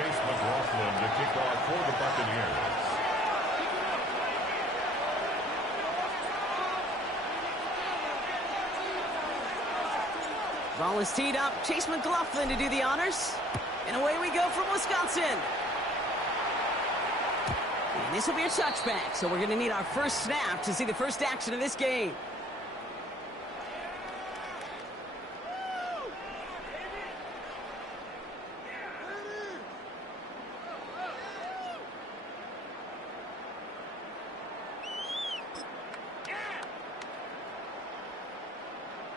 To kick off for the Buccaneers. Ball is teed up. Chase McLaughlin to do the honors. And away we go from Wisconsin. And this will be a touchback, so we're going to need our first snap to see the first action of this game.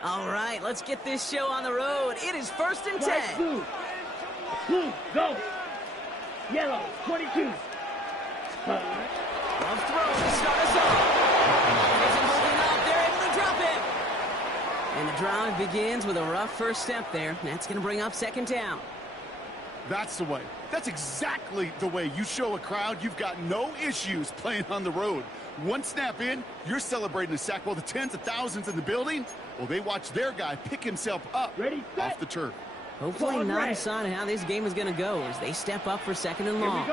All right, let's get this show on the road. It is 1st and 10. Blue, go. Yellow, 22. Love throw to start us off. Isn't holding up. They're able to drop it. And the drive begins with a rough first step there. That's going to bring up 2nd down. That's the way. That's exactly the way you show a crowd you've got no issues playing on the road. One snap in, you're celebrating a sack while the tens of thousands in the building, well, they watch their guy pick himself up off the turf. Hopefully not a sign of how this game is going to go as they step up for 2nd and long.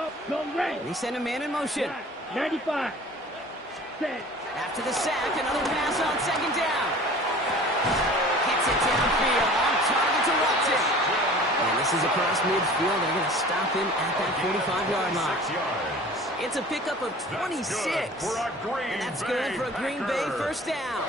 They send a man in motion. 95. Set. After the sack, another pass on 2nd down. Gets it downfield, on target to Watson. And this is across midfield. They're going to stop him at that 45-yard line. It's a pickup of 26. And that's good for a Green Bay first down.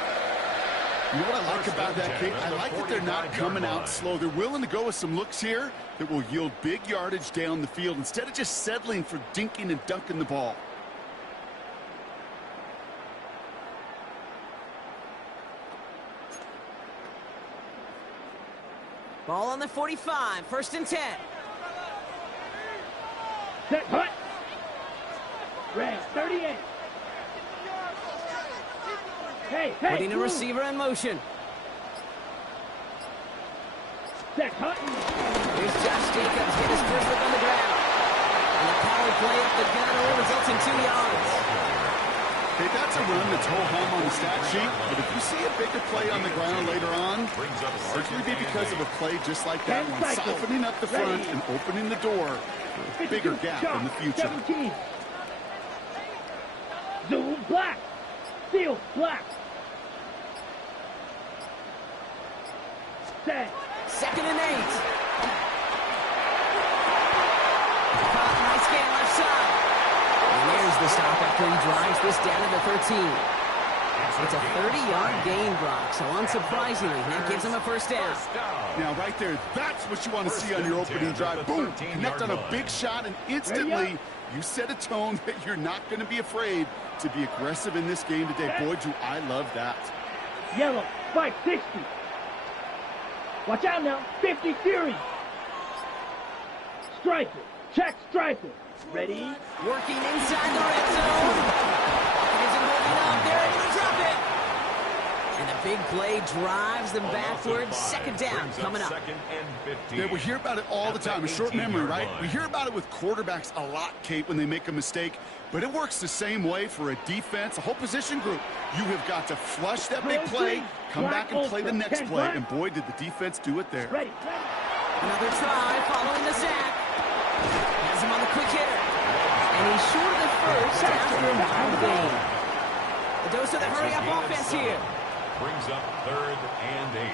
You know what I like about that, Kate? I like that they're not coming out slow. They're willing to go with some looks here that will yield big yardage down the field instead of just settling for dinking and dunking the ball. Ball on the 45, 1st and 10. Set, hut. Red, 38. Hey, putting a receiver in motion. Set, hut. Here's Josh Jacobs, get his first look on the ground. And the power play up the gun only results in 2 yards. Okay, that's a run that's ho-hum on the stat sheet, but if you see a bigger play on the ground later on, largely be because of a play just like that one, softening up the front and opening the door for a bigger gap in the future. 17. Zoom, black. Seal, black. Set. 2nd and 8. Nice gain left side. And there's the stop after he drives this down to the 13. It's a 30-yard gain, Brock, so unsurprisingly, that gives him a first down. Now, right there, that's what you want to see on your opening drive. Boom, connect on a big shot, and instantly you set a tone that you're not going to be afraid to be aggressive in this game today. Boy, do I love that. Yellow, spike, 60. Watch out now, 50 Fury. Striker, check striker. Ready? Working inside the red zone. It isn't holding up. They're able to drop it. And the big play drives them backwards. 2nd down coming up. Yeah, we hear about it all the time. A short memory, right? We hear about it with quarterbacks a lot, Kate, when they make a mistake. But it works the same way for a defense, a whole position group. You have got to flush that big play, come back and play the next play. And boy, did the defense do it there. Another try following the sack. Has him on the quick hitter. And he's short of the first after a wild game. The dose of the hurry-up offense here. Brings up 3rd and 8.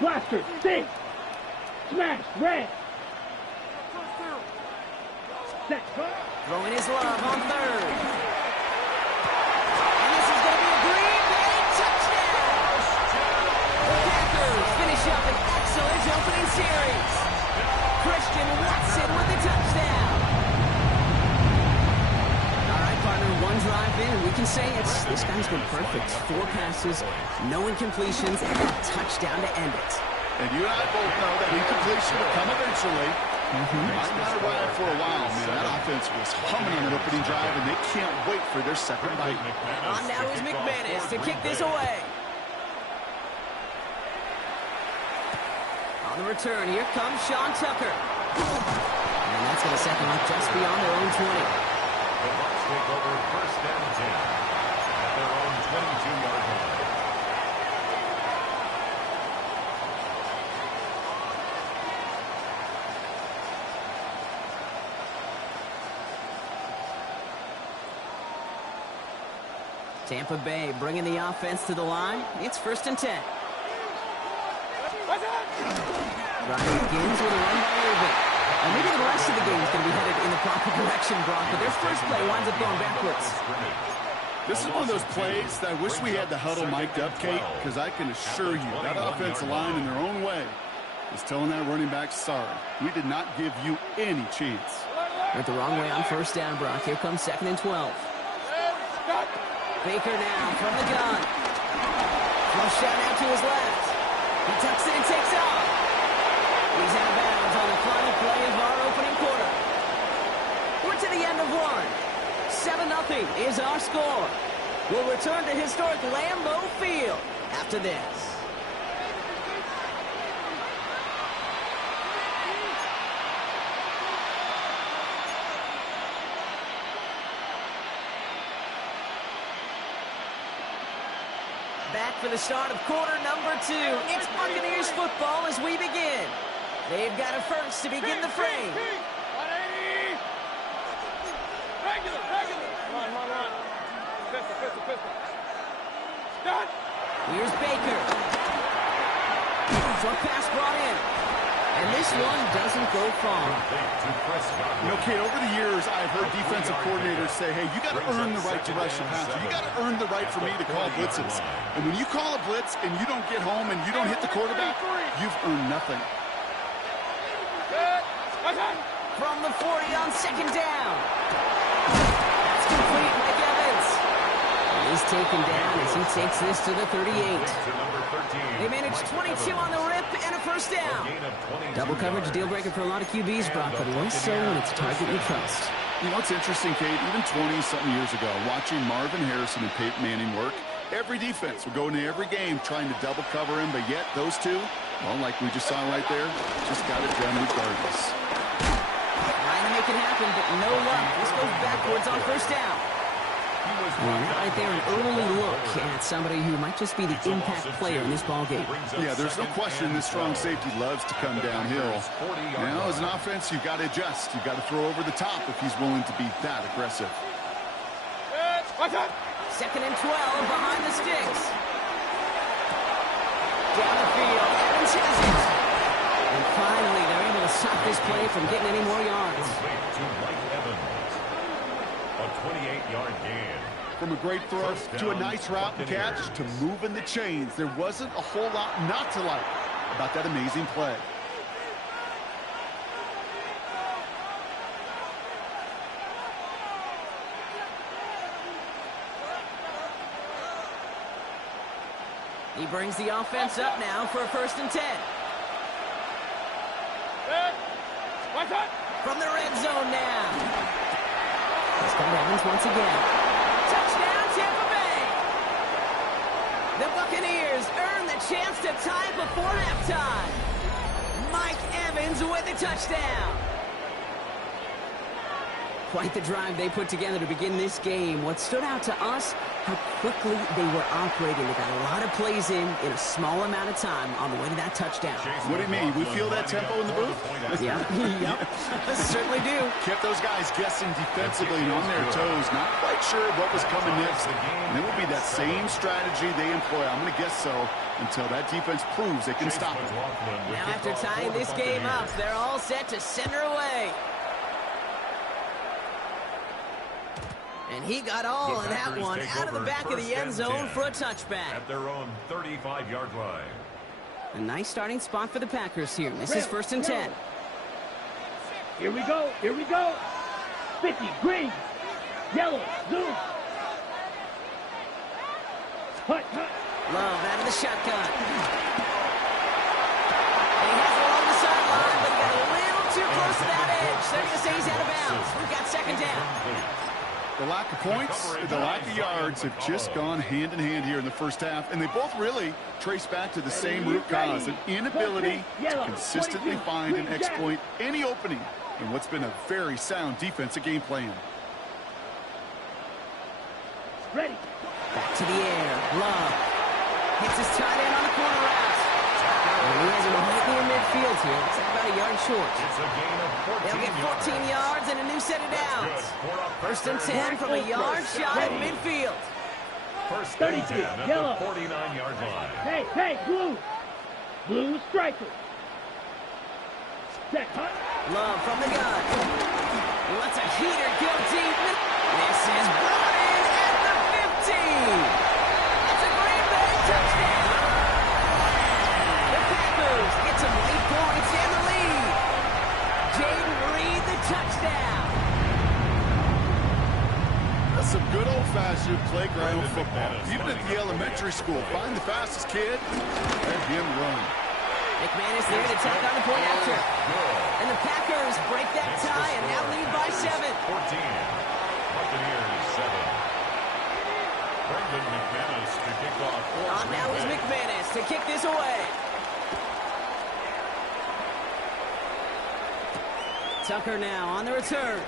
Blaster, 6. Smash, red. Set. Throwing his love on 3rd. And this is going to be a Green Bay touchdown. The Packers finish up an excellent opening series. Christian Watson with the touchdown. All right, partner, one drive in, and we can say this guy's been perfect. 4 passes, no incompletions, and a touchdown to end it. And you and I both know that incompletion will come eventually. Might not arrive for a while, man. That offense was humming on that opening drive, and they can't wait for their second bite. On now is McManus to kick this away. On the return, here comes Sean Tucker. And that's going to set them up just beyond their own 20. The Bucs take over 1st and 10 at their own 22-yard line. Tampa Bay bringing the offense to the line. It's 1st and 10. Drive begins with a run by Irving. And maybe the rest of the game is going to be headed in the proper direction, Brock, but their first play winds up going backwards. This is one of those plays that I wish we had the huddle mic'd up, Kate, because I can assure you that offensive line in their own way is telling that running back, sorry, we did not give you any chance. Went the wrong way on 1st down, Brock. Here comes 2nd and 12. Baker now from the gun. Flush down out to his left. He tucks it and takes off. He's out of bounds on the final play of our opening quarter. We're to the end of one. 7-0 is our score. We'll return to historic Lambeau Field after this. Back for the start of quarter number 2. It's Buccaneers football as we begin. They've got a first to begin the frame. 180. Regular. Come on. Pistol. Start. Here's Baker. Short pass brought in. And this one doesn't go far. You know, Kate, over the years, I've heard defensive coordinators say, hey, you got to earn the right to rush the passer. You got to earn the right for me to call blitzes. And when you call a blitz and you don't get home and you don't hit the quarterback, you've earned nothing. From the 40 on 2nd down. That's complete, Mike Evans. He's taken down as he takes this to the 38. They managed 22 on the rip and a 1st down. Double coverage deal breaker for a lot of QBs, Brock, but less so when it's a target you trust. You know, it's interesting, Kate, even 20-something years ago, watching Marvin Harrison and Peyton Manning work, every defense would go into every game trying to double cover him, but yet those two, well, like we just saw right there, just got it done regardless. Trying to make it happen, but no luck. This goes backwards on 1st down. And that right there, an early look at somebody who might just be the impact player in this ballgame. Yeah, there's no question this strong safety loves to come downhill. Now, as an offense, you've got to adjust. You've got to throw over the top if he's willing to be that aggressive. 2nd and 12 behind the sticks. Down the field, Evans has it. And finally, they're able to stop this play from getting any more yards. A 28-yard gain. From a great throw to a nice route and catch to moving the chains. There wasn't a whole lot not to like about that amazing play. He brings the offense up now for a 1st and 10. From the red zone now. It's got Evans once again. Touchdown, Tampa Bay! The Buccaneers earn the chance to tie before halftime. Mike Evans with the touchdown. Quite the drive they put together to begin this game. What stood out to us, how quickly they were operating. They got a lot of plays in a small amount of time on the way to that touchdown. What do you mean? We feel that tempo in the booth? Yeah, yep, certainly do. Kept those guys guessing defensively and on their toes, not quite sure what was coming next. And it will be that same strategy they employ, I'm going to guess so, until that defense proves they can stop it. Now after tying this game up, they're all set to send her away. And he got all of that one out of the back of the end zone for a touchback. At their own 35-yard line. A nice starting spot for the Packers here. This is 1st and 10. Here we go. 50, green, yellow, zoom. Hut. Love out of the shotgun. He has it along the sideline, but he got a little too close to that edge. They're going to say he's out of bounds. We've got 2nd down. The lack of points, the lack of yards have just gone hand in hand here in the first half, and they both really trace back to the same root cause, an inability to consistently find and exploit any opening in what's been a very sound defensive game plan. Ready. Back to the air. Love. Hits his tight end on the corner route. And he has him right near midfield here. Looks like about a yard short. It's a gain of 14 They'll get 14 yards and a new set of downs. 1st and 10 from a yard shy of midfield. First and 32, 10 at yellow. the 49-yard line. Hey, blue. Blue striker. Set, hut. Love from the gun. He lets a heater go deep. This is brought in at the 15. It's a Green Bay touchdown. The Packers get some late points and the lead. Jaden Reed, the touchdown. That's some good old-fashioned playground football. Even at the elementary school, find the fastest kid, let him run. McManus there to tack on the point after. And the Packers break that tie and now lead by 7. 14. Buccaneers 7. Brendan McManus to kick off for Now is Green Bay. McManus to kick this away. Tucker now on the return.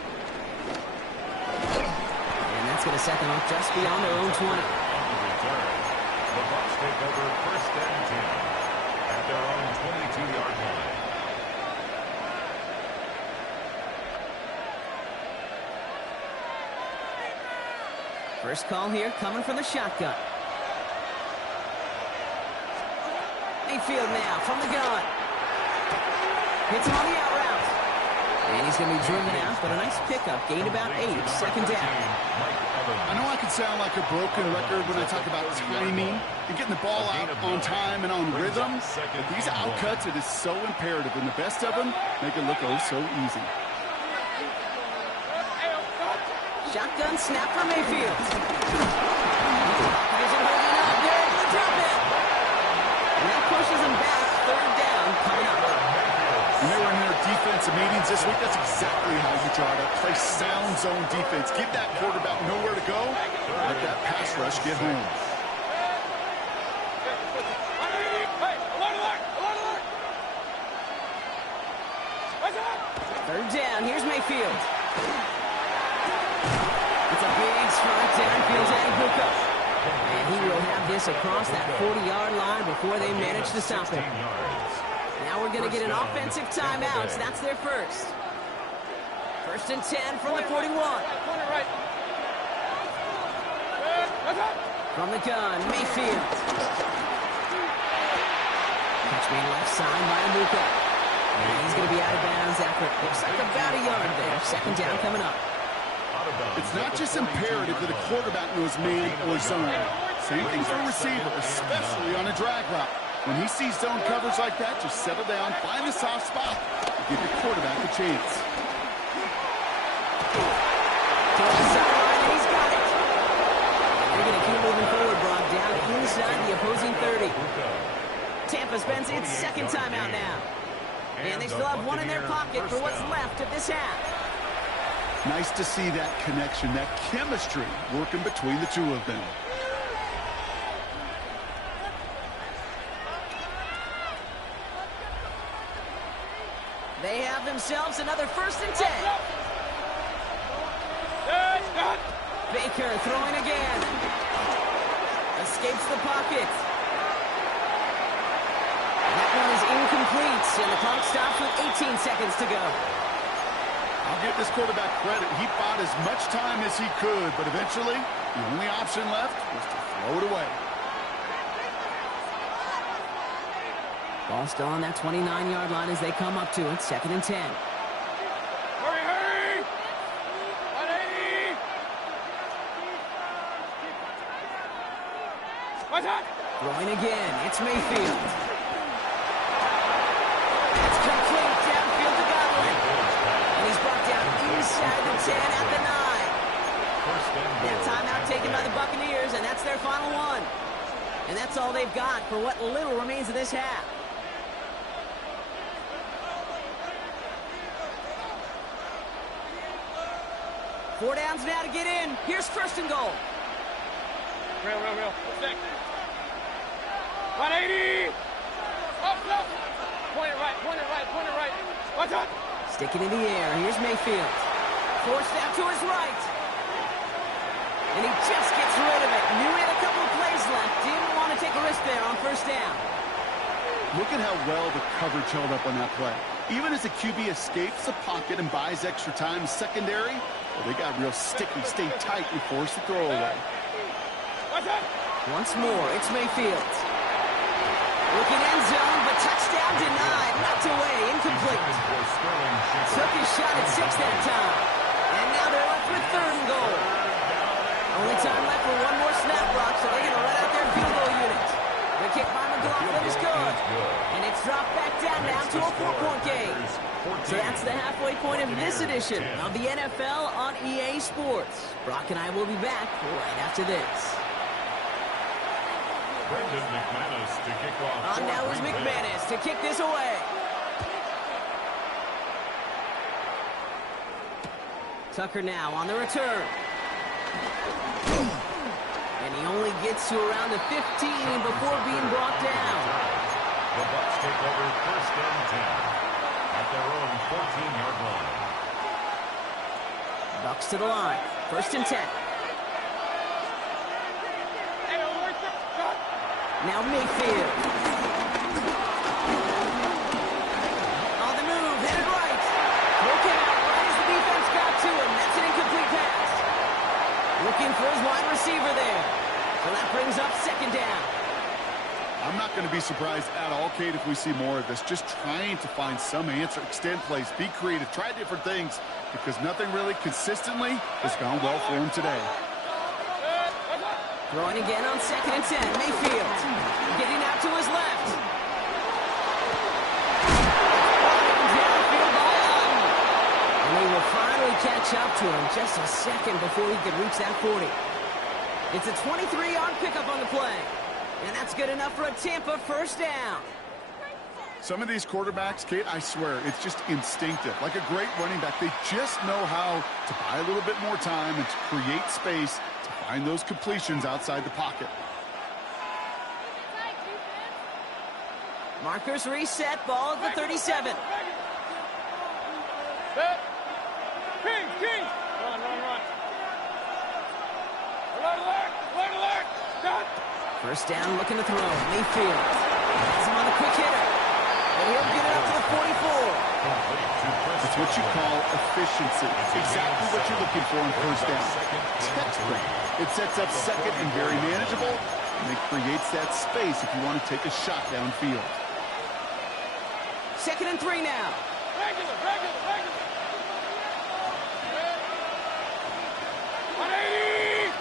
And that's going to set them up just beyond their own 20. On the return, the Bucs take over first and 10 at their own 22-yard line. First call here coming from the shotgun. Mayfield now from the gun. Hits him on the out route. And he's going to be driven out, but a nice pickup. Gained about 8. Second down. I know I can sound like a broken record when I talk about timing and getting the ball out on time and on rhythm. These outcuts, it is so imperative, and the best of them make it look oh so easy. Shotgun snap for Mayfield. Isn't holding up. They're able to drop it. And that pushes him back. Third down coming up. When they were in their defensive meetings this week, that's exactly how you try to play sound zone defense. Give that quarterback nowhere to go. Let that pass rush get home. Third down. Here's Mayfield. It's a big strike downfield to Aguka. And he will have this across that 40-yard line before they manage to stop him. Now we're going to get an offensive timeout. That's their first. First and 10 from the 41. From the gun, Mayfield. Catch me left side by Aguka. And he's going to be out of bounds after it looks like about a yard there. Second down coming up. It's not just imperative that a quarterback knows man or zone. Same thing for a receiver, especially on a drag route. When he sees zone coverage like that, just settle down, find the soft spot, and give your quarterback a chance. To the sideline, and he's got it. They're going to keep moving forward, Brock, down inside the opposing 30. Tampa spends its second timeout now. And they still have one in their pocket for what's left of this half. Nice to see that connection, that chemistry working between the two of them. They have themselves another first and 10. Baker throwing again. Escapes the pocket. That one is incomplete, and the clock stops with 18 seconds to go. I'll give this quarterback credit. He fought as much time as he could, but eventually, the only option left was to throw it away. Ball still on that 29-yard line as they come up to it. Second and 10. Hurry! 180! What's that? Throwing again. It's Mayfield. It's complete downfield to Godwin. And he's brought down inside the 10 at the 9. That timeout taken by the Buccaneers, and that's their final one. And that's all they've got for what little remains of this half. Four downs now to get in. Here's first and goal. Real. Stick. 180! Up. Point it right. Watch out! Stick it in the air. Here's Mayfield. Forced out to his right. And he just gets rid of it. Knew he had a couple of plays left. Didn't want to take a risk there on first down. Look at how well the coverage held up on that play. Even as the QB escapes the pocket and buys extra time secondary, well, they got real sticky, stay tight, and force the throw away. Watch out. Once more, it's Mayfield. Looking end zone, but touchdown denied. Knocked away, incomplete. Took his shot at 6 that time. And now they're left with 3rd and goal. Only time left for one more snap block, so they're going to run out their field goal unit. The kick by McLaughlin is good. And it's dropped back down now to a 4-point game. So that's the halfway point of this edition of the NFL on EA Sports. Brock and I will be back right after this. McManus to kick off. On now is McManus to kick this away. Tucker now on the return. And he only gets to around the 15 before being brought down. The Bucs take over 1st and 10 at their own 14-yard line. Bucs to the line. 1st and 10. Now Mayfield. On the move, headed right. Look out, right as the defense got to him. That's an incomplete pass. Looking for his wide receiver there. So that brings up 2nd down. I'm not going to be surprised at all, Kate, if we see more of this. Just trying to find some answer, extend plays, be creative, try different things, because nothing really consistently has gone well for him today. Throwing again on 2nd and 10. Mayfield getting out to his left. Downfield by Allen. And he will finally catch up to him just a second before he could reach that 40. It's a 23-yard pickup on the play. And that's good enough for a Tampa 1st down. Some of these quarterbacks, Kate, I swear, it's just instinctive. Like a great running back, they just know how to buy a little bit more time and to create space to find those completions outside the pocket. Markers reset, ball at the 37. King. Run. Alert. Done. 1st down, looking to throw. Mayfield has him on the quick hitter. And he'll get it up to the 44. It's what you call efficiency. Exactly what you're looking for in 1st down. Textbook. It sets up 2nd and very manageable, and it creates that space if you want to take a shot downfield. 2nd and 3 now. Regular. 180.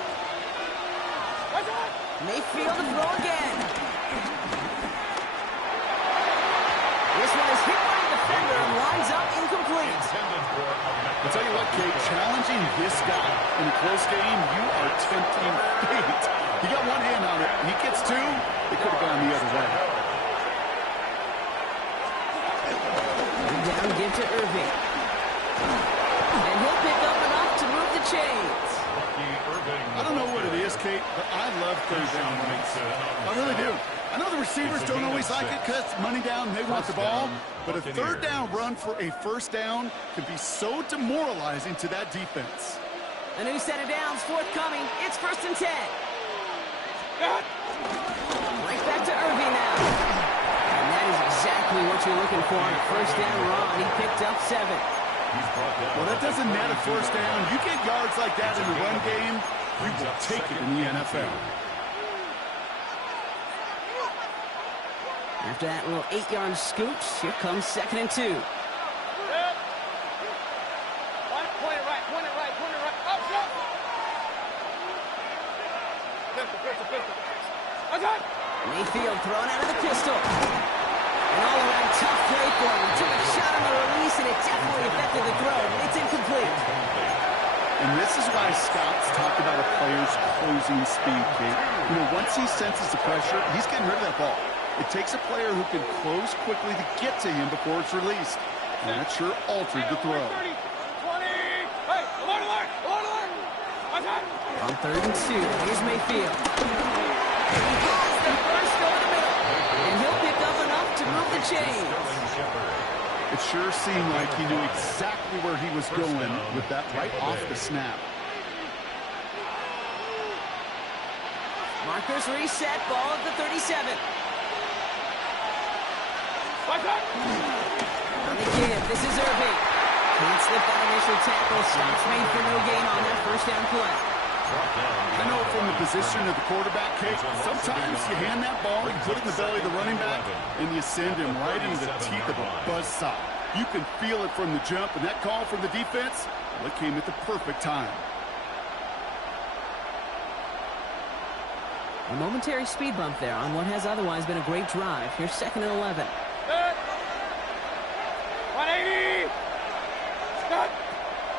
Watch out. Mayfield to throw again. This one is hit by a defender and winds up incomplete. I'll tell you what, Kate, challenging this guy in a close game, you are tempting fate. He got one hand on it. He gets 2. It could have gone the other way. Down, give to Irving. And he'll pick up enough to move the chains. I don't know what it is, Kate, but I love 3rd down runs. I really do. I know the receivers don't always like it because money down, they want the ball, but a 3rd down run for a 1st down can be so demoralizing to that defense. A new set of downs forthcoming. It's 1st and 10. Right back to Irving now. And that is exactly what you're looking for on a 1st down run. He picked up 7. Well, that doesn't net a 1st down. You get yards like that in the run game, you will take it in the NFL. After that little 8-yard scooch, here comes 2nd and 2. Point it right. Up. Pistol. Watch out. Mayfield thrown out of the pistol. An all-around tough play for him. Took a shot on the release, and it definitely affected the throw. It's incomplete. And this is why scouts talk about a player's closing speed, Kate. You know, once he senses the pressure, he's getting rid of that ball. It takes a player who can close quickly to get to him before it's released. And that sure altered the throw. 20. Hey, alert. Watch out. On 3rd and 2, here's Mayfield. He has the first over the middle. And he'll pick up enough to move the chains. It sure seemed like he knew exactly where he was going with that right off the snap. Markers reset, ball at the 37. Watch out. On the give, this is Irving. Can't slip that initial tackle. Stops made for no gain on that 1st down play. I know from the position of the quarterback, Kate, sometimes you hand that ball, you put it in the belly of the running back, and you send him right into the teeth of a buzzsaw. You can feel it from the jump, and that call from the defense, well, it came at the perfect time. A momentary speed bump there on what has otherwise been a great drive. Here's 2nd and 11. 180. Stop.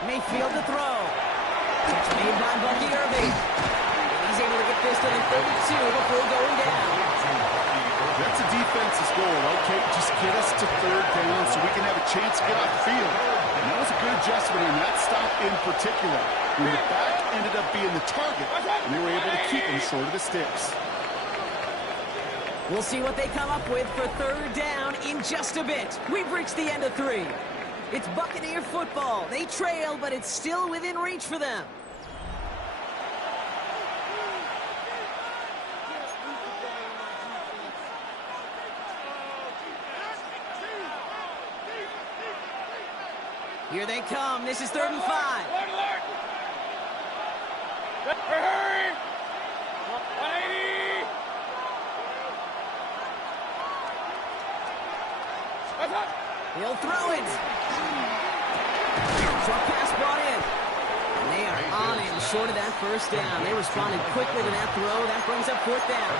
Mayfield to throw. Catch made by Bucky Irving. And he's able to get this to the 32 before going down. That's a defense's goal, right, Kate? Just get us to 3rd down so we can have a chance to get off the field. And that was a good adjustment on that stop in particular. When the back ended up being the target, and they were able to keep him short of the sticks. We'll see what they come up with for 3rd down in just a bit. We've reached the end of 3. It's Buccaneer football. They trail, but it's still within reach for them. Here they come. This is 3rd and 5. Alert. Hurry. 180. What's up? He'll throw it. Short pass brought in. And they are on him short of that 1st down. They responded quickly to that throw. That brings up 4th down.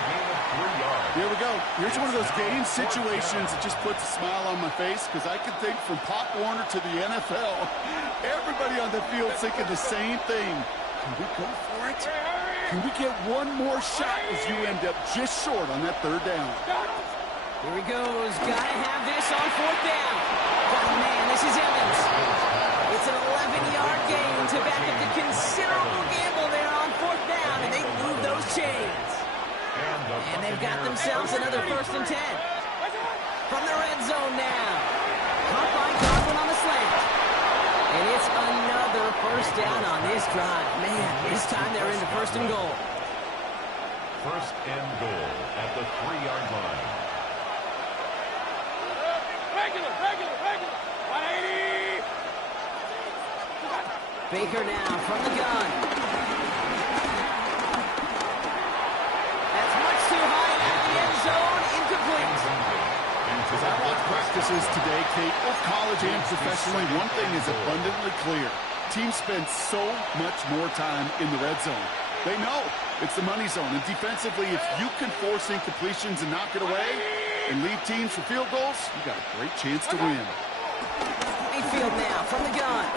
Here we go. Here's one of those game situations that just puts a smile on my face because I can think from Pop Warner to the NFL. Everybody on the field thinking the same thing. Can we go for it? Can we get one more shot as you end up just short on that 3rd down? Here he goes. Gotta have this on 4th down. Oh, man, this is Evans. It's an 11-yard gain to back up the considerable gamble there on 4th down, and they move those chains. And they've got themselves another 1st and 10. From the red zone now. Caught by Godwin on the slant. And it's another 1st down on this drive. Man, this time they're into 1st and goal. 1st and goal at the 3-yard line. Regular. 180. Baker now from the gun. That's much too high out of the end zone. Incomplete. As I watch practices today, Kate, both college and professionally, one thing is abundantly clear. Teams spend so much more time in the red zone. They know it's the money zone. And defensively, if you can force incompletions and knock it away and lead teams for field goals, you got a great chance to win. Mayfield now from the gun.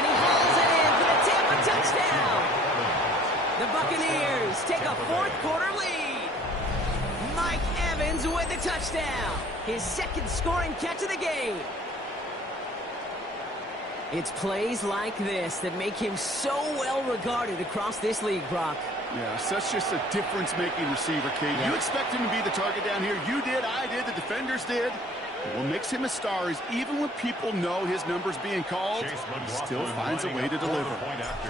And he hauls it in for the Tampa touchdown. The Buccaneers take a 4th quarter lead. Mike Evans with the touchdown. His 2nd scoring catch of the game. It's plays like this that make him so well regarded across this league, Brock. Yeah, such just a difference-making receiver, Kate. You expect him to be the target down here. You did, I did, the defenders did. But what makes him a star is even when people know his number's being called, he still finds a way to deliver.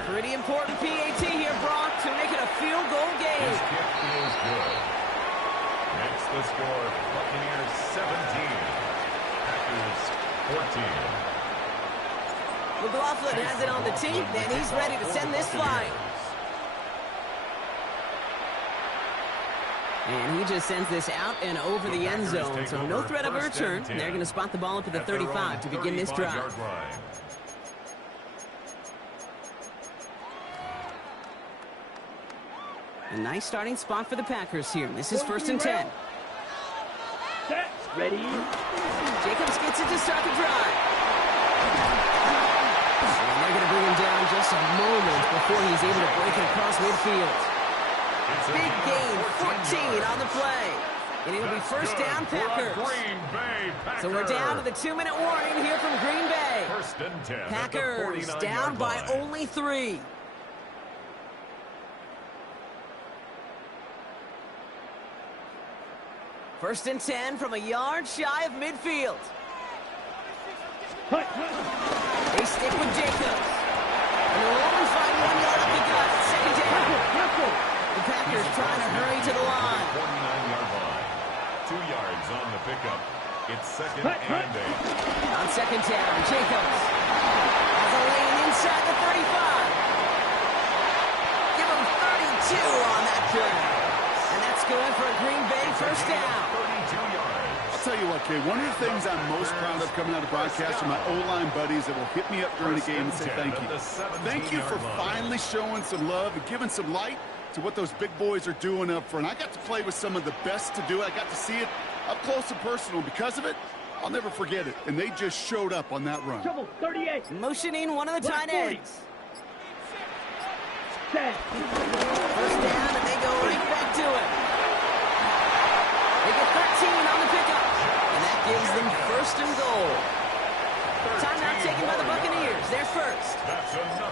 Pretty important PAT here, Brock, to make it a field goal game. His kick is good. Makes the score Buccaneers 17, Packers 14. McLaughlin has it on the tee, and he's ready to send this flying. And he just sends this out and over the end zone, so no threat of a return. They're going to spot the ball up at the 35 to begin this drive. A nice starting spot for the Packers here. This is 1st and 10. Set. Ready. Jacobs gets it to start the drive. And they're going to bring him down just a moment before he's able to break it across midfield. Big gain, 14 on the play. And it'll be 1st down Packers. So we're down to the 2-minute warning here from Green Bay. 1st and 10. Packers down by only 3. First and 10 from a yard shy of midfield. They stick with Jacobs. And they'll only find 1 yard up the gut. 2nd down. The Packers trying to hurry to the line. 49-yard line. 2 yards on the pickup. It's 2nd and 8. On 2nd down, Jacobs has a lane inside the 35. on that curve. And that's good for a Green Bay first down. 32 yards. I'll tell you what, Kay, one of the things I'm most proud of coming out of broadcast are my O-line buddies that will hit me up during the game and say thank you. Thank you for finally showing some love and giving some light to what those big boys are doing up front. I got to play with some of the best to do it. I got to see it up close and personal. Because of it, I'll never forget it. And they just showed up on that run. Trouble, 38. Motioning one of the tight ends. Set. First down, and they go right back to it. They get 13 on the pickup. And that gives them first and goal. Timeout taken by the Buccaneers. They're first.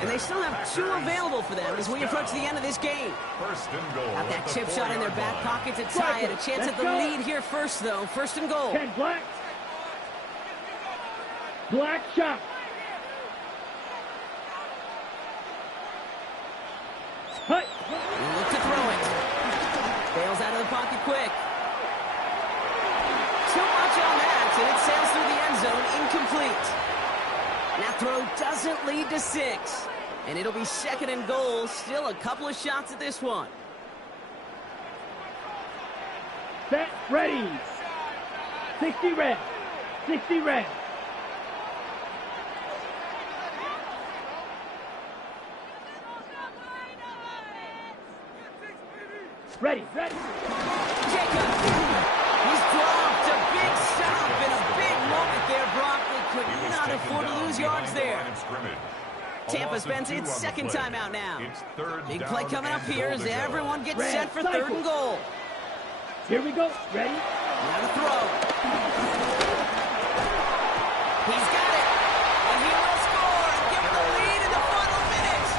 And they still have 2 available for them as we approach the end of this game. First and goal. Got that chip shot in their back pocket to tie it. A chance at the lead here first, though. First and goal. 10 black. Black shot. Hut. Look to throw it. Bails out of the pocket quick. Too much on that, and it sails through the end zone, incomplete. That throw doesn't lead to 6. And it'll be second and goal. Still a couple of shots at this one. Set, ready. 60 red. 60 red. Ready, ready. Jacob. He's dropped a big stop in a big moment there, Brock. They could not afford to lose yards there. Tampa spends its second timeout now. Big play coming up here as everyone gets set for third and goal. Here we go. Ready? Now to throw. He's got it. And he will score and give him the lead in the final minute.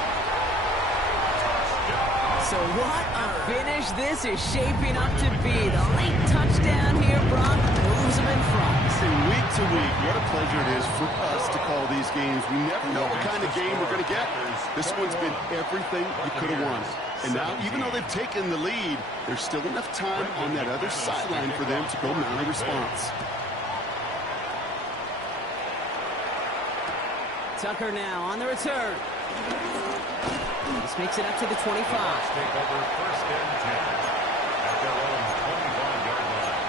So what a finish this is shaping up to be. The late touchdown here, Brock, moves him in front. Week to week, what a pleasure it is for us to call these games. We never know what kind of game we're going to get. This one's been everything you could have wanted. And now, even though they've taken the lead, there's still enough time on that other sideline for them to go mount a response. Tucker now on the return. This makes it up to the 25. Take over first and 10 at their own 25-yard line.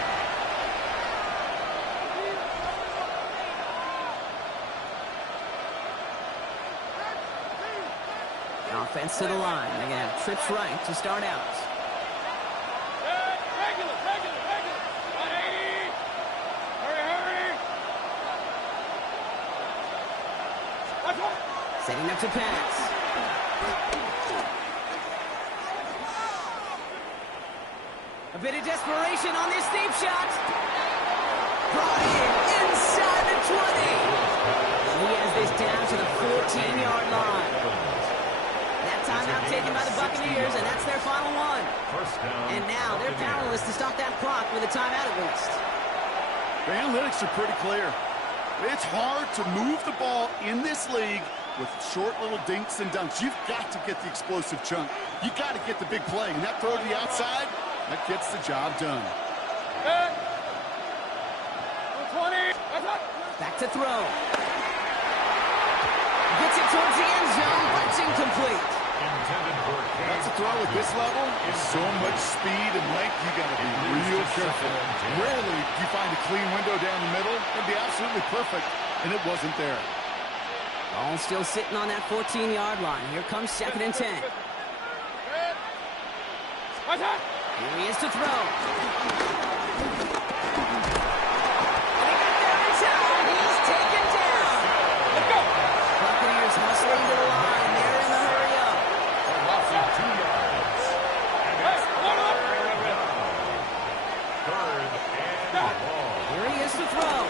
Offense to the line. They're going to have trips right to start out. Regular. 180. Hurry. Setting up to pass. A bit of desperation on this deep shot. Brought in inside the 20. And he has this down to the 14-yard line. That timeout taken by the Buccaneers, and that's their final one. And now they're powerless to stop that clock with a timeout at least. The analytics are pretty clear. It's hard to move the ball in this league with short little dinks and dunks. You've got to get the explosive chunk. You got to get the big play. And that throw to the outside, that gets the job done. 20. Back to throw. Gets it towards the end zone, but it's incomplete. That's a throw at this level. There's so much speed and length, you got to be real careful. Rarely do you find a clean window down the middle. It'd be absolutely perfect, and it wasn't there. Ball still sitting on that 14-yard line. Here comes second and 10. Here he is to throw. And he got there in time. He's taken down. Let's go. Buccaneers hustling to the line. They're in the hurry up. Loss of 2 yards. Hey, load up. Third and long. Here he is to throw.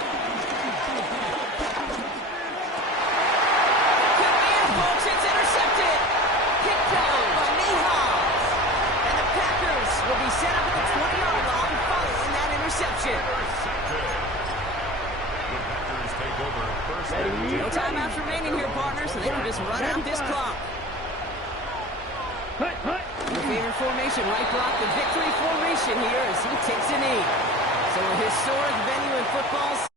Could be in, folks. It's intercepted. Picked down by Nihal. And the Packers will be set up at the 20-yard line following that interception. Intercepted. The Packers take over first and 10. No timeouts remaining here, partners, so they can just run out this clock. Hut. Your favorite formation, right, Brock? The victory formation here as he takes a knee. So a historic venue in football.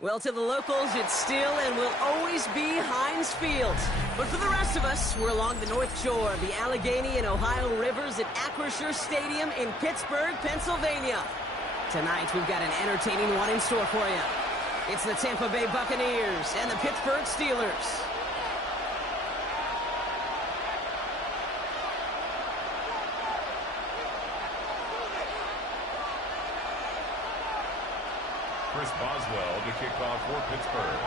Well, to the locals, it's still and will always be Heinz Field. But for the rest of us, we're along the North Shore of the Allegheny and Ohio Rivers at Acrisure Stadium in Pittsburgh, Pennsylvania. Tonight, we've got an entertaining one in store for you. It's the Tampa Bay Buccaneers and the Pittsburgh Steelers. Chris Boswell to kick off for Pittsburgh.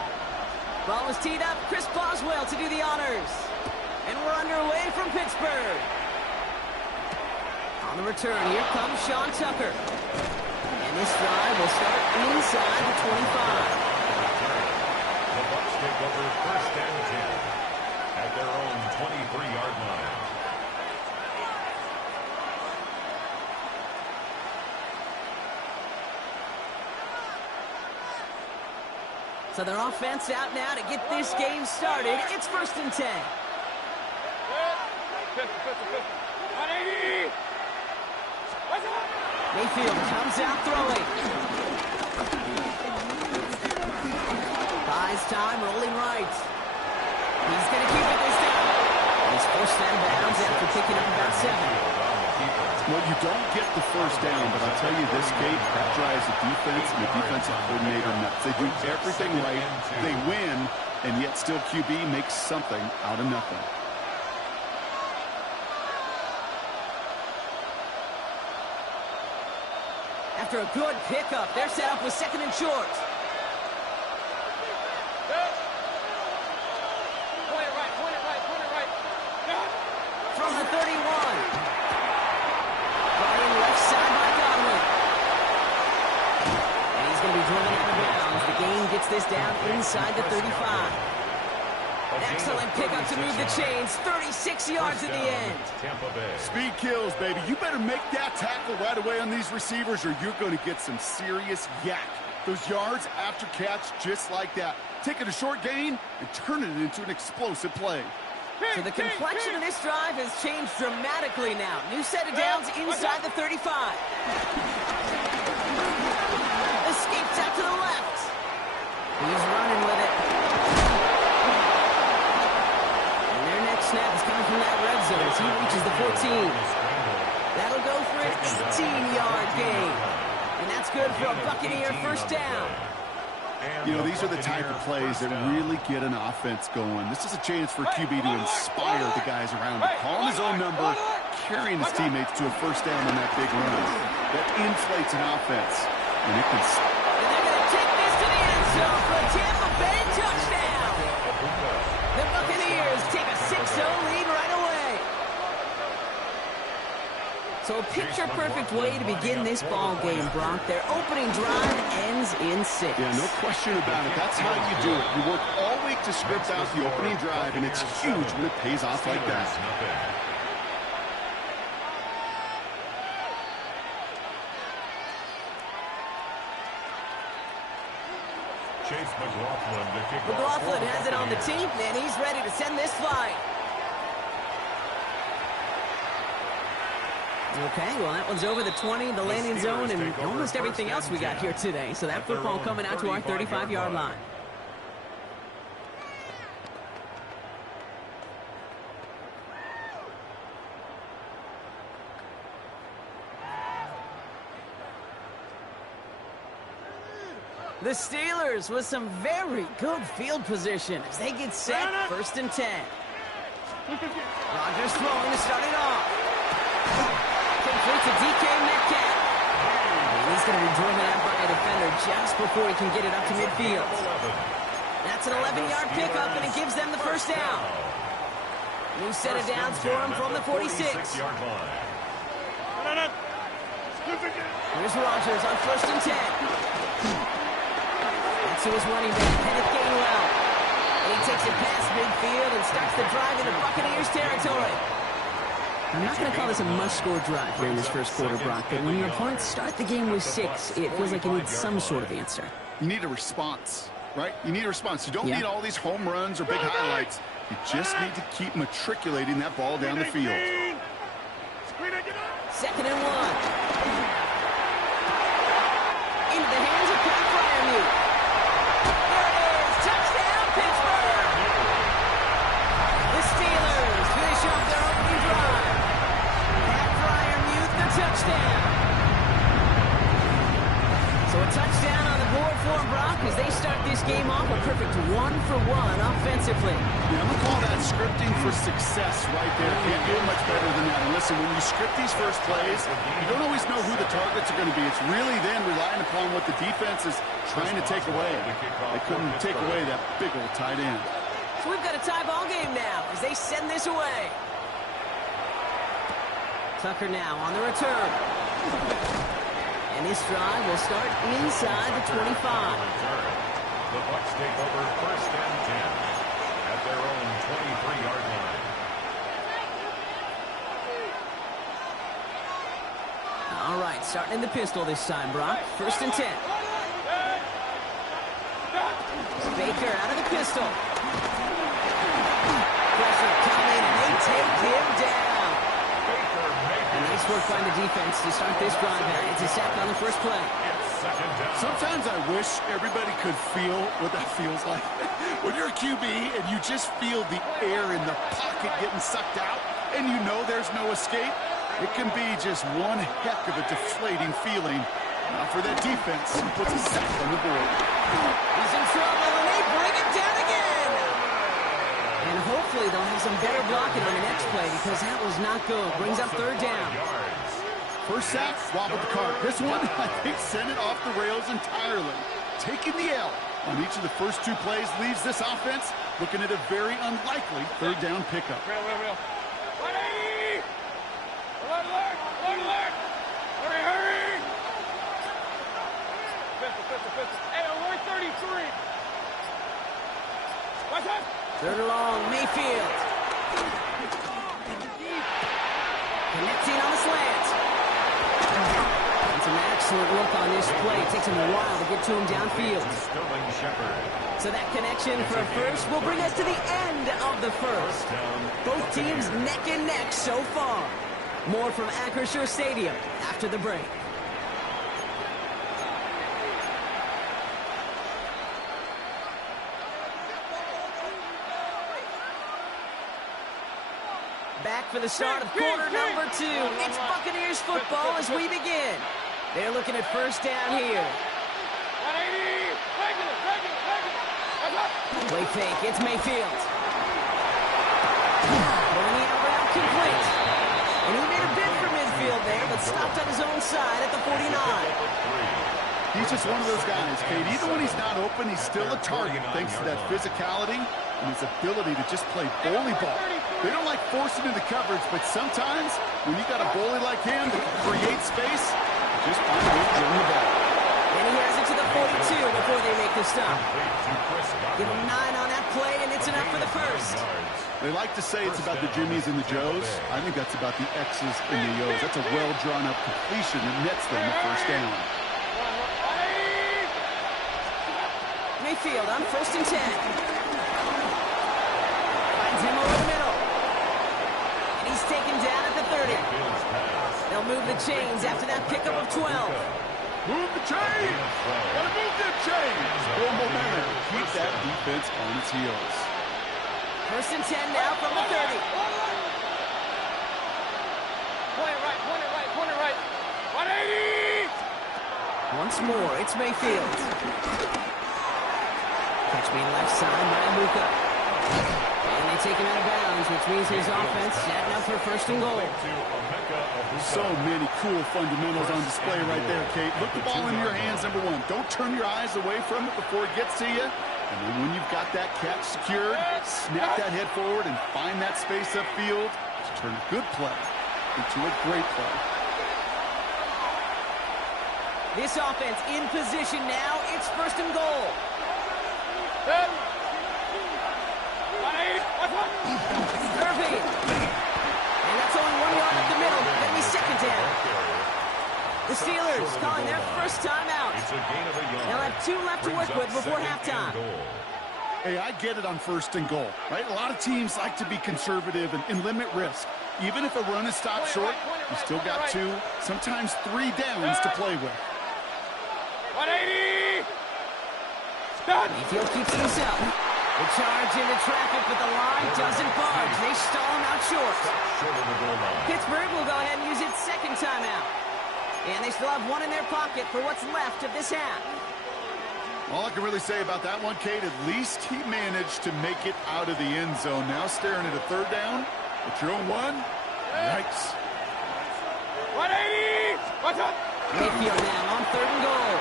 Ball is teed up. Chris Boswell to do the honors. And we're underway from Pittsburgh. On the return, here comes Sean Tucker. And this drive will start inside the 25. The Bucs take over first and 10 at their own 23-yard line. So their offense out now to get this game started. It's first and 10. Mayfield comes out throwing. Buys time, rolling right. He's going to keep it this time. He's forced out of bounds after picking up about 7. Well, you don't get the first down, but I'll tell you this, Kate, that drives the defense and the defensive coordinator nuts. They do everything right, they win, and yet still QB makes something out of nothing. After a good pickup, they're set up with second and short. Point it right, point it right, point it right. From the 31. Brought in left side by Godwin. And he's going to be driven out of bounds. The game gets this down inside the 35. Excellent pickup to move the chains. 36 yards at the end. Speed kills, baby. You better make that tackle right away on these receivers or you're going to get some serious yak. Those yards after catch just like that. Take it a short gain and turn it into an explosive play. So the complexion of this drive has changed dramatically now. New set of downs inside the 35. Escapes out to the left. He's running with it. And their next snap is coming from that red zone as he reaches the 14. That'll go for an 18-yard gain. And that's good for a Buccaneer first down. You know, these are the type of plays that really get an offense going. This is a chance for QB to inspire the guys around him. Calling his own number, carrying his teammates to a first down on that big run. That inflates an offense. And it can... And they're going to take this to the end zone for a Tampa Bay touchdown. The Buccaneers take a 6-0 lead right away. So a picture-perfect way to begin this ball game, Brock. Their opening drive ends in 6. Yeah, no question about it. That's how you do it. You work all week to script out the opening drive, and it's huge when it pays off like that. McLaughlin has it on the tee, and he's ready to send this flying. Okay, well, that one's over the 20, the landing zone, and almost everything else we got here today. So that football coming out to our 35-yard line. The Steelers with some very good field position as they get set, first and 10. Rodgers throwing to start it off. Complete to DK Metcalf. And he's going to be driven out by a defender just before he can get it up to midfield. That's an 11-yard pickup, and it gives them the first down. New set of downs for him from the 46. Here's Rodgers on first and 10. That's to his running back, Kenneth Gainwell. And he takes it past midfield and starts the drive into Buccaneers territory. I'm not going to call this a must-score drive here in this first quarter, Brock, but when your opponents start the game with 6, it feels like you need some sort of answer. You need a response, right? You need a response. You don't need all these home runs or big highlights. You just need to keep matriculating that ball down the field. Second and 1. Into the hands of Pat Fryermuth. touchdown on the board for them, Brock, as they start this game off a perfect 1-for-1 offensively. Yeah, I'm going to call that scripting for success right there. Can't do it much better than that. And listen, when you script these first plays, you don't always know who the targets are going to be. It's really then relying upon what the defense is trying to take away. They couldn't take away that big old tight end. So we've got a tie ball game now as they send this away. Tucker now on the return. And this drive will start inside the 25. The Bucs take over first and 10 at their own 23-yard line. All right, starting in the pistol this time, Brock. First and 10. Baker out of the pistol. Pressure coming, and they take him down. And nice work by the defense to start this drive out. It's a sack on the first play. Sometimes I wish everybody could feel what that feels like. When you're a QB and you just feel the air in the pocket getting sucked out and you know there's no escape, it can be just one heck of a deflating feeling. Now for that defense, who puts a sack on the board. He's in trouble, and they bring him down again. And hopefully they'll have some better blocking on the next play because that was not good. Brings up third down. First sack, Rob with the cart. This one, I think, sent it off the rails entirely. Taking the L on each of the first two plays leaves this offense looking at a very unlikely third down pickup. Real. 180! Alert! Hurry! Pistol. Hey, alert 33! Watch out! Third and long, Mayfield. Connecting on the slant. It's an excellent look on this play. It takes him a while to get to him downfield. So that connection for a first will bring us to the end of the first. Both teams neck and neck so far. More from Acrisure Stadium after the break. Back for the start of quarter number 2. It's Buccaneers football as we begin. They're looking at first down here. 180! Regular! Play fake, it's Mayfield. Going the out route complete. And he made a bid for midfield there, but stopped on his own side at the 49. He's just one of those guys, Kate. Even when he's not open, he's still a target thanks to that physicality and his ability to just play bully ball. They don't like forcing into coverage, but sometimes when you got a bully like him that can create space, just find a way to run the ball. And he has it to the 42 before they make the stop. Give him 9 on that play, and it's enough for the first. They like to say it's about the Jimmies and the Joes. I think that's about the X's and the O's. That's a well-drawn-up completion that nets them the first down. Mayfield on first and 10. Finds him over the middle. And he's taken down at the 30. They'll move the chains after that pickup of 12. Move the chains! Gotta move them chains! Build momentum. Keep that defense on its heels. First and 10 now from the 30. Point it right. 180! Once more, it's Mayfield. Catch me left side by Luka. And they take him out of bounds, which means his offense setting up for first and goal. So many cool fundamentals on display right there, Kate. Look the ball in your hands, number one. Don't turn your eyes away from it before it gets to you. And then when you've got that catch secured, snap that head forward and find that space upfield to turn a good play into a great play. This offense in position now. It's first and goal. Irving. And that's only 1 yard up the middle. That'll be second down. The Steelers calling their first time out. They'll have 2 left to work with before halftime. Hey, I get it on first and goal, right? A lot of teams like to be conservative and limit risk. Even if a run is stopped short, you still got 2, sometimes 3 downs to play with. 180! Mayfield keeps it himself. The charge into traffic, but the line doesn't budge. They stall him out short. Pittsburgh will go ahead and use its second timeout. And they still have one in their pocket for what's left of this half. All I can really say about that one, Kate, at least he managed to make it out of the end zone. Now staring at a third down at your own one. Yikes. 180! Watch out! Mayfield now on 3rd and goal.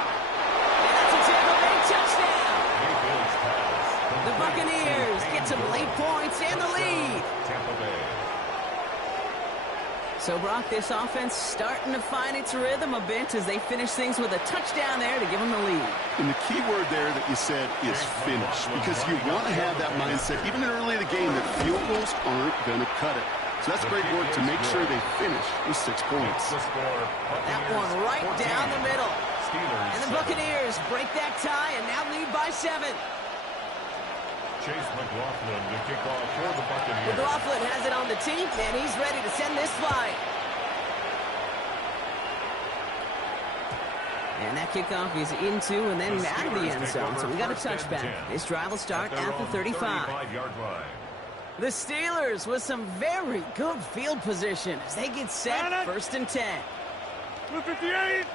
And that's a Tampa Bay touchdown. Mayfield's pass. The Buccaneers get some late points and the lead. Tampa Bay. So, Brock, this offense starting to find its rhythm a bit as they finish things with a touchdown there to give them the lead. And the key word there that you said is finish, because you want to have that mindset, even early in the game, that field goals aren't going to cut it. So that's great work to make sure they finish with 6 points. That one right down the middle. And the Buccaneers break that tie and now lead by 7. Chase McLaughlin to kick off for the Buccaneers. McLaughlin has it on the tee, and he's ready to send this flying. And that kickoff is into and then out of the end zone, so we got a touchback. This drive will start at the 35. The Steelers with some very good field position as they get set 1st and 10. 258!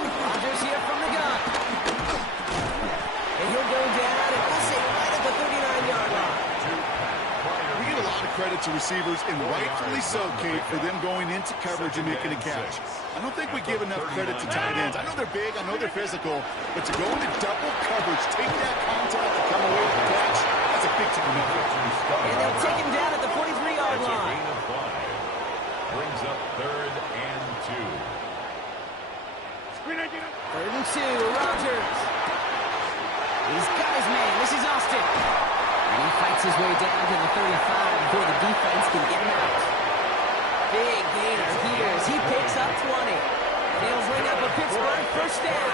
Rodgers here from the gun. And he'll go down and we'll say right at the 39-yard line. We give a lot of credit to receivers, and rightfully so, Kate, for them going into coverage and making a catch. I don't think we give enough credit to tight ends. I know they're big, I know they're physical, but to go into double coverage, take that contact to come away with the catch, that's a big time effort. And they'll take him down at the 43-yard line. Brings up 3rd and 2. 3rd and 2, Rodgers. He's got his man. This is Austin. And he fights his way down to the 35 before the defense can get him out. Big gainer here as he picks up 20. And he'll bring up a Pittsburgh 1st down.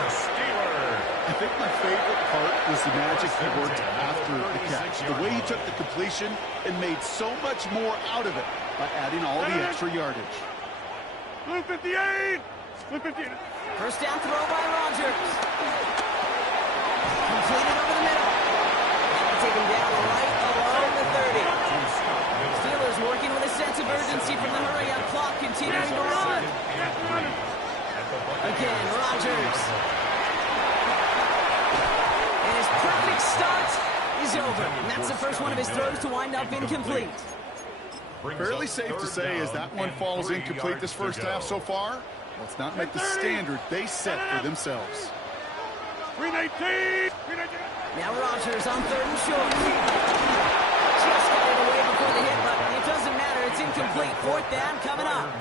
I think my favorite part was the magic he worked after the catch. The way he took the completion and made so much more out of it by adding all the extra yardage. 258! 258! 1st down throw by Rodgers. Completed over the middle. And take him down right along the 30. Steelers working with a sense of urgency from the hurry-up clock, continuing to run. Again, Rodgers. And his perfect start is over. And that's the first one of his throws to wind up incomplete. Fairly safe to say as that one falls incomplete this first half so far. Let's not make the standard they set for themselves. 319! Now Rodgers on 3rd and short. Just got it away before the hit, but it doesn't matter. It's incomplete. 4th down coming up.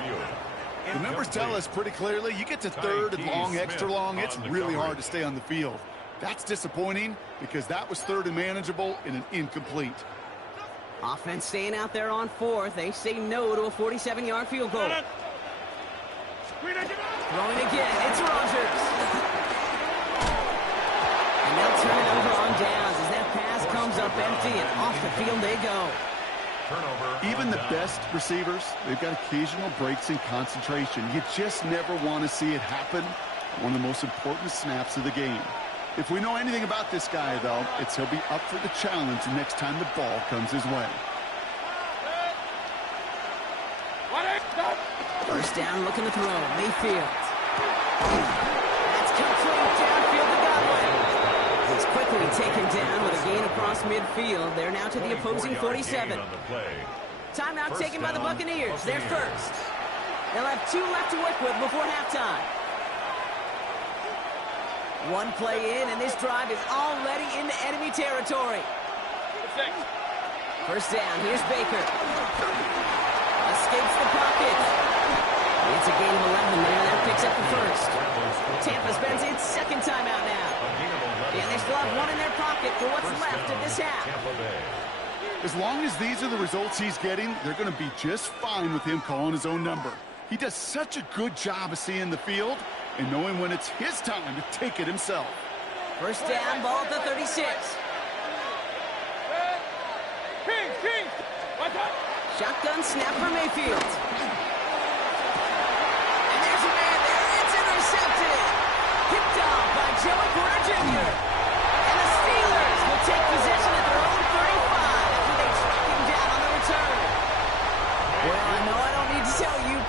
The numbers tell us pretty clearly, you get to 3rd and long, extra long, it's really hard to stay on the field. That's disappointing because that was 3rd and manageable in an incomplete. Offense staying out there on 4th. They say no to a 47-yard field goal. Throwing again. It's Rodgers. And they'll turn it over on downs as that pass comes up empty and off the field they go. Even the best receivers, they've got occasional breaks in concentration. You just never want to see it happen on one of the most important snaps of the game. If we know anything about this guy, though, it's he'll be up for the challenge the next time the ball comes his way. 1st down, looking to throw. Mayfield. That's complete downfield to Godwin. He's quickly taken down with a gain across midfield. They're now to the opposing 47. Timeout taken by the Buccaneers. They're first. They'll have 2 left to work with before halftime. 1 play in, and this drive is already into enemy territory. 1st down. Here's Baker. Escapes the pocket. It's a gain of 11 there. That picks up the 1st. Tampa spends its 2nd timeout now. And they still have 1 in their pocket for what's left of this half. As long as these are the results he's getting, they're going to be just fine with him calling his own number. He does such a good job of seeing the field and knowing when it's his time to take it himself. 1st down, ball at the 36. King! Watch out! Shotgun snap for Mayfield. And there's a man there. It's intercepted. Picked off by Joey Porter Jr. And the Steelers will take possession at their own 35 after they track him down on the return. Well,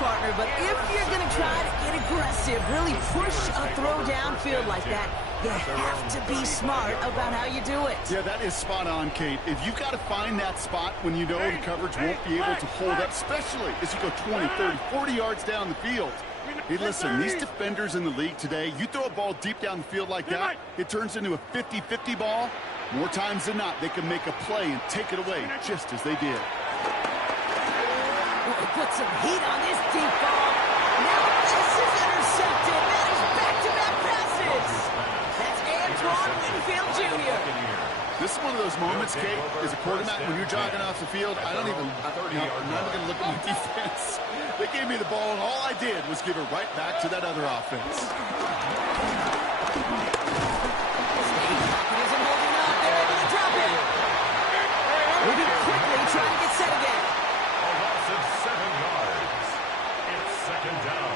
partner, but if you're going to try to get aggressive, really push a throw downfield like that, you have to be smart about how you do it. Yeah, that is spot on, Kate. If you've got to find that spot when you know the coverage won't be able to hold up, especially as you go 20, 30, 40 yards down the field. Hey, listen, these defenders in the league today, you throw a ball deep down the field like that, it turns into a 50-50 ball. More times than not, they can make a play and take it away just as they did. Put some heat on this deep ball. Now this is intercepted. That is back-to-back passes. That's Antoine Winfield Jr. This is one of those moments, Kate, as a quarterback, when you're jogging off the field, I'm not even going to look at my defense. They gave me the ball, and all I did was give it right back to that other offense. Isn't holding up. They're able to drop it. Moving quickly, trying to get set again. A loss of 7 yards. It's second down.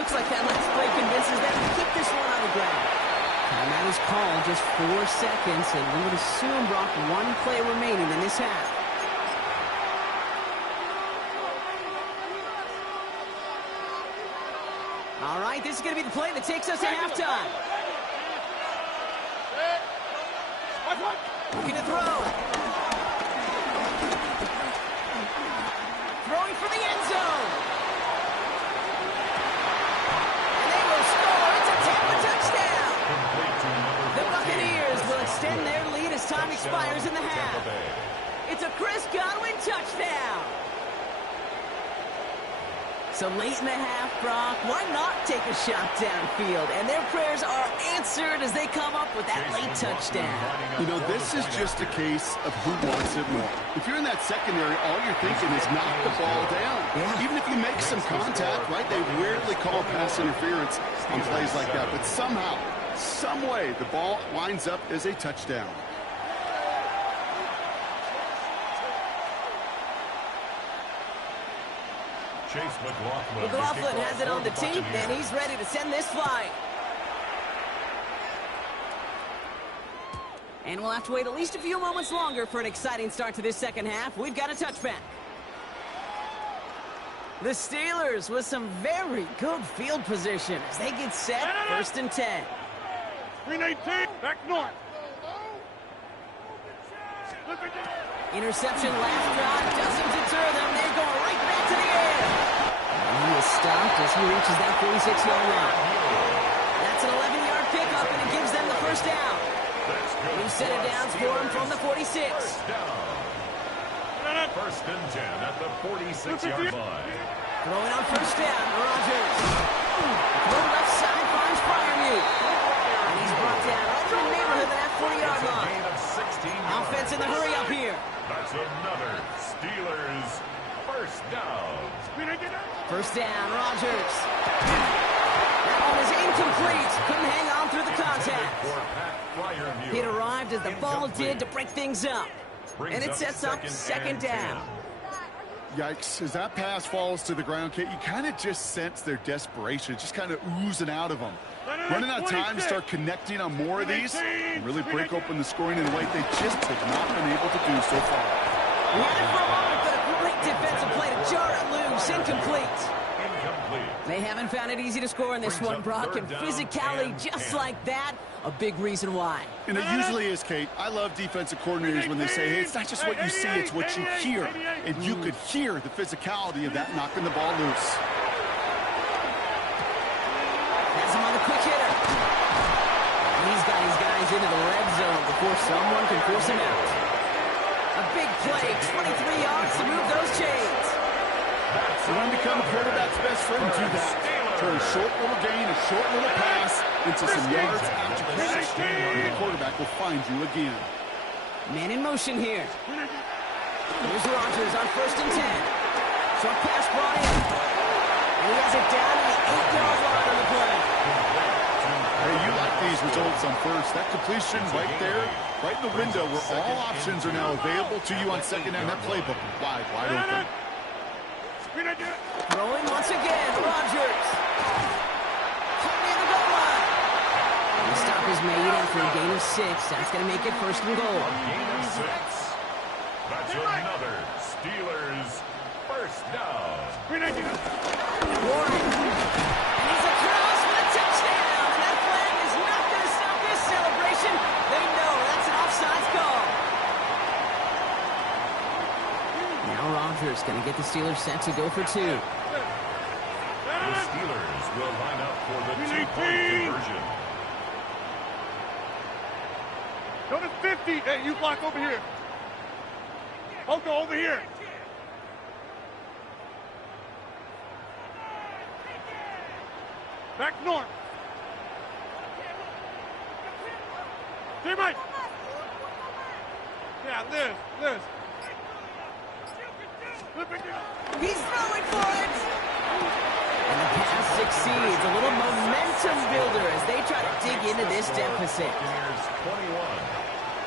Looks like that last play convinces them to keep this one on the ground. Timeout is called, just 4 seconds, and we would assume, Brock, 1 play remaining in this half. All right, this is going to be the play that takes us to halftime. Looking to throw. Throwing for the end zone. And they will score. It's a Tampa touchdown. The Buccaneers will extend their lead as time expires in the half. It's a Chris Godwin touchdown. So late in the half, Brock, why not take a shot downfield? And their prayers are answered as they come up with that late touchdown. You know, this is just a case of who wants it more. If you're in that secondary, all you're thinking is knock the ball down. Yeah. Even if you make some contact, right? They rarely call pass interference on plays like that. But somehow, some way, the ball winds up as a touchdown. Chase McLaughlin. McLaughlin has it on the tee, and he's ready to send this flying. And we'll have to wait at least a few moments longer for an exciting start to this second half. We've got a touchback. The Steelers with some very good field position as they get set, 1st and 10. 319, back north. Interception last drive doesn't deter them. They're going right back to the air. And he is stopped as he reaches that 46-yard line. That's an 11-yard pickup, and it gives them the first down. New set of downs for him from the 46. First and 10 at the 46-yard line. Throwing on first down, Rodgers. Throw left side finds Freiermuth. And he's brought down right in the neighborhood of that 40-yard line. Offense in the hurry up here. That's another Steelers first down. First down, Rodgers. That one is incomplete. Couldn't hang on through the contact. It arrived as the ball did to break things up. And it sets up second down. Yikes, as that pass falls to the ground, Kate, you kind of just sense their desperation, just kind of oozing out of them. Running out of time to start connecting on more of these and really break open the scoring in a way they just have not been able to do so far. We had it for a moment, but a great defensive play to jar it loose. Incomplete. They haven't found it easy to score in this one, Brock, and physicality just like that, a big reason why. And it usually is, Kate. I love defensive coordinators when they say, hey, it's not just what you see, it's what you hear. And you could hear the physicality of that knocking the ball loose. Has him on the quick hitter. He's got his guys into the red zone before someone can force him out. A big play, 23 yards to move those chains. So when you become a quarterback's best friend, do that. Turn a short little gain, a short little pass into some yards after catch. And the quarterback will find you again. Man in motion here. Here's Rodgers on 1st and 10. Short pass brought in. And he has it down to the 8-yard line on the play. Hey, you like these results on first. That completion right there, right in the window where all options are now available to you on second down. That playbook wide open. Throwing once again, Rodgers. Caught near the goal line. The stop is made after a gain of 6. That's going to make it 1st and goal. Gain of 6. That's another Steelers Now Rodgers going to get the Steelers set to go for two. The Steelers will line up for the two-point conversion. Go to 50. Hey, you block over here. I'll go over here. Back north. Teammate. Yeah, Liz. He's throwing for it! And the pass succeeds. A little momentum builder as they try to dig into this deficit. Buccaneers 21.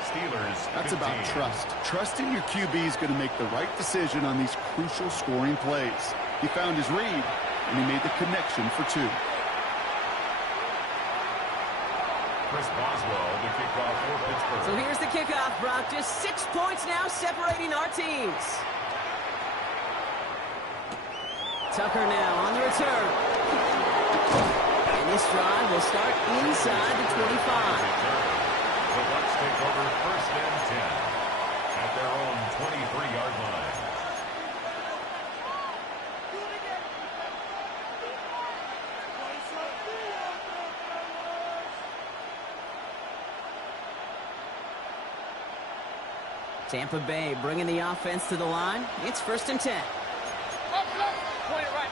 Steelers 15. That's about trust. Trusting your QB is going to make the right decision on these crucial scoring plays. He found his read, and he made the connection for two. Chris Boswell to kick off for Pittsburgh. So here's the kickoff, Brock. Just 6 points now separating our teams. Tucker now on the return. And this drive will start inside the 25. The Bucs take over first and 10 at their own 23-yard line. Tampa Bay bringing the offense to the line. It's first and 10. Point it right.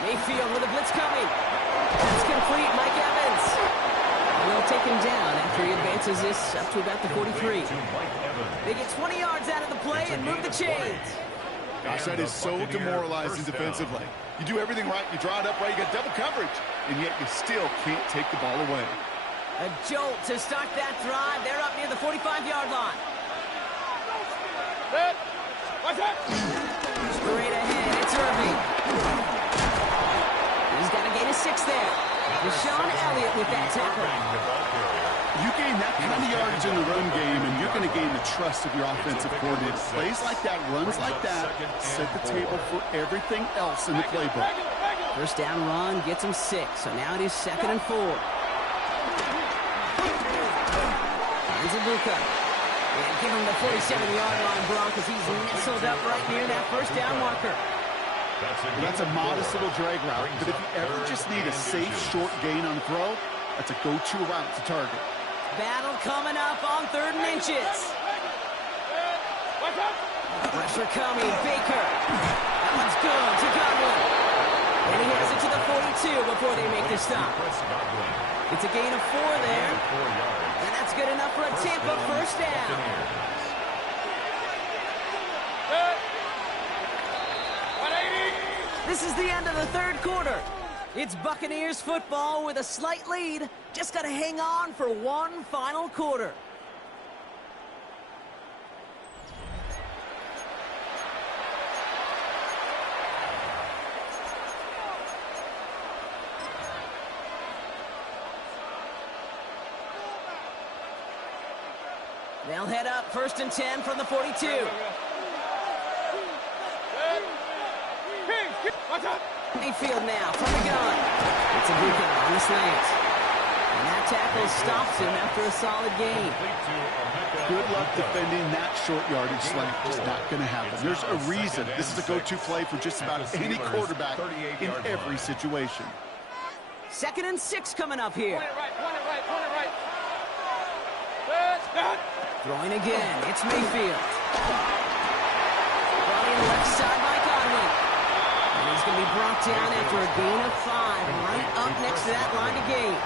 Mayfield with a blitz coming. That's complete. Mike Evans. And they'll take him down after he advances this up to about the 43. They get 20 yards out of the play and move the chains. Gosh, that is so demoralizing defensively. You do everything right, you draw it up right, you got double coverage, and yet you still can't take the ball away. A jolt to start that drive. They're up near the 45-yard line. Straight ahead, it's Irving. He's got a gain of 6 there. Deshaun Elliott with that tackle. You gain that kind of yardage in the run game, and you're going to gain the trust of your offensive coordinator. Plays like that, runs like that, set the table for everything else in the playbook. First down run gets him 6, so now it is 2nd and 4. Here's Ibuka. And give him the 47-yard line, Brock, as he's nestled up right near that first down marker. That's a modest little drag route, but if you ever just need a safe, short gain on throw, that's a go-to route to target. Battle coming up on 3rd and inches. Pressure coming, Baker. That one's good to Godwin. And he has it to the 42 before they make the stop. It's a gain of 4 there. And that's good enough for a Tampa first down. This is the end of the 3rd quarter. It's Buccaneers football with a slight lead. Just got to hang on for one final quarter. They'll head up 1st and 10 from the 42. Mayfield now from the gun. It's Ibuka on the slant. And that tackle stops him after a solid gain. Good luck defending that short yardage slant. Just not going to happen. There's a reason this is a go-to play for just about any quarterback in every situation. 2nd and 6 coming up here. Point it right. Throwing again. It's Mayfield. Running left side by Godwin. And he's going to be brought down after a gain of 5. Right up next to that line of gain.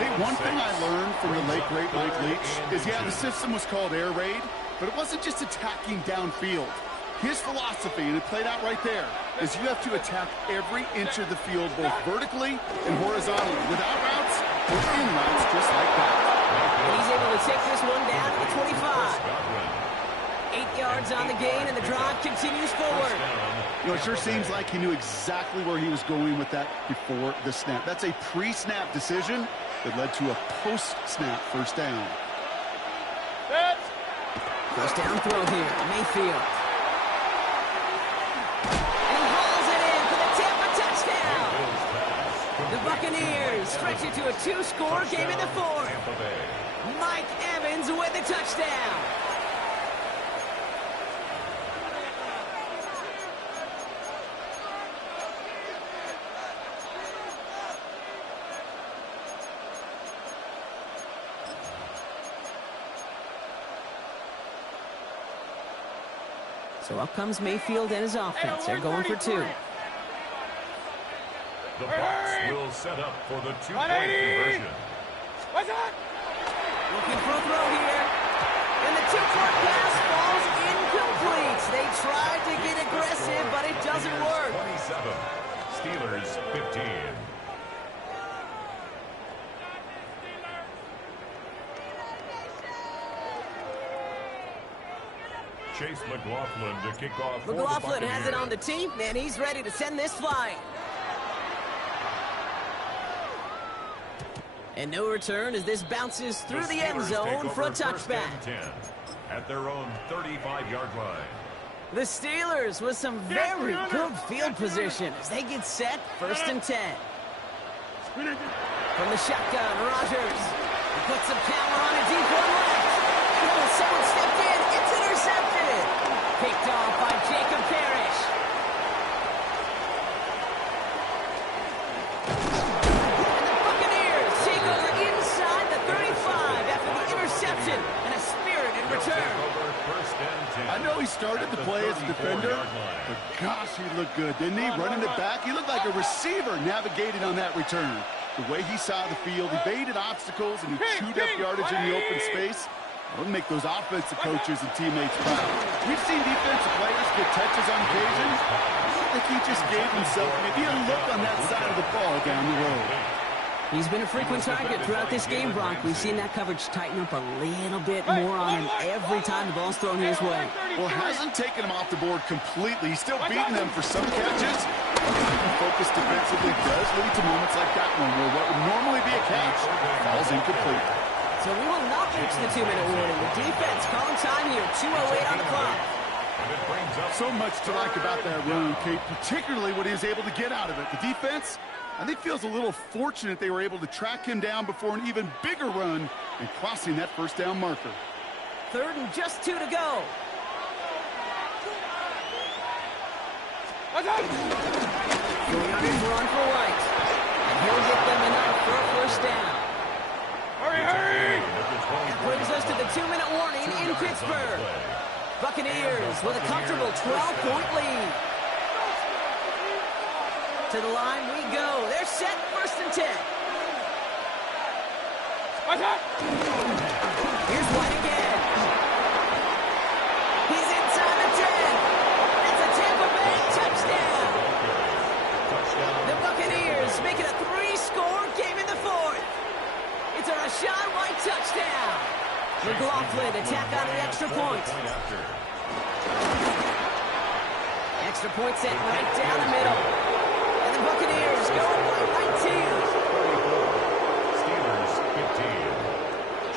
Hey, one thing I learned from the late, great Mike Leach is, yeah, the system was called air raid, but it wasn't just attacking downfield. His philosophy, and it played out right there, is you have to attack every inch of the field, both vertically and horizontally, without routes or in routes, just like that. And he's able to take this one down to the 25. 8 yards on the gain, and the drive continues forward. You know, it sure seems like he knew exactly where he was going with that before the snap. That's a pre-snap decision that led to a post-snap first down. First down throw here, Mayfield. And he hauls it in for the Tampa touchdown. The Buccaneers stretch it to a 2-score game in the 4th. Mike Evans with the touchdown. So up comes Mayfield and his offense. They're going for 2. The Bucs will set up for the 2-point conversion. What's that? Looking for a throw here. And the 2-point pass falls incomplete. They tried to get aggressive, but it doesn't work. 27. Steelers 15. Chase McLaughlin to kick off. McLaughlin has it on the tee, and he's ready to send this flying. And no return as this bounces through the end zone for a touchback. At their own 35-yard line. The Steelers with some very good field position as they get set 1st and 10. From the shotgun, Rodgers. He puts some power on a deep one left. Oh, someone stepped in. It's intercepted. Picked off by Jacob Parrish. And the Buccaneers take over inside the 35 after the interception and a spirited return. I know he started the play as a defender, but gosh, he looked good, didn't he? Running it back, he looked like a receiver navigating on that return. The way he saw the field, he baited obstacles, and he chewed up yardage in the open space. That would make those offensive coaches and teammates proud. We've seen defensive players get touches on occasion. I think he just gave himself maybe a look on that side of the ball down the road. He's been a frequent target throughout this game, Brock. We've seen that coverage tighten up a little bit more on him every time the ball's thrown his way. Well, hasn't taken him off the board completely. He's still beating them for some catches. Focus defensively does lead to moments like that one where what would normally be a catch falls incomplete. So we will not reach the 2-minute warning. The defense calling time here, 2:08 on the clock. So much to like about that run, Kate, particularly what he was able to get out of it. The defense, I think, feels a little fortunate they were able to track him down before an even bigger run and crossing that first down marker. 3rd and just 2 to go. Going on his run for White. And he'll get them enough for a first down. Hurry, hurry! That brings us to the 2-minute warning in Pittsburgh. Buccaneers with a comfortable 12-point lead. To the line we go. They're set 1st and 10. Here's White again. He's inside the 10. It's a Tampa Bay touchdown. The Buccaneers make it a 3-score game in the 4th. It's a Rachaad White touchdown. McLaughlin to tack on an extra point. Extra point set right down the middle. And the Buccaneers go up by 19. Steelers 15.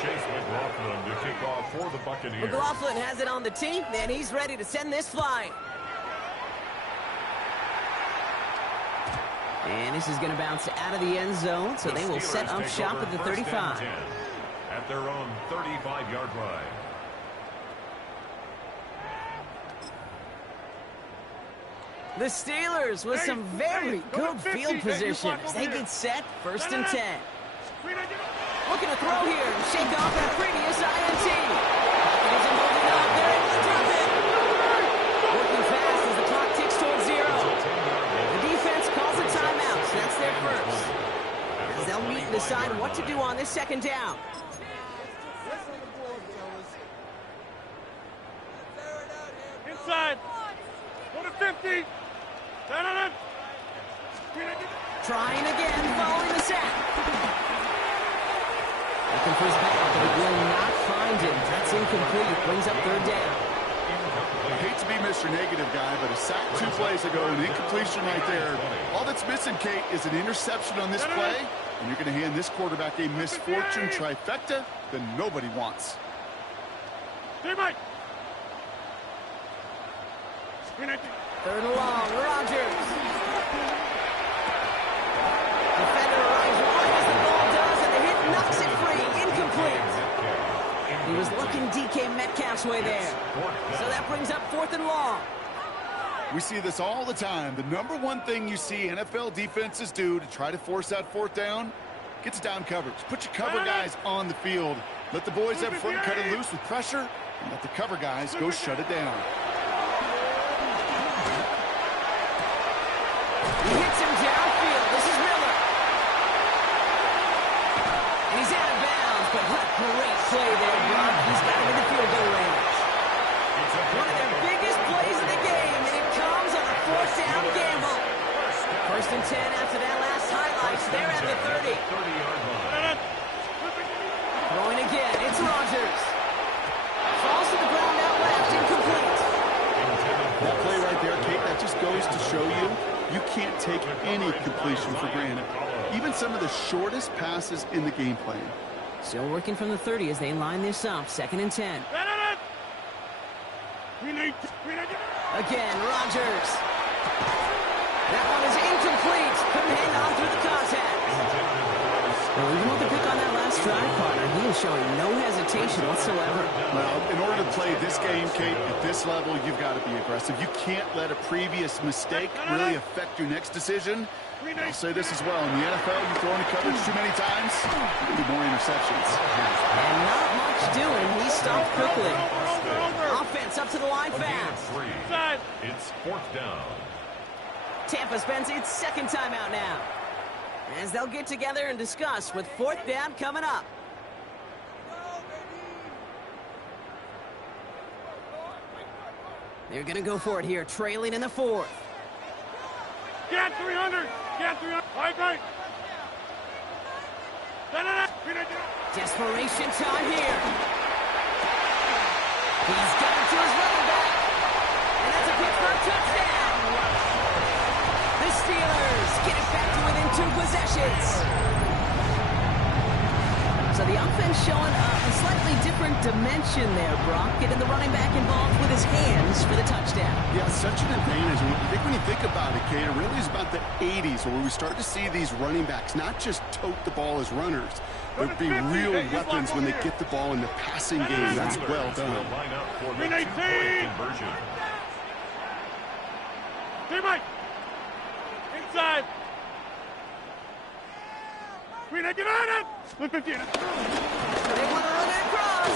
Chase McLaughlin to kick off for the Buccaneers. McLaughlin has it on the tee, and he's ready to send this flying. And this is going to bounce out of the end zone, so they will set up shop at the 35. At their own 35-yard line. The Steelers with some very good field position as they get set 1st and 10. Looking to throw here and shake off that previous INT. Isn't holding up. They're able to drop it. Working fast as the clock ticks towards 0. The defense calls a timeout, so that's their first. As they'll meet and decide what to do on this 2nd down. Inside. Go to 50. Trying again, following the sack. Looking for his back, but he will not find him. That's incomplete. Brings up 3rd down. I hate to be Mr. Negative guy, but a sack 2 plays ago, an incompletion right there. All that's missing, Kate, is an interception on this play, and you're going to hand this quarterback a misfortune trifecta that nobody wants. 3rd and long, Rodgers. Defender runs right as the ball does, and the hit knocks it free. Incomplete. He was looking DK Metcalf's way there. So that brings up 4th and long. We see this all the time. The number one thing you see NFL defenses do to try to force that 4th down, gets down coverage. Put your cover guys on the field. Let the boys up front cut it loose with pressure, and let the cover guys go shut it down. He hits him downfield. This is Miller. And he's out of bounds, but what a great play there, Brock. He's got him in the field goal range. One of their biggest plays of the game, and it comes on a fourth down gamble. First and 10 after that last highlights. They're at the 30. 30-yard line. Throwing again. It's Rodgers. Falls to the ground out left. Incomplete. That play right there, Kate, that just goes to show you, you can't take any completion for granted. Even some of the shortest passes in the game plan. Still working from the 30 as they line this up. Second and 10. Again, Rodgers. That one is incomplete. Couldn't hang on through the contact. Well, even with the pick on that last drive, partner, he is showing no hesitation whatsoever. Well, in order to play this game, Kate, at this level, you've got to be aggressive. You can't let a previous mistake really affect your next decision. I'll say this as well. In the NFL, you throw into coverage too many times, there'll be more interceptions. And not much doing. He stopped quickly. Offense up to the line fast. It's fourth down. Tampa spends its second timeout now, as they'll get together and discuss with fourth down coming up. They're going to go for it here, trailing in the fourth. Get 300. Get 300. Right. Desperation time here. He's got it to his running back. And that's a Pittsburgh touchdown. The Steelers get it back to within 2 possessions. So the offense showing a slightly different dimension there, Brock. Getting the running back involved with his hands for the touchdown. Yeah, such an advantage. And I think when you think about it, Kate, it really is about the 80s where we start to see these running backs not just tote the ball as runners, but be real weapons when they get the ball in the passing game. That's well done. Teammate. Inside. Green, get on it. 15. They want to run it across.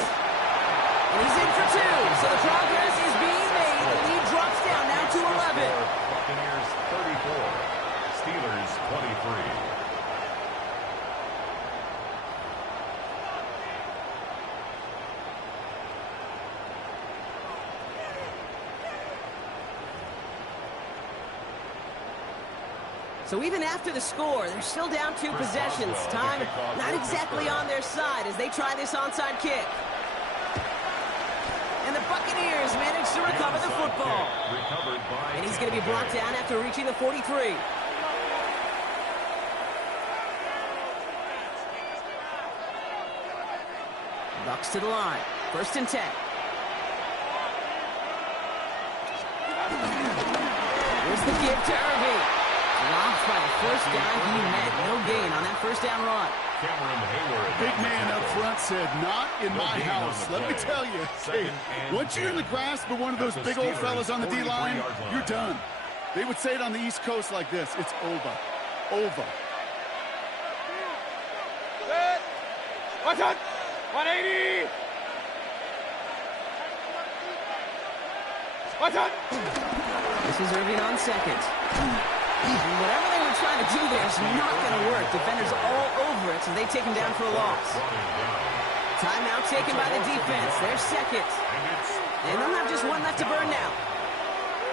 And he's in for 2. So the progress is being made. The lead drops down now to 11. Buccaneers 34. Steelers 23. So even after the score, they're still down 2 possessions. Time not exactly on their side as they try this onside kick. And the Buccaneers manage to recover the football. And he's going to be brought down after reaching the 43. Bucks to the line. First and 10. Here's the give to Irving. Dropped by the first down. He met no gain on that first down run. Big man up front said, not in my house. Let me tell you, hey, once you're in the grasp of one of those big old fellas on the D-line, you're done. They would say it on the East Coast like this. It's over. Over. Watch out. 180. Watch out. This is Irving on second. And whatever they were trying to do there is not going to work. Defenders all over it, so they take him down for a loss. Timeout taken by the defense. They're second. And they'll have just one left to burn now.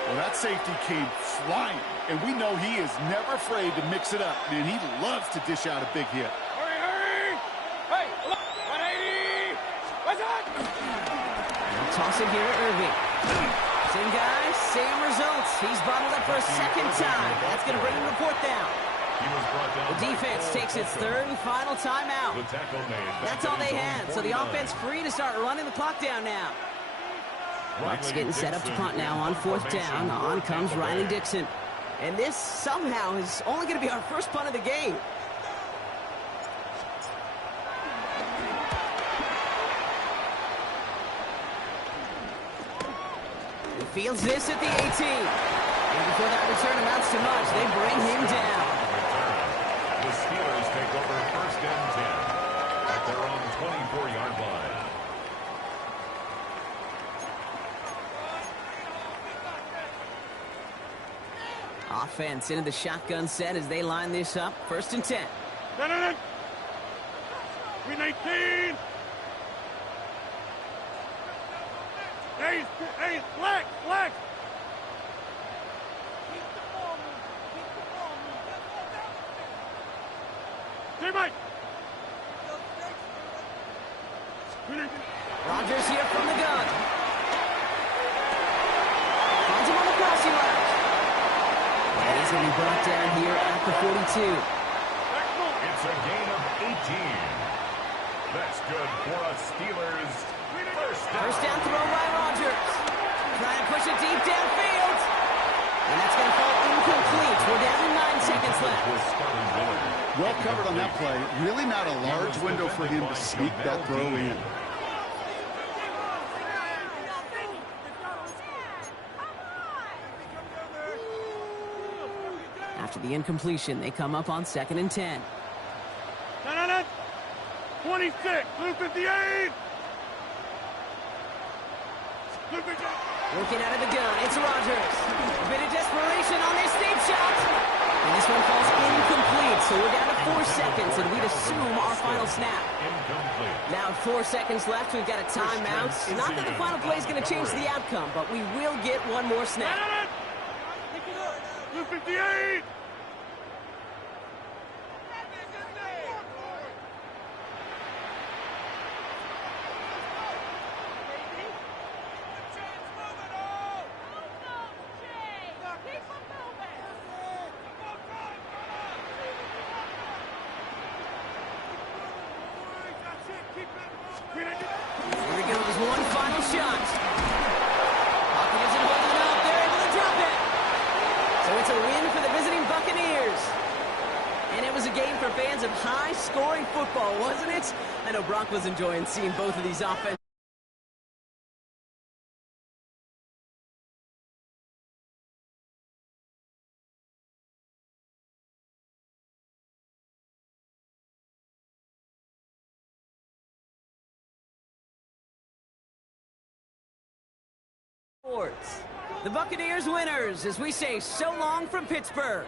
Well, that safety came flying, and we know he is never afraid to mix it up. Man, he loves to dish out a big hit. Hurry. Hey, 180. Watch out. They'll toss it here to Irving. Same guys, same results. He's bottled up for a second time. That's going to bring him to fourth down. The defense takes its third and final timeout. That's all they had. So the offense free to start running the clock down now. Bucks getting set up to punt now on fourth down. On comes Riley Dixon. And this somehow is only going to be our first punt of the game. Fields this at the 18. And before that return amounts to much, they bring him down. The Steelers take over first and 10 at their own 24-yard line. Offense into the shotgun set as they line this up. 1st and 10. No. We 19. Hey, flex. Teammate. Rodgers here from the gun. Finds him on the crossing route. And he's going to be brought down here at the 42. It's a gain of 18. That's good for a Steelers First down throw by Rodgers. Trying to push it deep downfield. And that's going to fall incomplete. We're down to 9 seconds left. Well covered on that play. Really not a large window for him to sneak that throw in. After the incompletion, they come up on 2nd and 10. No. 26. Blue 58. Working out of the gun, it's Rodgers. A bit of desperation on this deep shot. And this one falls incomplete, so we're down to 4 seconds, and we'd assume our final snap. Now 4 seconds left, we've got a timeout. Not that the final play is going to change the outcome, but we will get one more snap. Blue 58. Here we go, there's one final shot. Pocket isn't holding up, they're able to drop it. So it's a win for the visiting Buccaneers. And it was a game for fans of high-scoring football, wasn't it? I know Brock was enjoying seeing both of these offenses. The Buccaneers winners as we say so long from Pittsburgh.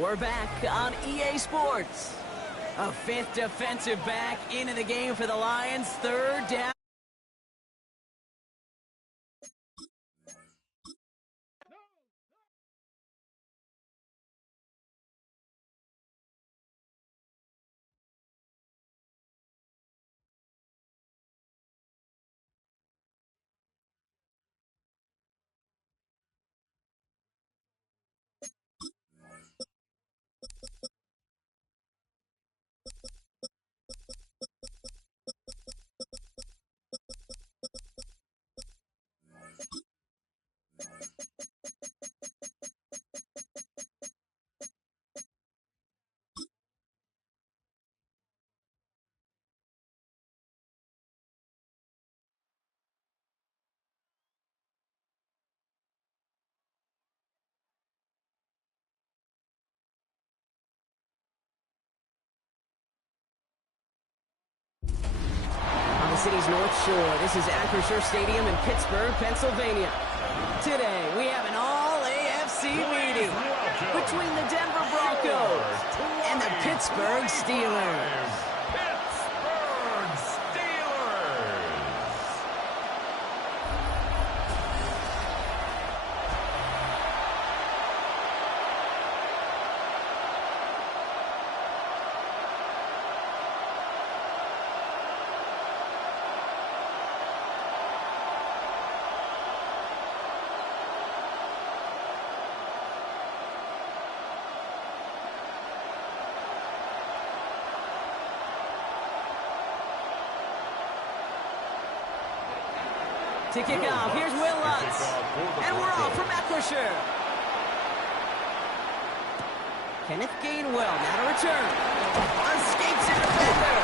We're back on EA Sports. A fifth defensive back into the game for the Lions. Third down. The city's North Shore. This is Acrisure Stadium in Pittsburgh, Pennsylvania. Today, we have an all-AFC meeting between the Denver Broncos and the Pittsburgh Steelers. Pittsburgh Steelers. To kick off, here's Will Lutz. And we're off from Acrisure. Kenneth Gainwell now to return. Escapes a defender.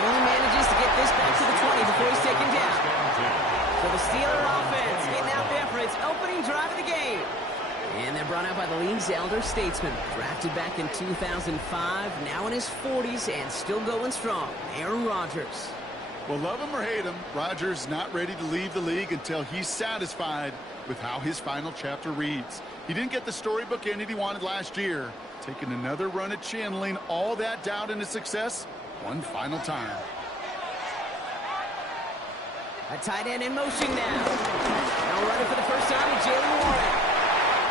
Only manages to get this back to the 20 before he's taken down. So the Steeler offense getting out there for its opening drive of the game. And they're brought out by the league's elder statesman. Drafted back in 2005, now in his 40s and still going strong. Aaron Rodgers. Well, love him or hate him, Rodgers not ready to leave the league until he's satisfied with how his final chapter reads. He didn't get the storybook ending he wanted last year. Taking another run at channeling all that doubt into success one final time. A tight end in motion now. Now running for the first time with Jalen Warren.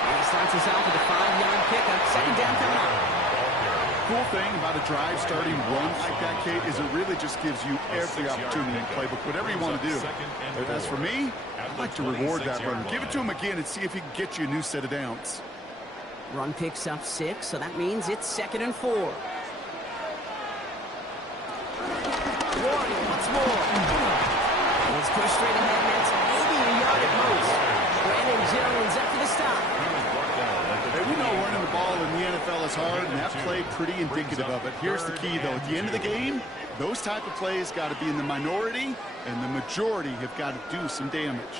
And he starts us off with a 5-yard pickup. Second down coming up. Cool thing about a drive starting run like that, Kate, is it really just gives you every opportunity in the playbook, whatever you want to do. But as for me, I'd like to reward that runner. Give it to him again and see if he can get you a new set of downs. Run picks up 6, so that means it's 2nd and 4. Warning, once more. Let's push straight ahead, and that's maybe a yard at most. Brandon Jones after the stop. Hey, we know running the ball in the NFL is hard, and that play pretty indicative of it. Here's the key, though. At the end of the game, those type of plays got to be in the minority, and the majority have got to do some damage.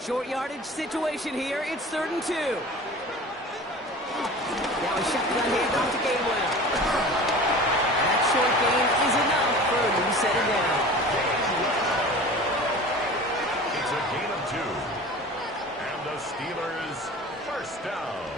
Short yardage situation here. It's 3rd and 2. Now a shotgun handoff to Gainwell. That short gain is enough for a new set of down. It's a gain of 2. And the Steelers first down.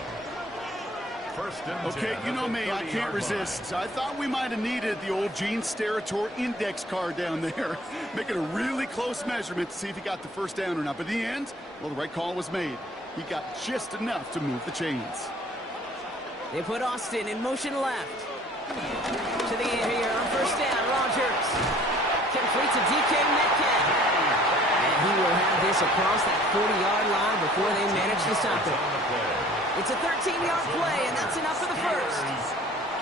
Okay, you know me, I can't resist. I thought we might have needed the old Gene Steratore index card down there. Making a really close measurement to see if he got the first down or not. But in the end, well, the right call was made. He got just enough to move the chains. They put Austin in motion left. To the air here on first down, Rodgers. Completes a DK Metcalf. And he will have this across that 40-yard line before they manage to stop it. It's a 13-yard play, and that's enough for the first.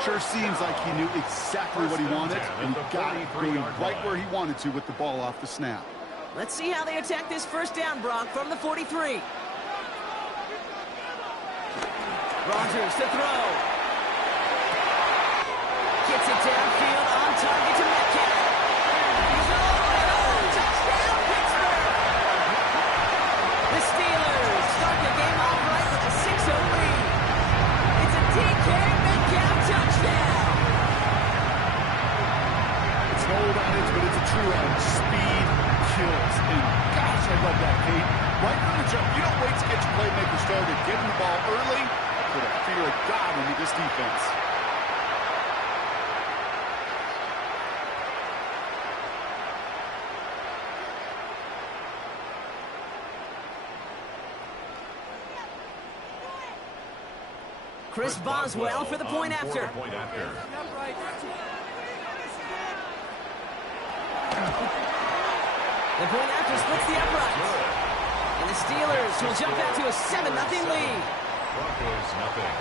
Sure seems like he knew exactly what he wanted, and he got it going right where he wanted to with the ball off the snap. Let's see how they attack this first down, Brock, from the 43. Rodgers to throw. Gets it downfield on target to Metcalf. He's love that, Kate. Right from the jump, you don't wait to get your playmaker started. Getting the ball early, put a fear of God into this defense. Chris Boswell for the point after. The point after splits the uprights. And the Steelers will jump out to a 7-0 lead. Broncos nothing.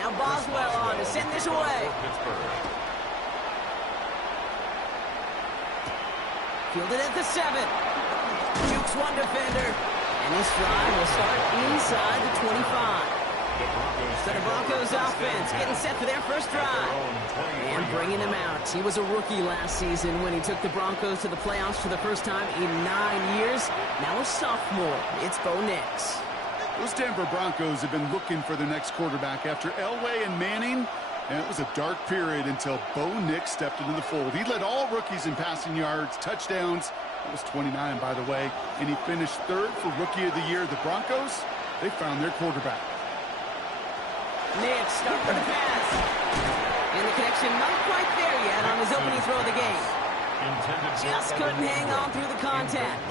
Now Boswell on to send this away. Fielded at the 7. Jukes one defender. And this drive will start inside the 25. So the Broncos offense getting set for their first drive. And bringing him out. He was a rookie last season when he took the Broncos to the playoffs for the first time in 9 years. Now a sophomore. It's Bo Nix. Those Denver Broncos have been looking for their next quarterback after Elway and Manning. And it was a dark period until Bo Nix stepped into the fold. He led all rookies in passing yards, touchdowns. That was 29, by the way. And he finished third for Rookie of the Year. The Broncos, they found their quarterback. Nix start for the pass. And the connection not quite there yet on his opening throw of the game. Just couldn't hang on through the contact.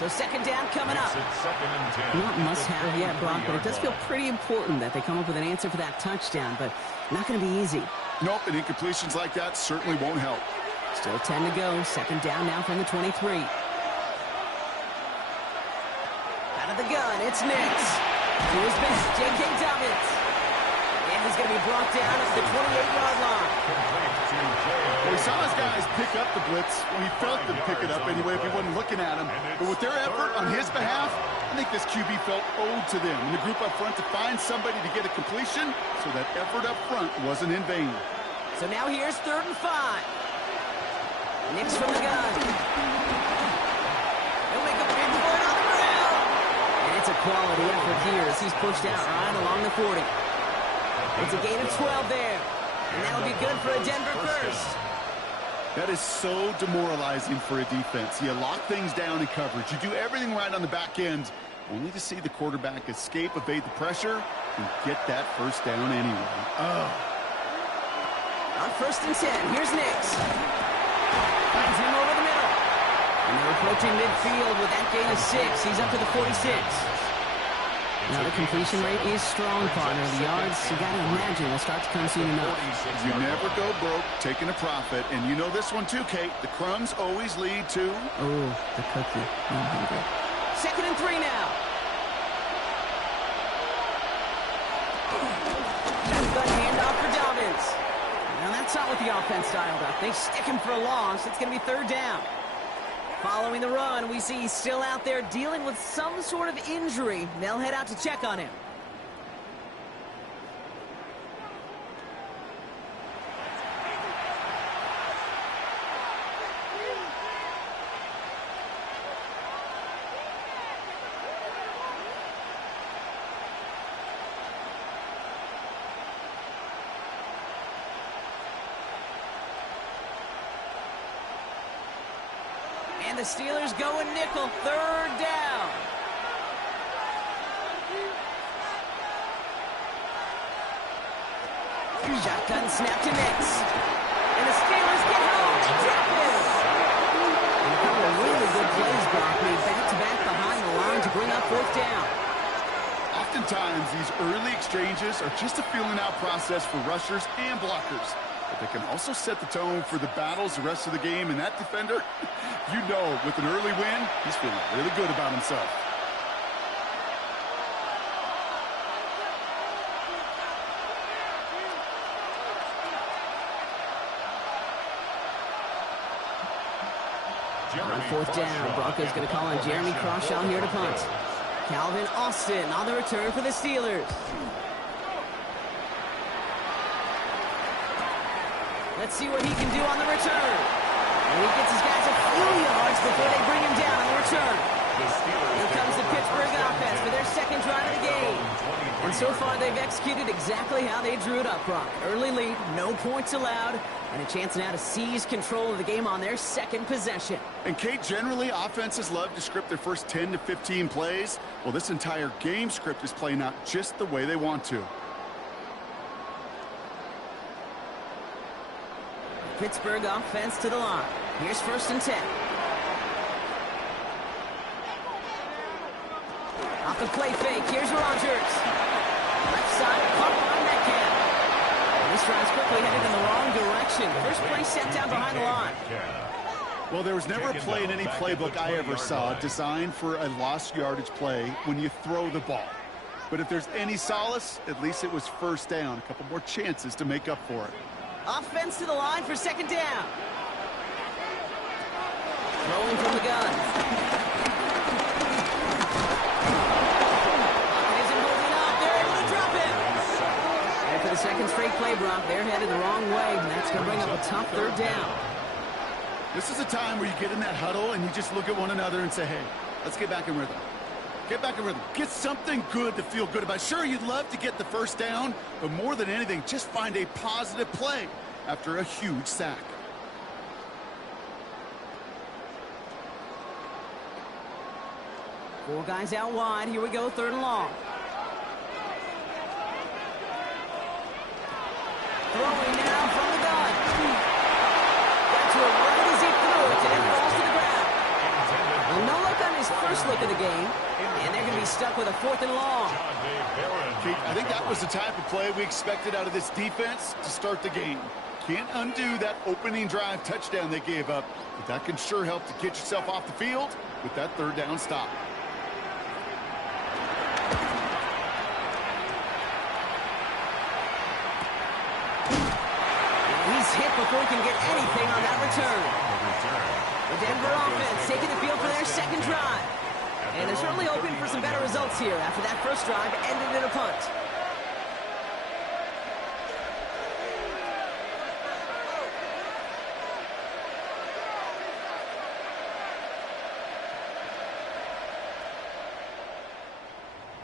So second down coming up. Not must-have yet, Brock, but it does feel pretty important that they come up with an answer for that touchdown, but not going to be easy. Nope, and incompletions like that certainly won't help. Still 10 to go. Second down now from the 23. Out of the gun, it's Nix. To his back, J.K. Dobbins. And he's going to be brought down at the 28-yard line. Well, he saw his guys pick up the blitz. Well, he felt them pick it up anyway if he wasn't looking at him. But with their effort on his behalf, I think this QB felt owed to them and the group up front to find somebody to get a completion, so that effort up front wasn't in vain. So now here's 3rd and 5. Nix from the gun. He'll make a big play on the ground. And it's a quality effort here as he's pushed out right along the 40. It's a gain of 12 there. And that'll be good for a Denver first. That is so demoralizing for a defense. You lock things down in coverage. You do everything right on the back end, only to see the quarterback escape, evade the pressure, and get that first down anyway. Oh. On 1st and 10, here's Nix. Finds him over the middle. And they're approaching midfield with that gain of 6. He's up to the 46. Now the completion rate is strong, partner. The yards, you got to imagine, will start to come soon enough. You never go broke taking a profit. And you know this one too, Kate. The crumbs always lead to... Oh, the cookie. 2nd and 3 now. Shotgun handoff for Dobbins. Now that's not what the offense dialed up. They stick him for a loss. It's going to be 3rd down. Following the run, we see he's still out there dealing with some sort of injury. They'll head out to check on him. And the Steelers going nickel, 3rd down. Shotgun snap to Nix. And the Steelers get home. Exactly. And a couple of really good plays, Brock, made back-to-back behind the line to bring up 4th down. Oftentimes, these early exchanges are just a feeling-out process for rushers and blockers. But they can also set the tone for the battles the rest of the game. And that defender, you know, with an early win, he's feeling really good about himself. On 4th down, Broncos going to call on Jeremy Crawshaw here to punt. Calvin Austin on the return for the Steelers. Let's see what he can do on the return. And he gets his guys a few yards before they bring him down on the return. Here comes the Pittsburgh offense for their second drive of the game. And so far, they've executed exactly how they drew it up, Brock. Early lead, no points allowed, and a chance now to seize control of the game on their second possession. And, Kate, generally, offenses love to script their first 10 to 15 plays. Well, this entire game script is playing out just the way they want to. Pittsburgh offense to the line. Here's 1st and 10. Off the play fake, here's Rodgers. Left side, caught by Metcalf. And this drive's quickly headed in the wrong direction. First play set down behind the line. Well, there was never a play in any playbook I ever saw designed for a lost yardage play when you throw the ball. But if there's any solace, at least it was first down. A couple more chances to make up for it. Offense to the line for 2nd down. Rolling from the gun. Pocket isn't holding up. They're able to drop it. And for the second straight play, Brock, they're headed the wrong way, and that's going to bring up a tough 3rd down. This is a time where you get in that huddle and you just look at one another and say, hey, let's get back in rhythm. Get back in rhythm. Get something good to feel good about. Sure, you'd love to get the first down, but more than anything, just find a positive play after a huge sack. Four guys out wide. Here we go, 3rd and long. Throwing now from the gun. Got to it right as he threw it, and it falls to the ground. Well, no look on his first look of the game, and they're going to be stuck with a 4th and long. Kate, I think that was the type of play we expected out of this defense to start the game. Can't undo that opening drive touchdown they gave up, but that can sure help to get yourself off the field with that 3rd down stop. He's hit before he can get anything on that return. The Denver offense taking the field for their second drive. And they're certainly hoping for some better results here after that first drive ended in a punt.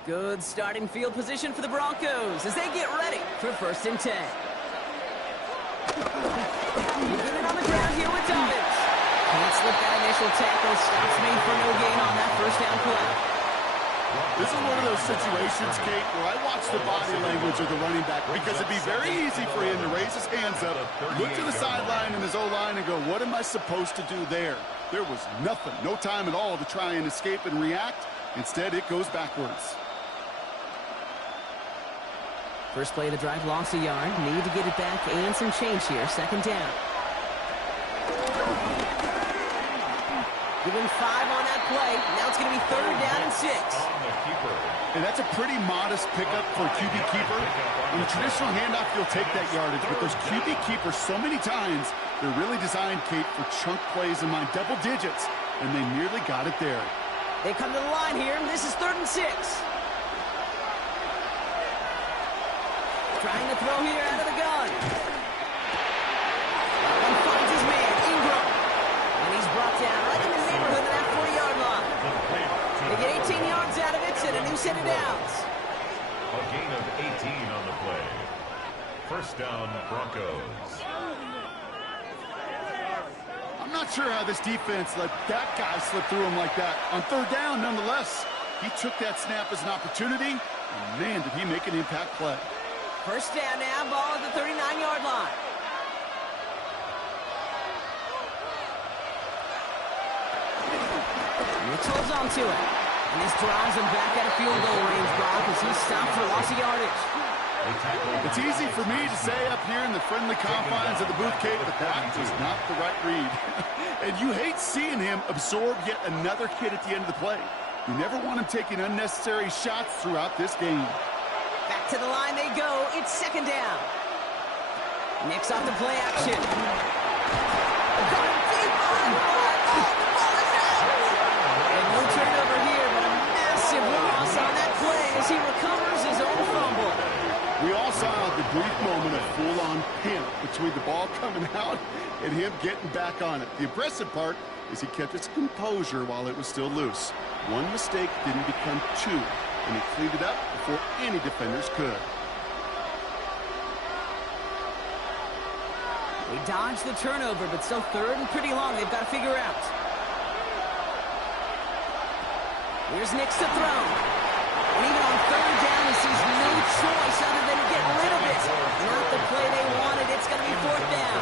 Good starting field position for the Broncos as they get ready for 1st and 10. Moving it on the ground here with Dobbins. Can't slip that initial tackle. Stops made for no gain on that first down play. This is one of those situations, Kate, where I watch the body language of the running back because it'd be very easy for him to raise his hands up, look to the sideline and his O-line and go, what am I supposed to do there? There was nothing, no time at all to try and escape and react. Instead, it goes backwards. First play of the drive, lost a yard. Need to get it back and some change here. 2nd down. Given 5 on that play. Now it's going to be 3rd down and 6. And that's a pretty modest pickup for a QB keeper. On a traditional handoff, you'll take that yardage. But those QB keepers, so many times, they're really designed, Kate, for chunk plays in mind, double digits. And they nearly got it there. They come to the line here. This is 3rd and 6. Trying to throw here out of the gun. And finds his man, Ingram. And he's brought down right in the neighborhood of that 40-yard line. They get 18 yards out of it and a new set of downs. A gain of 18 on the play. 1st down, Broncos. I'm not sure how this defense let that guy slip through him like that. On 3rd down, nonetheless, he took that snap as an opportunity, and man, did he make an impact play. 1st down now, ball at the 39-yard line. Mitch holds on to it. And this drives him back at a field goal range, Brock, as he's stopped for loss of yardage. It's easy for me to say up here in the friendly confines of the booth, Kate, but that was not the right read. And you hate seeing him absorb yet another hit at the end of the play. You never want him taking unnecessary shots throughout this game. Back to the line they go. It's 2nd down. Nick's off the play action. Going deep on the ball is out. And no turnover here, but a massive loss on that play as he recovers his own fumble. We all saw the brief moment of full-on pimp between the ball coming him getting back on it. The impressive part is he kept his composure while it was still loose. One mistake didn't become two, and he cleaned it up before any defenders could. They dodged the turnover, but still third and pretty long. They've got to figure out. Here's Nix to throw. And even on third down, he sees no choice other than to get rid of it. Not the play they wanted. It's going to be fourth down.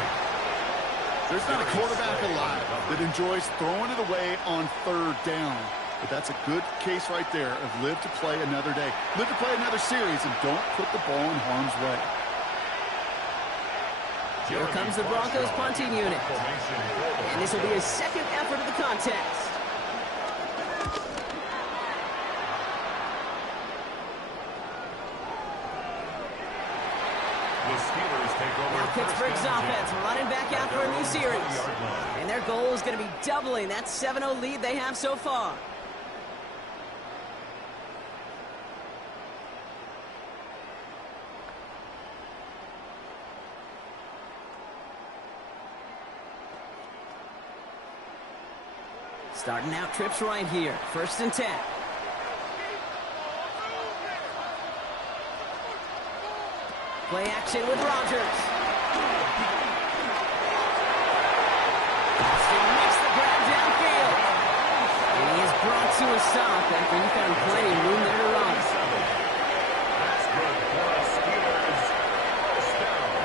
There's not a quarterback alive that enjoys throwing it away on third down. But that's a good case right there of live to play another day. Live to play another series and don't put the ball in harm's way. Here comes the Broncos punting unit. And this will be his second effort of the contest. Now Pittsburgh's offense running back out for a new series. And their goal is going to be doubling that 7-0 lead they have so far. Starting out trips right here. 1st and 10. Play action with Rodgers. Austin makes the grab downfield. And he is brought to a stop after he found plenty of room there to run. That's good for the Steelers. First down.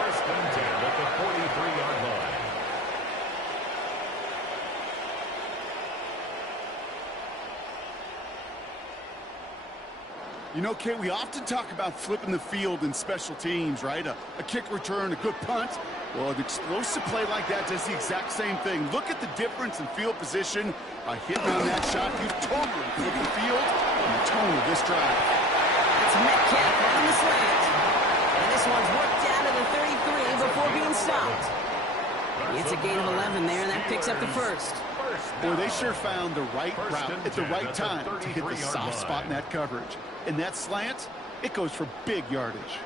1st and 10 at the 43-yard line. You know, Kate, we often talk about flipping the field in special teams, right? A kick return, a good punt. Well, an explosive play like that does the exact same thing. Look at the difference in field position. By hitting on that shot, you totally flip the field and the tone of this drive. It's Metcalf on the slant. And this one's worked down to the 33 before being stopped. It's a gain of 11 there, and that picks up the first. Boy, they sure found the right route at the right time to hit the soft spot in that coverage. And that slant, it goes for big yardage.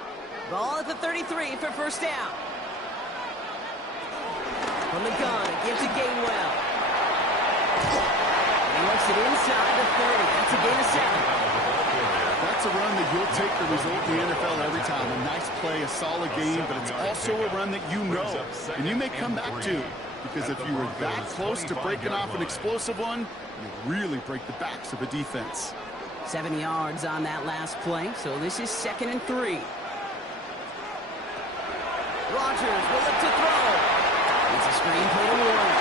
Ball at the 33 for first down. From the gun, it gives to Gainwell. He works it inside the 30. That's a gain of 7. That's a run that you'll take the result in the NFL every time. A nice play, a solid game, but it's also a run that you know. And you may come back to. Because if you were that close to breaking off an explosive one, you really break the backs of a defense. 7 yards on that last play, so this is 2nd and 3. Rodgers will look to throw. It's a screen play to Warren.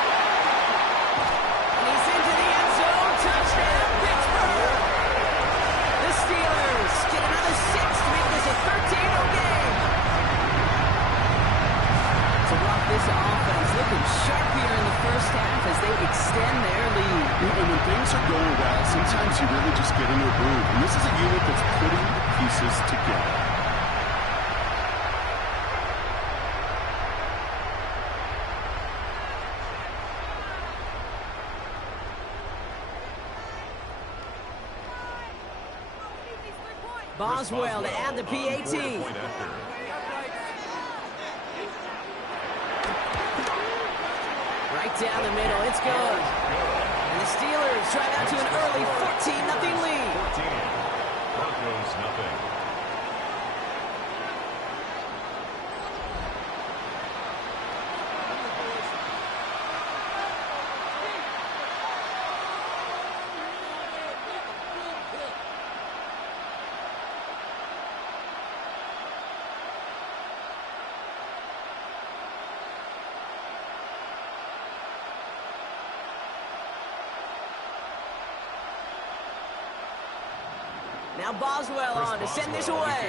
And he's into the end zone. Touchdown, Pittsburgh! The Steelers get another 6 to make this a 13-0 game. To block this offense, looking sharp here in the first half as they extend their lead. And when things are going well, sometimes you really just get into a groove. And this is a unit that's putting the pieces together. Boswell to add the PAT. Right down the middle, it's good. And the Steelers drive out to an early 14-0 lead. 14. Broncos nothing. Now Boswell on to send this away.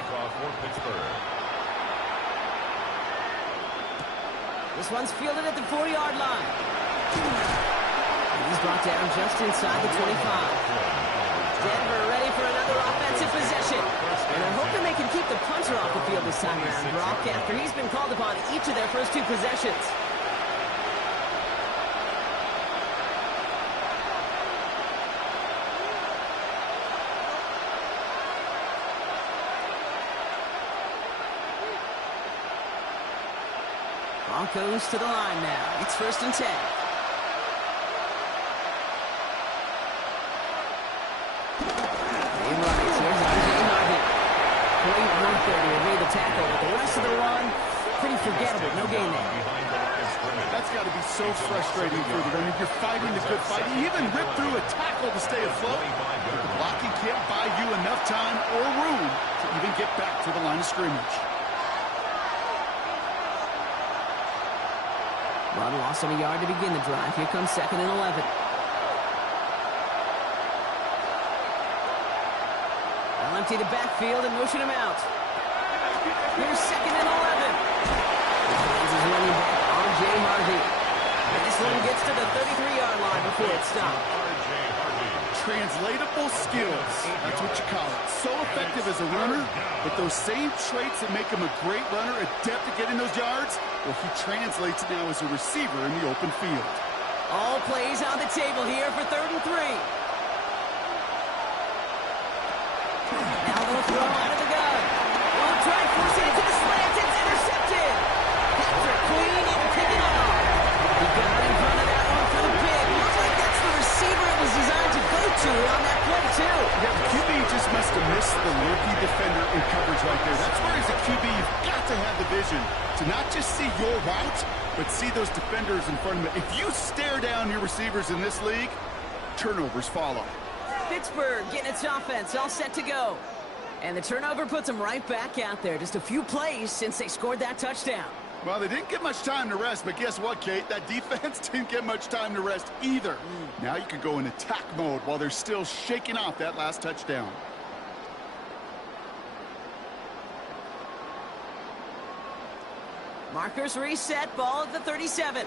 This one's fielded at the 40-yard line. And he's brought down just inside the 25. Denver ready for another offensive possession. And they're hoping they can keep the punter off the field this time around, Brock, after he's been called upon each of their first 2 possessions. Broncos to the line now. It's 1st and 10. They run it. Here's R.J. Harvey. Great work there to evade the tackle, but the rest of the run, pretty forgettable. No gain there. That's got to be so frustrating for the runner. You're fighting the good fight. You even rip through a tackle to stay afloat. But the blocking can't buy you enough time or room to even get back to the line of scrimmage. Run loss on a yard to begin the drive. Here comes 2nd and 11. They'll empty the backfield and motion him out. Here's 2nd and 11. He finds his running back, R.J. Harvey. And this one gets to the 33-yard line before it's stopped. Translatable skills. That's what you call it. So effective as a runner, but those same traits that make him a great runner, adept at getting those yards, well, he translates it now as a receiver in the open field. All plays on the table here for 3rd and 3. Now they'll throw out of the gun. Won't try and force it into the slant. It's intercepted. Patrick Queen and pick it up. He got in front of that one for the pick. Looks like that's the receiver it was designed to go to on that play, too. Yeah, the QB just must have missed the rookie defender in coverage right there. That's where, as a QB, you've got to have the vision to not just see your route, but see those defenders in front of you. If you stare down your receivers in this league, turnovers follow. Pittsburgh getting its offense all set to go. And the turnover puts them right back out there. Just a few plays since they scored that touchdown. Well, they didn't get much time to rest, but guess what, Kate? That defense didn't get much time to rest either. Now you can go in attack mode while they're still shaking off that last touchdown. Markers reset, ball at the 37.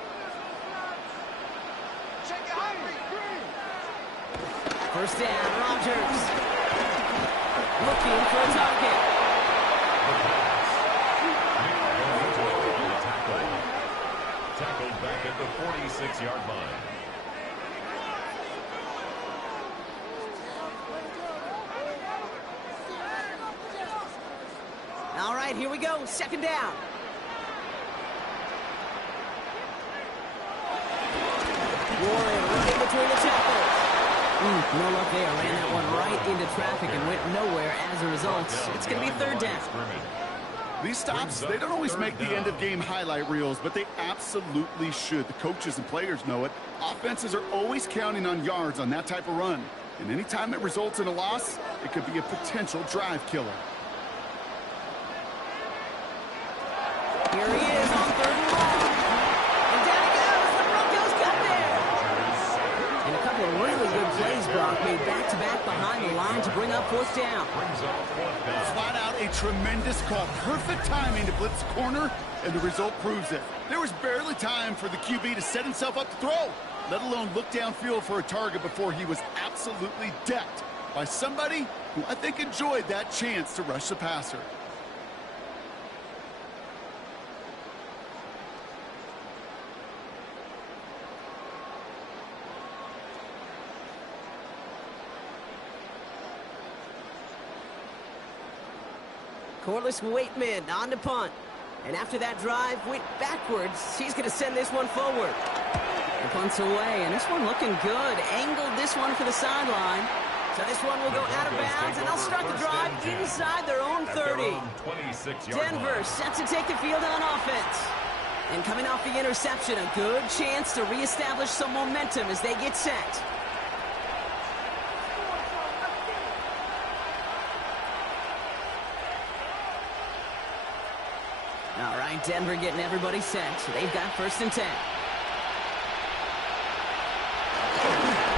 First down, Rodgers. Looking for a target. Tackled back at the 46-yard line. All right, here we go. 2nd down. Warren running between the tackles. No luck there. Ran that one right into traffic and went nowhere as a result. It's going to be 3rd down. These stops, they don't always make the end-of-game highlight reels, but they absolutely should. The coaches and players know it. Offenses are always counting on yards on that type of run. And anytime it results in a loss, it could be a potential drive killer. Here he is on 3rd and long. And down he goes. The Broncos got there. And a couple of really good plays, Brock, made back-to-back behind the line to bring up 4th down. Flat out a tremendous call. Perfect timing to blitz the corner, and the result proves it. There was barely time for the QB to set himself up to throw, let alone look downfield for a target before he was absolutely decked by somebody who I think enjoyed that chance to rush the passer. Corliss Waitman on to punt. And after that drive went backwards, he's going to send this one forward. The punt's away, and this one looking good. Angled this one for the sideline. So this one will go out of bounds, and they'll start the drive inside their own 30. Denver set to take the field on offense. And coming off the interception, a good chance to reestablish some momentum as they get set. All right, Denver getting everybody set. They've got 1st and 10.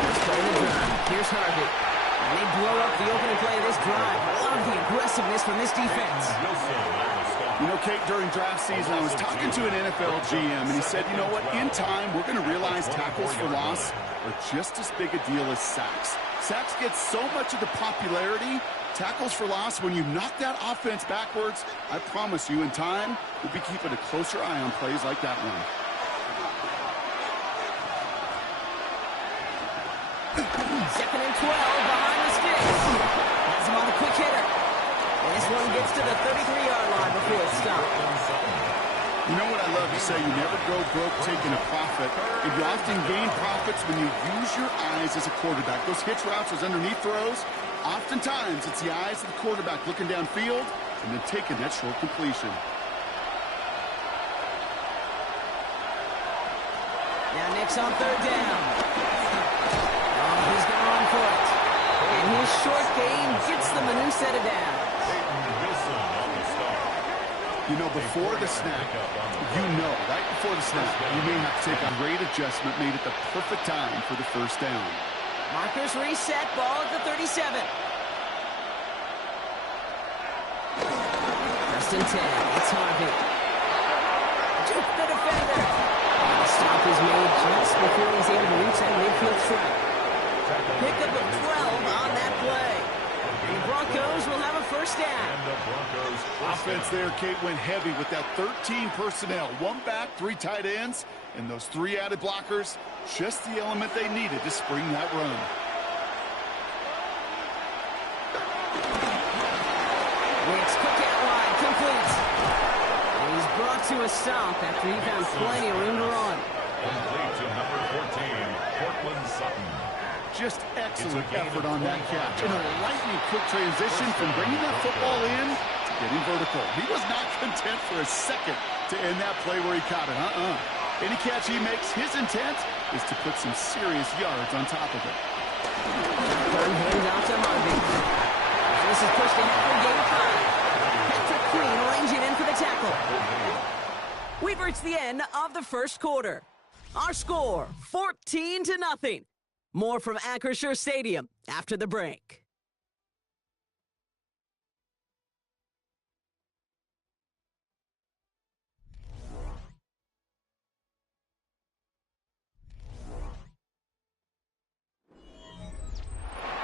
Let's play the drive. Here's Harvey. And they blow up the opening play of this drive. Love the aggressiveness from this defense. You know, Kate, during draft season, I was talking to an NFL GM, and he said, you know what, in time, we're going to realize tackles for loss are just as big a deal as sacks. Sacks get so much of the popularity. Tackles for loss, when you knock that offense backwards, I promise you, in time, we'll be keeping a closer eye on plays like that one. 2nd and 12 behind the sticks. Has him on the quick hitter. And this one gets to the 33-yard line before it's stopped. You know what I love to say, you never go broke taking a profit, and you often gain profits when you use your eyes as a quarterback. Those hitch routes, those underneath throws, oftentimes it's the eyes of the quarterback looking downfield and then taking that short completion. Now Nick's on third down. Oh, he's going to run for it. And his short game gets them a new set of downs. You know, before the snap, right before the snap, you may have to take a great adjustment made at the perfect time for the first down. Markers reset, ball at the 37. First and 10, it's Harvey. Juke the defender. And the stop is made just before he's able to reach that midfield strike. Pickup of 12 on that play. And the Broncos will have a first down. Offense there, Kate, went heavy with that 13 personnel. One back, 3 tight ends, and those 3 added blockers. Just the element they needed to spring that run. Wicks quick out wide, complete. And he's brought to a stop after he found plenty of room to run. Complete to number 14, Cortland Sutton. Just excellent effort on that catch. And a lightning quick transition from bringing that football in to getting vertical. He was not content for a second to end that play where he caught it. Any catch he makes, his intent is to put some serious yards on top of it. Third hands out to Harvey. This is pushed ahead for game 5. Patrick Queen ranging in for the tackle. We've reached the end of the first quarter. Our score, 14-0. More from Acrisure Stadium after the break.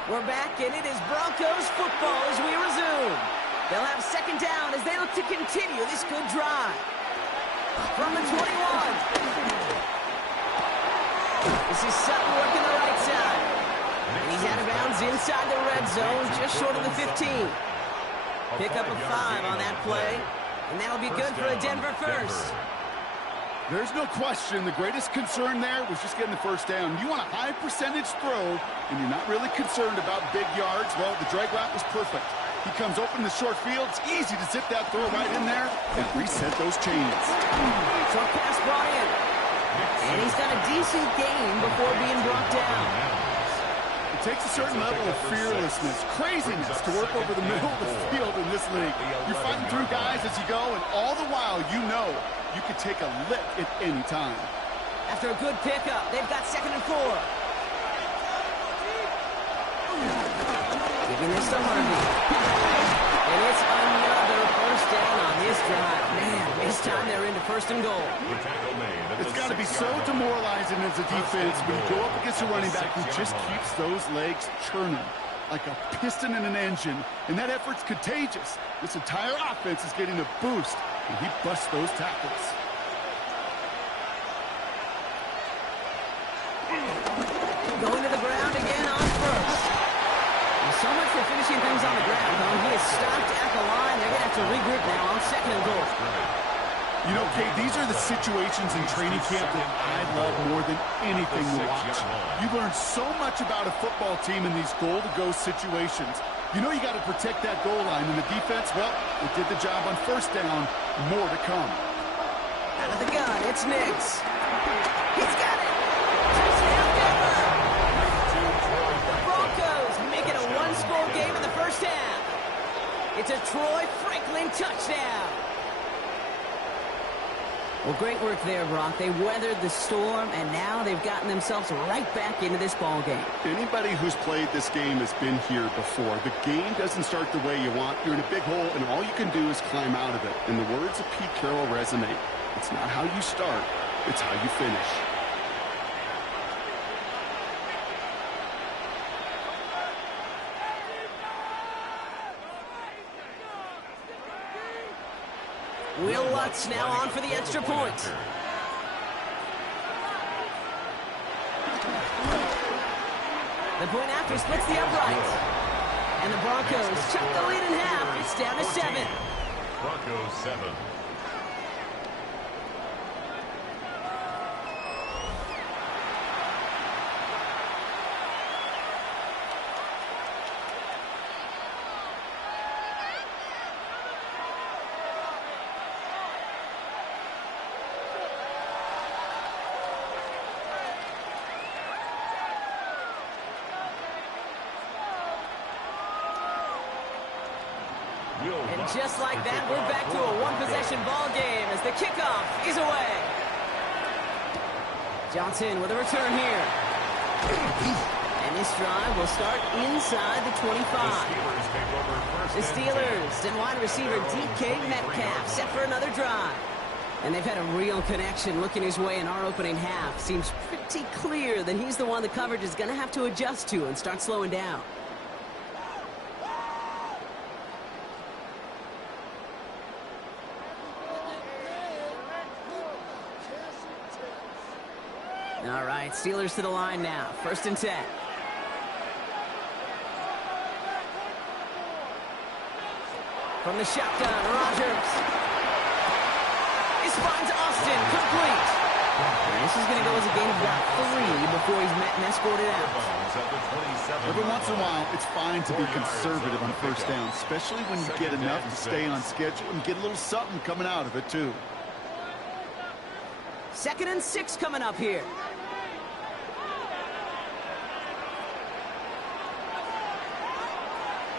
We're back, and it is Broncos football as we resume. They'll have second down as they look to continue this good drive. From the 21. This is Sutton working the right side. And he's out of bounds inside the red zone, just short of the 15. Pick up a 5 on that play, and that'll be good for a Denver first. There's no question the greatest concern there was just getting the first down. You want a high percentage throw, and you're not really concerned about big yards. Well, the drag route was perfect. He comes open in the short field. It's easy to zip that throw right in there and reset those chains. Short pass brought in. And he's got a decent gain before being brought down. It takes a certain level of fearlessness, craziness to work over the middle of the field in this league. You're fighting through guys as you go, and all the while you know you can take a lick at any time. After a good pickup, they've got 2nd and 4. Giving this to Harvey. And it's another first down on this drive. Man, this time they're into 1st and goal. It's got to be so demoralizing as a defense when you go up against a running back who just keeps those legs churning like a piston in an engine, and that effort's contagious. This entire offense is getting a boost, and he busts those tackles. Going to the ground again on first. And so much for finishing things on the ground, though. He is stopped at the line. They're going to have to regroup now on 2nd and goal. You know, Kate, these are the situations in training camp that I love more than anything to watch. You learn so much about a football team in these goal-to-go situations. You know you got to protect that goal line, and the defense, well, they did the job on 1st down. More to come. Out of the gun, it's Nix. He's got it. Touchdown, Denver. The Broncos make it a 1-score game in the first half. It's a Troy Franklin touchdown. Well, great work there, Brock. They weathered the storm, and now they've gotten themselves right back into this ball game. Anybody who's played this game has been here before. The game doesn't start the way you want. You're in a big hole, and all you can do is climb out of it. And the words of Pete Carroll resonate. It's not how you start, it's how you finish. Will Lutz now on for the extra point. The point after splits the upright. And the Broncos chuck the lead in half. It's down to 7. Broncos 7. And just like that, we're back to a one-possession ball game as the kickoff is away. Johnson with a return here. And this drive will start inside the 25. The Steelers and wide receiver DK Metcalf set for another drive. And they've had a real connection looking his way in our opening half. Seems pretty clear that he's the one the coverage is going to have to adjust to and start slowing down. All right, Steelers to the line now. 1st and 10. From the shotgun, Rodgers. This finds Austin, complete. And this is going to go as a gain of about 3 before he's met and escorted out. Every once in a while, it's fine to be conservative on 1st down, especially when you get enough to stay on schedule and get a little something coming out of it, too. 2nd and 6 coming up here.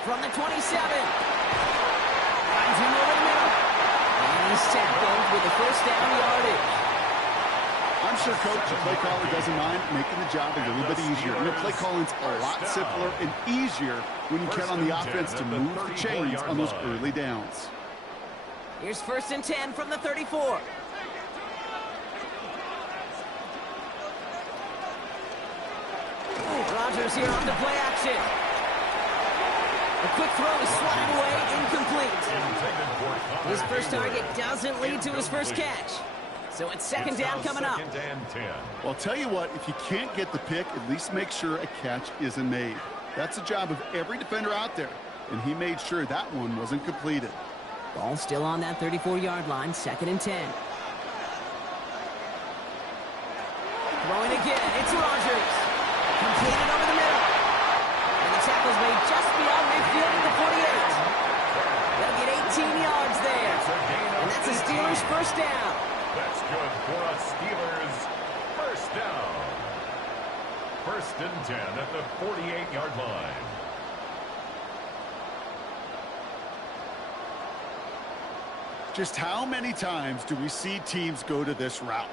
From the 27. Finds him over the middle. And he's tackled with the 1st down yardage. I'm sure Coach, the play caller, doesn't mind making the job a little bit easier. And the play calling's a lot simpler and easier when you count on the offense to move the chains on those early downs. Here's 1st and 10 from the 34. Rodgers here on the play action. A quick throw is swatted away, incomplete. His first target doesn't lead to his first catch. So it's 2nd down coming up. Well, I'll tell you what, if you can't get the pick, at least make sure a catch isn't made. That's the job of every defender out there, and he made sure that one wasn't completed. Ball still on that 34-yard line, 2nd and 10. Throwing again, it's Rodgers. Completed over the middle. And the tackle's made just beyond midfield at the 48. They'll get 18 yards there. And that's the Steelers' 1st down. That's good for a Steelers 1st down. 1st and 10 at the 48-yard line. Just how many times do we see teams go to this route?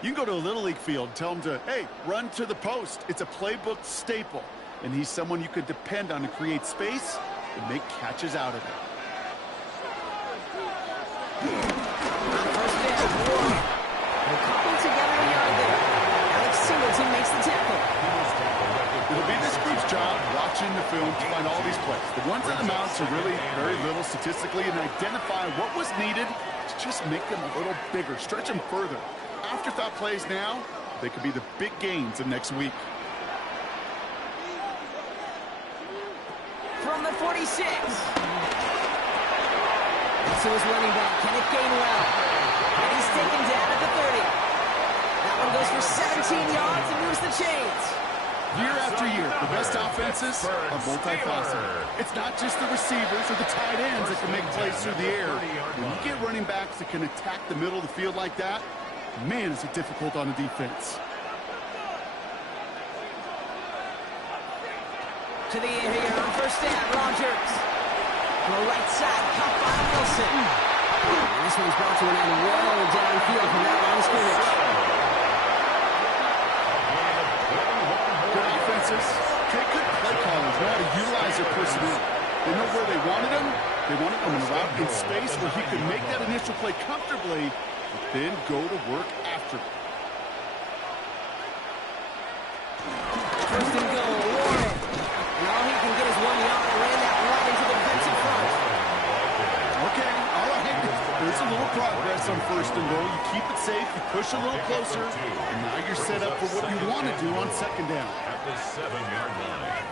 You can go to a Little League field and tell them to, hey, run to the post. It's a playbook staple. And he's someone you could depend on to create space and make catches out of it. First down, Warren. They're coupled together a yard there. Alex Singleton makes the tackle. It'll be this group's job watching the film to find all these plays. The ones that amount to really very little statistically and identify what was needed to just make them a little bigger, stretch them further. Afterthought plays now, they could be the big gains of next week. From the 46. So his running back, Kenneth Gainwell. And he's taken down at the 30. That one goes for 17 yards and moves the chains. Year after year, the best offenses are multifaceted. It's not just the receivers or the tight ends that can make plays through the air. When you get running backs that can attack the middle of the field like that, man, is it difficult on the defense. To the air here on 1st down, Rodgers. On the right side, caught by Wilson. And this one's brought to an end well downfield from that line of scrimmage. Good offenses, good play callers know how to utilize their personnel. They know where they wanted him. They wanted him in a route in space where he could make that initial play comfortably, but then go to work after. 1st and goal, Warren. And all he can get is 1 yard and ran that right into the defensive front. Okay, all right. There's a little progress on 1st and goal. You keep it safe, you push a little closer, and now you're set up for what you want to do on 2nd down. At the 7-yard line.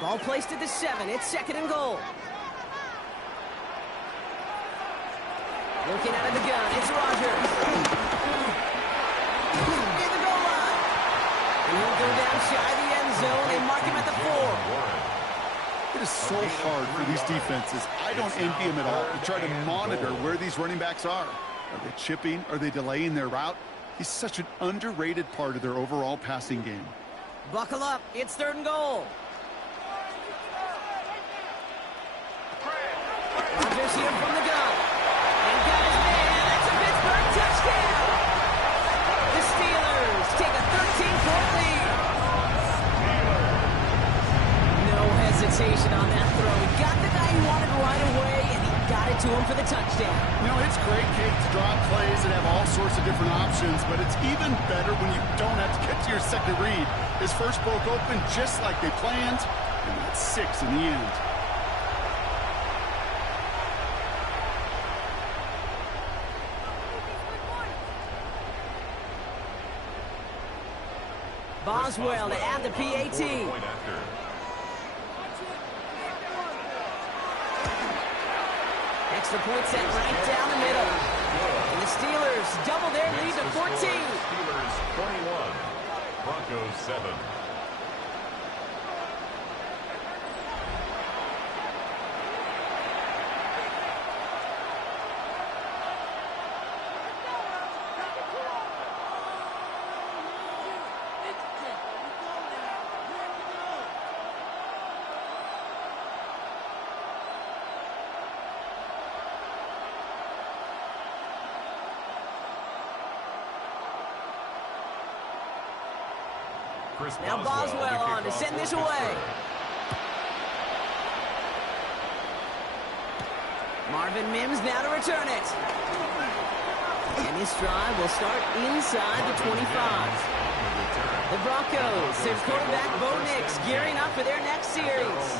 Ball placed at the 7. It's 2nd and goal. Looking out of the gun, it's Rodgers. In the goal line. And he'll go down shy of the end zone. They mark him at the 4. It is so hard for these defenses. I don't envy them at all to try to monitor where these running backs are. Are they chipping? Are they delaying their route? He's such an underrated part of their overall passing game. Buckle up. It's 3rd and goal. Fires here from the gun. And got his man. That's a Pittsburgh touchdown. The Steelers take a 13-point lead. No hesitation on that throw. He got the guy he wanted right away, and he got it to him for the touchdown. You know, it's great, Kate, to draw plays and have all sorts of different options, but it's even better when you don't have to get to your second read. His first broke open just like they planned, and that's 6 in the end. Boswell to add the PAT. Extra point set right down the middle. And the Steelers double their lead to 14. Steelers 21, Broncos 7. Now Boswell on to send this away. Marvin Mims now to return it. And this drive will start inside the 25. The Broncos, their quarterback Bo Nix, gearing up for their next series.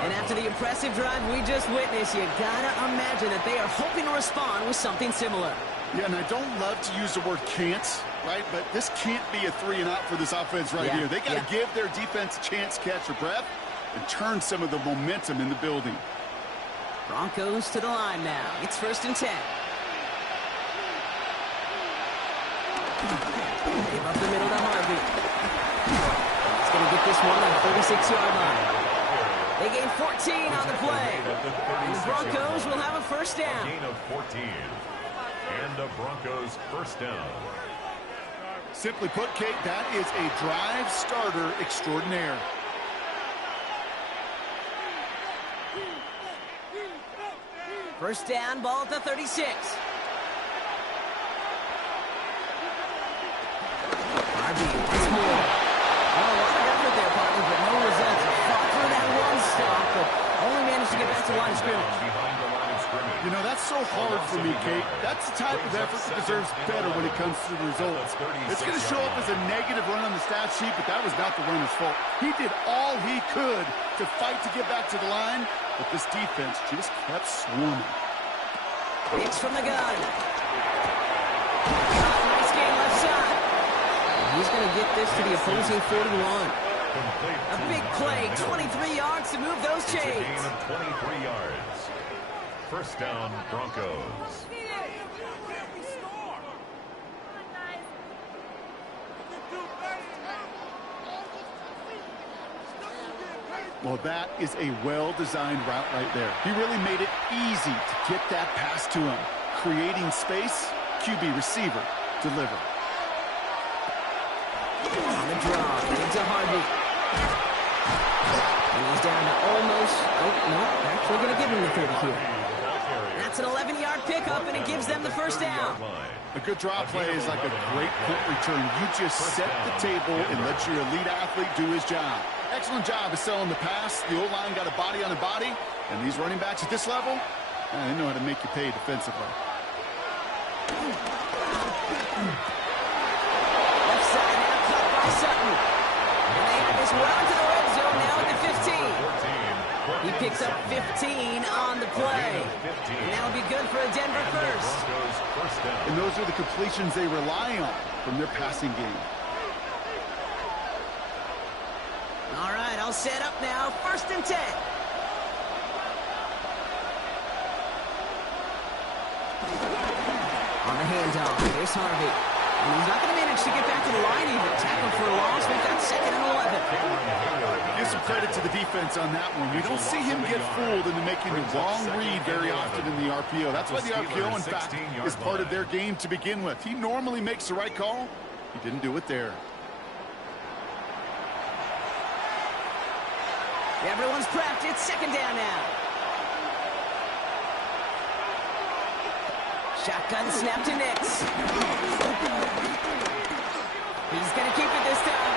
And after the impressive drive we just witnessed, you gotta imagine that they are hoping to respond with something similar. Yeah, and I don't love to use the word can't, right? But this can't be a 3 and out for this offense right here. They got to give their defense a chance to catch their breath and turn some of the momentum in the building. Broncos to the line now. It's 1st and 10. Give up the middle to Harvey. He's going to get this one on the 36-yard line. They gain 14 on the play. And the Broncos will have a first down. A gain of 14. And the Broncos first down. Simply put, Kate, that is a drive starter extraordinaire. First down, ball at the 36. Harvey, it's more. Oh, a lot of effort there, partner, but no results. Fought through that one stop, but only managed to get back to the line of scrimmage. You know, that's so hard for me, Kate. That's the type of effort that deserves better when it comes to the results. It's going to show up as a negative run on the stat sheet, but that was not the runner's fault. He did all he could to fight to get back to the line, but this defense just kept swarming. Hits from the gun. Nice game left side. He's going to get this to the opposing 41. A big play, 23 yards to move those chains. It's a gain of 23 yards. First down, Broncos. Well, that is a well-designed route right there. He really made it easy to get that pass to him. Creating space, QB receiver, deliver. On the draw, into Harvey. And he's down to almost, no, actually going to give him the 30 here. That's an 11-yard pickup, and it gives them the first down. A good draw play is like a great punt return. You just set the table and let your elite athlete do his job. Excellent job of selling the pass. The O-line got a body on a body, and these running backs at this level, they know how to make you pay defensively. Left side now cut by Sutton. And they have this well into the red zone now at the 15. He picks up 15 on the play. And that'll be good for a Denver first. And those are the completions they rely on from their passing game. All right, I'll set up now. 1st and 10. On the handoff, here's Harvey. And he's not going to manage to get back to the line even. Tackle for a loss. We've got 2nd and 11. Give some credit to the defense on that one. We don't see him get fooled into making the wrong read very often in the RPO. That's why the RPO, in fact, is part of their game to begin with. He normally makes the right call. He didn't do it there. Everyone's prepped. It's 2nd down now. Shotgun snap to Nix. He's going to keep it this time.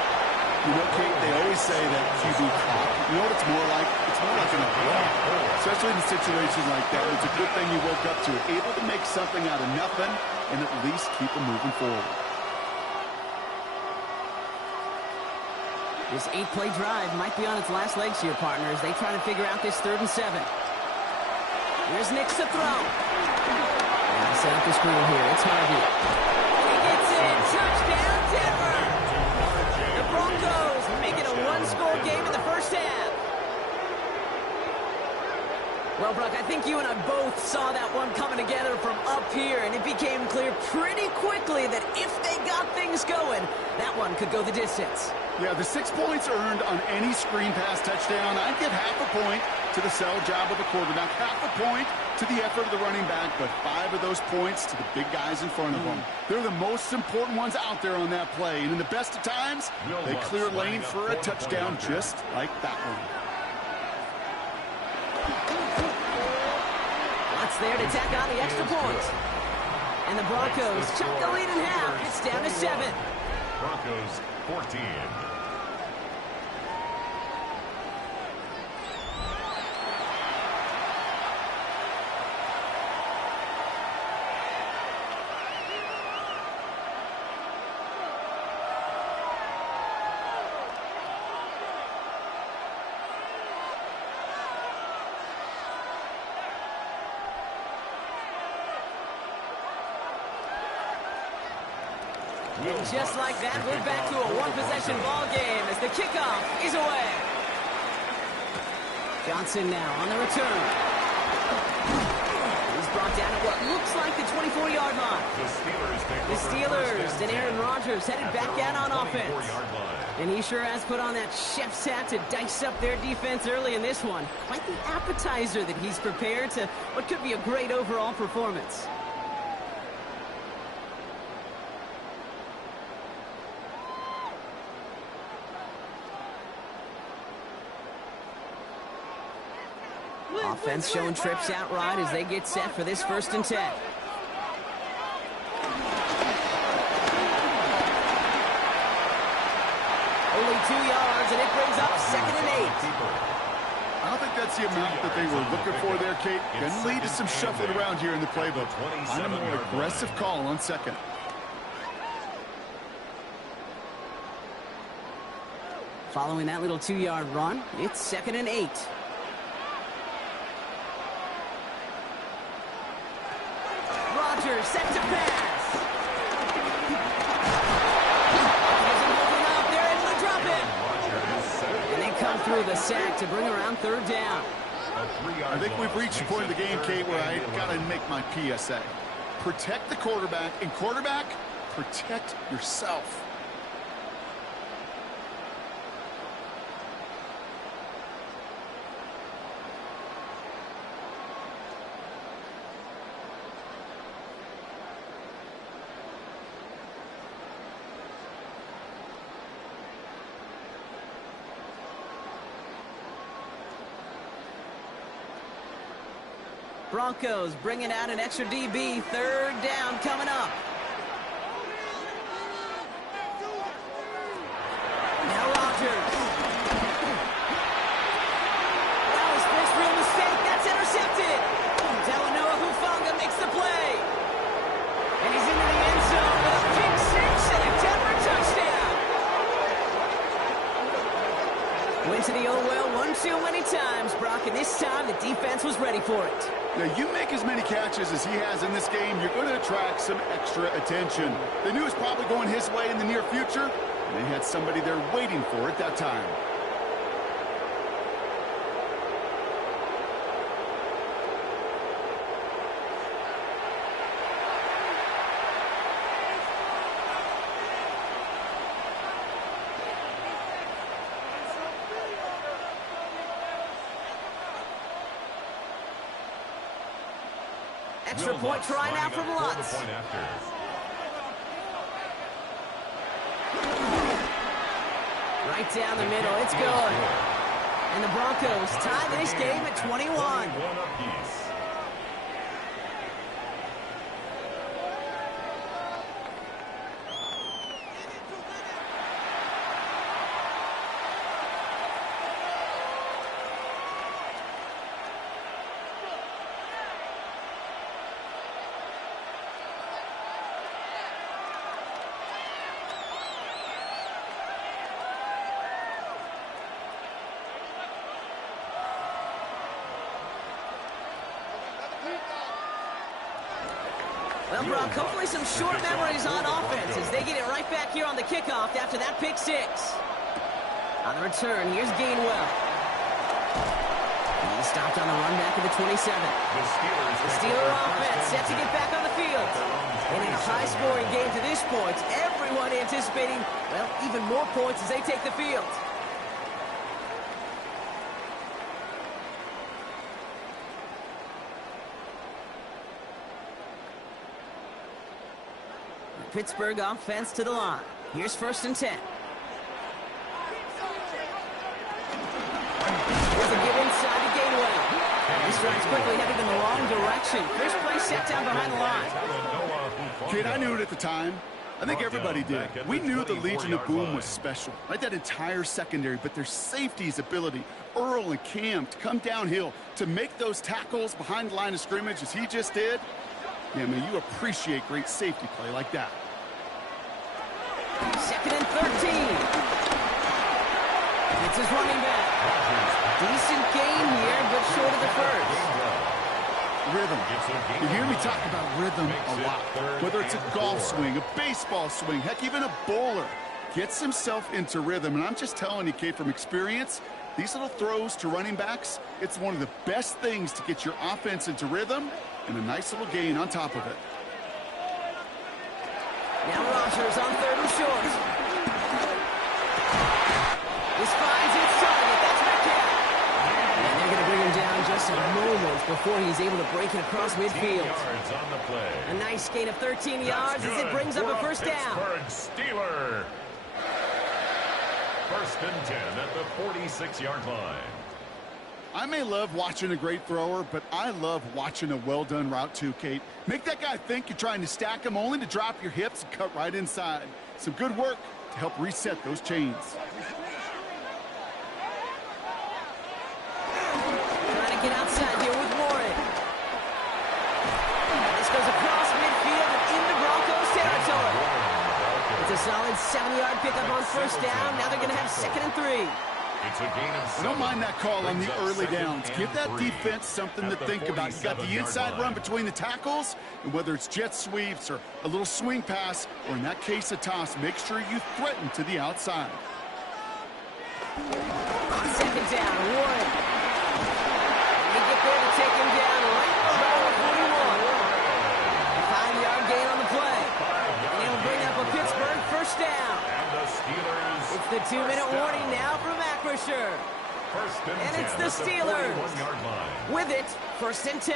You know, Kate, they always say that QB clock. You know what it's more like? It's more like an umbrella. Especially in situations like that. It's a good thing you woke up to it. Able to make something out of nothing and at least keep them moving forward. This 8-play drive might be on its last legs here, partners. They try to figure out this 3rd and 7. Here's Nix to throw. Now set up the screen here. It's Harvey. He gets it. Touchdown, Denver. The Broncos make it a 1-score game in the first half. Well, Brock, I think you and I both saw that one coming together from up here, and it became clear pretty quickly that if they got things going, that one could go the distance. Yeah, the 6 points earned on any screen pass touchdown. I'd give half a point to the sell job of the quarterback, half a point to the effort of the running back, but 5 of those points to the big guys in front of them. They're the most important ones out there on that play, and in the best of times, they clear lane for a touchdown just like that one. Watts there to tack on the extra point. And the Broncos chop the lead in half. It's down to 7. Broncos 14. And just like that, we're back to a one-possession ball game as the kickoff is away. Johnson now on the return. He's brought down at what looks like the 24-yard line. The Steelers and Aaron Rodgers headed back out on offense. And he sure has put on that chef's hat to dice up their defense early in this one. Quite the appetizer that he's prepared to what could be a great overall performance. Offense showing trips out right as they get set for this 1st and 10. Only 2 yards, and it brings up 2nd and 8. I don't think that's the amount that they were looking for there, Kate. Can lead to some shuffling around here in the playbook. On a more aggressive call on 2nd. Following that little 2-yard run, it's 2nd and 8. Rodgers set to pass. Isn't holding up. They're able to drop it. And they come through the sack to bring around 3rd down. I think we've reached the point of the game, Kate, where I got to make my PSA. Protect the quarterback, and quarterback, protect yourself. Broncos bringing out an extra DB. 3rd down coming up. Now Rodgers. That was first real mistake. That's intercepted. Talanoa Hufanga makes the play. And he's into the end zone with a pick 6 and a Denver touchdown. Went to the old well one too many times, Brock, and this time the defense was ready for it. Now, you make as many catches as he has in this game, you're going to attract some extra attention. They knew it was probably going his way in the near future, and they had somebody there waiting for it that time. Extra point try now from Lutz. Right down the middle, it's good. And the Broncos tie this game at 21. Now, Brock, hopefully some short memories on offense as they get it right back here on the kickoff after that pick six. On the return, here's Gainwell. He's stopped on the run back at the 27. The Steeler offense set to get back on the field. And in a high-scoring game to this point, everyone anticipating, well, even more points as they take the field. The Pittsburgh offense to the line. Here's 1st and 10. There's a give inside to Gainwell. He strides quickly, headed in the wrong direction. First play set down behind the line. Kid, I knew it at the time. I think everybody did. We knew the Legion of Boom was special, right? That entire secondary, but their safety's ability, Earl and Cam, to come downhill, to make those tackles behind the line of scrimmage as he just did. Yeah, man, you appreciate great safety play like that. 2nd and 13. It's his running back. Decent gain here, but short of the first. Rhythm. You hear me talk about rhythm a lot. Whether it's a golf swing, a baseball swing, heck, even a bowler gets himself into rhythm. And I'm just telling you, Kate, from experience, these little throws to running backs, it's one of the best things to get your offense into rhythm and a nice little gain on top of it. Now Rodgers on 3rd and short. This finds its target. That's Metcalf. And they're going to bring him down just a moment before he's able to break it across midfield. A nice gain of 13 yards as it brings up a first down. Steeler. 1st and 10 at the 46-yard line. I may love watching a great thrower, but I love watching a well-done route too, Kate. Make that guy think you're trying to stack him only to drop your hips and cut right inside. Some good work to help reset those chains. Trying to get outside here with Warren. This goes across midfield and into Broncos territory. It's a solid 7-yard pickup on first down. Now they're going to have 2nd and 3. It's a gain of 7. I don't mind that call on the early downs. Give that defense something to think about. You got the inside run between the tackles, and whether it's jet sweeps or a little swing pass, or in that case a toss, make sure you threaten to the outside. On 2nd down, Warren. They get there to take him down right around the 41. A 5-yard gain on the play. And it'll bring up a Pittsburgh first down. And the Steelers. It's the 2-minute warning now from Acrisure. And it's the Steelers. With it, 1st and 10.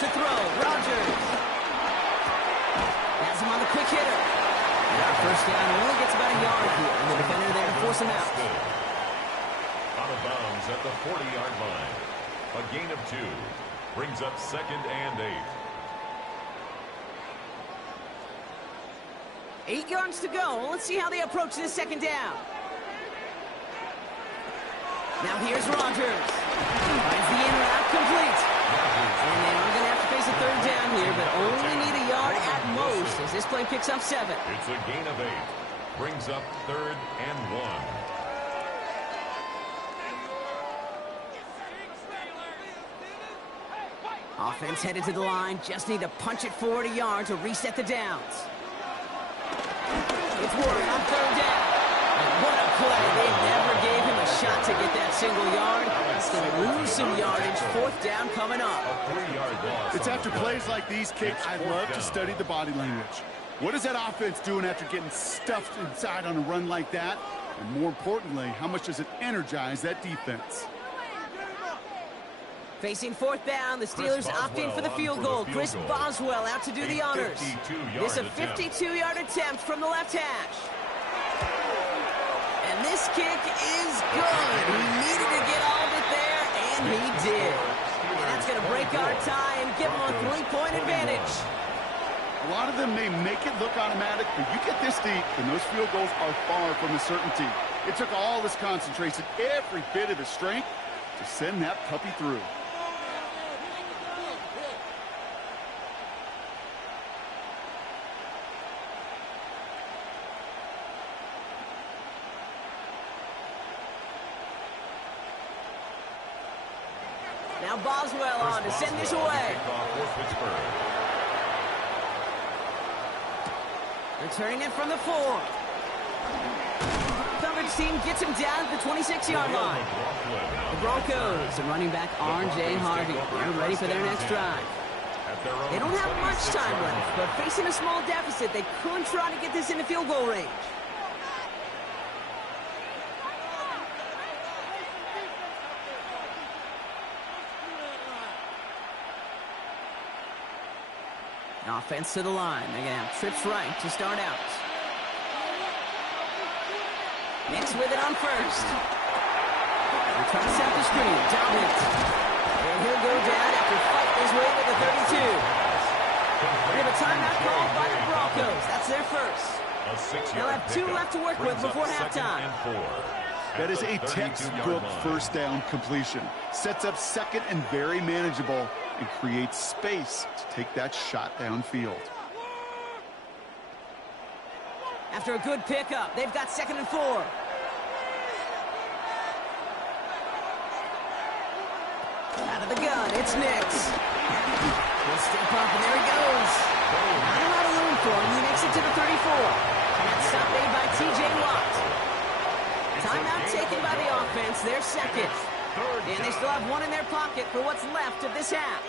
To throw, Rodgers. Has him on the quick hitter. Now first down, only gets about a yard here. And the defender there to force him out. Out of bounds at the 40-yard line. A gain of 2. Brings up 2nd and 8. 8 yards to go. Let's see how they approach this 2nd down. Now here's Rodgers. Finds the in route complete. And they are going to have to face a 3rd down here, but only need a yard at most as this play picks up 7. It's a gain of 8. Brings up 3rd and 1. Offense headed to the line. Just need to punch it forward a yard to reset the downs. It's Warren on 3rd down. And what a play. They never gave him a shot to get that single yard. It's going to lose some yardage. 4th down coming up. A 3-yard loss. It's after plays like these, Kate, I love to study the body language. What is that offense doing after getting stuffed inside on a run like that? And more importantly, how much does it energize that defense? Facing 4th down, the Steelers opt in for the field goal. Chris Boswell out to do the honors. This a 52-yard attempt from the left hash. And this kick is good. He needed to get all of it there, and he did. And that's going to break our tie and give him a 3-point advantage. A lot of them may make it look automatic, but you get this deep, and those field goals are far from a certainty. It took all his concentration, every bit of his strength, to send that puppy through. Now Now Boswell on to send this away. Returning it from the 4. Coverage team gets him down at the 26-yard line. The Broncos and running back R.J. Harvey are ready for their next drive. They don't have much time left, but facing a small deficit, they could try to get this into field goal range. Offense to the line. They're going to have trips right to start out. Nix with it on first. He tries out the screen. Dominant. And he'll go down after fighting his way to the 32. We have a timeout called by the Broncos. That's their first. They'll have 2 left to work with before halftime. That is a textbook first down completion. Sets up second and very manageable and creates space to take that shot downfield. After a good pickup, they've got 2nd and 4. Out of the gun, it's Nix. He'll step up, and there he goes. Not a lot of room for him. He makes it to the 34. And that stop made by T.J. Watt. Timeout taken by the offense. They're second. And they still have 1 in their pocket for what's left of this half.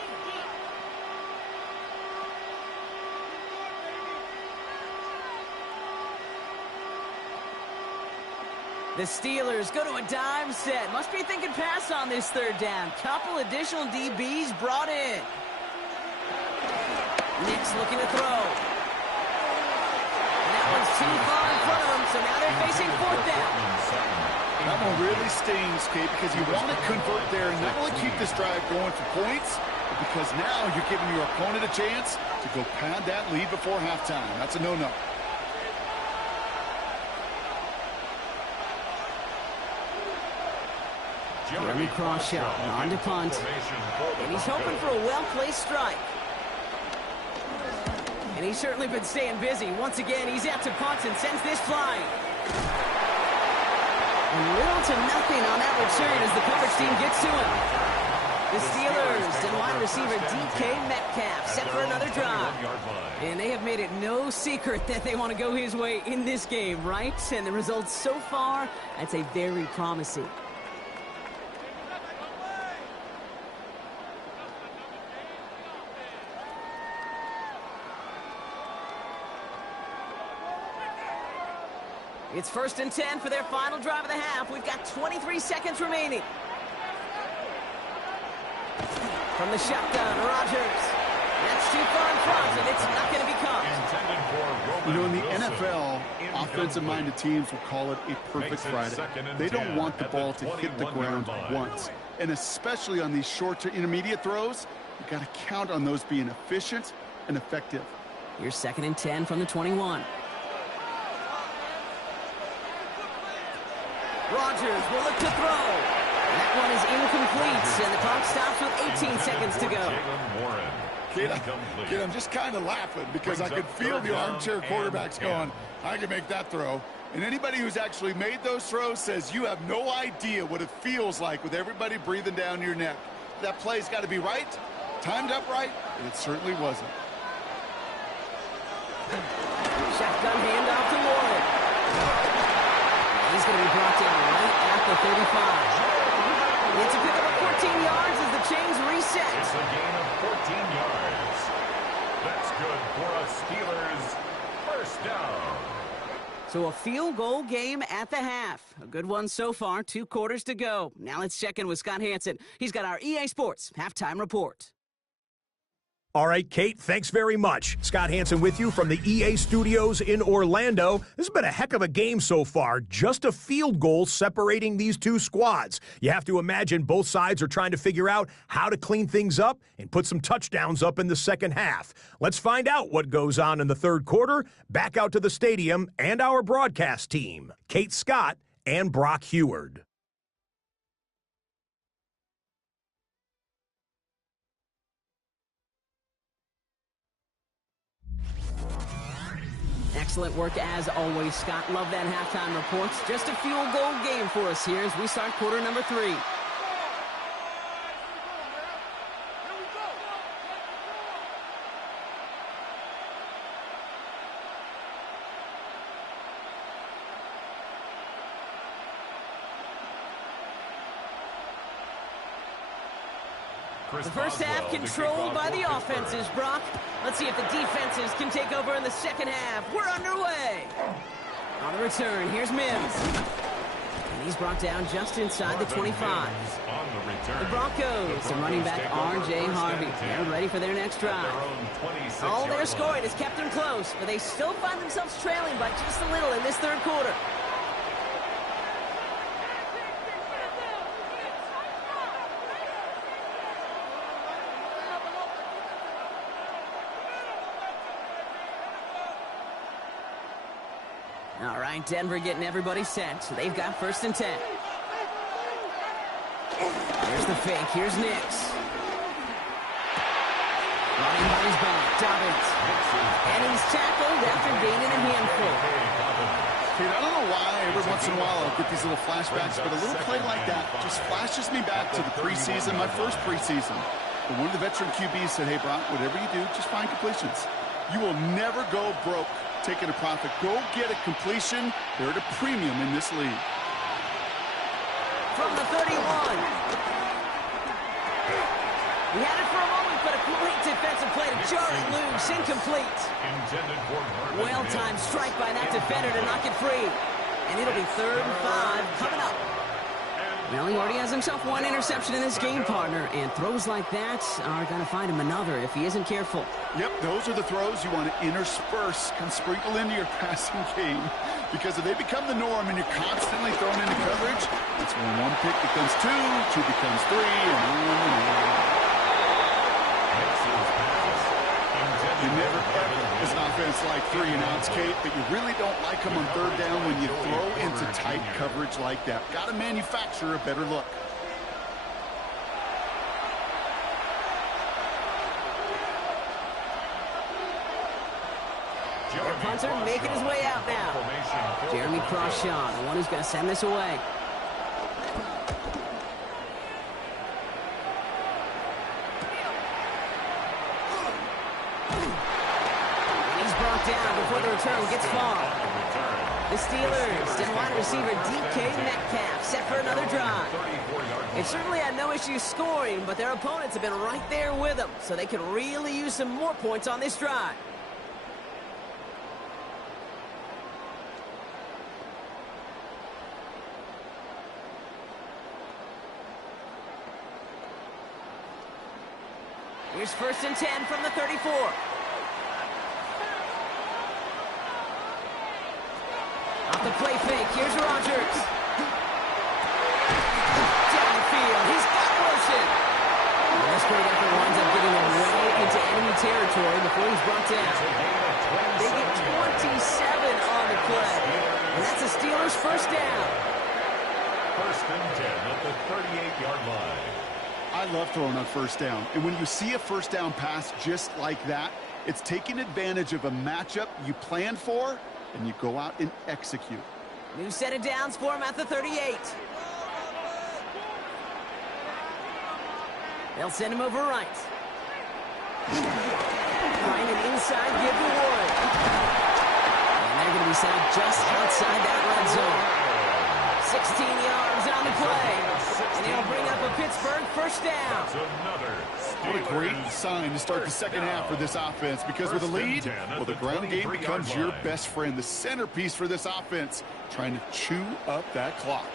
The Steelers go to a dime set. Must be thinking pass on this 3rd down. Couple additional DBs brought in. Nix looking to throw. And that one's too far in front of them, so now they're facing 4th down. That one really stings, Kate, because you want to convert there and not only keep this drive going for points, but because now you're giving your opponent a chance to go pad that lead before halftime. That's a no-no. Jeremy Crawshaw on to punt. And he's hoping for a well-placed strike. And he's certainly been staying busy. Once again, he's out to punt and sends this flying. And little to nothing on that return as the coverage team gets to him. The Steelers and wide receiver DK Metcalf set for another drive. And they have made it no secret that they want to go his way in this game, right? And the results so far, I'd say very promising. It's 1st and 10 for their final drive of the half. We've got 23 seconds remaining. From the shotgun, Rodgers. That's too far in front, and it's not going to be caught. You know, in the NFL, offensive-minded teams will call it a perfect Friday. They don't want the ball to hit the ground once. And especially on these short to intermediate throws, you've got to count on those being efficient and effective. Here's 2nd and 10 from the 21. Rodgers will look to throw. And that one is incomplete, and the clock stops with 18 seconds to go. Kid, I'm just kind of laughing because I could feel the armchair quarterbacks going, I can make that throw. And anybody who's actually made those throws says you have no idea what it feels like with everybody breathing down your neck. That play's got to be right, timed up right, and it certainly wasn't. Shotgun handoff to Warren. He's going to be brought down right at the 35. It's a pickup of 14 yards as the chains reset. It's a gain of 14 yards. That's good for a Steelers first down. So a field goal game at the half. A good one so far, 2 quarters to go. Now let's check in with Scott Hansen. He's got our EA Sports halftime report. All right, Kate, thanks very much. Scott Hansen with you from the EA Studios in Orlando. This has been a heck of a game so far. Just a field goal separating these two squads. You have to imagine both sides are trying to figure out how to clean things up and put some touchdowns up in the second half. Let's find out what goes on in the third quarter. Back out to the stadium and our broadcast team, Kate Scott and Brock Heward. Excellent work as always, Scott. Love that halftime report. Just a field goal game for us here as we start quarter number 3. The first half controlled by the offenses, Brock. Let's see if the defenses can take over in the second half. We're underway. On the return, here's Mims. And he's brought down just inside the 25. The Broncos, the running back R.J. Harvey. They're ready for their next drive. All their scoring has kept them close, but they still find themselves trailing by just a little in this third quarter. All right, Denver getting everybody set, so they've got 1st and 10. Here's the fake. Here's Nix. Running by his back, Dobbins. And he's tackled after gaining a handful. Dude, I don't know why every once in a while I'll get these little flashbacks, but a little play like that just flashes me back to the preseason, my first preseason. But one of the veteran QBs said, hey, Brock, whatever you do, just find completions. You will never go broke taking a profit. Go get a completion. They're at a premium in this league. From the 31. He had it for a moment, but a great defensive play to Charlie loose, incomplete. Well-timed strike by that defender to knock it free. And it'll be 3rd and 5 coming up. Well, he already has himself one interception in this game, partner, and throws like that are going to find him another if he isn't careful. Yep, those are the throws you want to intersperse, kind of sprinkle into your passing game, because if they become the norm and you're constantly thrown into coverage, it's when one pick becomes two becomes three, and on. You never ever, as an offense, like 3 and outs, Kate, but you really don't like them on 3rd down when you throw into tight coverage like that. Got to manufacture a better look. The punter making his way out now. Jeremy Crawshaw, the one who's going to send this away. Down before the return gets far. The Steelers and wide receiver DK Metcalf set for another drive. It certainly had no issue scoring, but their opponents have been right there with them, so they could really use some more points on this drive. Here's 1st and 10 from the 34. Off the play fake, here's Rodgers. Down the field, he's got Wilson. And this great effort winds up getting him way into enemy territory before he's brought down. They get 27 on the play. And that's the Steelers' 1st down. 1st and 10 at the 38-yard line. I love throwing on 1st down. And when you see a 1st down pass just like that, it's taking advantage of a matchup you planned for, and you go out and execute. New set of downs for him at the 38. They'll send him over right. Finding inside, give the Ward. And they're going to be set up just outside that red zone. 16 yards on the play. And he'll bring up a Pittsburgh 1st down. What a great sign to start the second half for this offense, because with a lead, well, the ground game becomes your best friend, the centerpiece for this offense, trying to chew up that clock.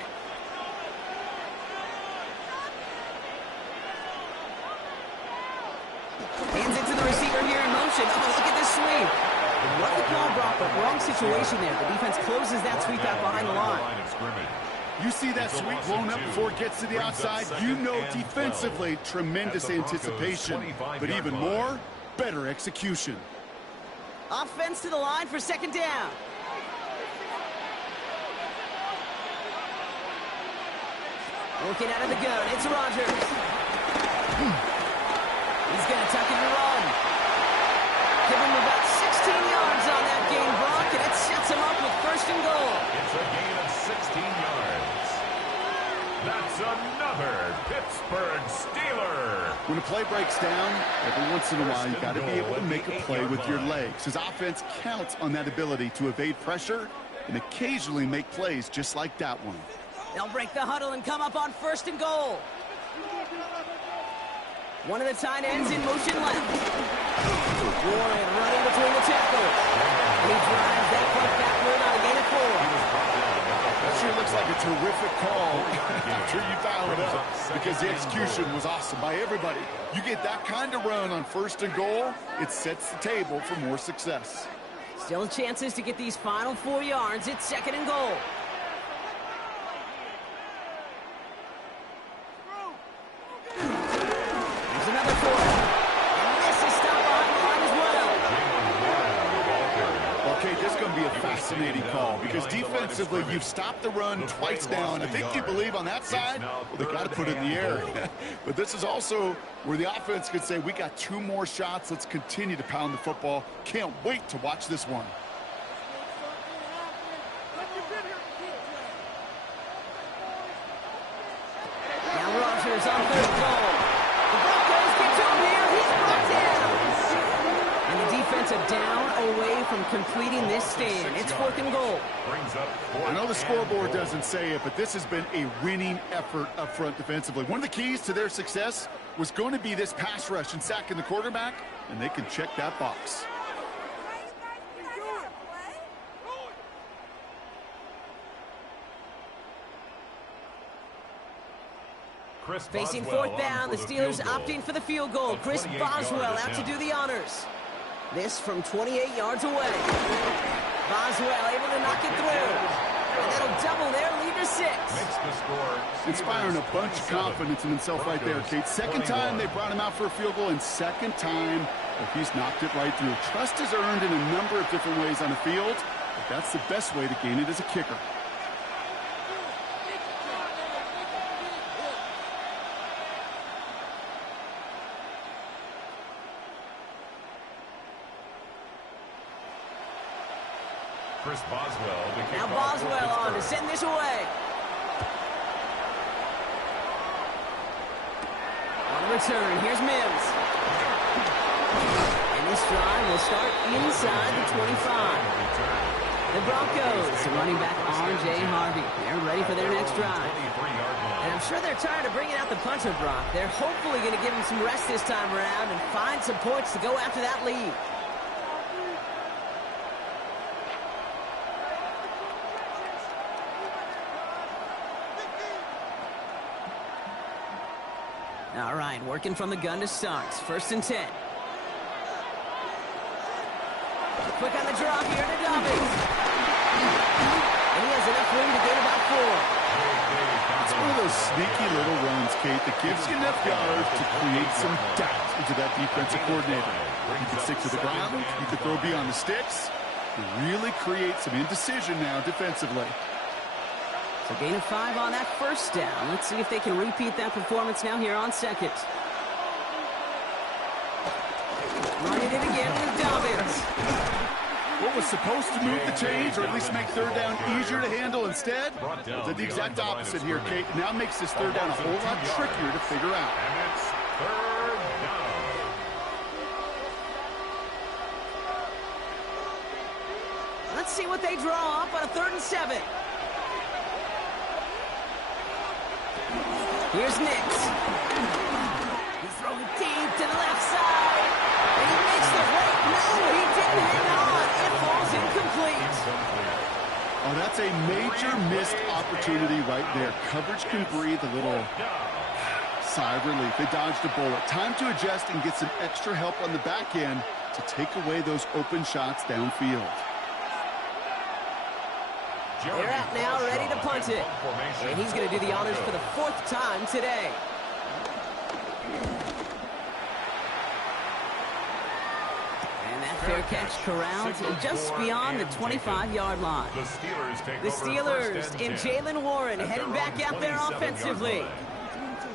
Hands it to the receiver here in motion. Oh, look at this sweep. Love the call, Brock, but wrong situation there. The defense closes that sweep out behind the line. You see that sweep blown up before it gets to the outside, you know defensively, tremendous anticipation, but even more, better execution. Offense to the line for 2nd down. Looking out of the gun, it's Rodgers. He's going to tuck it and run. Give him about 16 yards on that gain, Brock, and it sets him up with 1st and goal. It's a gain of 16 yards. That's another Pittsburgh Steeler. When a play breaks down, every once in a while, you got to be able to make a play with your legs. His offense counts on that ability to evade pressure and occasionally make plays just like that one. They'll break the huddle and come up on 1st and goal. One of the tight ends in motion left. Warren running between the tackles. And he drives that punt backward on a gain of 4. That sure looks like a terrific call after you dial it up, because the execution was awesome by everybody. You get that kind of run on 1st and goal, it sets the table for more success. Still chances to get these final 4 yards. It's 2nd and goal. There's another 4. And this is stopped behind the line as well. Okay, this is going to be a fascinating call, because defensively you've stopped the run twice now, and I think you believe on that side, well, they got to put it in the air. But this is also where the offense could say, we got 2 more shots, let's continue to pound the football. Can't wait to watch this one. Now Rodgers on 3rd and goal. The Broncos get to him here. He's brought down. And the defensive down away from completing this stand. It's 4th and goal. I know the scoreboard doesn't say it, but this has been a winning effort up front defensively. One of the keys to their success was going to be this pass rush and sacking the quarterback, and they can check that box. Facing 4th down, the Steelers opting for the field goal. Chris Boswell out to do the honors. This from 28 yards away. Boswell able to knock it through. And that'll double their lead to 6. Inspiring a bunch of confidence in himself right there, Kate. 2nd time they brought him out for a field goal, and 2nd time he's knocked it right through. Trust is earned in a number of different ways on the field, but that's the best way to gain it as a kicker. Chris Boswell. Now Boswell on to send this away. On the return, here's Mims. And this drive will start inside the 25. The Broncos, running back R.J. Harvey. They're ready for their next drive. And I'm sure they're tired of bringing out the punter, Brock. They're hopefully going to give him some rest this time around and find some points to go after that lead. All right, working from the gun to start. 1st and 10. Quick on the drop here to Dobbins. And he has enough room to gain about 4. It's one of those sneaky little runs, Kate, that gives you enough yards to create some doubt into that defensive coordinator. You can stick to the ground, you can throw beyond the sticks, really create some indecision now defensively. So gain of 5 on that 1st down. Let's see if they can repeat that performance now here on 2nd. Running it again with Dobbins. What was supposed to move the chains, or at least make 3rd down easier to handle instead, did the exact opposite here, Kate. Now makes this 3rd down a whole lot trickier to figure out. And it's 3rd down. Let's see what they draw up on a 3rd and 7. Here's Nix. He's throwing deep to the left side. And he makes the break. No, he didn't hang on. It falls incomplete. Oh, that's a major missed opportunity right there. Coverage can breathe a little sigh of relief. They dodged a bullet. Time to adjust and get some extra help on the back end to take away those open shots downfield. They're out now, ready to punt it. And he's going to do the honors for the 4th time today. And that fair catch corralled just beyond the 25-yard line. The Steelers and Jaylen Warren heading back out there offensively.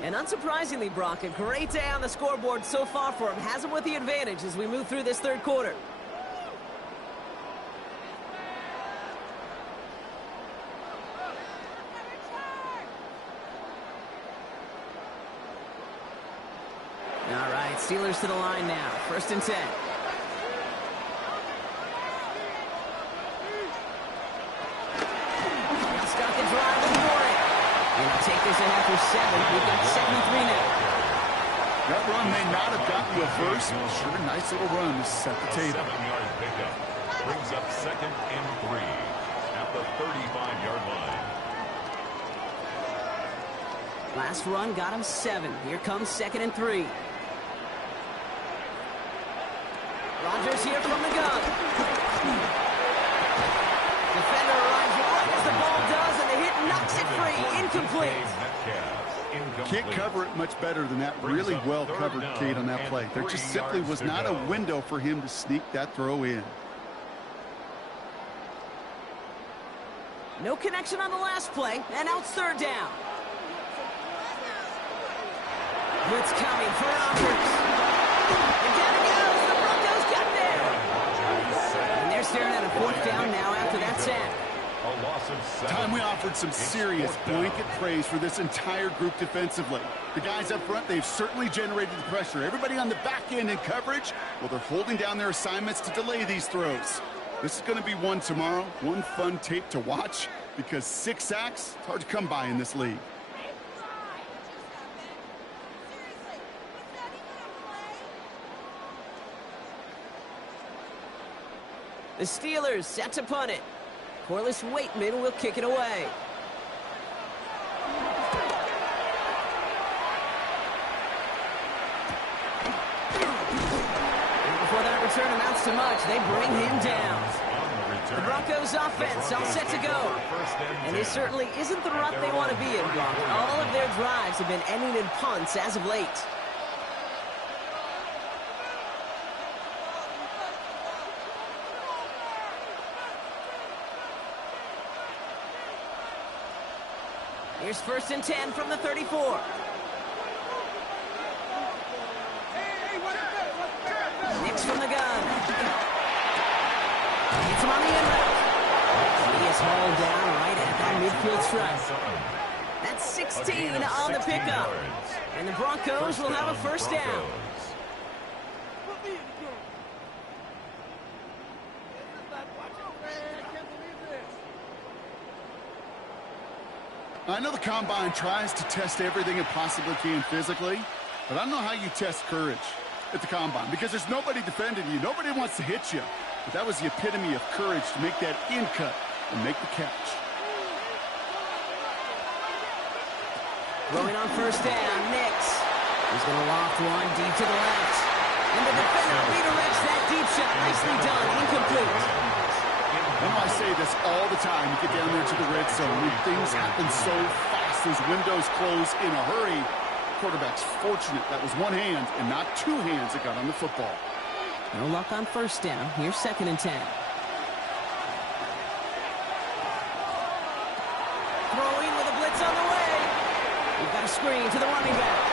And unsurprisingly, Brock, a great day on the scoreboard so far for him. Has him with the advantage as we move through this 3rd quarter. All right, Steelers to the line now. 1st and 10. They'll start the drive with Warren. And they'll take this in after 7. We've got 7-3 now. That run may not have gotten you a first. Sure, nice little run to set the table. 7-yard pickup brings up 2nd and 3 at the 35-yard line. Last run got him 7. Here comes 2nd and 3. Rodgers here from the gun. Defender arrives right as the ball does, and the hit knocks it free. Incomplete. Can't cover it much better than that. Really well covered, Kate, on that play. There just simply was not a window for him to sneak that throw in. No connection on the last play, and now it's 3rd down. Blitz coming for Rodgers. And down it goes. The Broncos got there. And they're staring at a 4th down now after that sack. Time we offered some serious blanket praise for this entire group defensively. The guys up front, they've certainly generated the pressure. Everybody on the back end in coverage, well, they're holding down their assignments to delay these throws. This is going to be one tomorrow, one fun tape to watch, because 6 sacks, it's hard to come by in this league. The Steelers set to punt it. Corliss Waitman will kick it away. And before that return amounts to much, they bring him down. The Broncos offense all set to go. And this certainly isn't the rut they want to be in, Brock. All of their drives have been ending in punts as of late. Here's 1st and 10 from the 34. Nix from the gun. Gets him on the end route. He is hauled down right at that midfield stripe. That's 16 on the pickup. And the Broncos will have a 1st down. I know the Combine tries to test everything it possibly can physically, but I don't know how you test courage at the Combine, because there's nobody defending you. Nobody wants to hit you. But that was the epitome of courage to make that in cut and make the catch. Throwing on 1st down, Nix. He's going to loft one deep to the left. And the defender redirects that deep shot. Nicely done. Incomplete. I know I say this all the time. You get down there to the red zone, and things happen so fast. Those windows close in a hurry. Quarterback's fortunate that was one hand and not 2 hands that got on the football. No luck on 1st down. Here's 2nd and 10. Throwing with a blitz on the way. We've got a screen to the running back.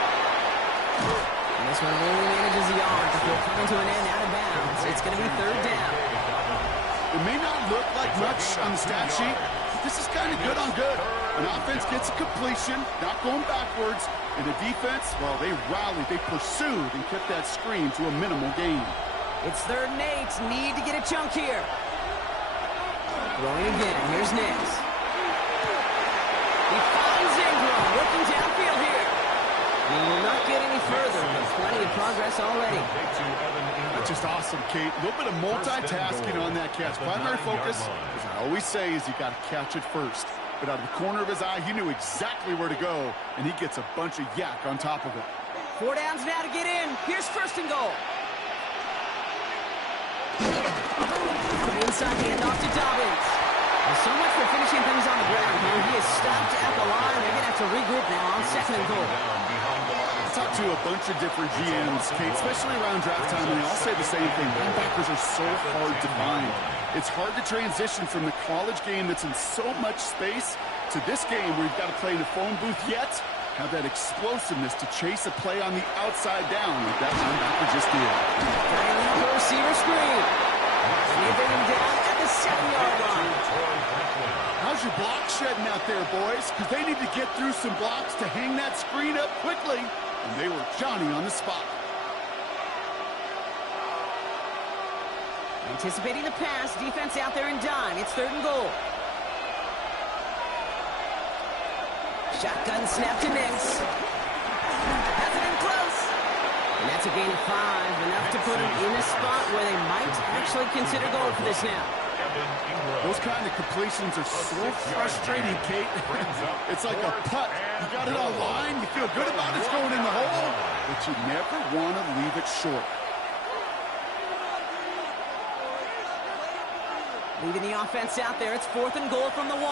And this one only manages a yard before coming to an end out of bounds. It's going to be 3rd down. It may not look like much on the stat sheet, but this is kind of good on good. An offense gets a completion, not going backwards, and the defense, well, they rallied, they pursued, and kept that screen to a minimal gain. It's 3rd and 8. Need to get a chunk here. Throwing again. Here's Nix. He finds Ingram working downfield here. He will not get any further, but plenty of progress already. That's just awesome, Kate. A little bit of multitasking on that catch. Primary focus, as I always say, is you got to catch it first. But out of the corner of his eye, he knew exactly where to go, and he gets a bunch of yak on top of it. 4 downs now to get in. Here's 1st and goal. Inside handoff to Dobbins. Well, so much for finishing things on the ground here. He is stopped at the line. They're going to have to regroup now on 2nd and goal. I talked to a bunch of different GMs, Kate, especially around draft time, and they all say the same thing. Linebackers are so hard to find. It's hard to transition from the college game that's in so much space to this game where you've got to play in a phone booth yet have that explosiveness to chase a play on the outside down like that linebacker just did. Receiver screen. They bring him down at the 7-yard line. How's your block shedding out there, boys? Because they need to get through some blocks to hang that screen up quickly. And they were Johnny on the spot. Anticipating the pass, defense out there in dime. It's 3rd and goal. Shotgun snap to Nix. Has it in close. And that's a gain of 5, enough to put them in a spot where they might actually consider going for this now. Those kind of completions are so frustrating, Kate. It's like a putt. You got it on line, you feel good about it, it's going in the hole, but you never want to leave it short. Leaving the offense out there. It's 4th and goal from the 1.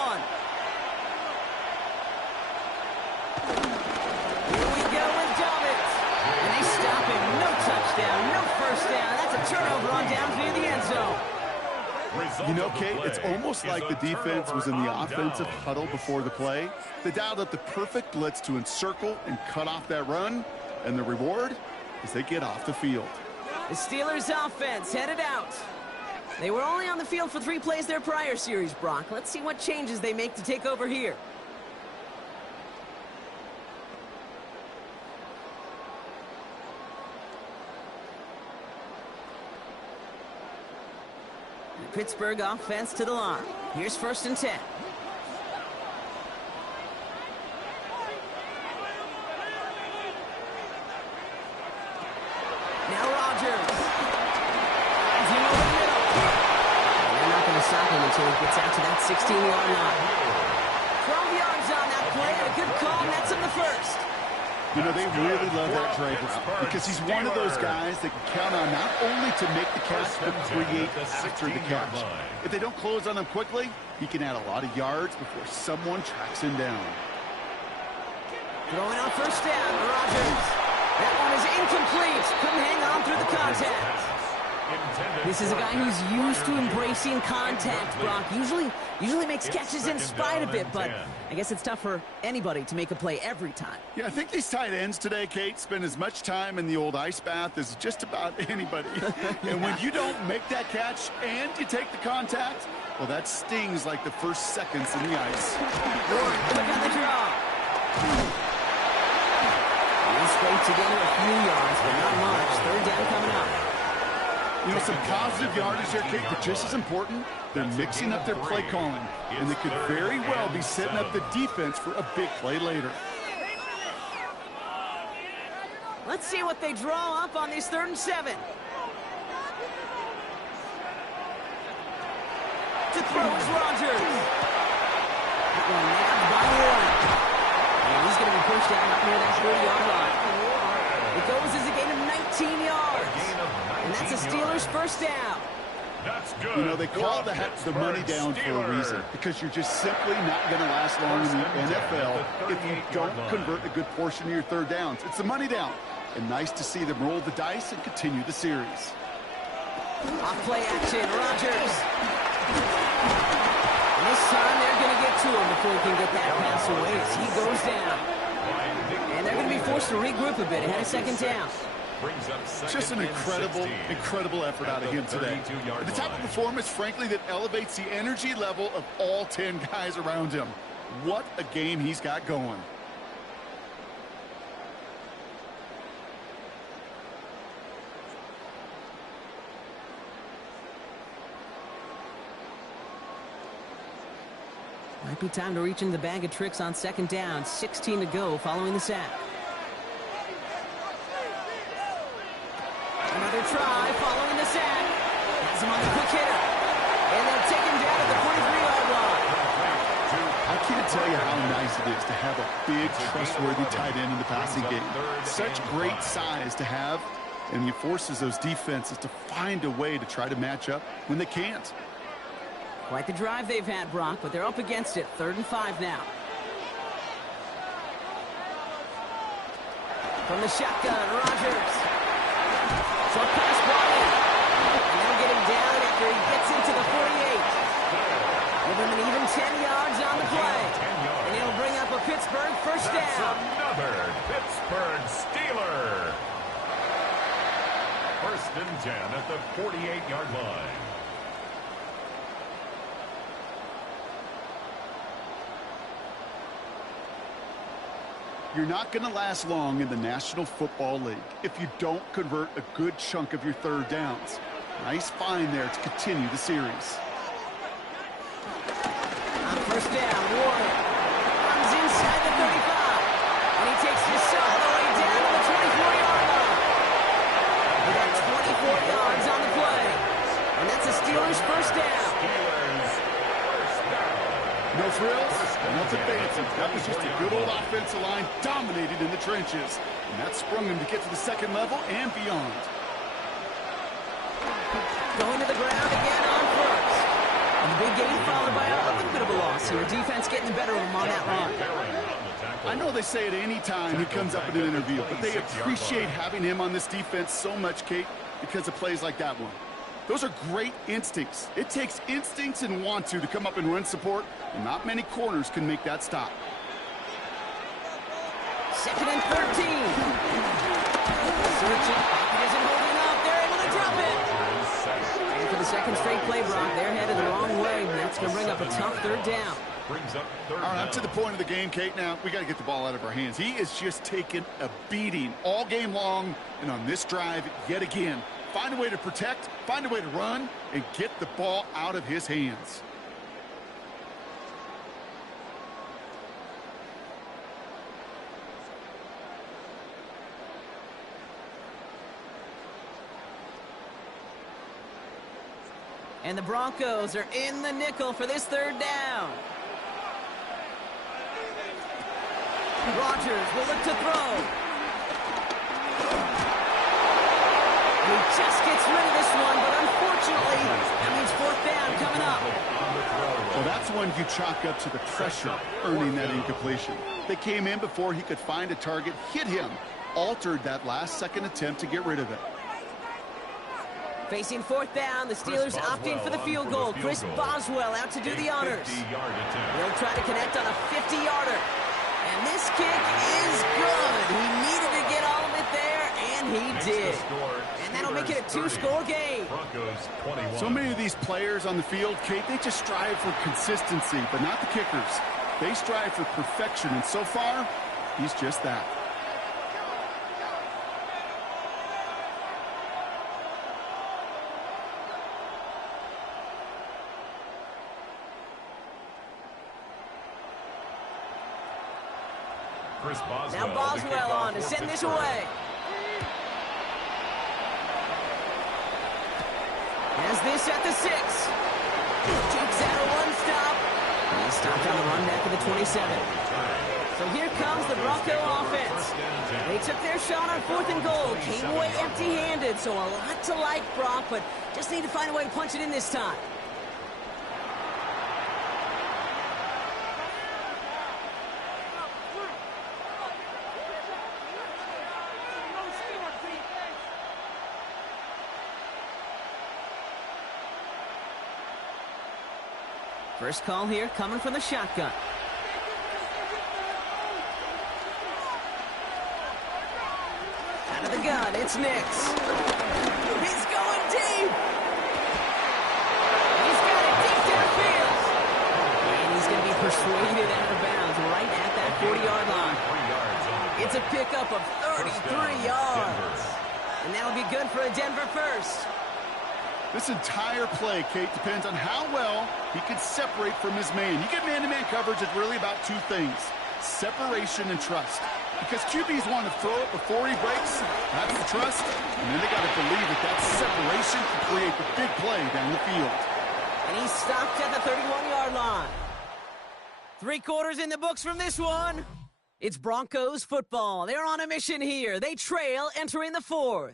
Here we go with Dobbins. And they stop him. No touchdown, no first down. That's a turnover on downs near the end zone. You know, Kate, it's almost like the defense was in the offensive huddle before the play. They dialed up the perfect blitz to encircle and cut off that run. And the reward is they get off the field. The Steelers offense headed out. They were only on the field for 3 plays their prior series, Brock. Let's see what changes they make to take over here. The Pittsburgh offense to the line. Here's 1st and 10. Now Rodgers. Stop him until he gets out to that 16-yard line. 12 yards on that play, and a good call nets him the first. You know, they really love that drag route because he's one of those guys that can count on not only to make the catch, but create after the catch. If they don't close on him quickly, he can add a lot of yards before someone tracks him down. Throwing on 1st down, Rodgers. That one is incomplete. Couldn't hang on through the contact. This is a guy who's used to embracing contact, Brock. Usually makes catches in spite of it, but I guess it's tough for anybody to make a play every time. Yeah, I think these tight ends today, Kate, spend as much time in the old ice bath as just about anybody. And when you don't make that catch and you take the contact, well, that stings like the first seconds in the ice. Quick on the draw. He's straight to get a few yards, but not much. 3rd down coming up. You know, some positive yardage there, Kate, but just as important, they're mixing up their play calling, and they could very well be setting up the defense for a big play later. Let's see what they draw up on this 3rd and 7. To throw is Rodgers. That one nabbed by Warren. And he's going to be pushed down up near that 30-yard line. It goes as a gain of 19 yards. And that's a Steelers 1st down. That's good. You know, they call the money down for a reason, because you're just simply not going to last long in the NFL if you don't convert a good portion of your 3rd downs. It's the money down. And nice to see them roll the dice and continue the series. Off play action, Rodgers. And this time they're going to get to him before he can get that pass away as he goes down. And they're going to be forced to regroup a bit ahead of 2nd down. Just an incredible effort out of him today. The type of performance, frankly, that elevates the energy level of all 10 guys around him. What a game he's got going. Might be time to reach into the bag of tricks on 2nd down. 16 to go following the sack. Another try following the sack. Has him on the quick hitter. And they'll take him down at the 43-yard line. I can't tell you how nice it is to have a big, trustworthy tight end in the passing game. Such great size to have, and he forces those defenses to find a way to try to match up when they can't. Quite the drive they've had, Brock, but they're up against it. 3rd and 5 now. From the shotgun, Rodgers. Short pass ball in. And they'll get him down after he gets into the 48. Give him an even 10 yards on the play. And he'll bring up a Pittsburgh 1st down. Another Pittsburgh Steeler. 1st and 10 at the 48-yard line. You're not going to last long in the National Football League if you don't convert a good chunk of your 3rd downs. Nice find there to continue the series. On 1st down, Warren comes inside the 35. And he takes this all the way down to the 24-yard line. Steelers first down. Steelers first down. No frills, nothing fancy. That was just a good old offensive line dominated in the trenches. And that sprung him to get to the second level and beyond. Going to the ground again on first. And the big gain followed by a little bit of a loss here. Defense getting the better of him on that run. I know they say it any time he comes up in an interview, but they appreciate having him on this defense so much, Kate, because of plays like that one. Those are great instincts. It takes instincts and want to come up and run support, and not many corners can make that stop. 2nd and 13. Searching. He isn't holding up. They're able to drop it. And for the second straight play, Brock, they're headed the wrong way. That's going to bring up a tough third down. All right, up to the point of the game, Kate, now we got to get the ball out of our hands. He is just taking a beating all game long, and on this drive, yet again, find a way to protect, find a way to run, and get the ball out of his hands. And the Broncos are in the nickel for this third down. Rodgers will look to throw. He just gets rid of this one, but unfortunately, that means fourth down coming up. Well, that's one you chalk up to the pressure earning that incompletion. They came in before he could find a target, hit him, altered that last-second attempt to get rid of it. Facing fourth down, the Steelers opting for the field goal. Chris Boswell out to do the honors. They'll try to connect on a 50-yarder. And this kick is good. He needed to get all of it there, and he did. And that'll make it a two-score game. So many of these players on the field, Kate, they just strive for consistency, but not the kickers. They strive for perfection, and so far, he's just that. Now Boswell on to send this away. Has this at the 6. Takes out a one-stop. And he stopped on the run back of the 27. So here comes the Bronco offense. They took their shot on 4th and goal. Came away empty-handed, so a lot to like, Brock, but just need to find a way to punch it in this time. First call here coming from the shotgun. Out of the gun, it's Nix. He's going deep. He's got it deep downfield. And he's going to be persuaded out of bounds right at that 40-yard line. It's a pickup of 33 yards. And that'll be good for a Denver first. This entire play, Kate, depends on how well he can separate from his man. You get man-to-man coverage, it's really about two things, separation and trust. Because QBs want to throw it before he breaks, that's the trust, and then they got to believe that that separation can create the big play down the field. And he's stopped at the 31-yard line. 3 quarters in the books from this one. It's Broncos football. They're on a mission here. They trail entering the 4th.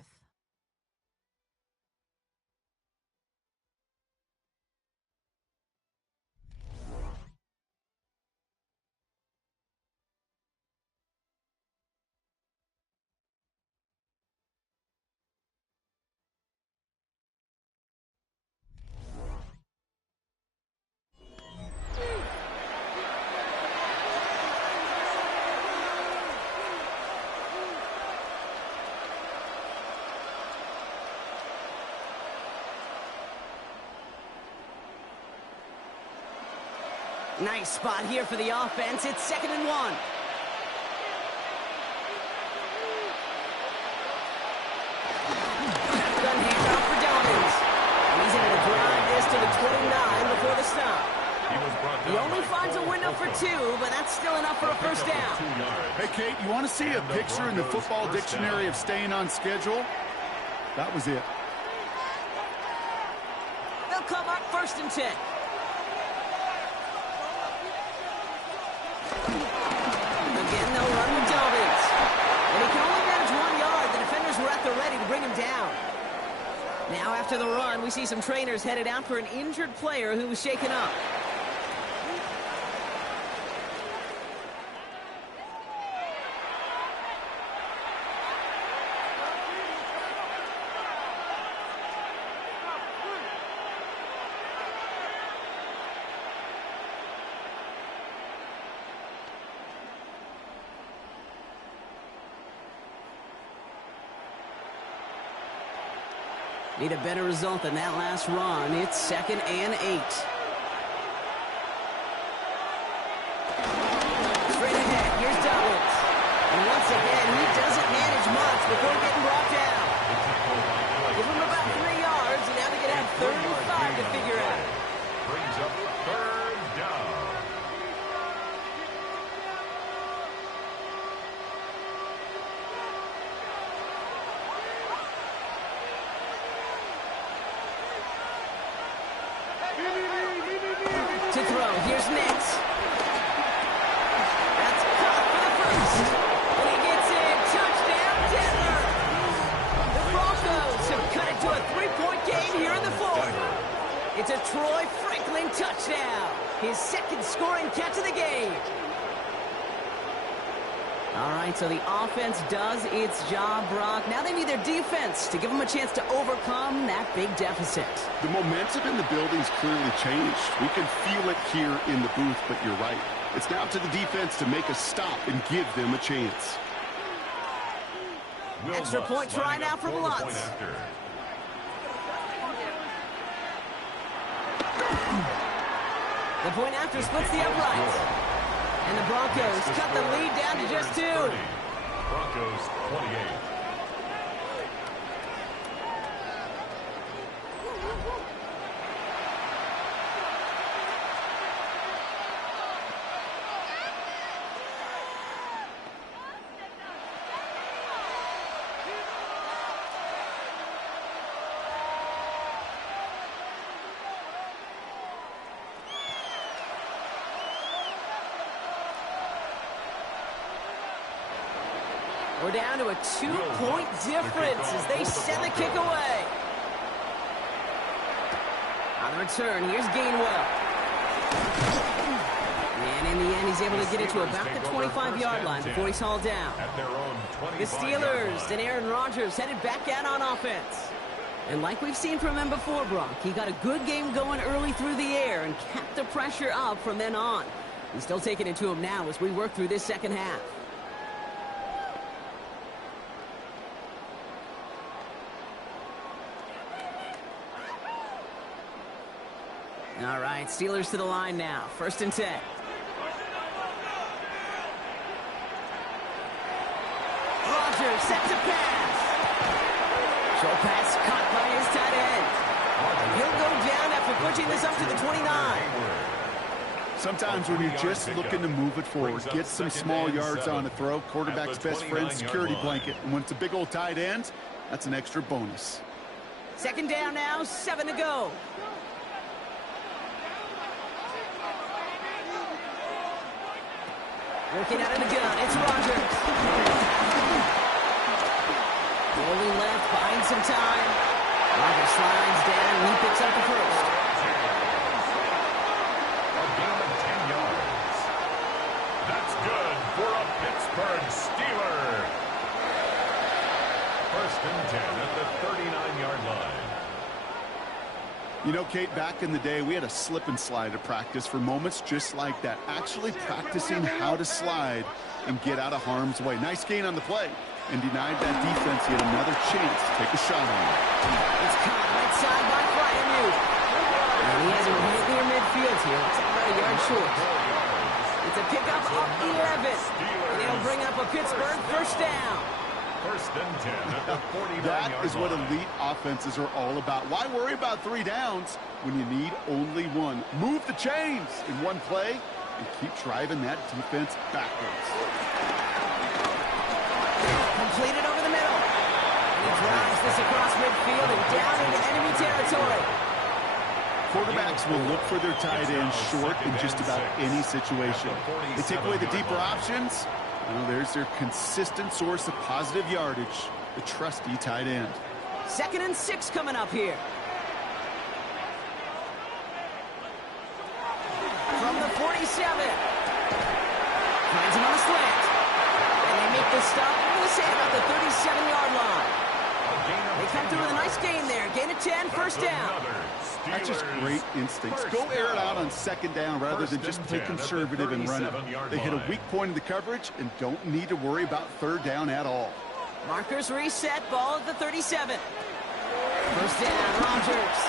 Nice spot here for the offense. It's 2nd and 1. Gun handoff for Dobbins. And he's able to drive this to the 29 before the stop. He only finds a window for 2, but that's still enough for a first down. Hey, Kate, you want to see a picture in the football dictionary of staying on schedule? That was it. They'll first and 10. Again, they'll run with Dobbins. And he can only manage 1 yard. The defenders were at the ready to bring him down. Now after the run, we see some trainers headed out for an injured player who was shaken up. Need a better result than that last run. It's 2nd and 8. Straight ahead, here's Dobbins. And once again, he doesn't manage much before getting brought down. Give him about 3 yards, and now they can have 3rd and 5 to figure out. Brings up 3rd down. To throw, here's Nix. That's caught for the first. And he gets in. Touchdown, Denver. The Broncos have cut it to a 3-point game here in the 4th. It's a Troy Franklin touchdown. His 2nd scoring catch of the game. All right, so the offense does its job, Brock. Now they need their defense to give them a chance to overcome that big deficit. The momentum in the building's clearly changed. We can feel it here in the booth, but you're right. It's now to the defense to make a stop and give them a chance. Extra point try now from Lutz. The point after splits the uprights. And the Broncos cut the lead down to just 2. Broncos 28. We're down to a 2-point difference as they send the kick away. On the return, here's Gainwell. And in the end, he's able to get it to about the 25-yard line before he's hauled down. The Steelers and Aaron Rodgers headed back out on offense. And like we've seen from him before, Brock, he got a good game going early through the air and kept the pressure up from then on. He's still taking it to him now as we work through this second half. All right, Steelers to the line now. 1st and 10. Rodgers sets a pass. Short pass caught by his tight end. He'll go down after pushing this up to the 29. Sometimes when you're just looking to move it forward, get some small yards on a throw, quarterback's best friend, security blanket. And when it's a big old tight end, that's an extra bonus. 2nd down now, 7 to go. Working out of the gun, it's Rodgers. Rolling left, buying some time. Rodgers slides down, and he picks up the first. A gain of 10 yards. That's good for a Pittsburgh Steeler. 1st and 10 at the 39-yard line. You know, Kate, back in the day, we had a slip and slide to practice for moments just like that. Actually practicing how to slide and get out of harm's way. Nice gain on the play. And denied that defense yet another chance to take a shot on him. It's caught right side by Fryermuth. And he has it right near midfield here. It's about a yard short. It's a pickup up 11. And it'll bring up a Pittsburgh 1st down. 1st and 10 at the 49-yard line. That is what elite offenses are all about. Why worry about 3 downs when you need only 1? Move the chains in one play and keep driving that defense backwards. Completed over the middle. And he drives this across midfield and down into enemy territory. Quarterbacks will look for their tight end short in just about any situation. They take away the deeper options. Well, there's their consistent source of positive yardage, the trusty tight end. 2nd and 6 coming up here. From the 47. Finds him on the slant. And they make the stop, I'm going to say about the 37-yard line. They come through with a nice gain there. Gain of 10, first down. That's just great instincts. Go air it out on 2nd down rather than just play conservative and run it. They hit a weak point in the coverage and don't need to worry about 3rd down at all. Markers reset, ball at the 37. First down, Rodgers.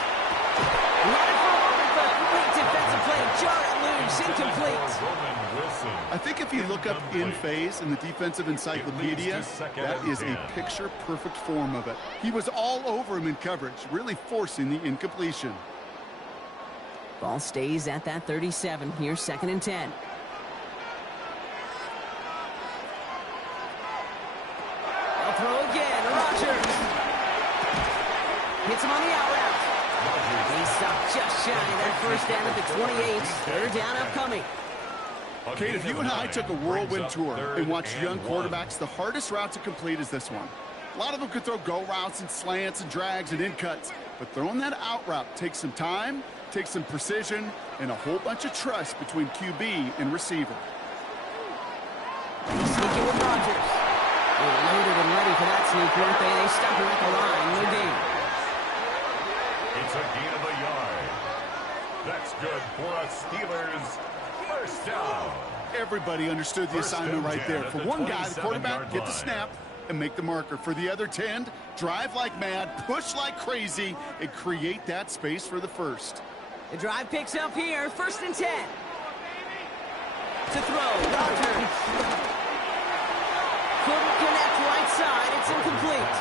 Running for a moment, but complete defensive play. Jar it loose, incomplete. I think if you look up in phase in the defensive encyclopedia, that is a picture-perfect form of it. He was all over him in coverage, really forcing the incompletion. Ball stays at that 37. Here's 2nd and 10. They'll throw again. Rodgers. Hits him on the out route. He's stopped just shy of that first down at the 28. 3rd down upcoming. Kate, if you and I took a whirlwind tour and watched young quarterbacks, the hardest route to complete is this one. A lot of them could throw go routes and slants and drags and in cuts, but throwing that out route takes some time, takes some precision, and a whole bunch of trust between QB and receiver. Sneaking with Rodgers. They're loaded and ready for that sneak, weren't they? They stop him at the line. No gain. It's a gain of a yard. That's good for a Steelers first down. Everybody understood the assignment right there. For one guy, the quarterback, get the snap and make the marker. For the other 10, drive like mad, push like crazy, and create that space for the first. The drive picks up here. 1st and 10. To throw. Rodgers. Couldn't connect right side. It's incomplete.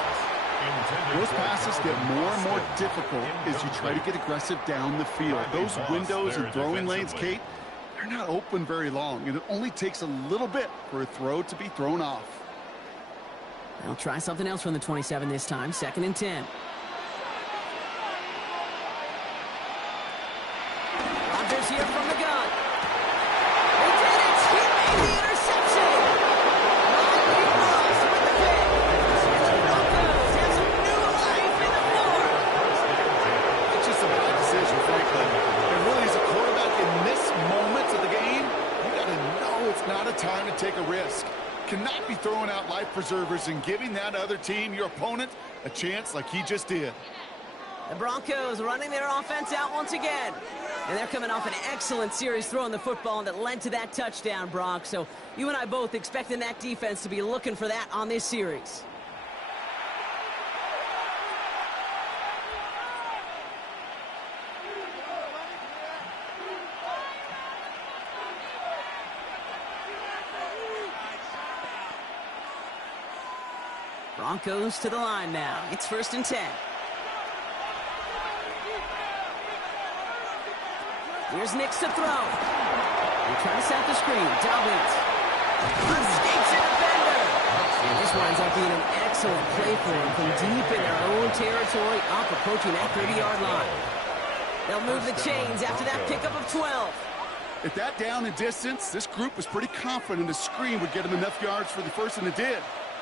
Those passes get more and more difficult as you try to get aggressive down the field. Those windows and throwing lanes, Kate, they're not open very long, and it only takes a little bit for a throw to be thrown off. They'll try something else from the 27 this time. 2nd and 10. Rodgers here from the gun. He did it! He made the interception! Riley Ross with the pick. And the Broncos have some new life in the floor. It's just a bad decision, frankly. And really, as a quarterback in this moment of the game, you got to know it's not a time to take a risk. Cannot be throwing out life preservers and giving that other team, your opponent, a chance like he just did. The Broncos running their offense out once again. And they're coming off an excellent series throwing the football that led to that touchdown, Brock. So you and I both expecting that defense to be looking for that on this series. Broncos to the line now. It's 1st and 10. Here's Nix to throw. They try to set the screen. Dobbins. Escapes a defender. And this winds up being an excellent play for him from deep in their own territory, up approaching that 30-yard line. They'll move the chains after that pickup of 12. At that down and distance, this group was pretty confident a screen would get them enough yards for the first, and it did.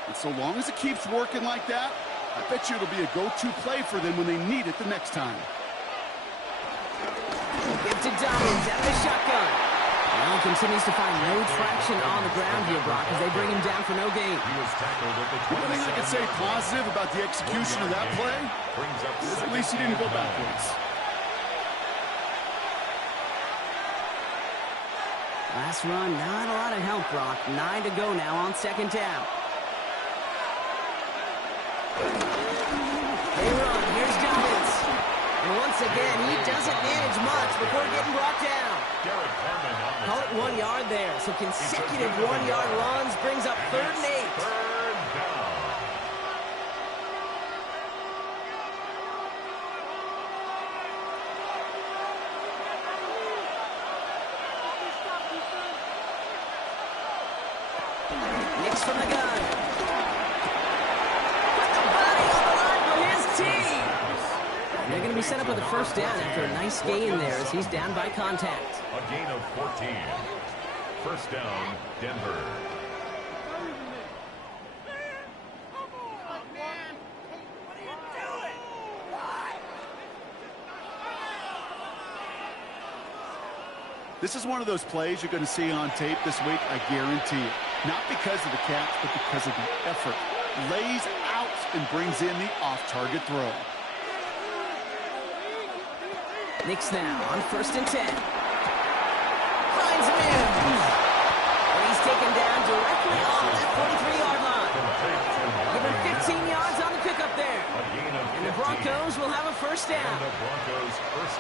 And so long as it keeps working like that, I bet you it'll be a go-to play for them when they need it the next time. Give to Dobbins out of the shotgun. Now continues to find no traction on the ground here, Brock, as they bring him down for no gain. One thing I can say positive about the execution of that play is at least he didn't go backwards. Last run, not a lot of help, Brock. 9 to go now on 2nd down. They run. Here's Dobbins. And once again, he doesn't manage much before getting brought down. Call it 1 yard there. So consecutive 1-yard runs brings up 3rd and 8. Nix from the gun. Put the body on the line for his team. They're going to be set up with a first down after a nice gain there as he's down by contact. A gain of 14. First down, Denver. This is one of those plays you're going to see on tape this week, I guarantee it. Not because of the catch, but because of the effort. Lays out and brings in the off-target throw. Knicks now on 1st and 10. Finds him in. And he's taken down directly off that 43-yard line. Give him 15 yards on the pickup there. And the Broncos will have a first down.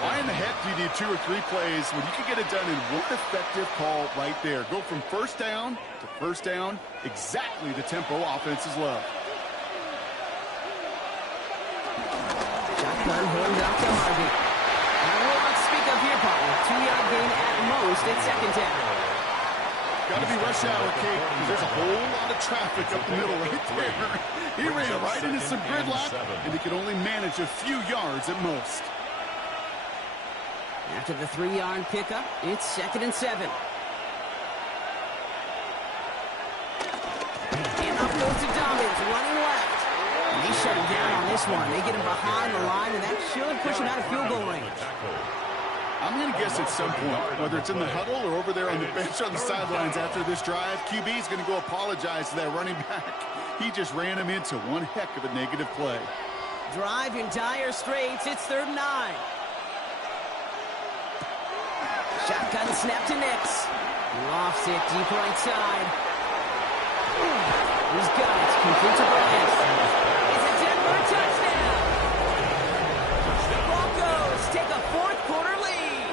Why in the heck do you need 2 or 3 plays when you can get it done in one effective call right there? Go from first down to first down, exactly the tempo offenses love. Shotgun hand off to Harvey. Not a lot to speak of here, partner. 2-yard gain at most at second down. Got to be rush hour, Kate, because there's a whole lot of traffic up the middle right there. He ran right into some gridlock, and he could only manage a few yards at most. After the 3-yard pickup, it's 2nd and 7. And up goes to Dobbins, running left. And they shut him down on this one. They get him behind the line, and that should push him out of field goal range. I'm going to guess at some point, whether it's in the huddle or over there on the bench on the sidelines after this drive, QB is going to go apologize to that running back. He just ran him into one heck of a negative play. Drive in dire straits. It's 3rd and 9. Shotgun snap to Nix. Lofts it deep right side. He's got it. Complete to Bryant. It's a Denver touchdown. The Broncos take a 4th quarter lead.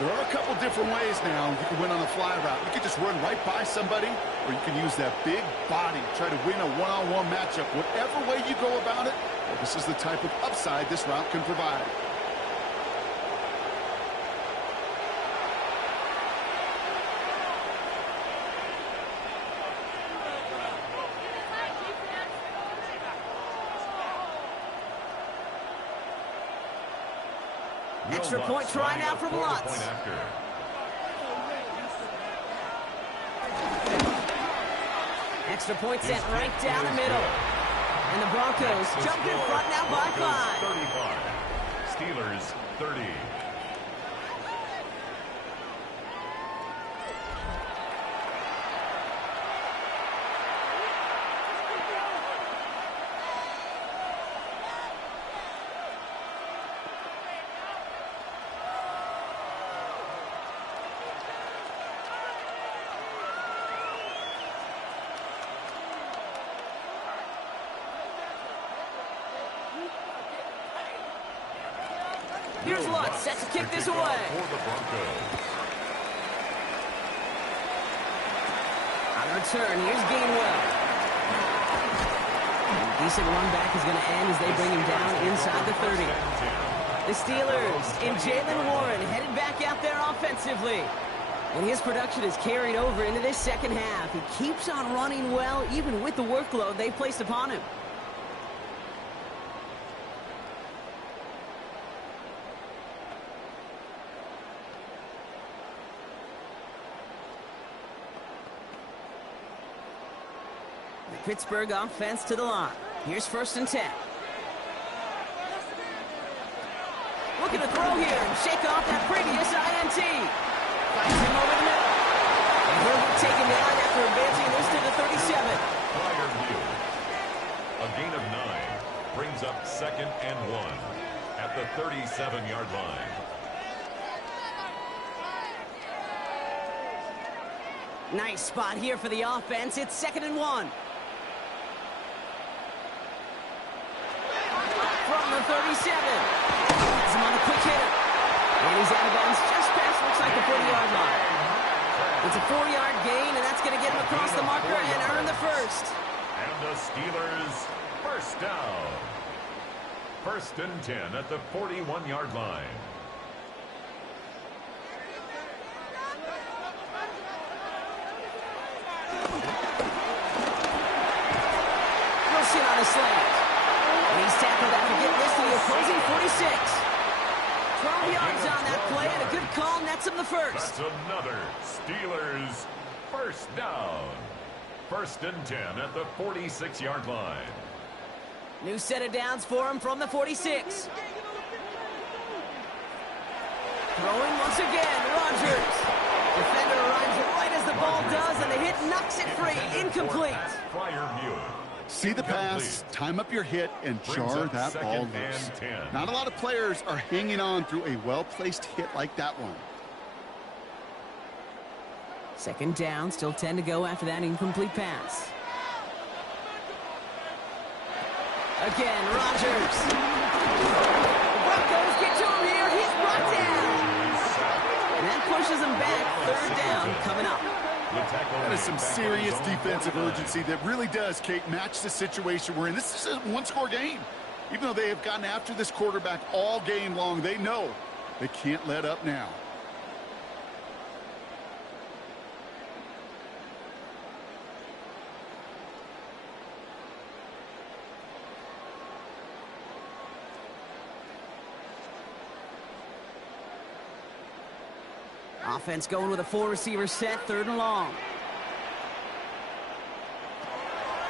There are a couple different ways now you can win on a fly route. You can just run right by somebody, or you can use that big body, try to win a one-on-one matchup. Whatever way you go about it, well, this is the type of upside this route can provide. Extra point try now from Lutz. Extra point sent right down the middle. And the Broncos jump in front now by 5. 35. Steelers 30. Here's Lutz, set to kick this away. For the Broncos. On return, here's Gainwell. Decent run back is going to end as they bring him down inside the 30. The Steelers and Jaylen Warren headed back out there offensively. And his production is carried over into this second half. He keeps on running well, even with the workload they've placed upon him. Pittsburgh offense to the line. Here's 1st and 10. Looking to throw here and shake off that previous INT. Finds him over the middle. And he'll be taken down after advancing this to the 37. Flyer view. A gain of 9 brings up 2nd and 1 at the 37-yard line. Nice spot here for the offense. It's 2nd and 1. From the 37. Has him on a quick hitter. And he's out of bounds just past, looks like the 40-yard line. It's a 4-yard gain, and that's going to get him across the marker and earn the first. And the Steelers first down. 1st and 10 at the 41-yard line. Wilson on a slant. And he's tackled at opposing 46. 12 yards on that play, and a good call nets him the first. That's another Steelers first down. 1st and 10 at the 46-yard line. New set of downs for him from the 46. Throwing once again, Rodgers. Defender arrives right as the ball does, and the hit knocks it free. Incomplete. See the pass, time up your hit, and jar that ball loose. Not a lot of players are hanging on through a well-placed hit like that one. 2nd down, still 10 to go after that incomplete pass. Again, Rodgers. The Broncos get to him here. He's brought down. And that pushes him back. 3rd down coming up. That is some serious defensive urgency that really does, Kate, match the situation we're in. This is a one-score game. Even though they have gotten after this quarterback all game long, they know they can't let up now. Offense going with a 4-receiver set, 3rd and long.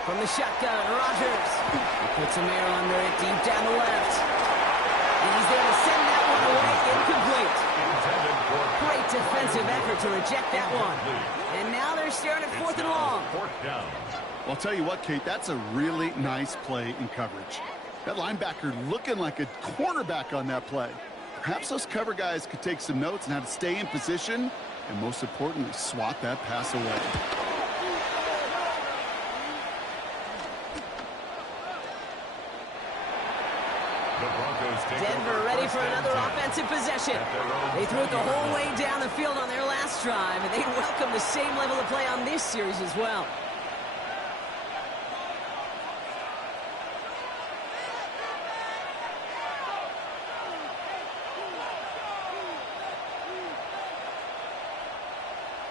From the shotgun, Rodgers. He puts some air under it, deep down the left. And he's there to send that one away, incomplete. Great defensive effort to reject that one. And now they're staring at 4th and long. Well, I'll tell you what, Kate, that's a really nice play in coverage. That linebacker looking like a cornerback on that play. Perhaps those cover guys could take some notes on how to stay in position and, most importantly, swat that pass away. Denver ready for another offensive possession. They threw it the whole way down the field on their last drive, and they welcome the same level of play on this series as well.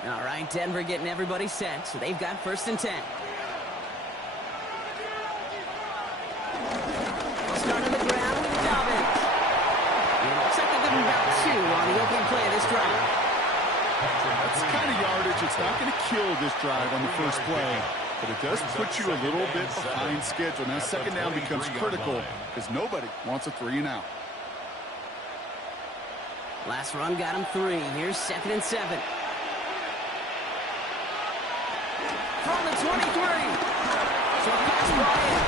All right, Denver getting everybody set, so they've got 1st and 10. They'll start on the ground with Dobbins. It looks like they're giving about 2 on the opening play of this drive. That's the kind of yardage. It's not going to kill this drive on the first play, but it does put you a little bit behind schedule. Now 2nd down becomes critical because nobody wants a 3 and out. Last run got him 3. Here's 2nd and 7. From the 23. Short pass Bryant.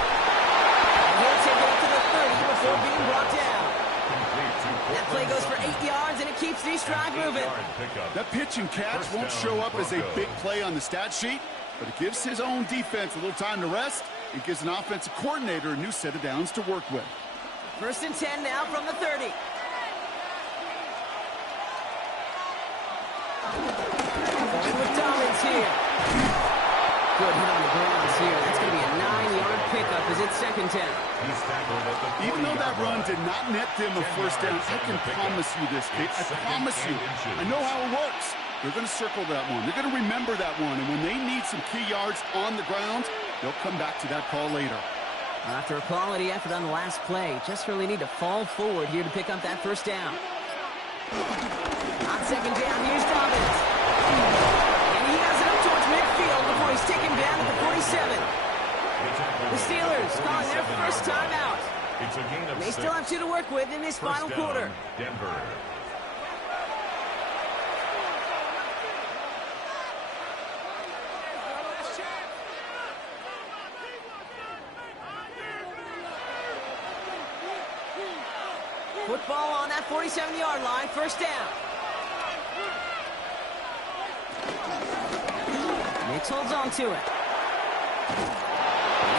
And he'll take it up to the 30 before being brought down. That play goes for 8 yards, and it keeps this drive moving. That pitch and catch won't show up as a big play on the stat sheet, but it gives his own defense a little time to rest. It gives an offensive coordinator a new set of downs to work with. 1st and 10 now from the 30. Going with Dobbins here. Good hit on the grounds here. That's going to be a 9-yard pickup as it's 2nd down. Even though that run did not net them a 1st down, I can promise you this, Kate. I promise you. I know how it works. They're going to circle that one. They're going to remember that one. And when they need some key yards on the ground, they'll come back to that call later. After a quality effort on the last play, just really need to fall forward here to pick up that 1st down. On 2nd down, here's Dobbins. And he has it up towards midfield before he's taken down at the 47. The Steelers calling their 1st time out. They still have 2 to work with in this final quarter. Denver. Football on that 47-yard line, 1st down. Nix holds on to it.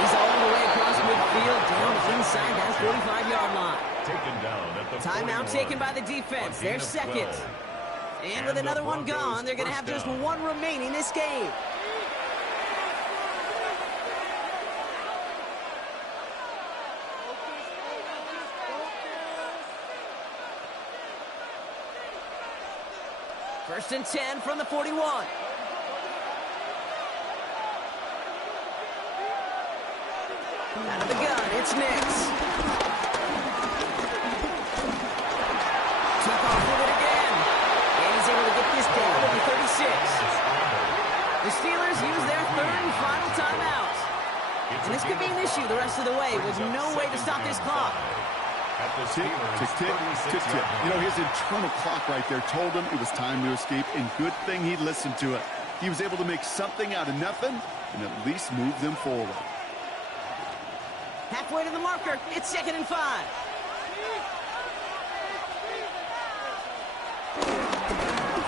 He's all the way across midfield, down inside that 45-yard line. Taken down at the Timeout taken by the defense. They're 2nd. And with another one gone, they're going to have just 1 remaining this game. First and 10 from the 41. Out of the gun, it's Nix. most of the way with no way to stop this clock. Tick, tick, tick, tick, tick. You know, his internal clock right there told him it was time to escape, and good thing he listened to it. He was able to make something out of nothing and at least move them forward. Halfway to the marker. It's 2nd and 5.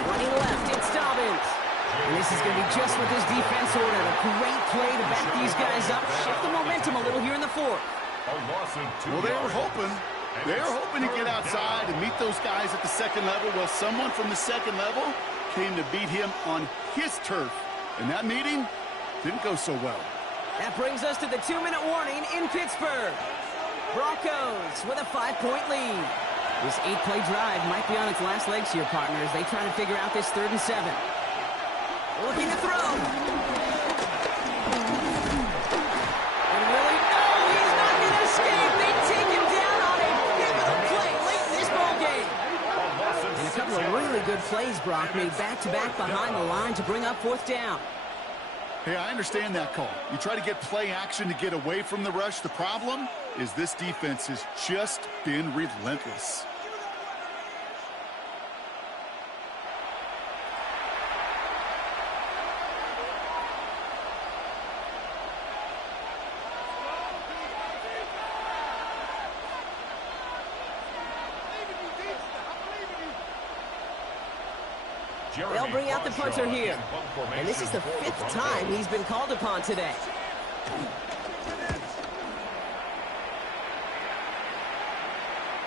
Running left, it's Dobbins. And this is going to be just what this defense ordered. A great play to back these guys up, shift the momentum a little here in the fourth. Well, they were hoping. They were hoping to get outside and meet those guys at the second level. Well, someone from the second level came to beat him on his turf. And that meeting didn't go so well. That brings us to the 2-minute warning in Pittsburgh. Broncos with a 5-point lead. This 8-play drive might be on its last legs here, partners. They try to figure out this 3rd and 7. Looking to throw. And really, no, he's not going to escape. They take him down on a pivotal play late in this ball game. And a couple of really good plays, Brock, made back-to-back behind the line to bring up 4th down. Hey, I understand that call. You try to get play action to get away from the rush. The problem is this defense has just been relentless. They'll bring out the punter here. And this is the 5th time he's been called upon today.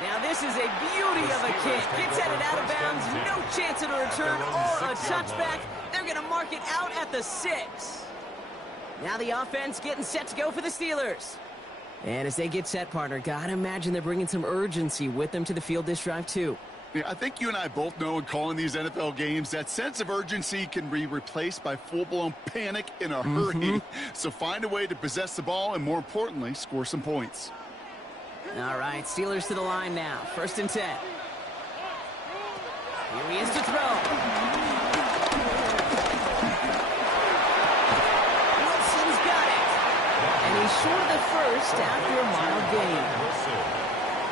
Now this is a beauty of a kick. Gets headed out of bounds. No chance of a return or a touchback. They're going to mark it out at the 6. Now the offense getting set to go for the Steelers. And as they get set, partner, gotta imagine they're bringing some urgency with them to the field this drive too. Yeah, I think you and I both know in calling these NFL games that sense of urgency can be replaced by full-blown panic in a hurry. So find a way to possess the ball and, more importantly, score some points. All right, Steelers to the line now. 1st and 10. Here he is to throw. Wilson's got it. And he's short of the first after a mile gain.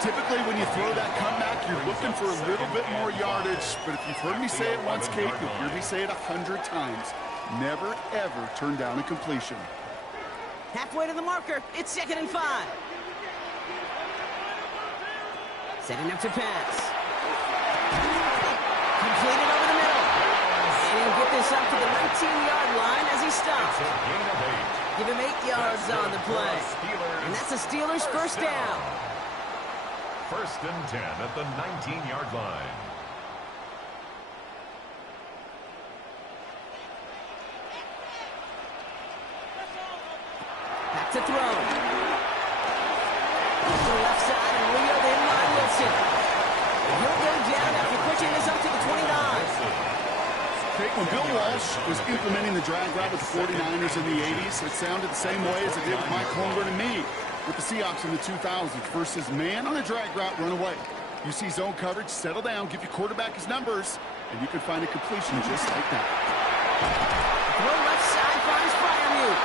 Typically, when you throw that comeback, you're looking for a little bit more yardage. But if you've heard me say it once, Kate, you'll hear me say it 100 times. Never, ever turn down a completion. Halfway to the marker. It's 2nd and 5. Setting up to pass. Completed over the middle. And he'll get this up to the 19-yard line as he stops. Give him 8 yards on the play. And that's the Steelers' 1st down. 1st and 10 at the 19-yard line. Back to throw. To the left side and reeled in by Wilson. He'll go down after pushing this up to the 29. Okay, when Bill Walsh was implementing the drag route with the 49ers in the 80s, it sounded the same way as it did with Mike Holmgren and me with the Seahawks in the 2000s versus man on a drag route, run away. You see zone coverage, settle down, give your quarterback his numbers, and you can find a completion just like that. Throw left side finds Freiermuth.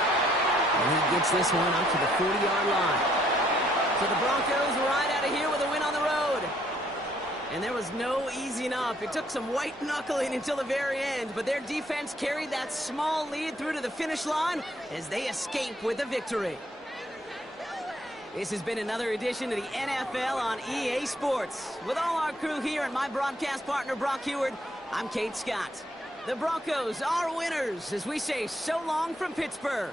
And he gets this one up to the 40-yard line. So the Broncos right out of here with a win on the road. And there was no easing up. It took some white knuckling until the very end, but their defense carried that small lead through to the finish line as they escape with a victory. This has been another edition of the NFL on EA Sports. With all our crew here and my broadcast partner, Brock Heward, I'm Kate Scott. The Broncos are winners as we say so long from Pittsburgh.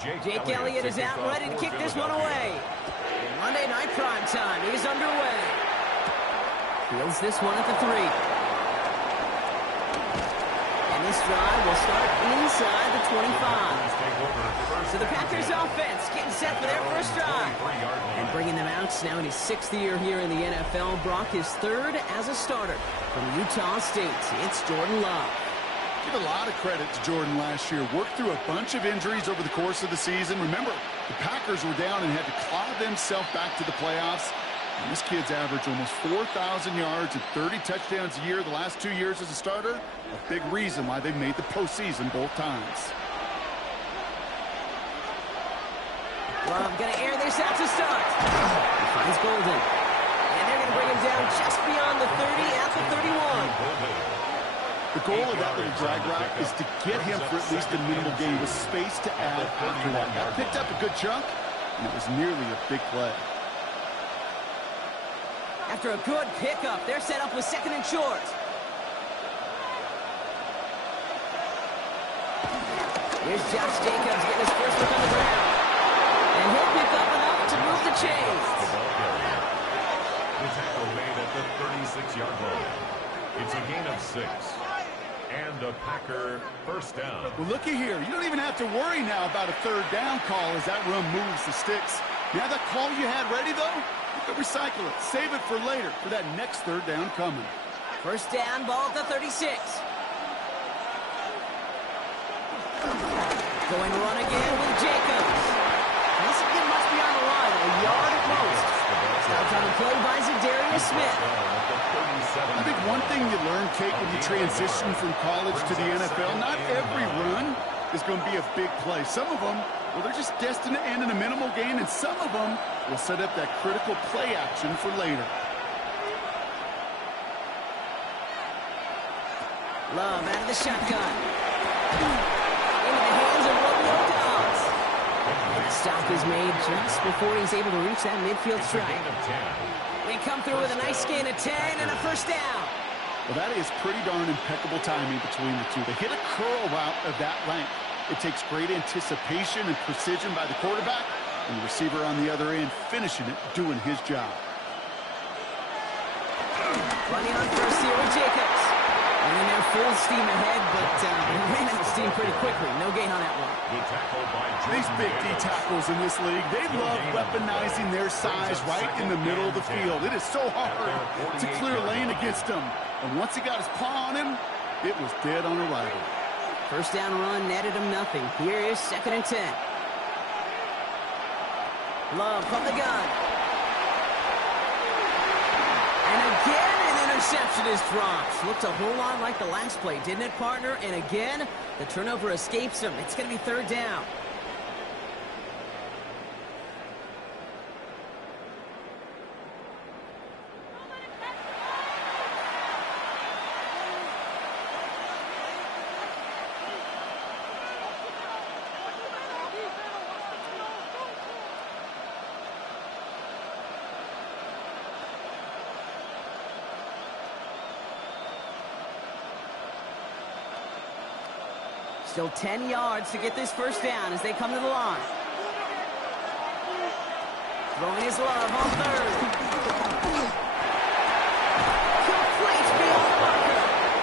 Jake Elliott is out ready to kick this one away. Monday night prime time is underway. Fields this one at the 3. And this drive will start inside the 25. So the Packers offense getting set for their first drive. And bringing them out now in his 6th year here in the NFL. Brock his 3rd as a starter from Utah State. It's Jordan Love. Give a lot of credit to Jordan last year. Worked through a bunch of injuries over the course of the season. Remember, the Packers were down and had to claw themselves back to the playoffs. And this kid's averaged almost 4,000 yards and 30 touchdowns a year the last 2 years as a starter. A big reason why they've made the postseason both times. Love going to air this out to start. He finds Golden. And they're going to bring him down just beyond the 30 at the 31. The goal of that little drag route is to get him for at least a minimal gain with space to add after that. That picked up a good chunk, and it was nearly a big play. After a good pickup, they're set up with 2nd and short. Here's Josh Jacobs getting his first look on the ground. And he'll pick up enough to move the chains. The tackle made at the 36-yard line. It's a gain of 6. And a Packer first down. Well, looky here. You don't even have to worry now about a 3rd down call as that run moves the sticks. Now that call you had ready, though, you can recycle it. Save it for later for that next 3rd down coming. First down, ball at the 36. Going to run again with Jacobs. This again must be on the line, a yard at most. Stopped on the play by Zadarius Smith. I think one thing you learn, Kate, when you transition from college to the NFL, not every run is going to be a big play. Some of them, well, they're just destined to end in a minimal gain, and some of them will set up that critical play action for later. Love out of the shotgun. Into the hands of Romeo Dobbs. And the stop is made just before he's able to reach that midfield strike. They come through with a nice gain of 10 and a first down. Well, that is pretty darn impeccable timing between the two. They hit a curl route of that length. It takes great anticipation and precision by the quarterback, and the receiver on the other end finishing it, doing his job. Running on first here with Jacobs. And they're full steam ahead, but they ran out of steam pretty quickly. No gain on that one. These big D tackles in this league, they love weaponizing their size right in the middle of the field. It is so hard to clear lane against them. And once he got his paw on him, it was dead on arrival. First down run netted him nothing. Here is 2nd and 10. Love from the gun. And again, an interception is dropped. Looked a whole lot like the last play, didn't it, partner? And again, the turnover escapes him. It's going to be 3rd down. Still 10 yards to get this first down as they come to the line. Throwing his Love on 3rd. Complete beyond Parker.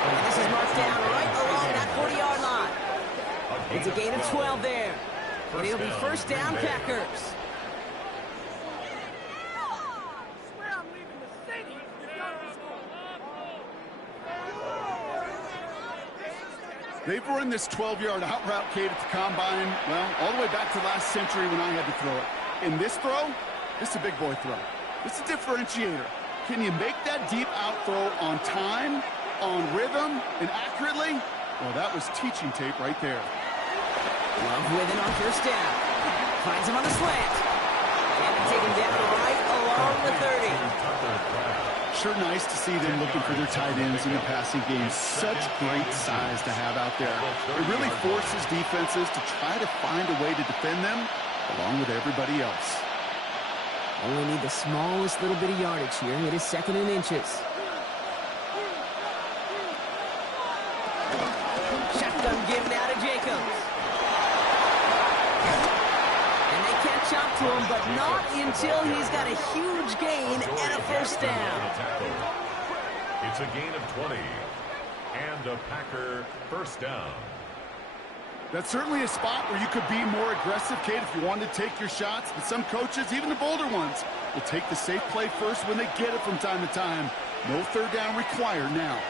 And this is marked down right along that 40-yard line. It's a gain of 12 there. But it'll be first down, Packers. They've run this 12-yard out route, Kate, at the combine, well, all the way back to last century when I had to throw it. In this throw, this is a big boy throw. This is a differentiator. Can you make that deep out throw on time, on rhythm, and accurately? Well, that was teaching tape right there. Love with it on first down. Finds him on the slant. And take him down right along the 30. Sure nice to see them looking for their tight ends in the passing game. Such great size to have out there. It really forces defenses to try to find a way to defend them along with everybody else. Only need the smallest little bit of yardage here. It is 2nd and inches. Shotgun given out to Jacobs. chop to him, but not until he's got a huge gain and a first down. It's a gain of 20. And a Packer first down. That's certainly a spot where you could be more aggressive, Kate, if you wanted to take your shots. But some coaches, even the bolder ones, will take the safe play first when they get it from time to time. No third down required now.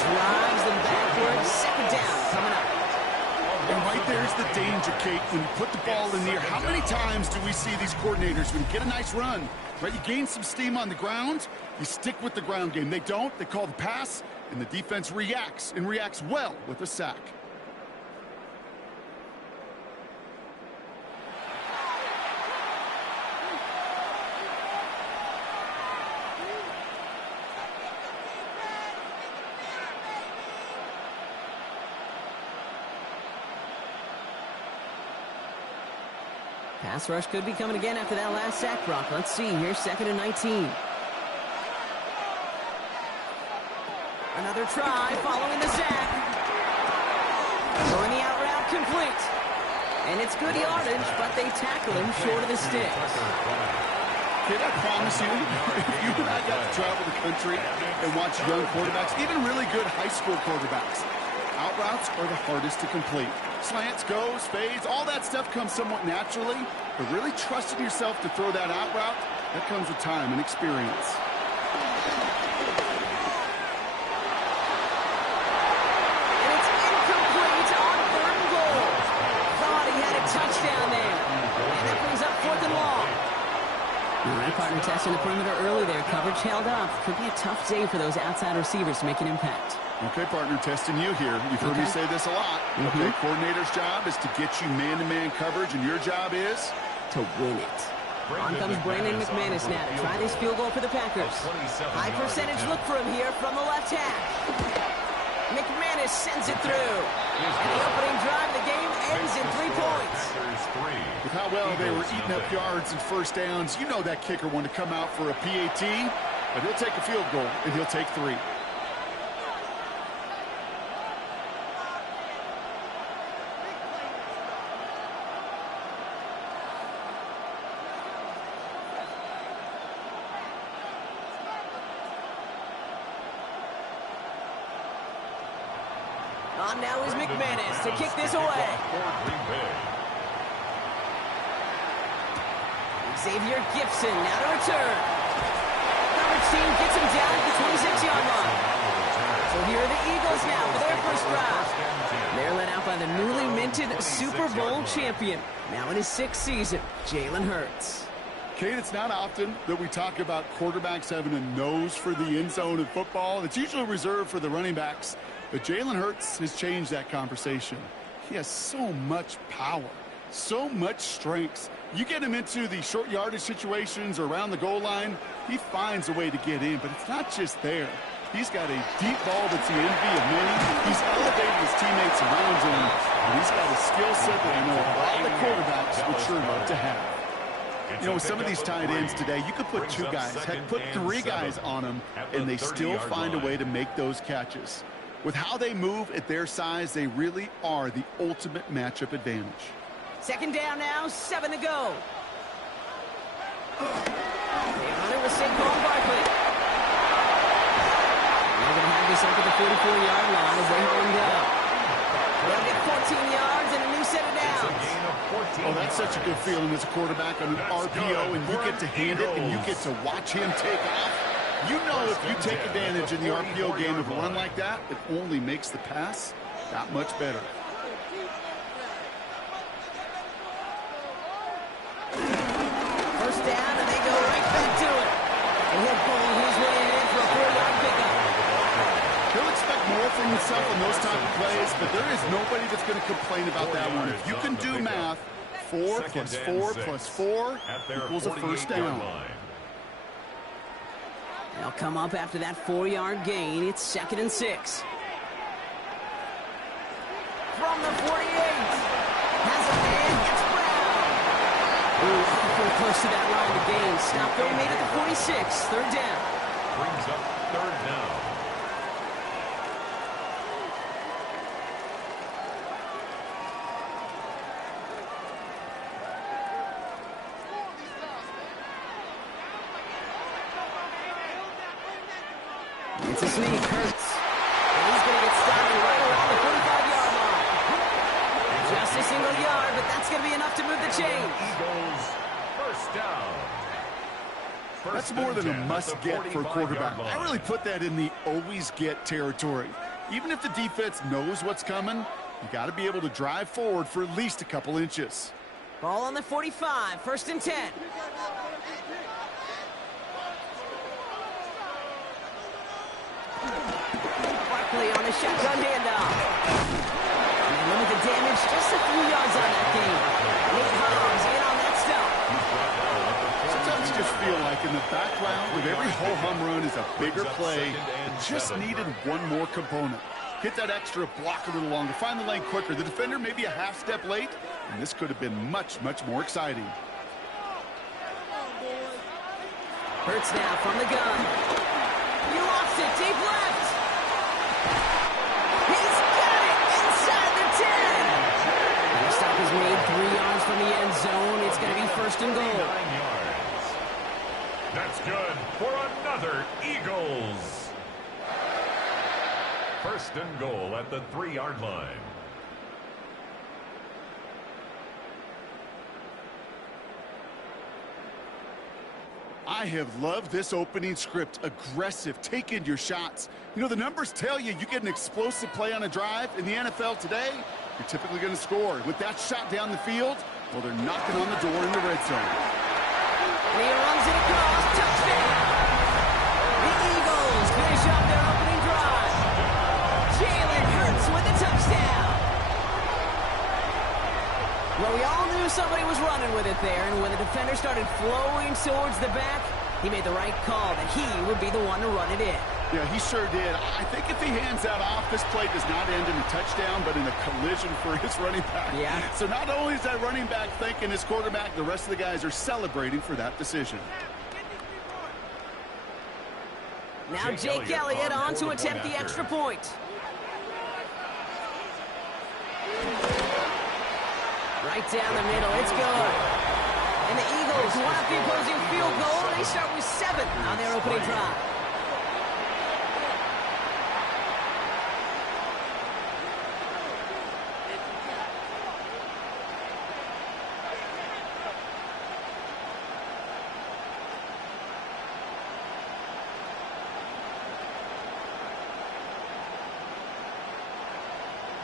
Drives them backwards. Second down coming up. And right there's the danger, Kate, when you put the ball in the air. How many times do we see these coordinators, when you get a nice run, right, you gain some steam on the ground, you stick with the ground game. They don't. They call the pass, and the defense reacts, and reacts well with a sack. Pass rush could be coming again after that last sack, Brock. Let's see here, 2nd and 19. Another try following the sack. Throwing the out route complete. And it's good yardage, but they tackle him short of the sticks. Kid, I promise you, if you and I got to travel the country and watch young quarterbacks, even really good high school quarterbacks, out routes are the hardest to complete. Slants, goes, fades, all that stuff comes somewhat naturally, but really trusting yourself to throw that out route, that comes with time and experience. And it's incomplete on 3rd and goal. Thought he had a touchdown there. And that brings up 4th and long. All right, partner, testing the perimeter early there. Coverage held up. Could be a tough day for those outside receivers to make an impact. Okay, partner, testing you here. You've heard me say this a lot. Okay, coordinator's job is to get you man-to-man coverage, and your job is? To win it. On comes Brandon McManus now to try this field goal for the Packers. High percentage look for him here from the left hash. McManus sends it through. And the opening drive of the game ends in 3 points. With how well they were eating up yards and first downs, you know that kicker wanted to come out for a PAT, but he'll take a field goal, and he'll take 3. On now is McManus to kick this away. Xavier Gibson now to return. Coverage team gets him down at the 26-yard line. So here are the Eagles now for their first drive. They're led out by the newly minted Super Bowl champion, now in his 6th season, Jalen Hurts. Kate, it's not often that we talk about quarterbacks having a nose for the end zone in football. It's usually reserved for the running backs. But Jalen Hurts has changed that conversation. He has so much power, so much strength. You get him into the short yardage situations or around the goal line, he finds a way to get in. But it's not just there. He's got a deep ball that's the envy of many. He's elevated his teammates around him. And he's got a skill set that I know a lot of the quarterbacks would sure love to have. You know, with some of these tight ends today, you could put 2 guys, heck, put 3 guys on them, and they still find a way to make those catches. With how they move at their size, they really are the ultimate matchup advantage. 2nd down now, 7 to go. They run it with Saquon Barkley. They're going to have this up at the 44-yard line as they hold him down. They'll get 14 yards and a new set of downs. Oh, that's such a good feeling as a quarterback on an RPO, and you get to hand it, and you get to watch him take off. You know if you take advantage in the RPO game of a run like that, it only makes the pass that much better. First down, and they go right back to it. And he'll pull his way in for a 4-yard pickup. He'll expect more from himself on those type of plays, but there is nobody that's going to complain about that one. If you can do math, 4 plus 4 plus 4 equals a first down. They'll come up after that 4-yard gain. It's 2nd and 6. From the 48. Has a man. It's Brown. Ooh, pretty close to that line of gain. Stop though made at the 46. 3rd down. Brings up 3rd down. It's a sneak, Hurts. And he's going to get stopped right around the 45-yard line. Just a single yard, but that's going to be enough to move the chains. Eagles, first down. That's more than a must-get for a quarterback. I really put that in the always-get territory. Even if the defense knows what's coming, you got to be able to drive forward for at least a couple inches. Ball on the 45, first and 10. Barkley on the shotgun handoff. And they limit the damage just a few yards on that game. Nate Hobbs in on that stop. Sometimes just feel like in the background of every ho-hum run is a bigger play. It just needed one more component. Hit that extra block a little longer, find the lane quicker. The defender maybe a half step late, and this could have been much, much more exciting. Hurts now from the gun. He lost it, deep left. He's got it inside the 10. And the stop is made 3 yards from the end zone. It's going to be first and goal. 9 yards. That's good for another Eagles. First and goal at the 3-yard line. I have loved this opening script. Aggressive, taking your shots. You know, the numbers tell you you get an explosive play on a drive. In the NFL today, you're typically going to score. With that shot down the field, well, they're knocking on the door in the red zone. And he runs it across. Touchdown! The Eagles finish up their opening drive. Jalen Hurts with a touchdown. Well, we all knew somebody was running with it there, and when the defender started flowing towards the back, he made the right call that he would be the one to run it in. Yeah, he sure did. I think if he hands that off, this play does not end in a touchdown, but in a collision for his running back. Yeah. So not only is that running back thanking his quarterback, the rest of the guys are celebrating for that decision. Now Jake Elliott on to attempt the extra point. Right down the middle, it's good. And the Eagles want up the opposing field goal. They start with 7 on their opening drive.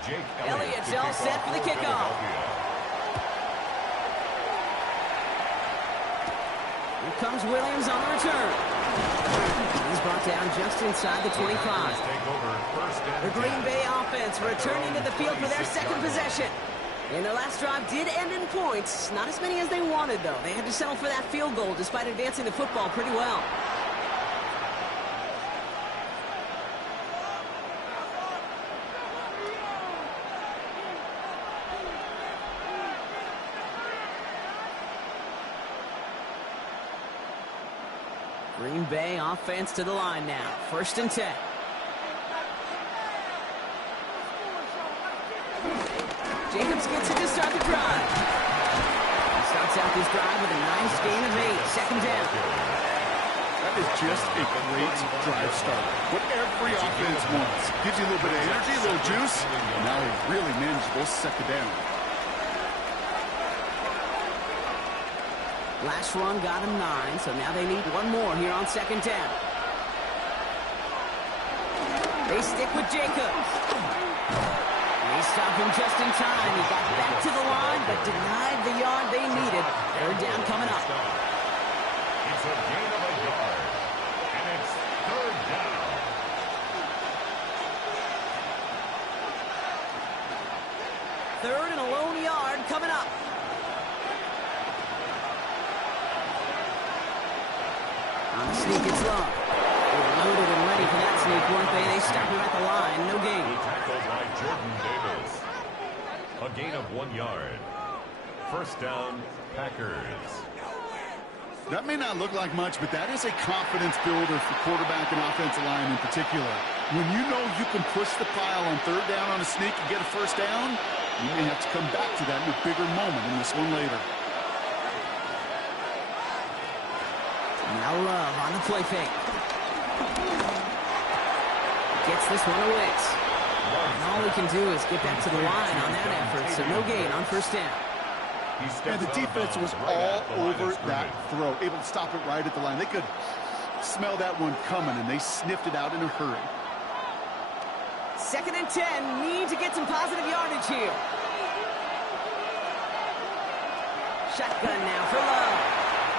Jake Elliott's all set for the kickoff. Here comes Williams on the return. He's brought down just inside the 25. The Green Bay offense returning to the field for their second possession. And their last drive did end in points. Not as many as they wanted, though. They had to settle for that field goal despite advancing the football pretty well. Green Bay offense to the line now. First and 10. Jacobs gets it to start the drive. He starts out this drive with a nice gain of 8. Second down. That is just a great drive start. What every offense wants. Gives you a little bit of energy, a little juice. And now a really manageable second down. Last run got him 9, so now they need one more here on second down. They stick with Jacobs. They stop him just in time. He got back to the line, but denied the yard they needed. Third down coming up. It's a gain of a yard, and it's third down. Third and a lone yard coming up. On the sneak, it's long. They were loaded and ready for that sneak, weren't they? They stop him at the line. No gain. Tackled by Jordan Davis. A gain of 1 yard. First down, Packers. That may not look like much, but that is a confidence builder for quarterback and offensive line in particular. When you know you can push the pile on third down on a sneak and get a first down, you may have to come back to that in a bigger moment in this one later. Now Love on the play fake. Gets this one away. And all he can do is get back to the line on that effort, so no gain on first down. And the defense was all over that throw, able to stop it right at the line. They could smell that one coming, and they sniffed it out in a hurry. 2nd and 10, need to get some positive yardage here. Shotgun now for Love.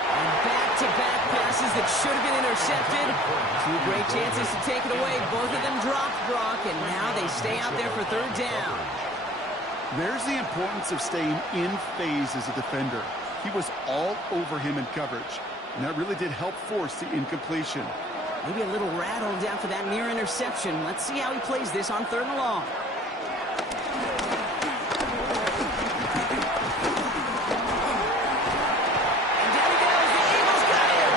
And back-to-back passes that should have been intercepted. 2 great chances to take it away. Both of them dropped, Brock, and now they stay out there for 3rd down. There's the importance of staying in phase as a defender. He was all over him in coverage, and that really did help force the incompletion. Maybe a little rattled after that near interception. Let's see how he plays this on 3rd and long. And down he goes. The Eagles got him.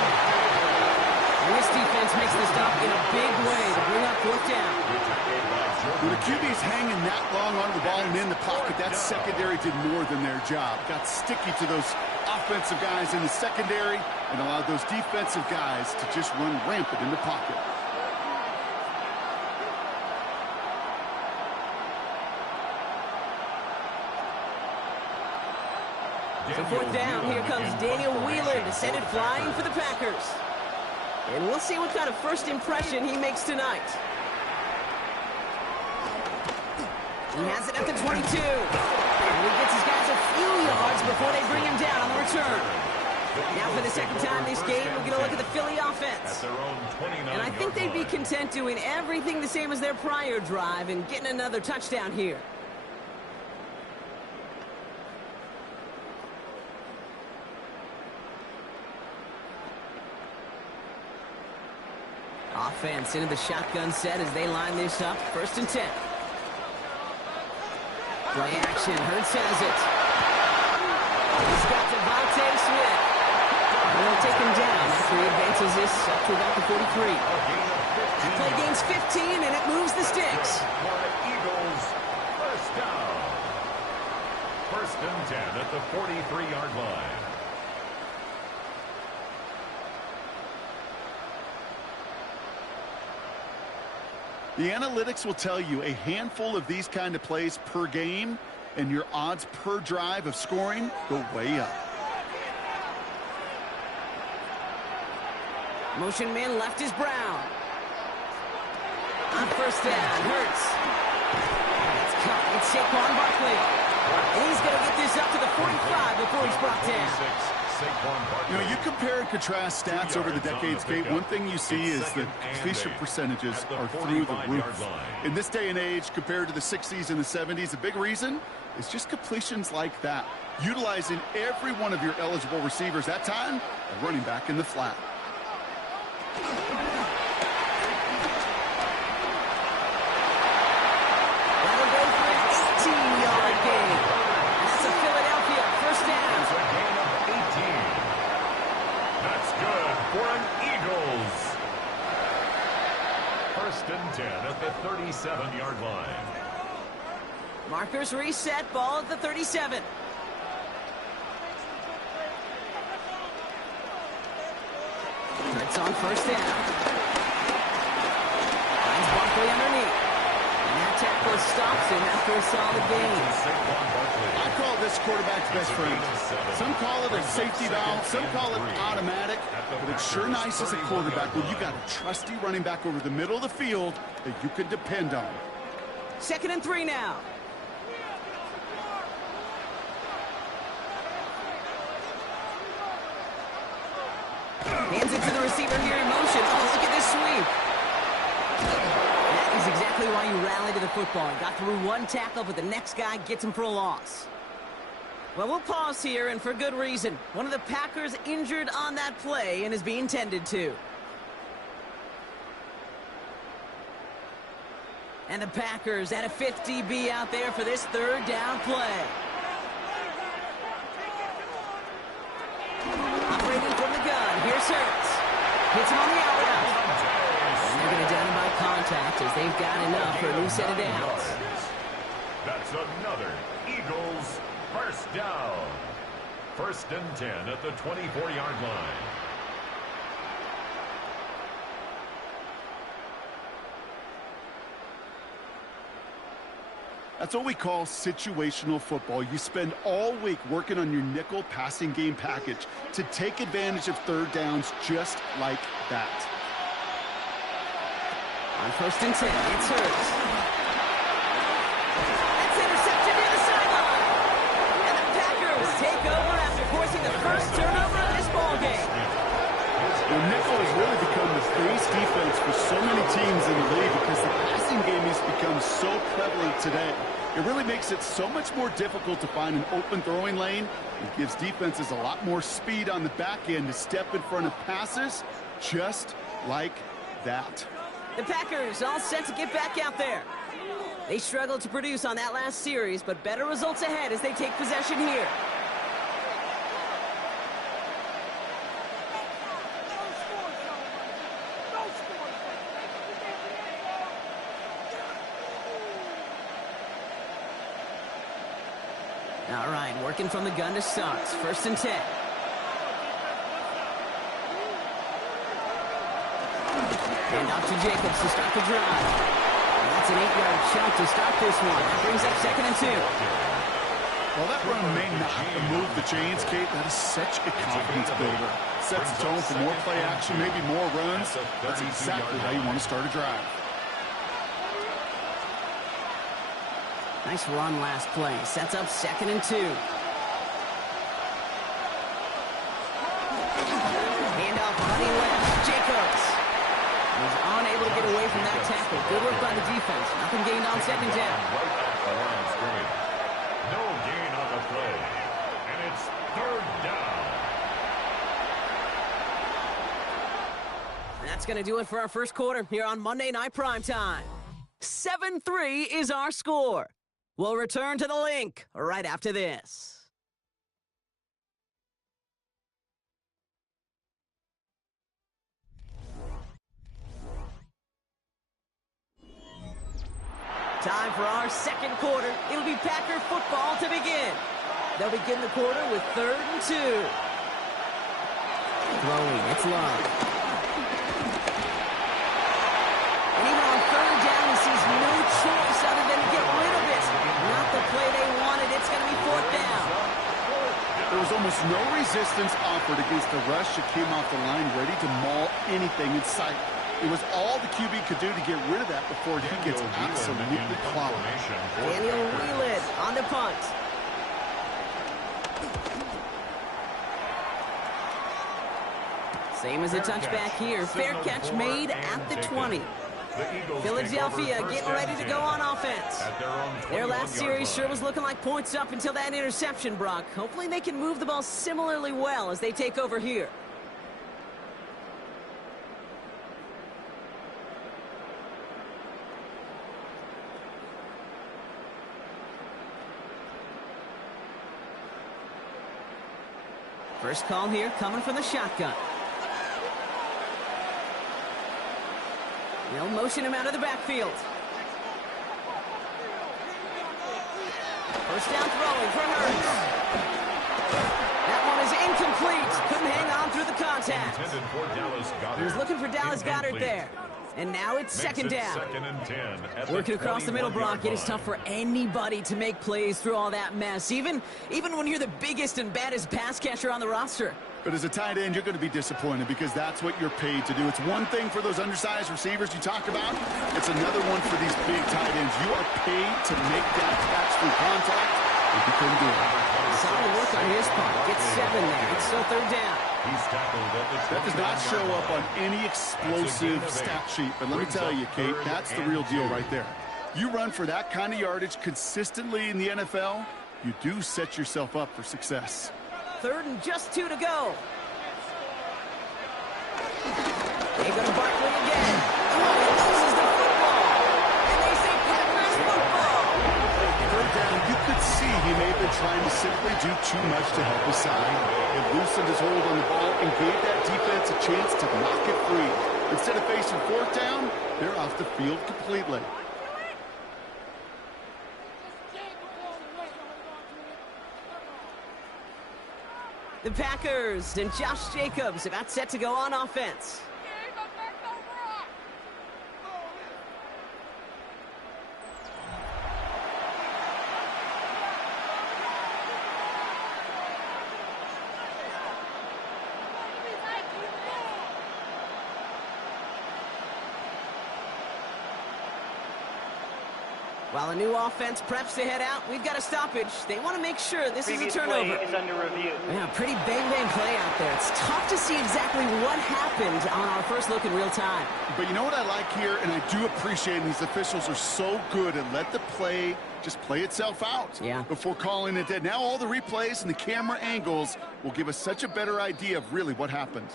And this defense makes the stop in a big way to bring up 4th down. When the QB's hanging that long on the ball and in the pocket, that secondary did more than their job. Got sticky to those offensive guys in the secondary and allowed those defensive guys to just run rampant in the pocket. So 4th down, here comes Daniel Wheeler to send it flying for the Packers. And we'll see what kind of first impression he makes tonight. He has it at the 22. And he gets his guys a few yards before they bring him down on the return. Now for the 2nd time this game, we're going to look at the Philly offense. And I think they'd be content doing everything the same as their prior drive and getting another touchdown here. Offense into the shotgun set as they line this up. 1st and 10. Play action. Hurts has it. He's got Devontae Smith. They'll take him down after he advances this up to about the 43. That play gains 15, and it moves the sticks. Eagles, 1st down. 1st and 10 at the 43-yard line. The analytics will tell you a handful of these kind of plays per game, and your odds per drive of scoring go way up. Motion man left is Brown. On 1st down, Hurts. It's caught. It's Saquon Barkley. And he's going to get this up to the 45 before he's brought down. You know, you compare and contrast stats over the decades, Kate. One thing you see is that completion percentages are through the roof. In this day and age, compared to the 60s and the 70s, the big reason is just completions like that. Utilizing every one of your eligible receivers that time and running back in the flat. That'll go for an 18-yard gain. That's a Philadelphia 1st down. That's good for an Eagles. 1st and 10 at the 37-yard line. Markers reset, ball at the 37. It's on 1st down. Finds Barkley underneath. And that tackle stops him after a solid gain. I call this quarterback's best friend. Some call it a safety valve, some call it automatic, but it's sure nice as a quarterback when you got a trusty running back over the middle of the field that you can depend on. 2nd and 3 now. Hands it to the receiver here in motion. Oh, look at this sweep. That is exactly why you rally to the football. He got through one tackle, but the next guy gets him for a loss. Well, we'll pause here, and for good reason. One of the Packers injured on that play and is being tended to. And the Packers at a 5th DB out there for this 3rd down play. Operating from the gun. Here's Hurts. Hits him on the out route. And they're going to down him by contact as they've got enough for a new set of downs. That's another Eagles 1st down. 1st and 10 at the 24-yard line. That's what we call situational football. You spend all week working on your nickel passing game package to take advantage of third downs just like that. On 1st and 10, it's Hurts. That's intercepted near the sideline. And the Packers take over after forcing the first turnover of this ballgame. Well, nickel has really become the base defense for so many teams in the league because the passing game has become so prevalent today. It really makes it so much more difficult to find an open throwing lane. It gives defenses a lot more speed on the back end to step in front of passes just like that. The Packers all set to get back out there. They struggled to produce on that last series, but better results ahead as they take possession here. All right, working from the gun to start. 1st and 10. And off to Jacobs to start the drive. And that's an 8-yard chunk to start this one. That brings up 2nd and 2. Well, that run may not move the chains, Kate. That is such a confidence builder. Sets the tone for more play action, maybe more runs. That's exactly how you want to start a drive. Nice run last play. Sets up 2nd and 2. Handoff running left. Jacobs was unable to get away from that tackle. Good work by the defense. Nothing gained on 2nd down. Right at the line of scrimmage. No gain on the play. And it's 3rd down. And that's going to do it for our first quarter here on Monday Night Primetime. 7-3 is our score. We'll return to the link right after this. Time for our second quarter. It'll be Packer football to begin. They'll begin the quarter with 3rd and 2. Throwing, it's Love. And even on 3rd down, he sees no choice other than to get rid of it. Not the play they wanted. It's going to be 4th down. There was almost no resistance offered against the rush that came off the line ready to maul anything in sight. It was all the QB could do to get rid of that before he gets absolutely clobbered. Daniel Whelan on the punt. Same as a touchback here. Fair catch made at the 20. Philadelphia getting ready to go on offense. Their last series sure was looking like points up until that interception, Brock. Hopefully they can move the ball similarly well as they take over here. First call here coming from the shotgun. They'll motion him out of the backfield. First down throwing for Hurts. That one is incomplete. Couldn't hang on through the contact. He was looking for Dallas Goedert there. And now it's 2nd down. Working across the middle, Brock, it is tough for anybody to make plays through all that mess, even when you're the biggest and baddest pass catcher on the roster. But as a tight end, you're going to be disappointed because that's what you're paid to do. It's one thing for those undersized receivers you talk about. It's another one for these big tight ends. You are paid to make that catch through contact, and you couldn't do it. Solid work on his part. Gets 7 there. It's still 3rd down. That does not show up on any explosive stat sheet. But let me tell you, Kate, that's the real deal right there. You run for that kind of yardage consistently in the NFL, you do set yourself up for success. 3rd and just 2 to go. They go to Barkley again. Oh, he loses the football. And they say Packers football. 3rd down, you could see he may have been trying to simply do too much to help his side. It loosened his hold on the ball and gave that defense a chance to knock it free. Instead of facing 4th down, they're off the field completely. The Packers and Josh Jacobs about set to go on offense. While a new offense preps to head out, we've got a stoppage. They want to make sure this is a turnover. Play is under review. Yeah, pretty bang-bang play out there. It's tough to see exactly what happened on our first look in real time. But you know what I like here, and I do appreciate these officials are so good and let the play just play itself out before calling it dead. Now all the replays and the camera angles will give us such a better idea of really what happened.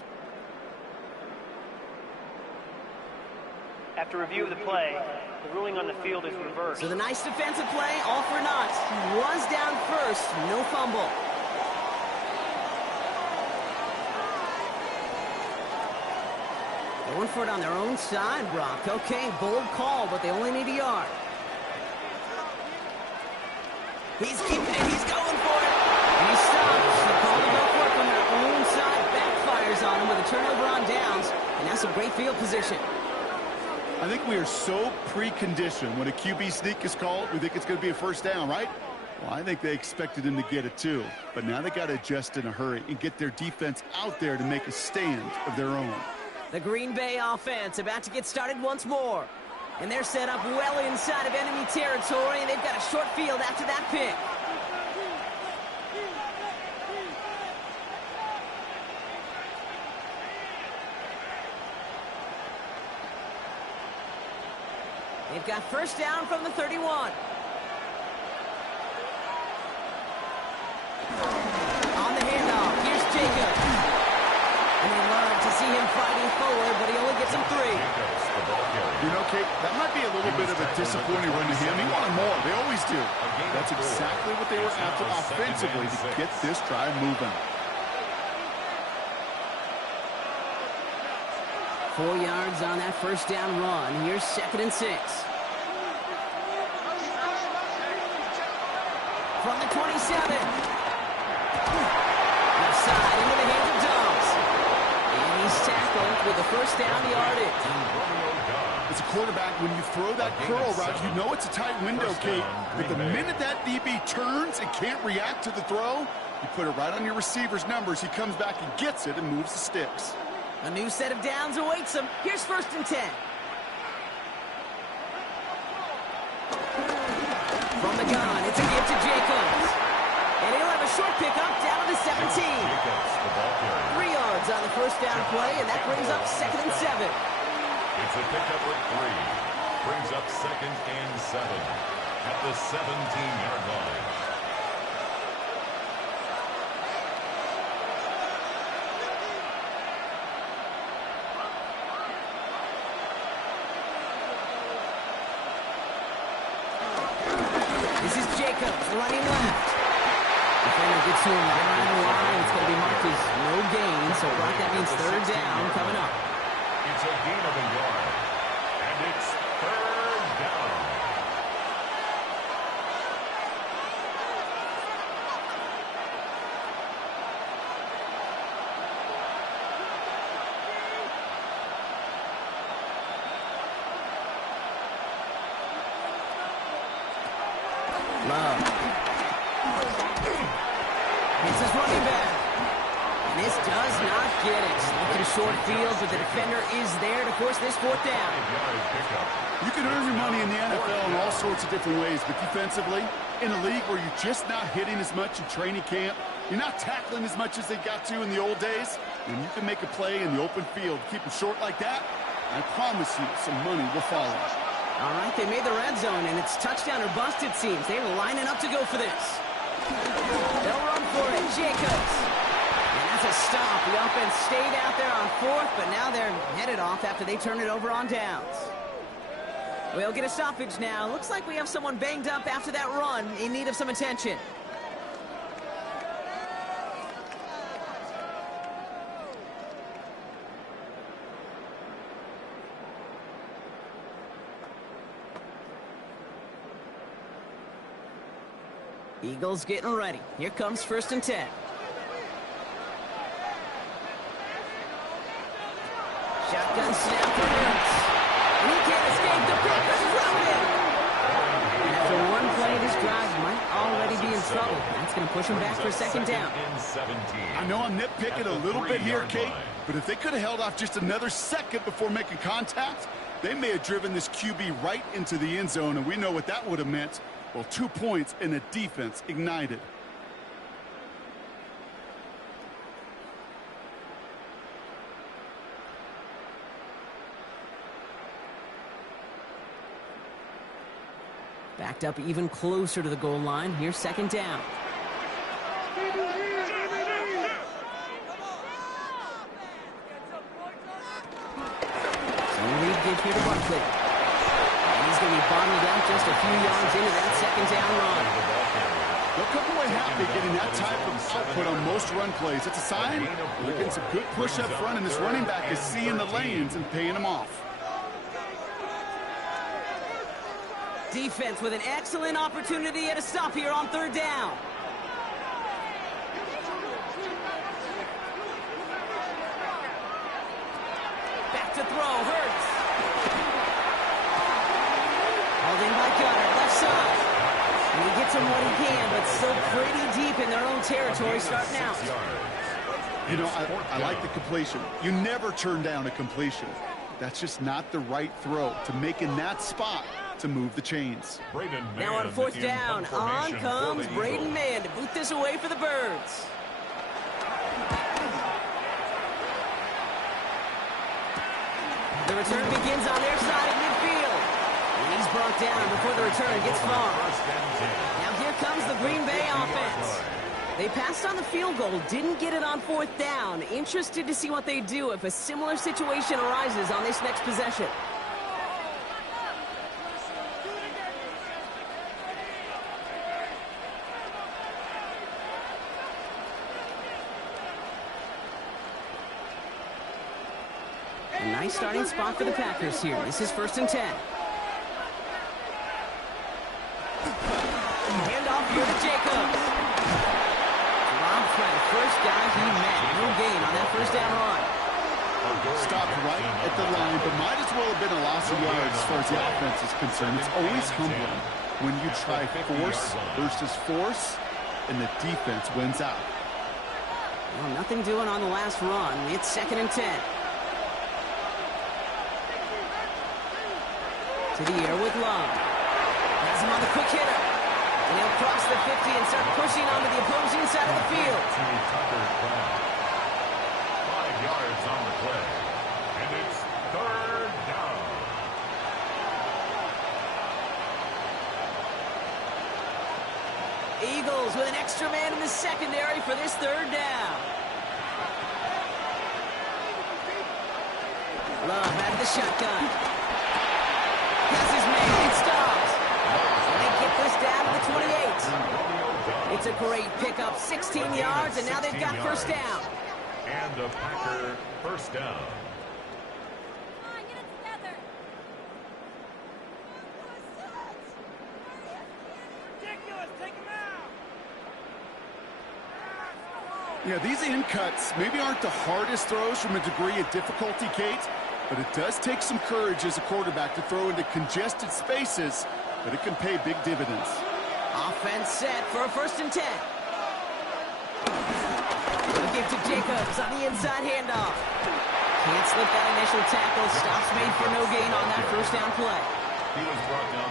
After review of the play, the ruling on the field is reversed. So the nice defensive play, all for naught. He was down first, no fumble. Going for it on their own side, Brock. Okay, bold call, but they only need a yard. He's keeping it, he's going for it. And he stops. The call to go for it from their own side backfires on him with a turnover on downs. And that's a great field position. I think we are so preconditioned when a QB sneak is called, we think it's going to be a first down, right? Well, I think they expected him to get it too. But now they got to adjust in a hurry and get their defense out there to make a stand of their own. The Green Bay offense about to get started once more. And they're set up well inside of enemy territory, and they've got a short field after that pick. They've got first down from the 31. On the handoff, here's Jacob. And they learn to see him fighting forward, but he only gets him 3. You know, Kate, that might be a little bit of a disappointing run to him. He wanted more. They always do. That's exactly what they were after offensively to get this drive moving. 4 yards on that first down run. Here's 2nd and 6. From the 27. Left side into the hands of Dobbs. And he's tackled with the first down yardage. As a quarterback, when you throw that curl route, you know it's a tight window, Kate. But the minute that DB turns and can't react to the throw, you put it right on your receiver's numbers. He comes back and gets it and moves the sticks. A new set of downs awaits him. Here's 1st and 10. From the gun, it's a give to Jacobs. And he'll have a short pickup down to the 17. 3 yards on the first down play, and that brings up 2nd and 7. It's a pickup of 3. Brings up 2nd and 7 at the 17-yard line. This is Jacobs running left. Defender gets to him right on the line. It's going to be marked as no gain, so Brock, that means 3rd down coming up. It's a gain of a yard, and it's 3rd down. Love. It's his running back. And this does not get it. Looking short field, but the defender is there to force this 4th down. You can earn your money in the NFL in all sorts of different ways, but defensively, in a league where you're just not hitting as much in training camp, you're not tackling as much as they got to in the old days, when you can make a play in the open field, keep them short like that, I promise you some money will follow. All right, they made the red zone, and it's touchdown or bust, it seems. They're lining up to go for this. They'll run for it. Jacobs. And that's a stop. The offense stayed out there on 4th, but now they're headed off after they turn it over on downs. We'll get a stoppage now. Looks like we have someone banged up after that run in need of some attention. Eagles getting ready. Here comes 1st and 10. Shotgun snap for Hurts. And he can't escape the pick. And after one play, this drive might already be in trouble. That's going to push him back for 2nd down. I know I'm nitpicking a little bit here, Kate, but if they could have held off just another second before making contact, They may have driven this QB right into the end zone, and we know what that would have meant. Well, 2 points and a defense ignited. Backed up even closer to the goal line. Here's second down. Give here to Barkley. And he's going to be bottled out just a few yards into that second down run. They'll come away happy getting that type of output on most run plays. It's a sign they're getting some good push up front, and this running back is seeing the lanes and paying them off. Defense with an excellent opportunity at a stop here on third down. Back to throw, Hurts. Held in by Gunner, left side. And he gets him what he can, but still pretty deep in their own territory starting out. You know, I like the completion. You never turn down a completion. That's just not the right throw to make in that spot to move the chains. Now on fourth down, on comes Braden Mann to boot this away for the Birds. The return begins on their side of midfield. And he's brought down before the return gets far. Now here comes the Green Bay offense. They passed on the field goal, didn't get it on fourth down. Interested to see what they do if a similar situation arises on this next possession. A nice starting spot for the Packers here. This is 1st and 10. Hand off here to Jacobs. Robbed by the first guy he met. No gain on that first down run. Stopped right at the line, but might as well have been a loss of yards as far as the offense is concerned. It's always humbling when you try force versus force, and the defense wins out. Well, nothing doing on the last run. It's 2nd and 10. To the air with Love. Has him on the quick hitter. And he'll cross the 50 and start pushing onto the opposing side of the field. 5 yards on the play. And it's 3rd down. Eagles with an extra man in the secondary for this 3rd down. Love out of the shotgun. Has his man, it stops. And they get this down to the 28. It's a great pickup, 16 yards, and now they've got first down. And a Packer first down. Come on, get it together. Ridiculous, take him out. Yeah, these in cuts maybe aren't the hardest throws from a degree of difficulty, Kate, but it does take some courage as a quarterback to throw into congested spaces, but it can pay big dividends. Offense set for a 1st and 10. They'll give to Jacobs on the inside handoff. Can't slip that initial tackle. Stops made for no gain on that first down play.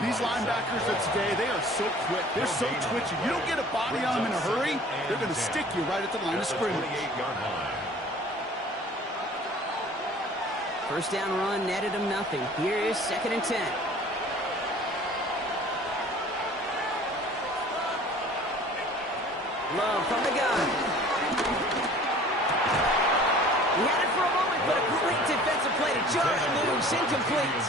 These linebackers of today, they are so quick. They're so twitchy. You don't get a body on them in a hurry, they're going to stick you right at the line of scrimmage. First down run netted him nothing. Here is 2nd and 10. Love from the gun. He had it for a moment, but a great defensive play to jar it loose, incomplete.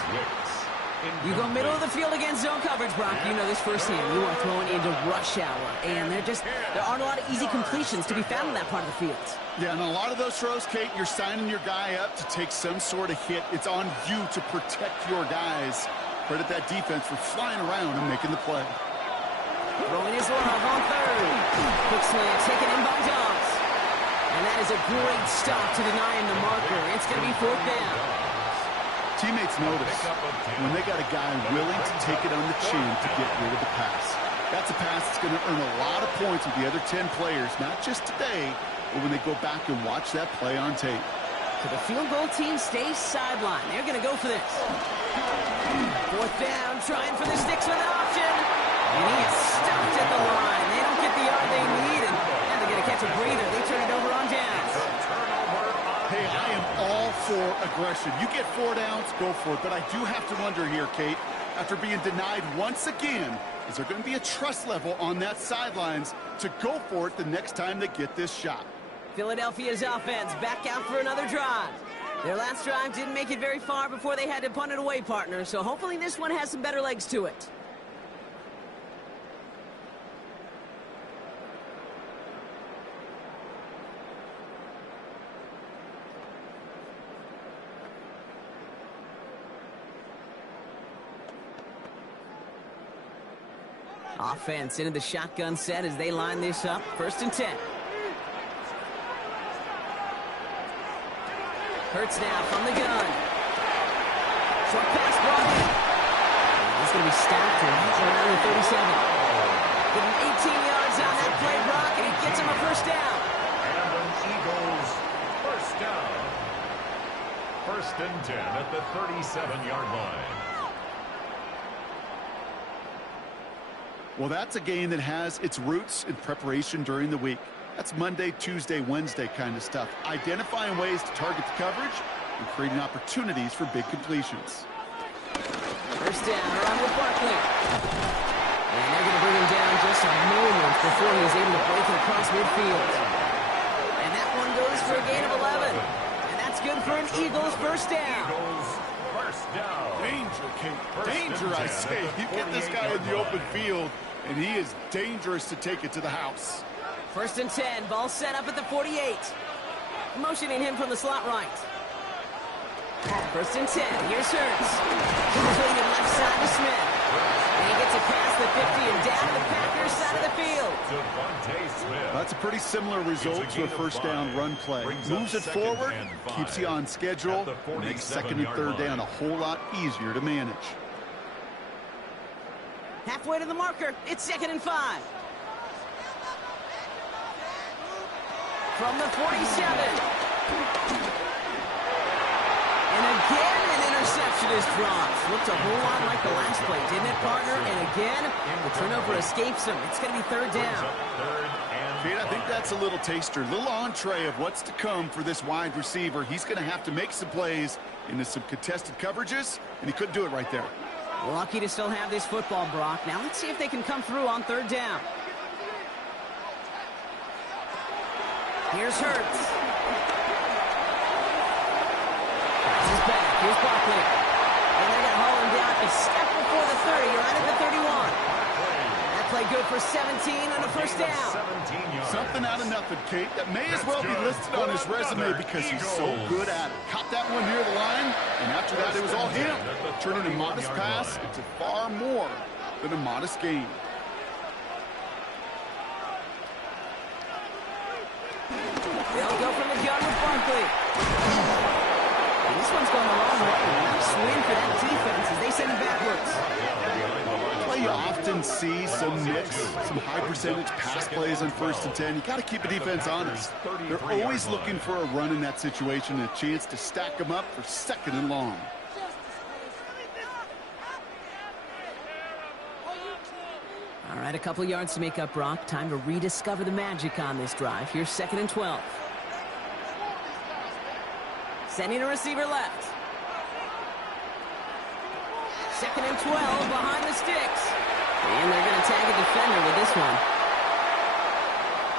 You go middle of the field against zone coverage, Brock. You know this firsthand. You are throwing into rush hour, and there aren't a lot of easy completions to be found in that part of the field. Yeah, and a lot of those throws, Kate, you're signing your guy up to take some sort of hit. It's on you to protect your guys. Credit that defense for flying around and making the play. Throwing his Love on 3rd. Quick slant taken in by Dobbs. And that is a great stop to deny him the marker. It's going to be 4th down. Teammates notice when they got a guy willing to take it on the chin to get rid of the pass. That's a pass that's going to earn a lot of points with the other 10 players, not just today, but when they go back and watch that play on tape. So the field goal team stays sidelined. They're going to go for this. Fourth down, trying for the sticks with an option. And he is stopped at the line. They don't get the yard they need, and now they're going to catch a breather. They turn it over on downs. Hey, I am all for aggression. You get 4 downs, go for it. But I do have to wonder here, Kate, after being denied once again, is there going to be a trust level on that sidelines to go for it the next time they get this shot? Philadelphia's offense back out for another drive. Their last drive didn't make it very far before they had to punt it away, partner, so hopefully this one has some better legs to it. Offense into the shotgun set as they line this up. 1st and 10. Hurts now from the gun. Short pass brought in. He's going to be stopped around the 37. Give him 18 yards on that play, Brock, and he gets him a 1st down. And an Eagles 1st down. 1st and 10 at the 37-yard line. Well, that's a game that has its roots in preparation during the week. That's Monday, Tuesday, Wednesday kind of stuff. Identifying ways to target the coverage and creating opportunities for big completions. 1st down, around with Barkley. And they're going to bring him down just a moment before he is able to break it across midfield. And that one goes for a gain of 11. And that's good for an Eagles 1st down. Eagles 1st down. Danger, Kate. Danger, I say. You get this guy in the open field, and he is dangerous to take it to the house. 1st and 10, ball set up at the 48. Motioning him from the slot right. 1st and 10, here's Hurts. Completed left side to Smith. And he gets it past the 50 and down to the Packers side of the field. That's a pretty similar result to a 1st down run play. Moves it forward, keeps you on schedule, makes 2nd and 3rd down a whole lot easier to manage. Halfway to the marker, it's 2nd and 5. From the 47. And again, an interception is dropped. Looked a whole lot like the last play, didn't it, partner? And again, the turnover escapes him. It's going to be 3rd down. Kate, I think that's a little taster, a little entree of what's to come for this wide receiver. He's going to have to make some plays into some contested coverages, and he couldn't do it right there. Lucky to still have this football, Brock. Now let's see if they can come through on 3rd down. Here's Hurts. Passes back. Here's Barkley. And they're going to haul him down a step before the 30. You're right at the 31. That play good for 17 and a 1st down. Something out of nothing, Kate. That may as well be listed on his resume because he's so good at it. Caught that one near the line, and after that it was all him. Turning a modest pass into far more than a modest gain. They'll go from the gun with Barkley. And this one's going the wrong way. Nice win for that defense as they send it backwards. Well, you often see some mix, some high percentage pass plays on 1st and 10. You got to keep the defense honest. They're always looking for a run in that situation and a chance to stack them up for 2nd and long. All right, a couple yards to make up, Brock. Time to rediscover the magic on this drive. Here's 2nd and 12. Sending a receiver left. 2nd and 12 behind the sticks. And they're going to tag a defender with this one.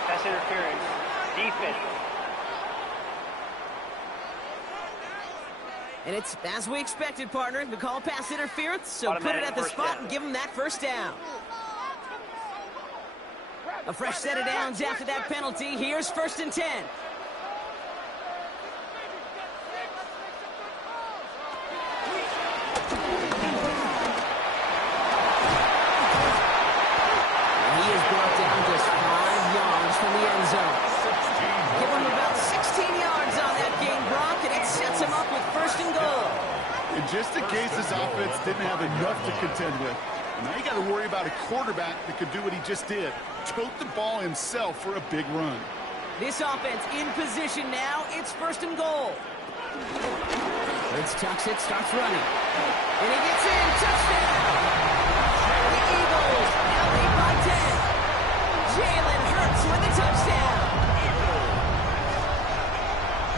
Pass interference. Defense. And it's as we expected, partner. We call pass interference, so put it at the spot and give them that 1st down. A fresh set of downs after that penalty. Here's 1st and 10. And he is brought down just 5 yards from the end zone. Give him about 16 yards on that game, Brock, and it sets him up with 1st and goal. And just in case this offense didn't have enough to contend with, now you got to worry about a quarterback that could do what he just did. Tote the ball himself for a big run. This offense in position now. It's 1st and goal. Hurts tucks it, starts running. And he gets in. Touchdown! The Eagles now lead by 10. Jalen Hurts with a touchdown.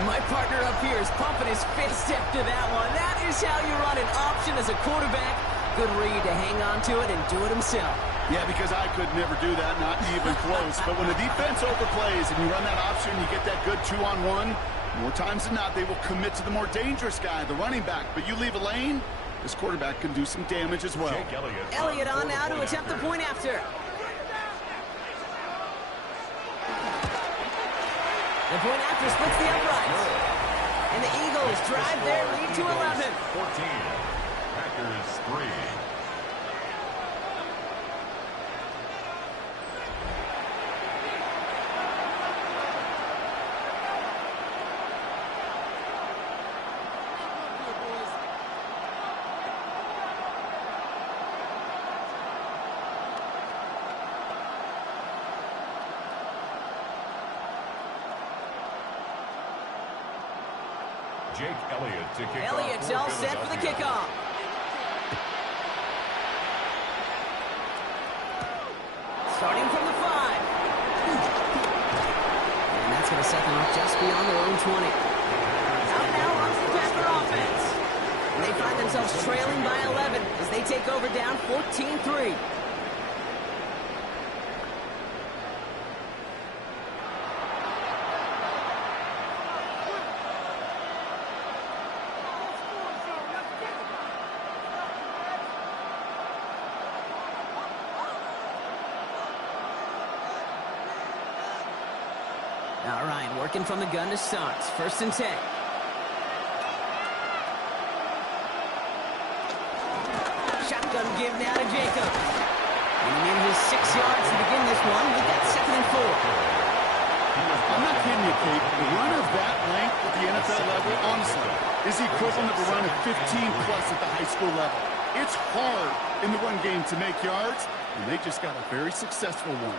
My partner up here is pumping his fist after that one. That is how you run an option as a quarterback. Good read to hang on to it and do it himself. Yeah, because I could never do that, not even close. But when the defense overplays and you run that option, you get that good 2-on-1, more times than not, they will commit to the more dangerous guy, the running back. But you leave a lane, this quarterback can do some damage as well. Elliott on now to attempt the point after. The point after splits the uprights. And the Eagles drive their lead to 11. 14. Packers 3. Jake Elliott to kick Elliott's all set for the kickoff. Starting from the 5. And that's going to set them up just beyond their own 20. Out now runs the Packer offense. And they find themselves trailing by 11 as they take over down 14-3. All right, working from the gun to start. 1st and 10. Shotgun give now to Jacobs. And he needed his 6 yards to begin this one. We've got 2nd and 4. I'm not kidding you, Kate. A run of that length at the NFL level, honestly, is the equivalent of a run of 15-plus at the high school level. It's hard in the run game to make yards, and they just got a very successful one.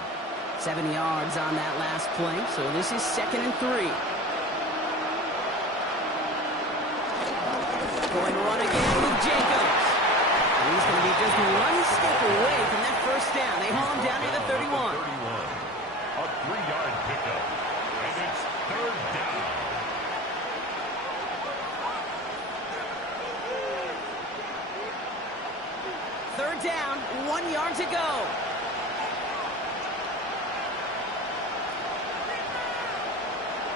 7 yards on that last play, so this is 2nd and 3. Going to run again with Jacobs. And he's going to be just one step away from that 1st down. They haul him down near the 31. A 3-yard pickup. And it's 3rd down. Third down, 1 yard to go.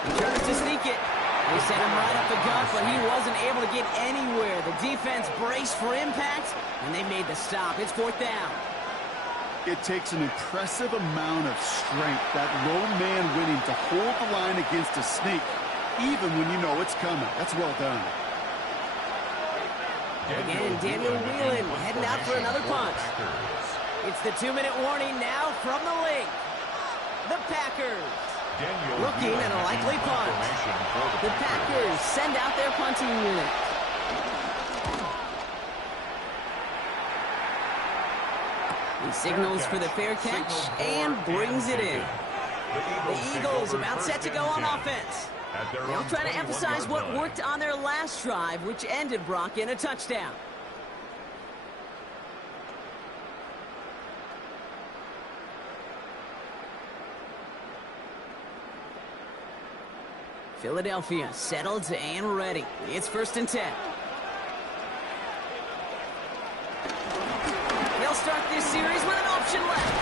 He tries to sneak it. They sent him right up the gut, but he wasn't able to get anywhere. The defense braced for impact, and they made the stop. It's 4th down. It takes an impressive amount of strength, that low man winning, to hold the line against a sneak, even when you know it's coming. That's well done. Again, Daniel Whelan heading out for another punt. It's the 2-minute warning now from the link. The Packers looking at a likely punt. The Packers send out their punting unit. He signals for the fair catch and brings it in. The Eagles about set to go on offense. They'll try to emphasize what worked on their last drive, which ended, Brock, in a touchdown. Philadelphia settled and ready. It's 1st and 10. They'll start this series with an option left.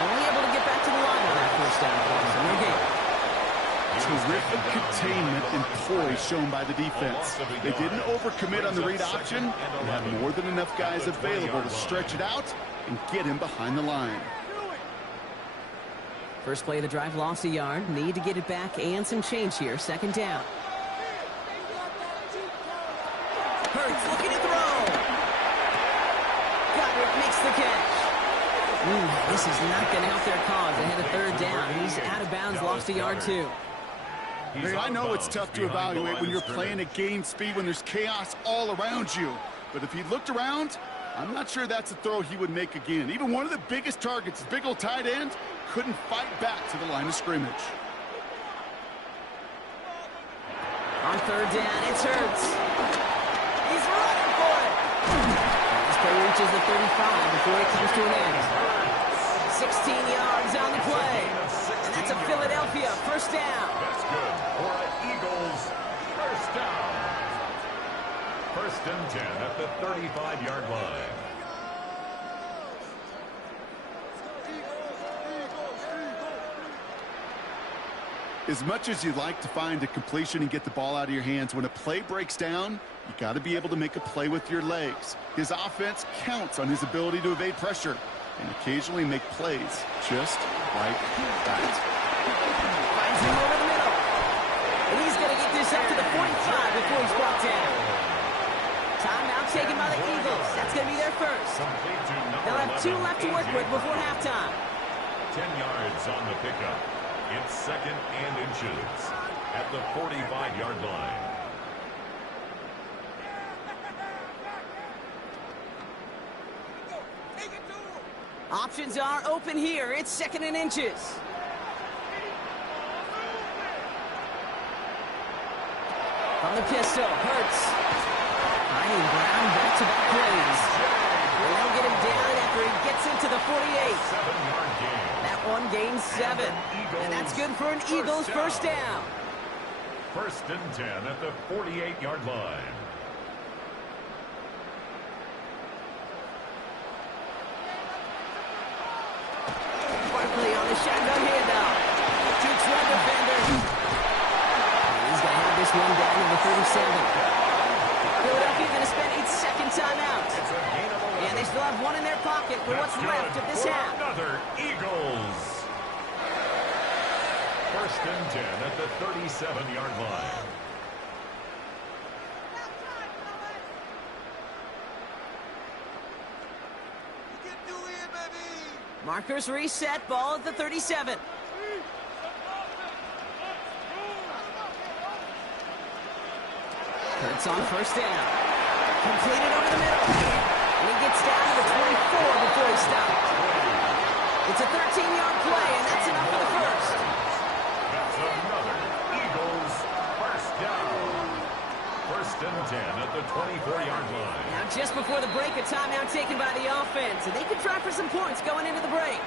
Only able to get back to the line on that 1st down play, so no gain. Terrific containment and poise shown by the defense. They didn't overcommit on the read option and had more than enough guys available to stretch it out and get him behind the line. First play of the drive, lost a yard. Need to get it back and some change here. 2nd down. Hurts looking to throw. Goddard makes the catch. This is not going to help their cause. They had a 3rd down. He's out of bounds, lost a yard too. Hey, I know it's tough to evaluate when you're playing at game speed when there's chaos all around you. But if he looked around, I'm not sure that's a throw he would make again. Even one of the biggest targets, his big old tight end, couldn't fight back to the line of scrimmage. On third down, it's Hurts. He's running for it. This play reaches the 35 before it comes to an end. 16 yards on the play. And that's a Philadelphia first down. That's good for an Eagles first down. First and 10 at the 35-yard line. As much as you'd like to find a completion and get the ball out of your hands, when a play breaks down, you got to be able to make a play with your legs. His offense counts on his ability to evade pressure and occasionally make plays just like that. Finds him over the middle. And he's going to get this up to the 45 before he's brought down. Timeout taken by the Eagles. That's going to be their first. They'll have 2 left to work with before halftime. 10 yards on the pickup. It's second and inches at the 45-yard line. Options are open here. It's second and inches. From the pistol, Hurts. Finding ground back-to-back plays. And they'll get him down after he gets into the 48. 7-yard gain. That one gains 7. And that's good for an Eagles first down. First and 10 at the 48-yard line. Barkley on the shotgun handoff. Keeps one defender. And he's going to have this one down to the 37. Philadelphia going to spend its second timeout. And they still have one in their pocket for what's left of this half. Another Eagles. First and 10 at the 37-yard line. Markers reset, ball at the 37. Hurts on first down. Completed over the middle. And he gets down to the 24 before he stopped. It's a 13-yard play, and that's enough for the first. That's another Eagles first down. First and 10 at the 24-yard line. Now, just before the break, a timeout taken by the offense, and they could try for some points going into the break.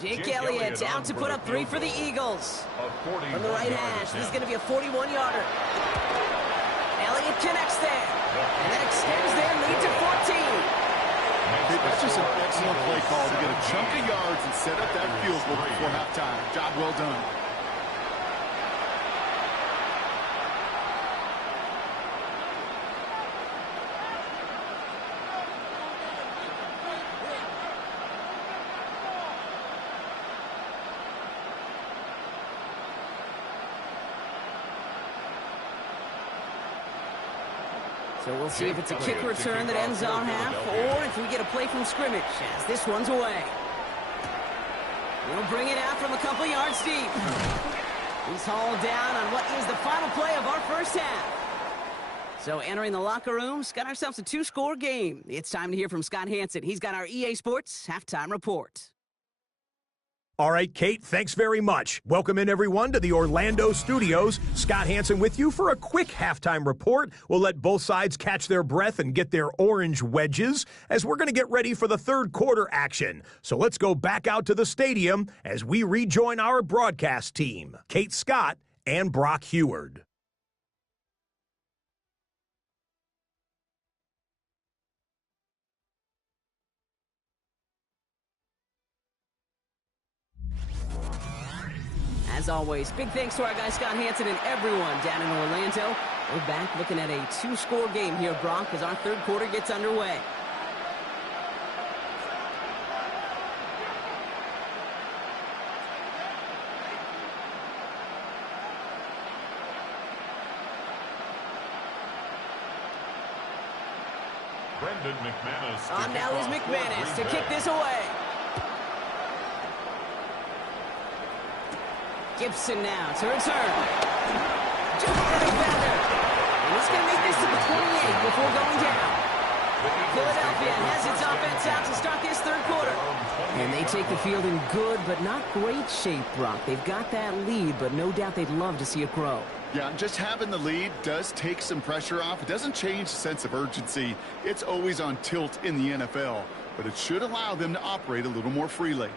Jake Elliott out to put up 3 for the Eagles. From the right hash, this is going to be a 41-yarder. Elliott connects there, and that extends their lead to 14. That's just an excellent play call to get a chunk of yards and set up that field goal before halftime. Job well done. So we'll see if it's a kick return that ends our half, or if we get a play from scrimmage, as this one's away. He'll bring it out from a couple yards deep. He's hauled down on what is the final play of our first half. So entering the locker rooms, got ourselves a 2-score game. It's time to hear from Scott Hanson. He's got our EA Sports halftime report. All right, Kate, thanks very much. Welcome in, everyone, to the Orlando studios. Scott Hanson with you for a quick halftime report. We'll let both sides catch their breath and get their orange wedges as we're going to get ready for the third quarter action. So let's go back out to the stadium as we rejoin our broadcast team, Kate Scott and Brock Heward. As always, big thanks to our guy Scott Hanson and everyone down in Orlando. We're back looking at a 2-score game here, Brock, as our third quarter gets underway. Brendan McManus. On now is McManus to kick this away. Gibson now to return. Just for the defender. And he's going to make this to the 28 before going down. Philadelphia has its offense out to start this third quarter. And they take the field in good but not great shape, Brock. They've got that lead, but no doubt they'd love to see it grow. Yeah, just having the lead does take some pressure off. It doesn't change the sense of urgency. It's always on tilt in the NFL, but it should allow them to operate a little more freely.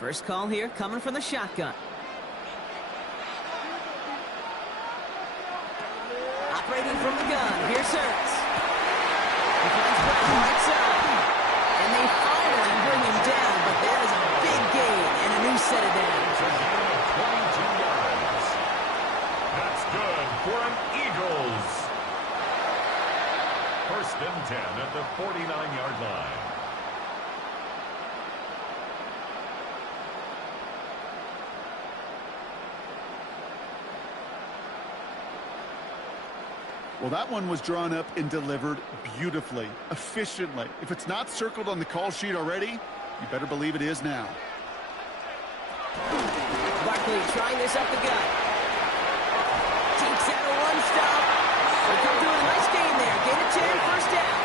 First call here coming from the shotgun. Operating from the gun. Here's Hurts. He finds Brown right side. And they finally bring him down, but that is a big gain and a new set of downs. 22 yards. That's good for an Eagles. First and 10 at the 49-yard line. Well, that one was drawn up and delivered beautifully, efficiently. If it's not circled on the call sheet already, you better believe it is now. Barkley trying this up the gut. Takes out a one-stop. They'll come through with a nice gain there. Gain of 10, first down.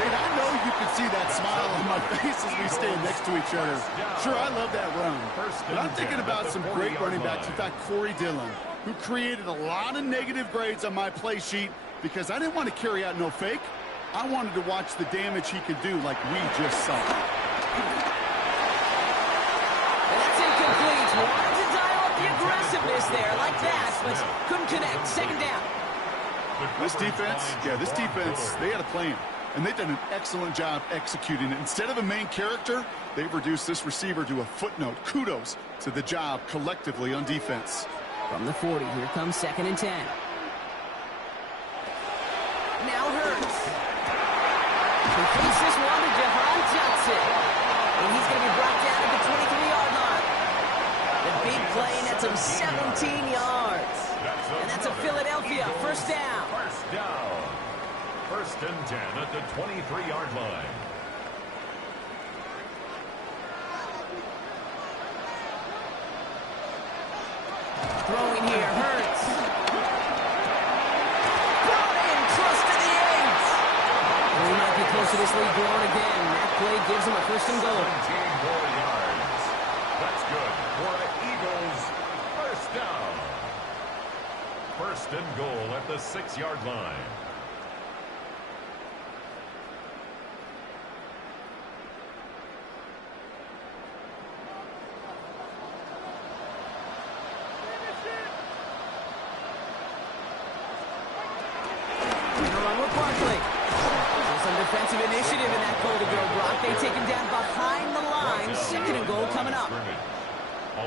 Kate, I know you can see that smile on my face as we stand next to each other. Sure, I love that run. But I'm thinking about some great running backs. In fact, Corey Dillon, who created a lot of negative grades on my play sheet because I didn't want to carry out no fake. I wanted to watch the damage he could do like we just saw. And that's incomplete. Wanted to dial up the aggressiveness there like that, but couldn't connect. Second down. This defense, they had a plan. And they've done an excellent job executing it. Instead of a main character, they've reduced this receiver to a footnote. Kudos to the job collectively on defense. From the 40, here comes second and 10. Now Hurts. Completes this one to Jahan Johnson. And he's going to be brought down at the 23-yard line. The big play, and that's him 17 yards. And that's a Philadelphia first down. First down. First and 10 at the 23-yard line. Throwing here, Hurts. Brought in, close to the 8. We might be close to this lead growing again. That play gives him a first and goal. 17 more yards. That's good for the Eagles. First down. First and goal at the 6-yard line. Gonna run with Barkley. So some defensive initiative in that goal to go, Brock. They take him down behind the line. Second and goal coming up.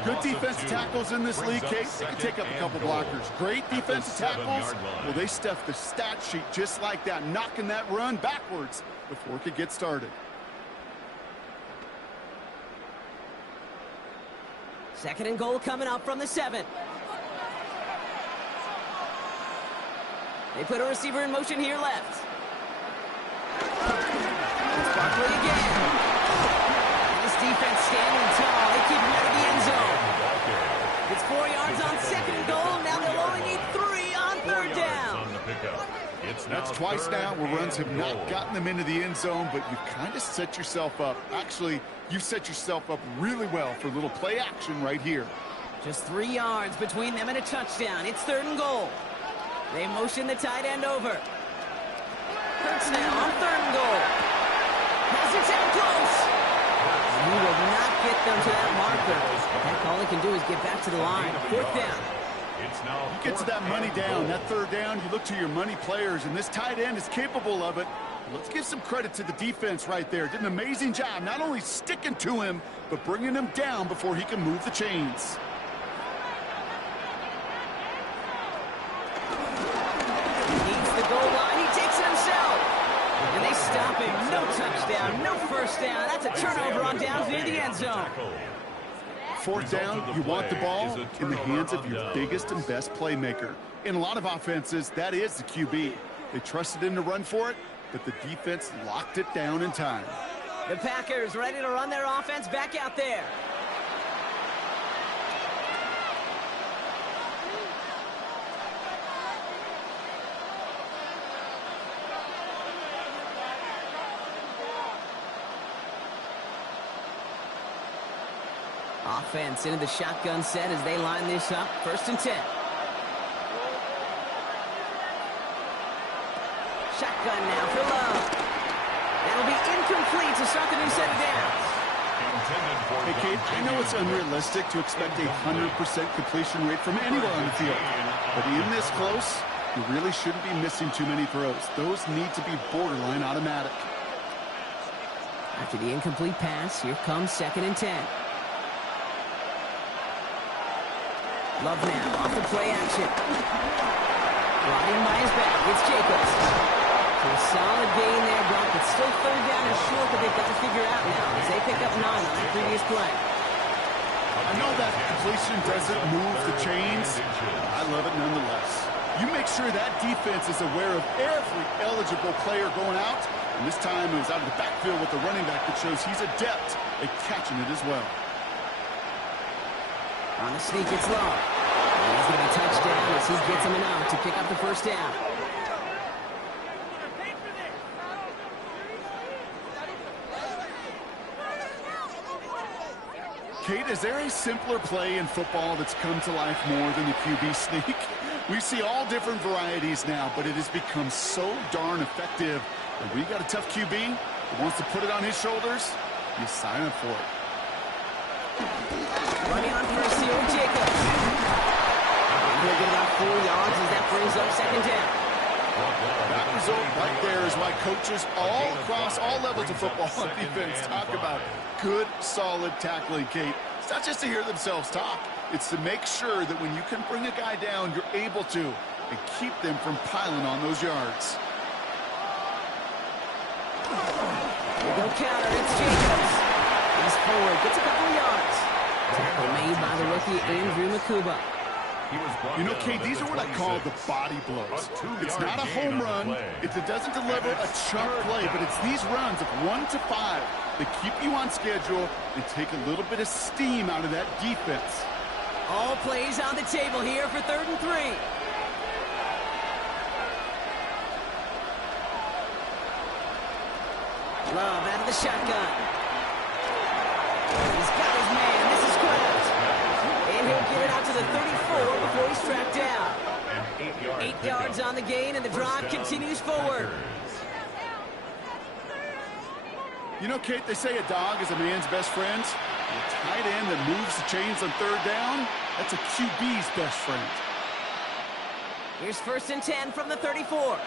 Good defensive tackles in this league, Kate. They can take up a couple blockers. Great defensive tackles. Well, they stuffed the stat sheet just like that, knocking that run backwards before it could get started. Second and goal coming up from the 7. They put a receiver in motion here left. It's Barkley again. And this defense standing tall. They keep him out of the end zone. It's 4 yards on second and goal. Now they'll only need 3 on third down. That's twice now where runs have not gotten them into the end zone, but you've kind of set yourself up. Actually, you've set yourself up really well for a little play action right here. Just 3 yards between them and a touchdown. It's third and goal. They motion the tight end over. Hurts now on third and goal. Has it down close. He will not get them to that marker. Heck, all he can do is get back to the line. Fourth down. You get to that money down, that third down, you look to your money players, and this tight end is capable of it. Let's give some credit to the defense right there. Did an amazing job not only sticking to him, but bringing him down before he can move the chains. Needs the goal line. He takes it himself. And they stop him. No touchdown, no first down. That's a turnover on downs near the end zone. Fourth down, you want the ball in the hands of your biggest and best playmaker. In a lot of offenses, that is the QB. They trusted him to run for it, but the defense locked it down in time. The Packers ready to run their offense back out there. Offense into the shotgun set as they line this up. First and 10. Shotgun now for Love. That'll be incomplete to start the new set of downs. Hey, Kate, I know it's unrealistic to expect a 100% completion rate from anywhere on the field. But in this close, you really shouldn't be missing too many throws. Those need to be borderline automatic. After the incomplete pass, here comes second and 10. Love now, off the play action. Brought in by his back, it's Jacobs. So a solid gain there, Brock, but still third down and short that they've got to figure out now as they pick up 9 on the previous play. I know that completion doesn't move the chains. I love it nonetheless. You make sure that defense is aware of every eligible player going out, and this time it was out of the backfield with the running back that shows he's adept at catching it as well. On the sneak, it's Love. And he's going to be touchdown as he gets him enough to pick up the first down. Kate, is there a simpler play in football that's come to life more than the QB sneak? We see all different varieties now, but it has become so darn effective. And when you got a tough QB that wants to put it on his shoulders, you sign up for it. Running on first here with Jacobs. He'll get about 4 yards as that brings up second down. That result right there is why coaches all across all levels of football and defense talk about good, solid tackling, Kate. It's not just to hear themselves talk. It's to make sure that when you can bring a guy down, you're able to, and keep them from piling on those yards. They go counter. It's Jacobs. He's forward. Gets a couple of yards. Tackle made by the rookie Andrew Makuba. You know, Kate, these are what I call the body blows. It's not a home run. It doesn't deliver a chunk play, but it's these runs of 1 to 5 that keep you on schedule and take a little bit of steam out of that defense. All plays on the table here for third and 3. Love out of the shotgun. He's got his man. This is Kraft. And he'll get it out to the 34 before he's tracked down. 8 yards on the gain, and the drive continues forward. You know, Kate, they say a dog is a man's best friend. A tight end that moves the chains on third down, that's a QB's best friend. Here's first and 10 from the 34.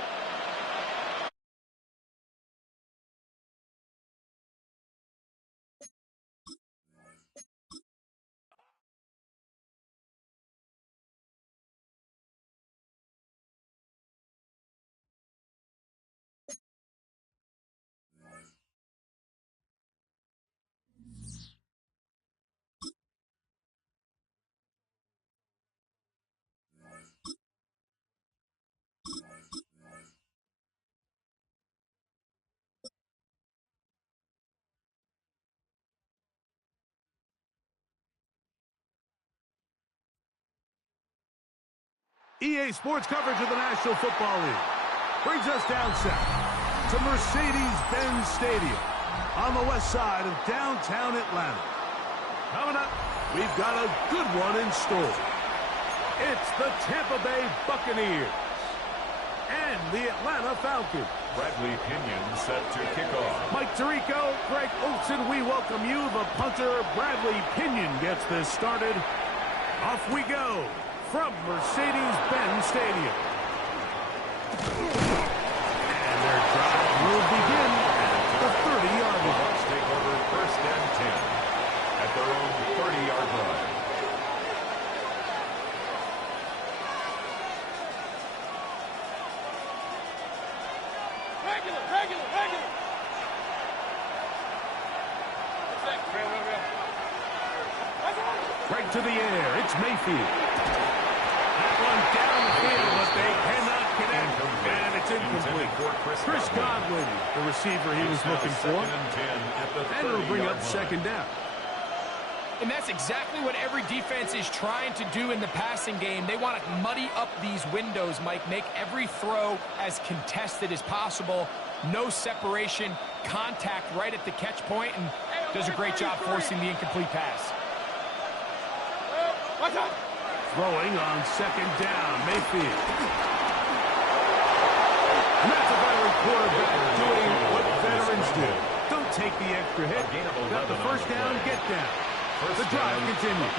EA Sports coverage of the National Football League brings us down south to Mercedes-Benz Stadium on the west side of downtown Atlanta. Coming up, we've got a good one in store. It's the Tampa Bay Buccaneers and the Atlanta Falcons. Bradley Pinion set to kick off. Mike Tirico, Greg Olson, we welcome you. The punter, Bradley Pinion, gets this started. Off we go from Mercedes-Benz Stadium. And their drive will begin at the 30-yard line. Bucs take over 1st and 10 at their own 30-yard line. Regular. Right to the air. It's Mayfield. That one downfield, but they cannot connect. And it's incomplete. Chris Godwin, the receiver he was looking for. And it'll bring up 2nd down. And that's exactly what every defense is trying to do in the passing game. They want to muddy up these windows, Mike. Make every throw as contested as possible. No separation, contact right at the catch point, and does a great job forcing the incomplete pass. Throwing on 2nd down, Mayfield. And that's a veteran quarterback doing what veterans do. Don't take the extra hit. Got the 1st down, get down. The drive continues.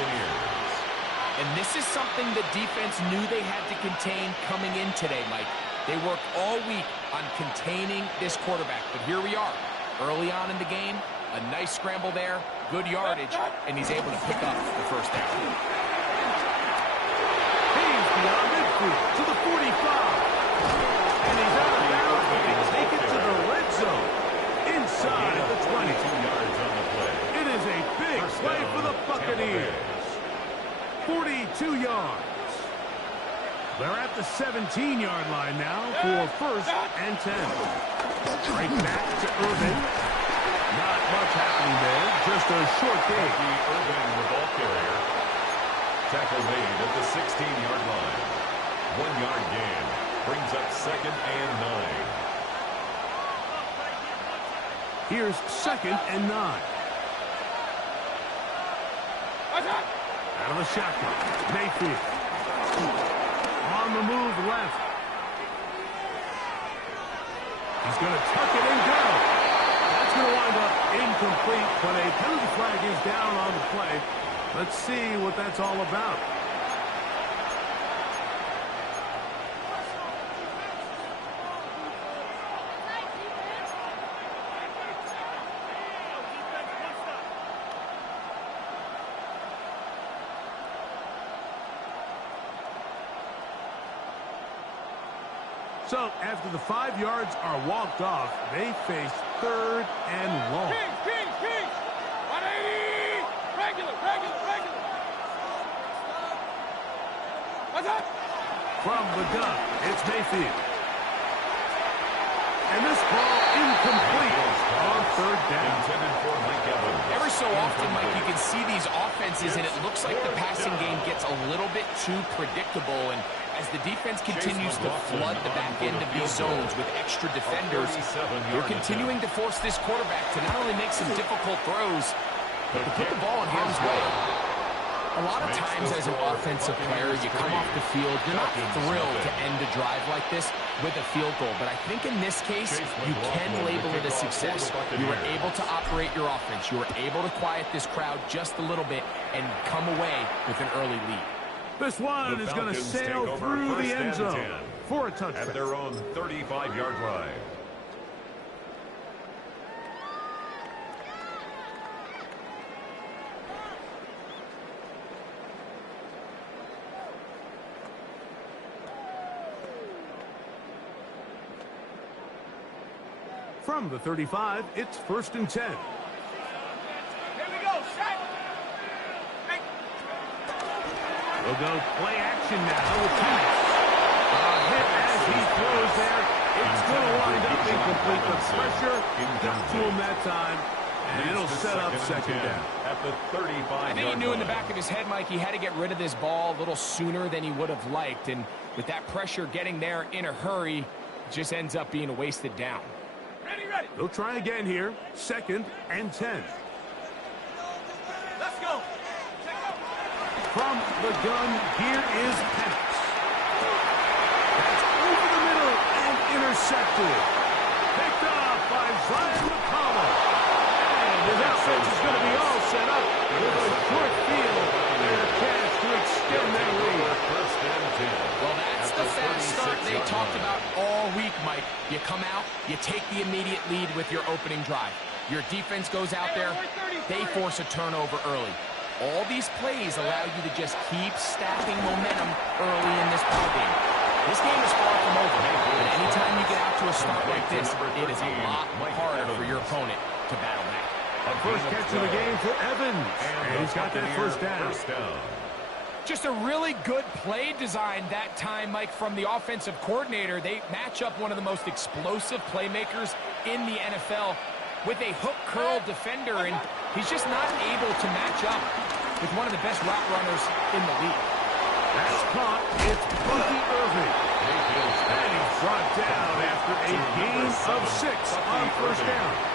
And this is something the defense knew they had to contain coming in today, Mike. They worked all week on containing this quarterback. But here we are, early on in the game. A nice scramble there, good yardage, and he's able to pick up the 1st down. He's beyond midfield to the 45. And he's out of bounds, but they take it to the red zone. Inside the 20. 22 yards on the play. It is a big play for the Buccaneers. 42 yards. They're at the 17-yard line now for 1st and 10. Right back to Irvin. Not much happening there. Just a short game. The Irvin, the ball carrier. Tackle made at the 16-yard line. 1-yard gain. Brings up 2nd and 9. Here's 2nd and 9. Out of the shotgun. Mayfield. On the move left. He's going to tuck it and go. That's going to wind up incomplete, but a penalty flag is down on the play. Let's see what that's all about. So, after the 5 yards are walked off, they face 3rd and long. Kings! 180! Regular! What's up? From the gun, it's Mayfield. And this ball incomplete on 3rd down. Every so often, Mike, you can see these offenses, and it looks like the passing game gets a little bit too predictable. And as the defense continues to flood the back end of these zones with extra defenders, you're continuing to force this quarterback to not only make some difficult throws, but to put the ball in harm's way. A lot of times as an offensive player, you come off the field, you're not thrilled to end a drive like this with a field goal. But I think in this case, you can label it a success. You were able to operate your offense. You were able to quiet this crowd just a little bit and come away with an early lead. This one is going to sail through the end zone for a touchdown. At their own 35-yard line. From the 35, it's 1st and 10. Here we go, set! We'll go play action now with Thomas. Hit as he throws there. It's going to wind up incomplete. The pressure got to him that time, And it'll set up second down. At the 35. I think he knew in the back of his head, Mike, he had to get rid of this ball a little sooner than he would have liked. And with that pressure getting there in a hurry, it just ends up being a wasted down. Ready. They'll try again here. 2nd and 10. Let's go. From the gun, here is Penix. That's over the middle and intercepted. Picked off by Zion McCollum. And his offense is going to be all set up with a short field and a chance to extend their lead. Well, that's the fast start they talked about all week, Mike. You come out, you take the immediate lead with your opening drive. Your defense goes out there, they force a turnover early. All these plays allow you to just keep stacking momentum early in this ballgame. This game is far from over, but anytime you get out to a start like this, it is a lot harder for your opponent to battle back. First catch of the game for Evans, and he's got that first down. Just a really good play design that time, Mike, from the offensive coordinator. They match up one of the most explosive playmakers in the NFL with a hook curl defender, and he's just not able to match up with one of the best route runners in the league. That's caught. It's Bucky Irving. And he's brought down after a gain of 6 on first down.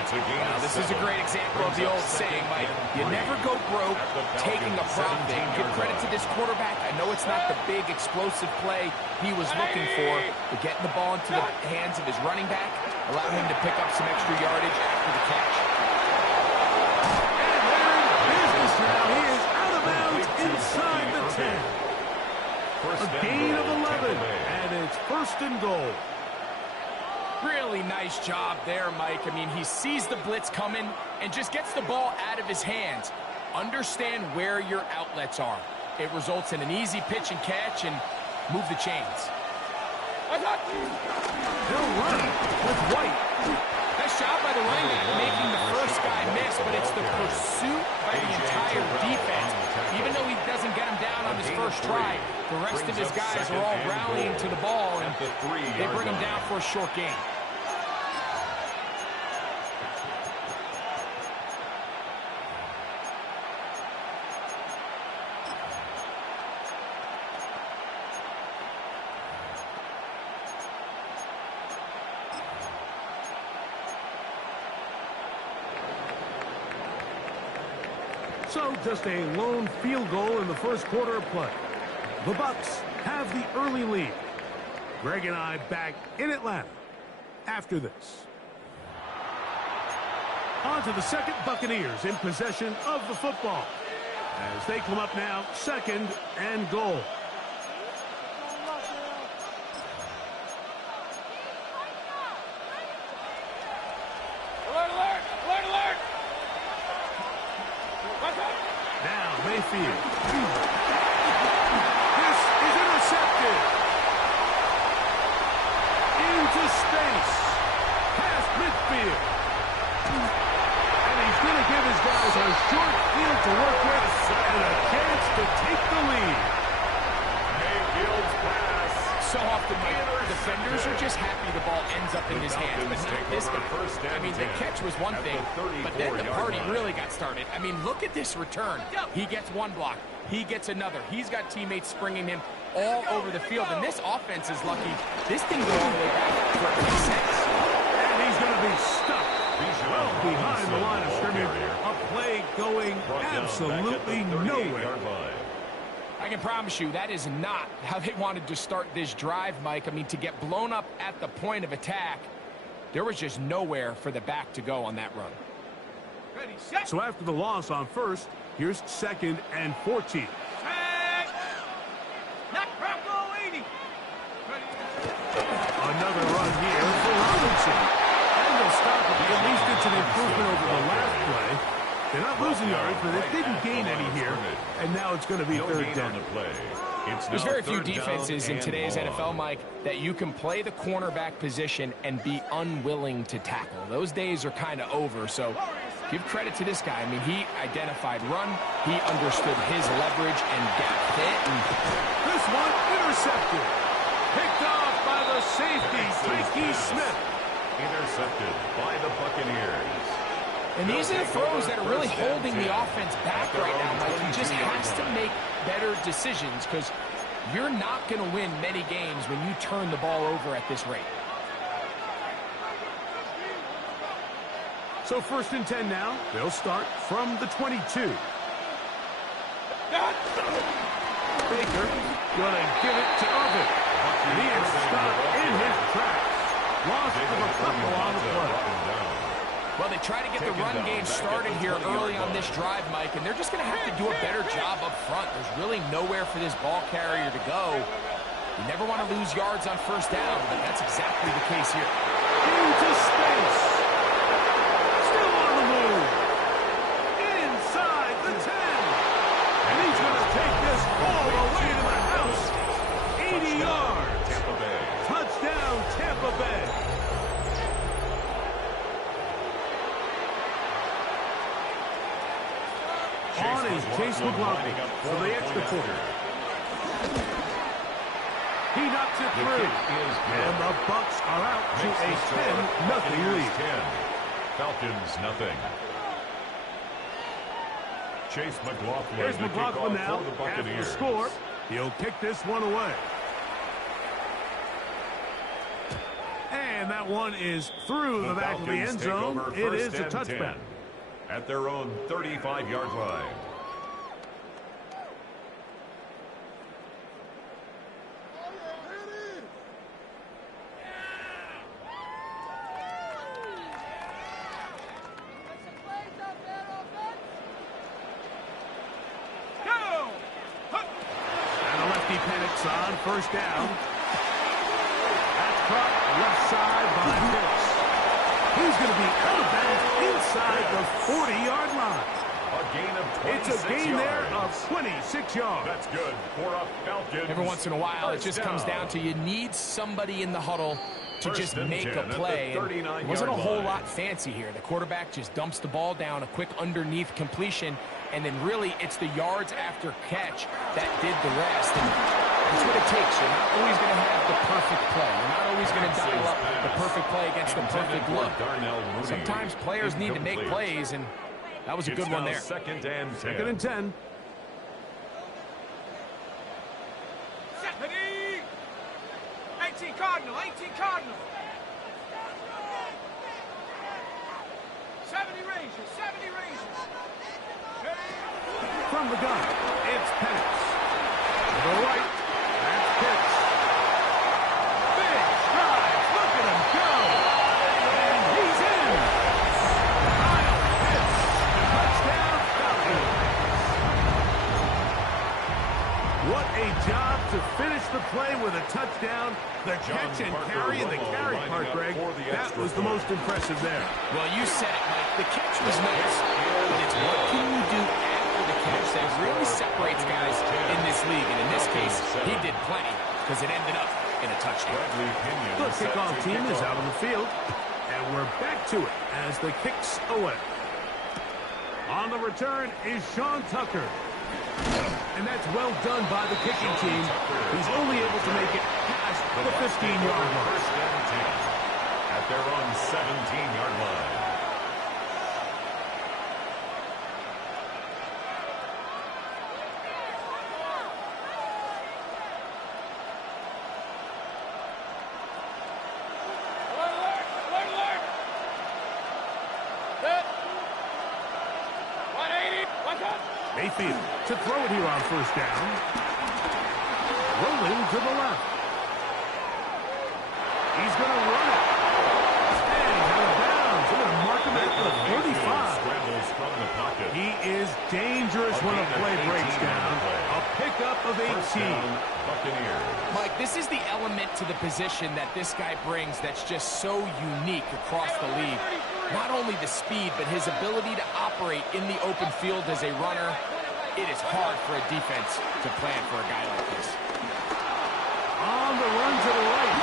Now, this is a great example of the old saying, Mike, you never go broke taking a profit. Give credit to this quarterback. I know it's not the big explosive play he was looking for, but getting the ball into the hands of his running back allowed him to pick up some extra yardage after the catch. And they're in business now. He is out of bounds inside the 10. A gain of 11, and it's 1st and goal. Really nice job there, Mike. I mean, he sees the blitz coming and just gets the ball out of his hands. Understand where your outlets are. It results in an easy pitch and catch and move the chains. They'll run with White. Nice job by the running back making the first guy miss, but it's the pursuit by the entire defense. Even though he doesn't get him down on his first try, the rest of his guys are all rallying to the ball, and they bring him down for a short gain. So just a lone field goal in the first quarter of play. The Bucs have the early lead. Greg and I back in Atlanta after this. On to the second, Buccaneers in possession of the football as they come up now 2nd and goal. Now Mayfield. This is intercepted. Into space. Past midfield. And he's going to give his guys a short field to work with and a chance to take the lead. Mayfield's pass. So often, Mike, defenders are just happy the ball ends up in his hands, but not this guy. I mean, the catch was one thing, but then the party really got started. I mean, look at this return. He gets one block. He gets another. He's got teammates springing him all over the field, and this offense is lucky. This thing goes all the way back for it makes sense. And he's going to be stuck well behind the line of scrimmage. A play going absolutely nowhere. I can promise you that is not how they wanted to start this drive, Mike. I mean, to get blown up at the point of attack, there was just nowhere for the back to go on that run. So after the loss on first, here's 2nd and 14. Another run here for Robinson. And they'll stop it. At least it's an improvement over the last play. They're not losing yards, but they didn't gain any here. And now it's going to be 3rd down. There's very few defenses in today's NFL, Mike, that you can play the cornerback position and be unwilling to tackle. Those days are kind of over, so give credit to this guy. I mean, he identified run, he understood his leverage and gap fit. And this one intercepted. Picked off by the safety, Tykee Smith. Intercepted by the Buccaneers. And these are the throws that are really holding the offense back right now, Mike. He just has to make better decisions because you're not going to win many games when you turn the ball over at this rate. So 1st and 10 now. They'll start from the 22. Baker going to give it to Irvin. And he is stopped in his tracks. Loss of a couple on the play. Well, they try to get the run game started here early on this drive, Mike, and they're just going to have to do a better job up front. There's really nowhere for this ball carrier to go. You never want to lose yards on 1st down, but that's exactly the case here. Into space. Still on the move. Inside the 10. And he's going to take this all the way to the house. 80 yards. Touchdown, Tampa Bay. On is Chase McLaughlin for the extra point. He knocks it through. And the Bucs are out to a 10-0 lead. Falcons, nothing. Chase McLaughlin. Here's McLaughlin now for the after the Buccaneers. score. He'll kick this one away. And that one is through the back of the end zone. It is a touchback. At their own 35-yard line. And the lefty panics on 1st down. That's caught left side by Pitts. He's going to be out of bounds inside the 40-yard line. A gain of 26 It's a gain yards. there of 26 yards. That's good for a Falcons. Every once in a while, it just comes down to you need somebody in the huddle to just make a play. It wasn't a whole lot fancy here. The quarterback just dumps the ball down, a quick underneath completion, and then really it's the yards after catch that did the rest. And that's what it takes. You're not always going to have the perfect play. You're not always going to dial up the perfect play against the perfect look. Sometimes players need to make plays, and that was a good one there. Second and 10. 2nd and 10. 18 Cardinal, 18 Cardinal. 70 Rangers, 70 Rangers. From the gun, it's Penix. To the right, that's Pitts. Big stride, look at him go. And he's in. Kyle Pitts, touchdown Falcons. What a job to finish the play with a touchdown. The catch and carry and the carry part, Greg, that was the most impressive there. Well, you said it, Mike. The catch was nice, but it's what can you do after the catch that really separates guys in this league. And in this case, he did plenty because it ended up in a touchdown. The kickoff team is out on the field, and we're back to it as the kick's away. On the return is Sean Tucker. And that's well done by the kicking team. He's only able to make it past the 15-yard line. First and 10 at their own 17-yard line. Mayfield to throw it here on 1st down. Rolling to the left. He's going to run it. And he's out of bounds. They're going to mark him at the 35. Scrambles from the pocket. He is dangerous when a play breaks down. A pickup of 18. Buccaneers. Mike, this is the element to the position that this guy brings that's just so unique across the league. Not only the speed, but his ability to operate in the open field as a runner. It is hard for a defense to plan for a guy like this. On the run to the right.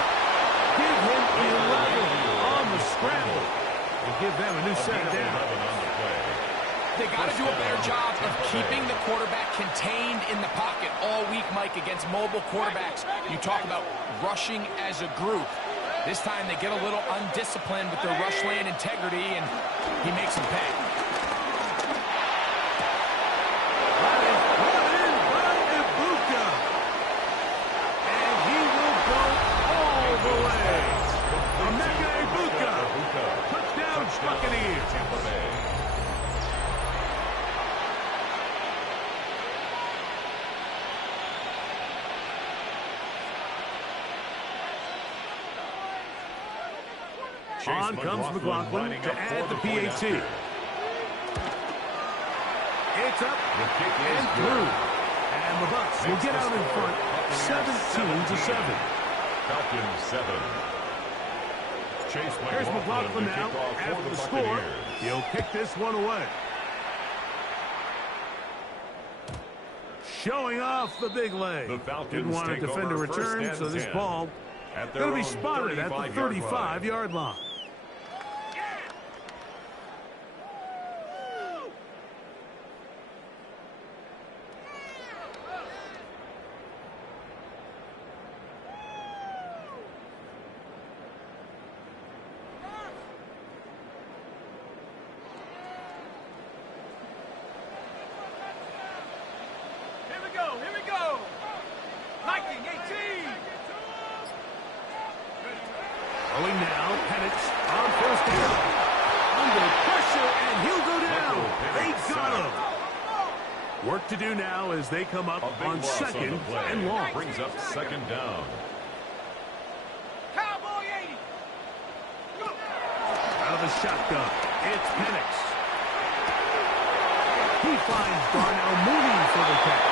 Give him 11 on the scramble. And give them a new set down. They got to do a better job of keeping the quarterback contained in the pocket all week, Mike, against mobile quarterbacks. You talk about rushing as a group. This time they get a little undisciplined with their rush lane integrity, and he makes them pay. That is brought in by Ibuka. And he will go all the way. Emeka Ibuka. Touchdown, Buccaneers. On comes McLaughlin to add the PAT. It's up and through. And the Bucs will get out in front 17-7. Falcons 7. Chase Here's McLaughlin now after the score. He'll kick this one away. Showing off the big leg. Didn't want to defend a return, so this ball going to be spotted at the 35-yard line. Here we go. 1918. Rolling now, Penix on first down. Under pressure, and he'll go down. They got him. Work to do now as they come up on second and long. Brings up second down. Cowboy 80. Out of the shotgun, it's Penix. He finds Darnell Mooney for the catch.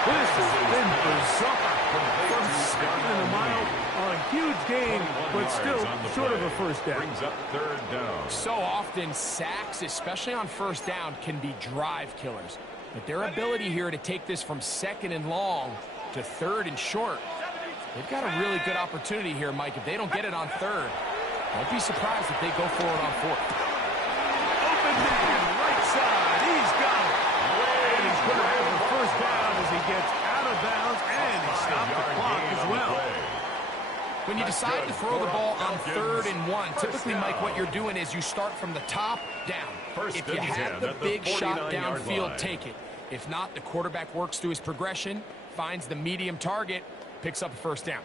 This has been bizarre. From 7 mile, a huge gain, but still short of a first down. Brings up third down. So often, sacks, especially on first down, can be drive killers. But their ability here to take this from second and long to third and short, they've got a really good opportunity here, Mike. If they don't get it on third, don't be surprised if they go for it on fourth. Open man, right side, he's got it. And he's going to have the first down as he gets out of bounds, and he stopped the clock as well. When you decide to throw the ball on 3rd and 1, typically, Mike, what you're doing is you start from the top down. If you have the big shot downfield, take it. If not, the quarterback works through his progression, finds the medium target, picks up a first down.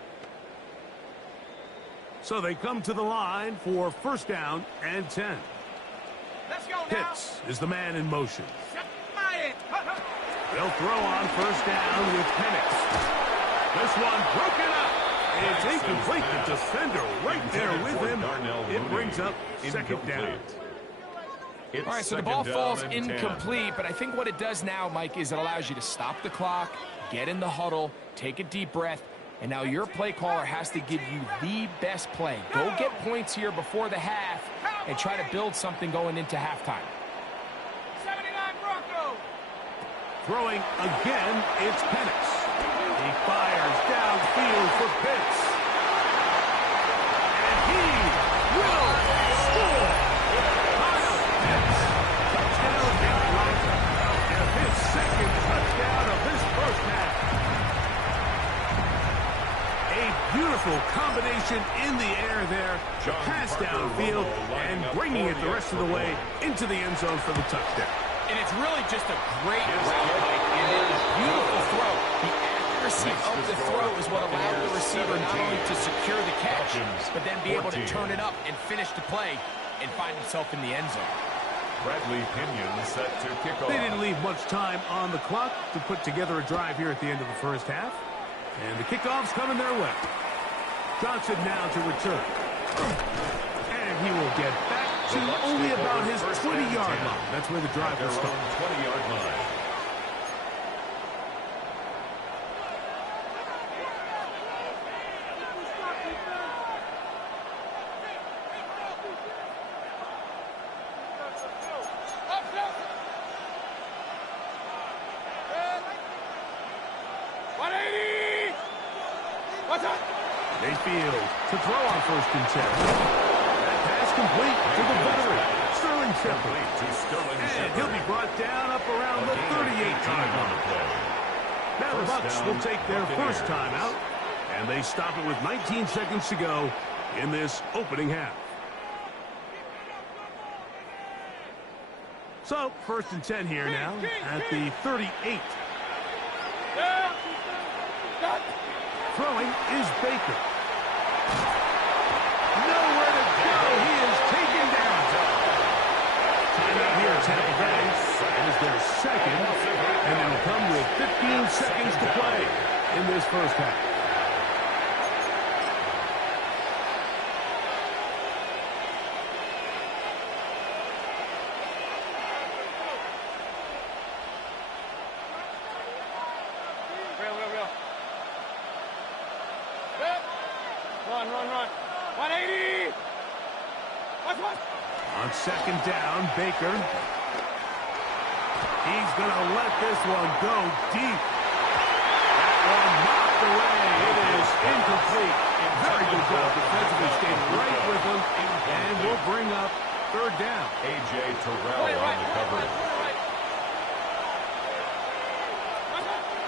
So they come to the line for first down and 10. Let's go now. Pitts is the man in motion. Fire it. They'll throw on first down with Penix. This one broken up. It's incomplete. The defender right there with him. It brings up second down. All right, so the ball falls incomplete, but I think what it does now, Mike, is it allows you to stop the clock, get in the huddle, take a deep breath, and now your play caller has to give you the best play. Go get points here before the half and try to build something going into halftime. 79 Broncos. Throwing again, it's Penix. He fires downfield for Pitts. And he will score. Kyle Pitts. Touchdown Atlanta. And his second touchdown of this first half. A beautiful combination in the air there. The pass downfield and bringing it the rest of the way into the end zone for the touchdown. And it's really just a great route, Mike, and a beautiful throw. The accuracy of the throw is what allowed the receiver not only to secure the catch, but then be able to turn it up and finish the play and find himself in the end zone. Bradley Pinion set to kick off. They didn't leave much time on the clock to put together a drive here at the end of the first half. And the kickoff's coming their way. Johnson now to return. And he will get back to only about his 20-yard line. That's where the drive will start. 20-yard line. Mayfield to throw on first and 10. That pass complete to the veteran, Sterling Shepard. And he'll be brought down up around the 38-yard line. Now the Bucs will take their first timeout, and they stop it with 19 seconds to go in this opening half. So, 1st and 10 here now at the 38. Throwing is Baker. Nowhere to go. He is taken down. Timeout here at Tampa Bay. That is their second, and it'll come with 15 seconds to play in this first half. Run. 180. Watch. On 2nd down, Baker. He's going to let this one go deep. That one knocked away. It is incomplete. Very good job defensively, staying right with him. And we'll bring up 3rd down. A.J. Terrell on the coverage.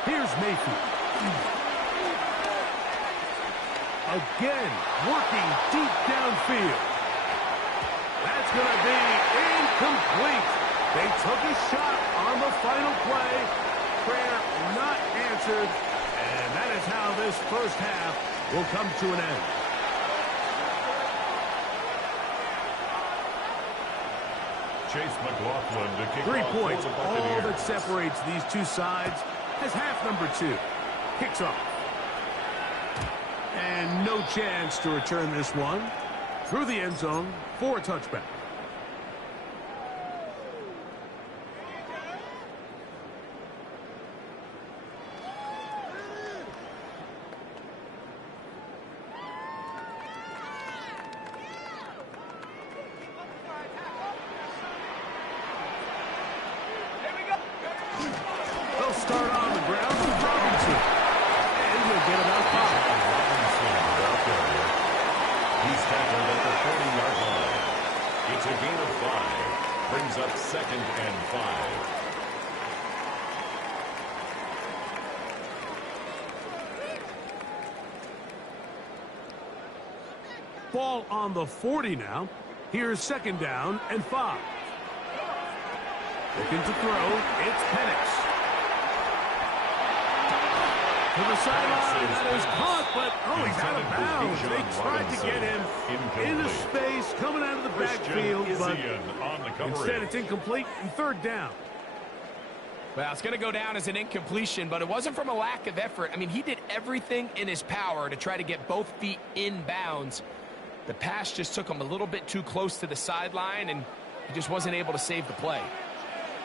Here's Mayfield. Again, working deep downfield. That's going to be incomplete. They took a shot on the final play. Prayer not answered. And that is how this first half will come to an end. Chase McLaughlin to kick 3 off points, for the all Buccaneers. that separates these two sides as half number 2 kicks off. And no chance to return this one through the end zone for a touchback. They'll start on the ground with Robinson. And he'll get about 5. He's tackled at the 40-yard line. It's a gain of 5. Brings up 2nd and 5. Ball on the 40 now. Here's 2nd down and 5. Looking to throw. It's Penix. To the sideline, that is caught, but he's out of bounds. They tried to get him into space, coming out of the backfield, but instead it's incomplete and 3rd down. Well, it's going to go down as an incompletion, but it wasn't from a lack of effort. I mean, he did everything in his power to try to get both feet in bounds. The pass just took him a little bit too close to the sideline, and he just wasn't able to save the play.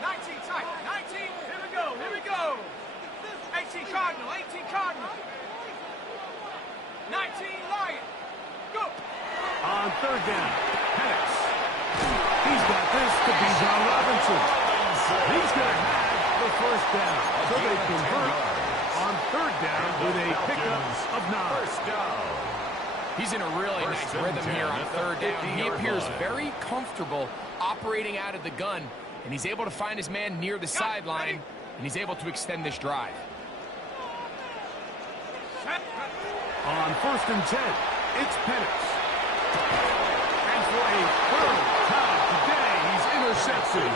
19 tight. 19. Here we go. 18 Cardinal. 19 Lion. Go. On 3rd down, Penix. He's got this to Bijan Robinson. He's going to have the 1st down. So they convert on 3rd down with a pickup of 9. First down. He's in a really nice rhythm here on 3rd down. He appears very comfortable operating out of the gun, and he's able to find his man near the sideline, and he's able to extend this drive. On 1st and 10, it's Penix. And for a 3rd time today, he's intercepted.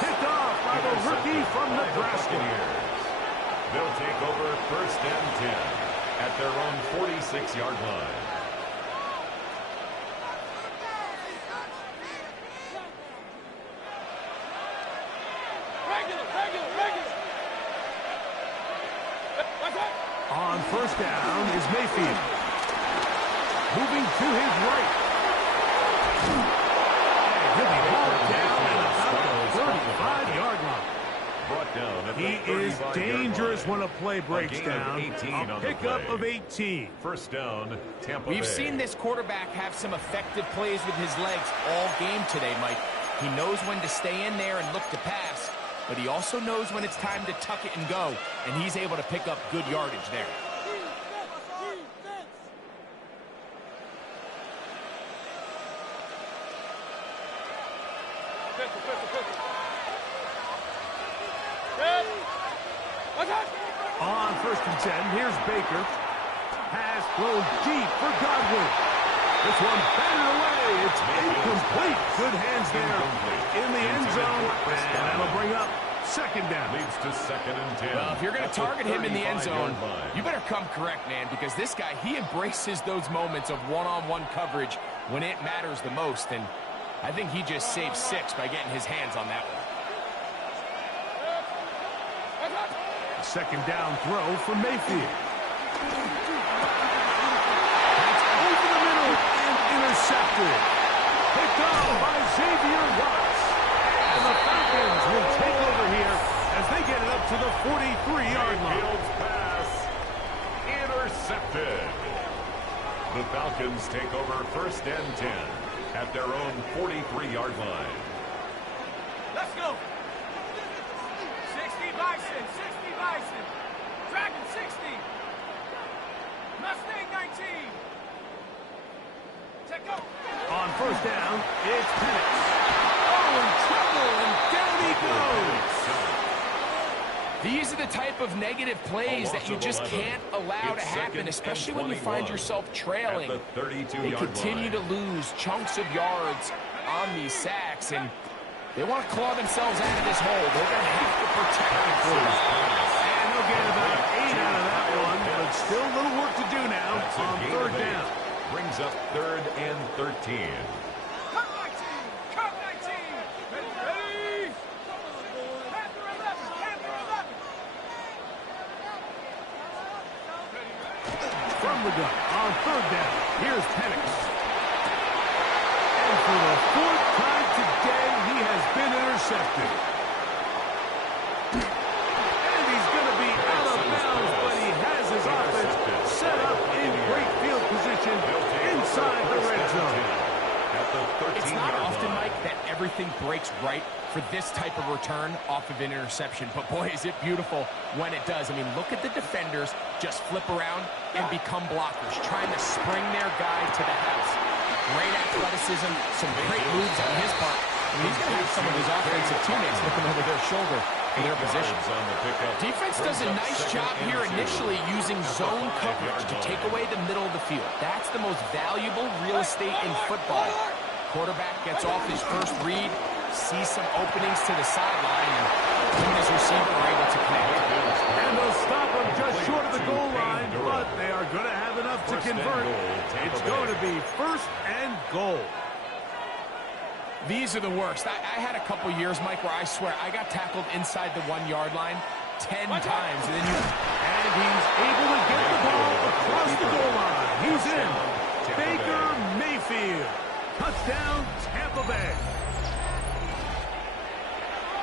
Picked off by the rookie from Nebraska. They'll take over 1st and 10 at their own 46-yard line. On 1st down is Mayfield. Moving to his right. And he'll be brought down at about the 35-yard line. Brought down at the He is 35-yard dangerous line. when a play breaks down. A pickup of 18. First down, Tampa Bay. We've seen this quarterback have some effective plays with his legs all game today, Mike. He knows when to stay in there and look to pass, but he also knows when it's time to tuck it and go, and he's able to pick up good yardage there. On 1st and 10, here's Baker. Pass thrown deep for Godwin. This one batted away. It's incomplete. Good hands there in the end zone. And that'll bring up second down. Leads to 2nd and 10. Well, if you're going to target him in the end zone, you better come correct, man, because this guy, he embraces those moments of one-on-one coverage when it matters the most, and I think he just saved 6 by getting his hands on that one. Second down throw for Mayfield. That's over the middle and intercepted. Picked up by Xavier Watts. And the Falcons will take over here as they get it up to the 43-yard line. Mayfield's pass intercepted. The Falcons take over 1st and 10 at their own 43-yard line. Let's go. 60 Bison, 60 Bison. Dragon 60. Mustang 19. Take go. On 1st down, it's Penix. Oh, in trouble, and down he goes. These are the type of negative plays that you just can't allow to happen, especially when you find yourself trailing. They continue to lose chunks of yards on these sacks, and they want to claw themselves out of this hole. They're going to have to protect the quarterback. And they'll get about 8 out of that one, but still a little work to do now on 3rd down. Brings up 3rd and 13. Cut 19. Cut 19. Ready? Panther 11. Panther 11. From the gun on 3rd down, here's Penix. And for the 4th time today, he has been intercepted. And he's going to be out of bounds, but he has his offense set up in great field position inside the red zone. It's not often, Mike, that everything breaks right for this type of return off of an interception. But, boy, is it beautiful when it does. I mean, look at the defenders just flip around and become blockers, trying to spring their guy to the house. Great athleticism, some great moves on his part. And he's going to have some of his offensive teammates looking over their shoulder for their positions. Defense does a nice job here initially using zone coverage to take away the middle of the field. That's the most valuable real estate in football. Quarterback gets off his first read, sees some openings to the sideline, and him and his receiver are able to connect. And they'll stop him just short of the goal line, but they are going to have enough to convert. It's going to be 1st and goal. These are the worst. I had a couple years, Mike, where I swear I got tackled inside the 1-yard line 10 times. And he's able to get the ball across the goal line. He's in. Baker Mayfield. Touchdown, Tampa Bay.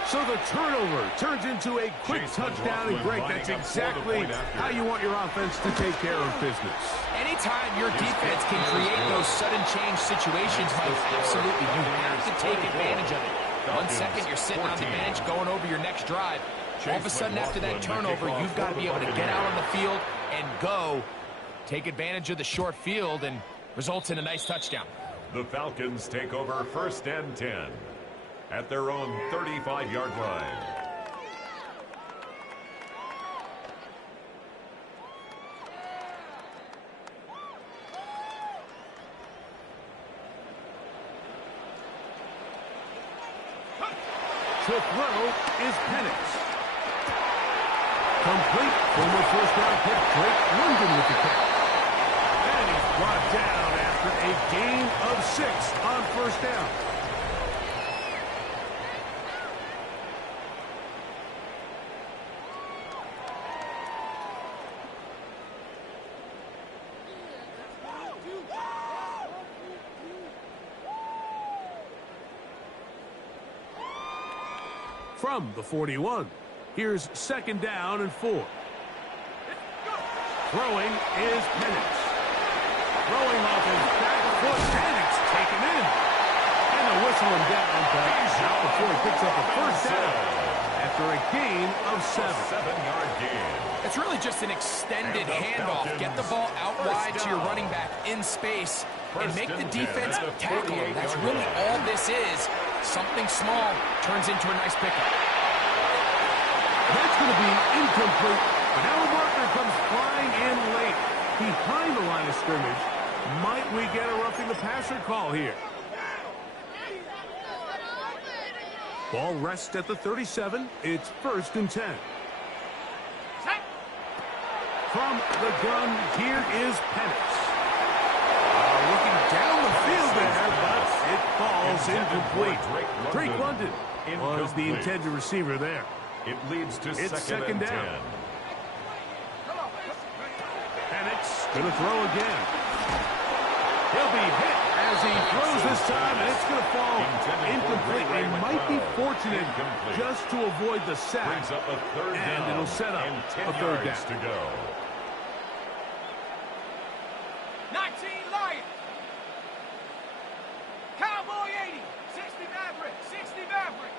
So the turnover turns into a quick touchdown, and Greg, that's exactly how you want your offense to take care of business. Anytime your defense can create those sudden change situations, Mike, absolutely, you have to take advantage of it. 1 second, you're sitting on the bench, going over your next drive. All of a sudden, after that turnover, you've got to be able to get out on the field and go. Take advantage of the short field, and results in a nice touchdown. The Falcons take over 1st and 10 at their own 35-yard line. To throw is Penix. Complete. Former 1st-round pick Drake London with the catch. And he's brought down after a gain of 6 on 1st down. From the 41, here's 2nd down and 4. Throwing is Penix. Throwing off his back foot, Penix taken in. And they'll whistle him down, but not before he picks up a 1st down after a gain of 7. 7-yard gain. It's really just an extended handoff. Get the ball out wide to your running back in space and make the defense tackle him. That's really all this is. Something small turns into a nice pickup. That's going to be incomplete. But now Marker comes flying in late behind the line of scrimmage. Might we get a roughing the passer call here? Ball rests at the 37. It's 1st and 10. From the gun, here is Penix. Looking down the field there, but it falls incomplete. Drake London was the intended receiver there. It leads to it's second and down. Penix going to throw again. He'll be hit as he throws this time, and it's going to fall incomplete. They might be fortunate just to avoid the sack, Brings up a third and down it'll set up and 10 a third yards down. to go. 19 Lions. Cowboy 80. 60 Maverick. 60 Maverick.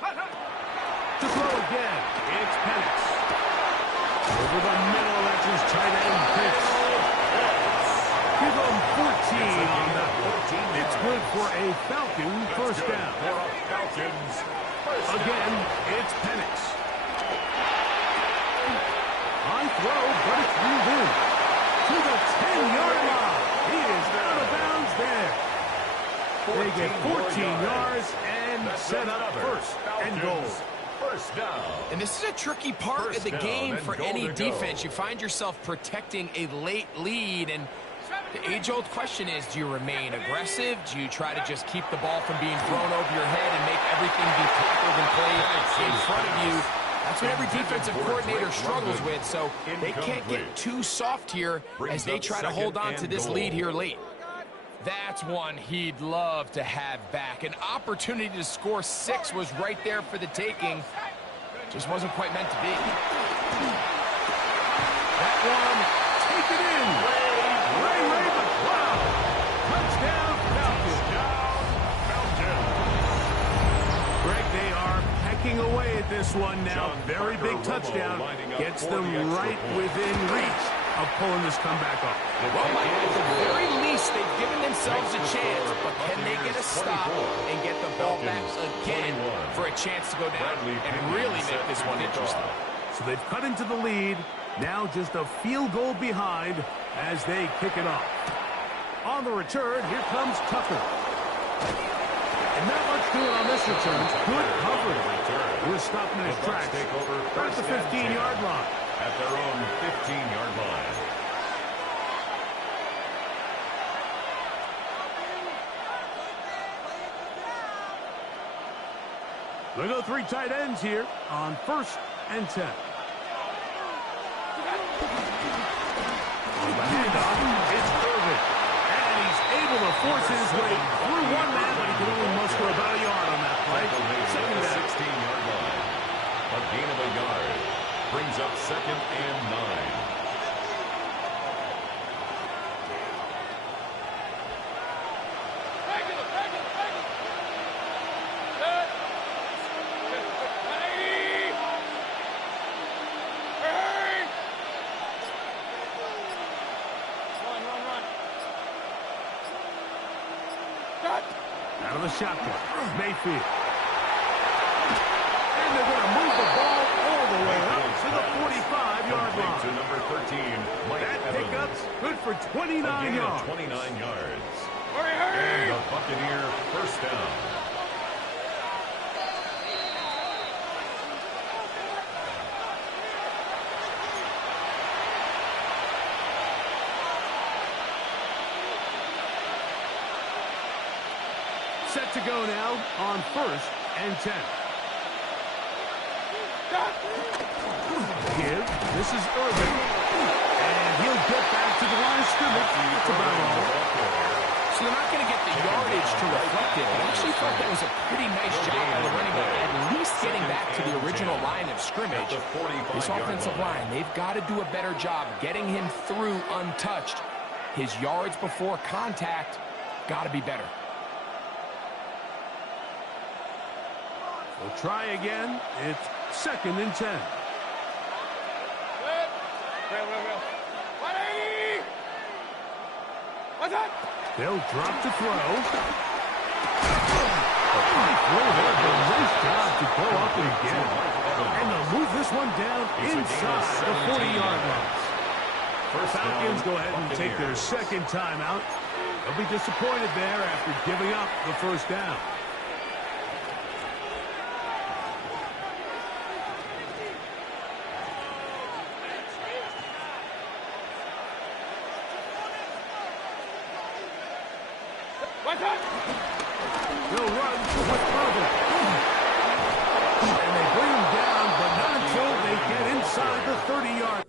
Hut, hut. To throw again, it's Penix. Over the middle, that's his tight end pitch. Give him 14 on that one. It's good for a Falcon first down. Again, it's Penix. High throw, but it's ruled in. To the 10-yard line. He is out of bounds there. They get 14 yards and set up 1st and goal. First down. And this is a tricky part of the game for any defense. You find yourself protecting a late lead, and the age-old question is, do you remain aggressive? Do you try to just keep the ball from being thrown over your head and make everything be tackled and played in front of you? That's what every defensive coordinator struggles with, so they can't get too soft here as they try to hold on to this lead here late. That's one he'd love to have back. An opportunity to score 6 was right there for the taking. Just wasn't quite meant to be. That one, take it in. Ray McCloud. Touchdown, Falcons. Greg, they are pecking away at this one now. Very big touchdown. Gets them right within reach of pulling this comeback off. Well, Mike, at the very least, they've given themselves a chance, but can they get a stop and get the ball back again for a chance to go down and really make this one interesting? So they've cut into the lead. Now just a field goal behind as they kick it off. On the return, here comes Tucker. And not much doing on this return. Good coverage. We're stopping his tracks. At the 15-yard line. At their own 15-yard line. They go 3 tight ends here on 1st and 10. On the handoff, it's Irvin. And he's able to force his way through one man, but he can only muster about a yard on that play. Second down. 16-yard line. A gain of a yard. Brings up 2nd and 9. Out of the shotgun, Mayfield. And they're going to move the ball all the way up to the 45-yard line. To number 13, Mike that Evans. pickup's good for 29 yards. 29 yards. And the Buccaneer first down. Set to go now on 1st and 10. Give. This is Irvin. And he'll get back to the line of scrimmage. That's about all. So they're not going to get the yardage to reflect it, but I actually thought that was a pretty nice job by the running back, at least getting back to the original line of scrimmage. This offensive line, they've got to do a better job getting him through untouched. His yards before contact got to be better. We'll try again. It's 2nd and 10. They'll drop to throw. Nice job to go up and get it. And they'll move this one down inside the 40-yard line. Falcons go ahead and take their second timeout. They'll be disappointed there after giving up the first down. They'll run with further. And they bring him down, but not until they get inside the 30-yard.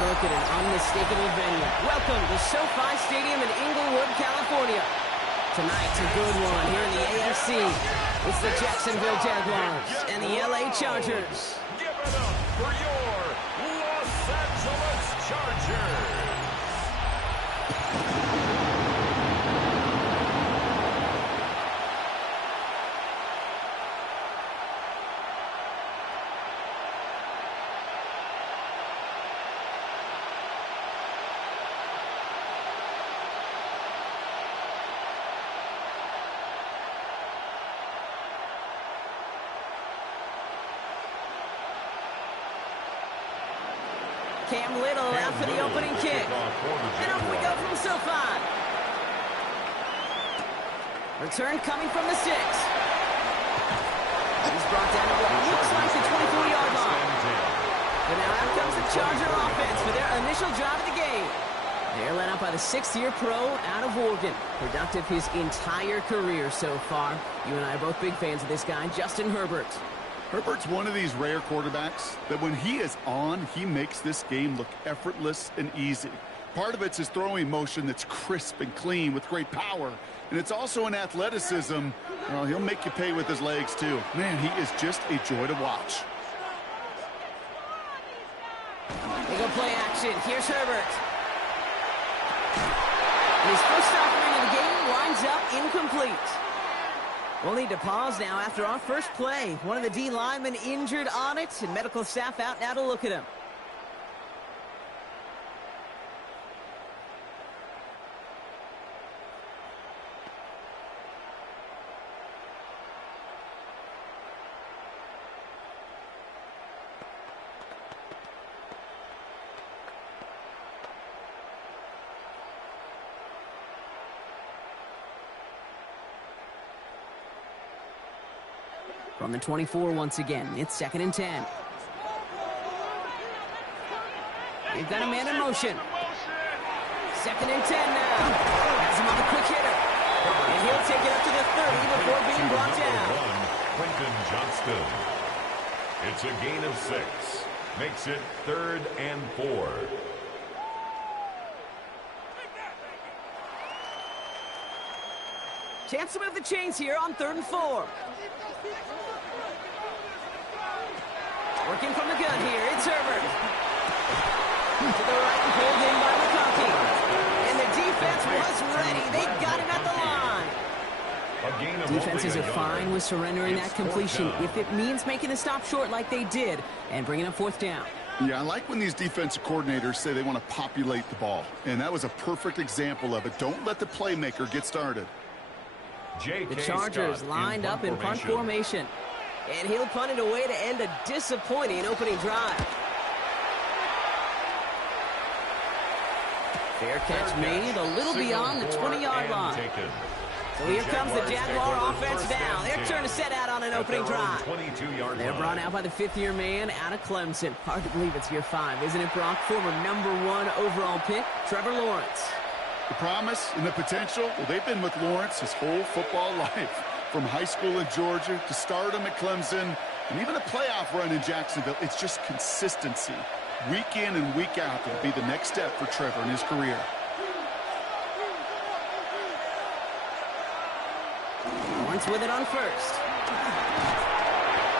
Look at an unmistakable venue. Welcome to SoFi Stadium in Inglewood, California. Tonight's a good one here in the AFC. It's the Jacksonville Jaguars and the LA Chargers. Give it up for your Los Angeles Chargers. Cam Little out for the opening kick. And off we go from SoFi. Return coming from the 6. He's brought down to what looks like the 24-yard line. But now out comes the Charger offense for their initial drive of the game. They're led out by the 6th-year pro out of Oregon. Productive his entire career so far. You and I are both big fans of this guy, Justin Herbert. Herbert's one of these rare quarterbacks that when he is on, he makes this game look effortless and easy. Part of it's his throwing motion that's crisp and clean with great power. And it's also an athleticism. Well, he'll make you pay with his legs, too. Man, he is just a joy to watch. They go play action. Here's Herbert. And his first offering of the game winds up incomplete. We'll need to pause now after our first play. One of the D linemen injured on it, and medical staff out now to look at him. From the 24 once again, it's 2nd and 10. They've got a man in motion. 2nd and 10 now. Has him on the quick hitter. And he'll take it up to the 30 before being brought down. Quentin Johnston. It's a gain of 6. Makes it 3rd and 4. Chance to move the chains here on 3rd and 4. Working from the gun here, it's Herbert. To the right and pulled in by McConkey. And the defense was ready. They got it at the line. Defenses are fine with surrendering that completion if it means making a stop short like they did and bringing up 4th down. Yeah, I like when these defensive coordinators say they want to populate the ball. And that was a perfect example of it. Don't let the playmaker get started. The Chargers lined up in punt formation. And he'll punt it away to end a disappointing opening drive. Fair catch made a little beyond the 20-yard line. So here comes the Jaguar offense now. Their turn to set out on an opening drive. They're brought out by the 5th-year man out of Clemson. Hard to believe it's year 5, isn't it, Brock? Former #1 overall pick, Trevor Lawrence. The promise and the potential, well, they've been with Lawrence his whole football life. From high school in Georgia to stardom at Clemson and even a playoff run in Jacksonville, it's just consistency. Week in and week out will be the next step for Trevor in his career. Lawrence with it on 1st.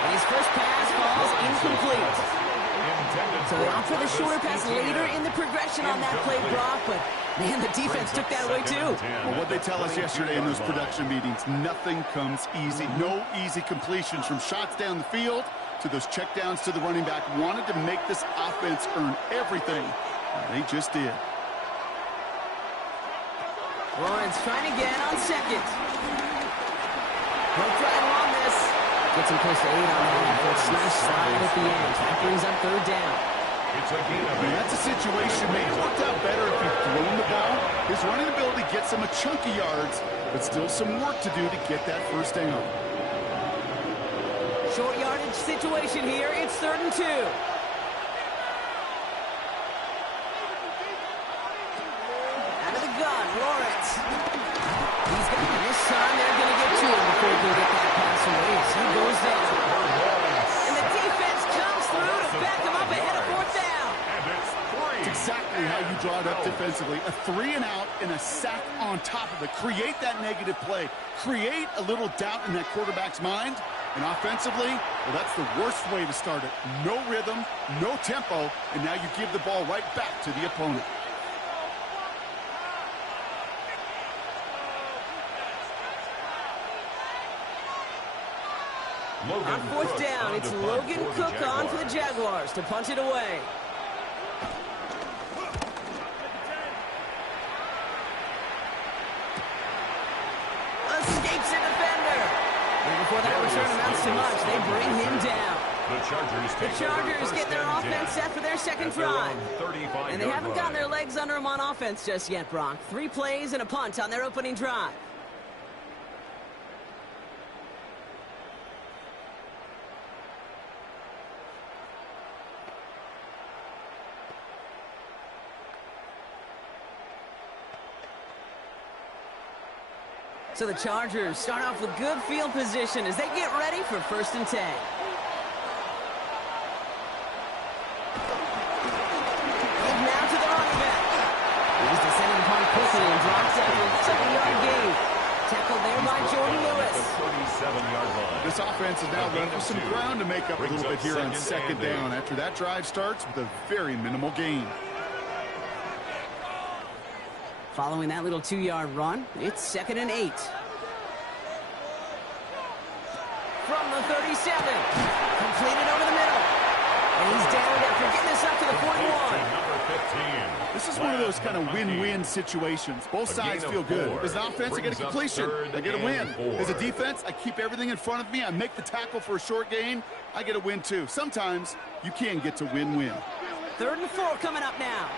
And his first pass falls incomplete. So they opt for the shorter pass later in the progression on that play, Brock, but man, the defense took that away too. Well, what they tell us yesterday in those production meetings, nothing comes easy. No easy completions from shots down the field to those checkdowns to the running back. Wanted to make this offense earn everything. And they just did. Lawrence trying again on 2nd. He'll try and run this. Gets him close to 8 on that for a smash slide at the end. That brings up 3rd down. It's a gain of 8. That's a situation. Maybe it worked out better if he'd thrown the ball. His running ability gets him a chunky yards, but still some work to do to get that 1st down. Short yardage situation here. It's 3rd and 2. Out of the gun, Lawrence. He's got it this time. They're going to get to him before he can get that pass away. He goes down. And the defense comes through to back him up ahead of 4th down. It's exactly how you draw it up defensively. A 3 and out and a sack on top of it. Create that negative play. Create a little doubt in that quarterback's mind. And offensively, well, that's the worst way to start it. No rhythm, no tempo, and now you give the ball right back to the opponent. On 4th down, it's Logan Cook on for the Jaguars to punt it away. Escapes a defender. And before that return amounts to much, they bring him down. The Chargers get their offense set for their 2nd drive. And they haven't gotten their legs under them on offense just yet, Brock. 3 plays and a punt on their opening drive. So the Chargers start off with good field position as they get ready for 1st and 10. Now to the running back. He's descending upon quickly and drops after a 7-yard gain. Tackled there by Jordan Lewis. 37-yard line. This offense is now running for some ground to make up a little bit here on 2nd down after that drive starts with a very minimal gain. Following that little 2-yard run, it's 2nd and 8. From the 37. Completed over the middle. And he's down after getting this up to the 41. This is one of those kind of win-win situations. Both sides feel good. As an offense, I get a completion. I get a win. As a defense, I keep everything in front of me. I make the tackle for a short gain. I get a win, too. Sometimes you can get to win-win. 3rd and 4 coming up now.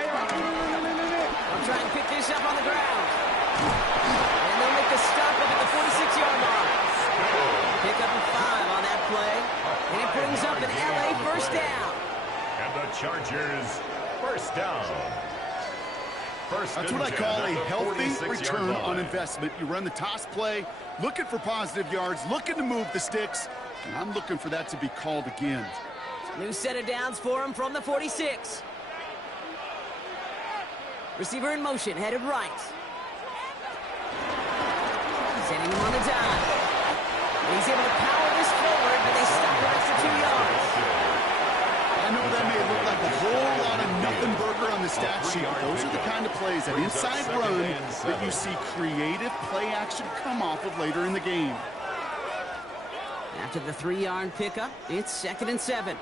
I'll try and pick this up on the ground. And they'll make the stop up at the 46-yard line. Pick up a 5 on that play. And it brings up an LA 1st down. And the Chargers 1st down. That's what I call a healthy return on investment. You run the toss play, looking for positive yards, looking to move the sticks, and I'm looking for that to be called again. New set of downs for him from the 46. Receiver in motion, headed right. Sending him on the dive. He's able to power this forward, but they stop him after 2 yards. I know that may look like a whole lot of nothing burger on the stat sheet, but those are the kind of plays, that inside run, that you see creative play action come off of later in the game. After the 3-yard pickup, it's 2nd and 7.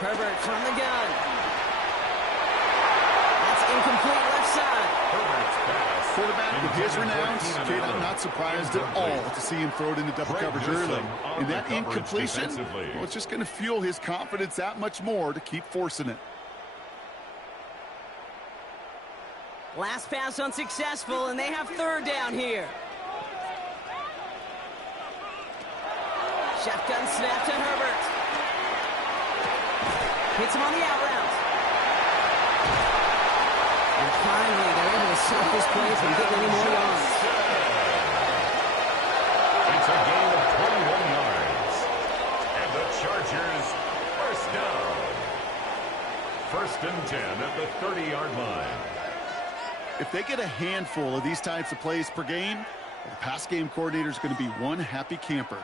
Herbert from the gun. That's incomplete left side. Quarterback with his renowns, Kate, I'm not surprised at all to see him throw it into double coverage early. And that incompletion, well, it's just going to fuel his confidence that much more to keep forcing it. Last pass unsuccessful, and they have 3rd down here. Shotgun snap to Herbert. Hits him on the out route. And finally, they're able to stop this play from getting any more yards. It's a gain of 21 yards. And the Chargers, 1st down. 1st and 10 at the 30-yard line. If they get a handful of these types of plays per game, the pass game coordinator is going to be one happy camper.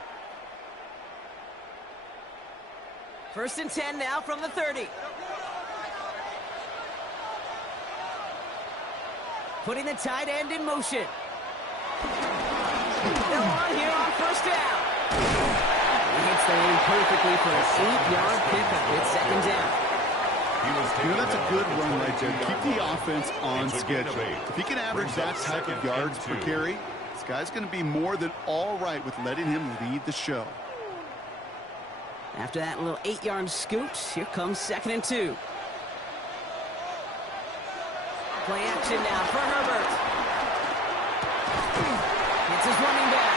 1st and 10 now from the 30. Putting the tight end in motion. They're on here on 1st down. He hits the lane perfectly for a 8-yard pickup. It's 2nd down. You know, that's a good run right there. Keep the offense on schedule. If he can average that type of yards per carry, this guy's going to be more than all right with letting him lead the show. After that little 8-yard scoot, here comes 2nd and 2. Play action now for Herbert. It's his running back.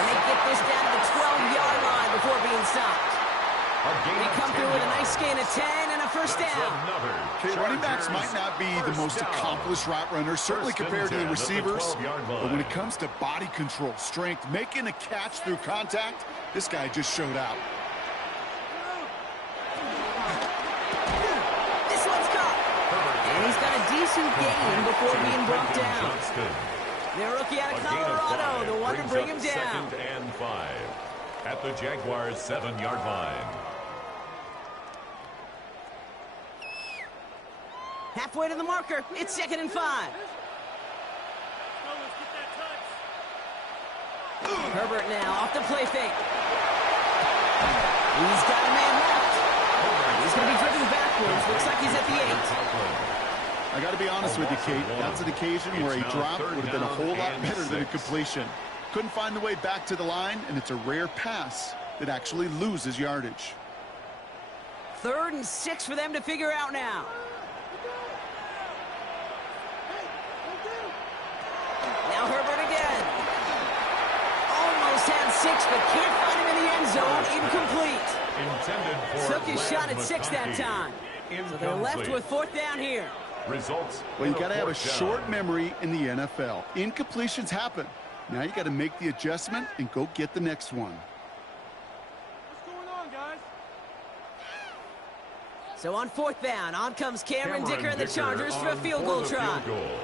And they get this down to the 12-yard line before being stopped. They come through with a nice gain of 10 and a 1st down. Okay, running backs might not be the most accomplished route runners, certainly compared to the receivers. But when it comes to body control, strength, making a catch through contact, this guy just showed out. And he's got a decent gain before being brought down. The rookie out of Colorado, the one to bring him down. 2nd and 5 at the Jaguars' 7-yard line. Halfway to the marker, it's 2nd and 5. Herbert now off the play fake. He's got a man left. He's going to be driven backwards. Looks like he's at the 8. I got to be honest with you, Kate. That's an occasion where a drop would have been a whole lot better than a completion. Couldn't find the way back to the line, and it's a rare pass that actually loses yardage. 3rd and 6 for them to figure out now. Now Herbert again. Almost had 6, but can't find him in the end zone. Incomplete. Took his shot at 6 that time. So they're left with 4th down here. Results. Well, you got to have a short memory in the NFL. Incompletions happen. Now you got to make the adjustment and go get the next one. What's going on, guys? So on 4th down, on comes Cameron Dicker and the Chargers for a field goal try.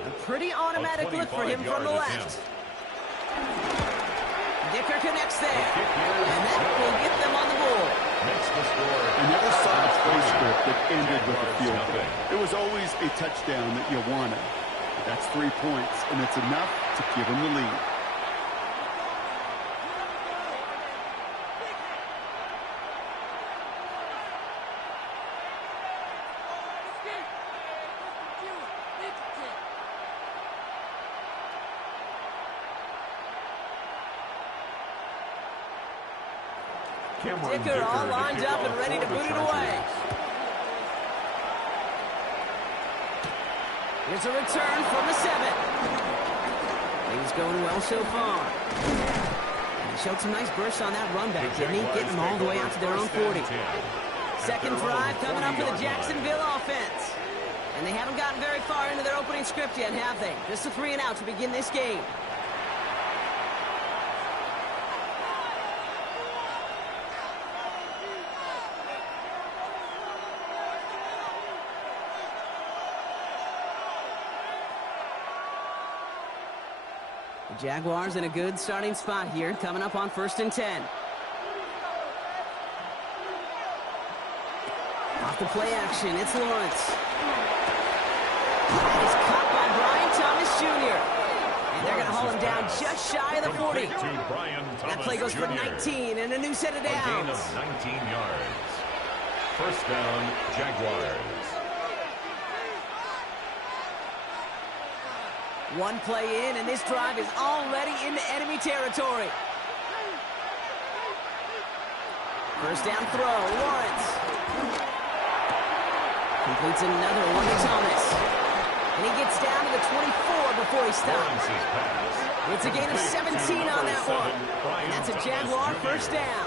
A pretty automatic look for him from the left. Dicker connects there. And that will get them on the board. I never saw a play script that ended with a field goal. It was always a touchdown that you wanted. But that's 3 points, and it's enough to give them the lead. Dicker all lined up and ready to boot it away. Here's a return from the 7. Things going well so far. He showed some nice bursts on that run back, didn't he? Getting them all the way out to their own 40. Second drive coming up for the Jacksonville offense. And they haven't gotten very far into their opening script yet, have they? Just a 3 and out to begin this game. The Jaguars in a good starting spot here, coming up on 1st and 10. Off the play action, it's Lawrence. That is caught by Brian Thomas Jr. And they're going to haul him down just shy of the 40. That play goes for 19 and a new set of downs. A gain of 19 yards. First down, Jaguars. One play in, and this drive is already into enemy territory. First down throw, Lawrence. Completes another one to Thomas. And he gets down to the 24 before he stops. It's a gain of 17 on that one. And that's a Jaguar first down.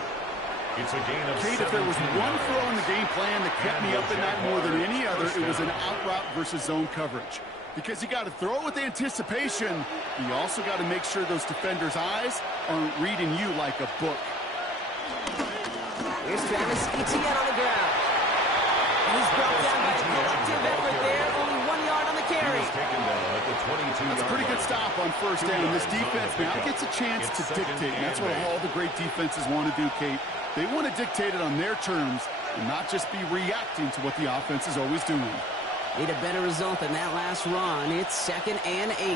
It's a gain of Kate, if there was one throw in the game plan that kept me up at night more than any other, it was an out route versus zone coverage. Because you got to throw it with anticipation. You also got to make sure those defenders' eyes aren't reading you like a book. Here's Travis Etienne on the ground. He's brought down by a collective effort there. Only 1 yard on the carry. Taken down at the 22. That's a pretty good stop on first down. This defense now gets a chance to dictate. And that's what all the great defenses want to do, Kate. They want to dictate it on their terms and not just be reacting to what the offense is always doing. Need a better result than that last run. It's 2nd and 8.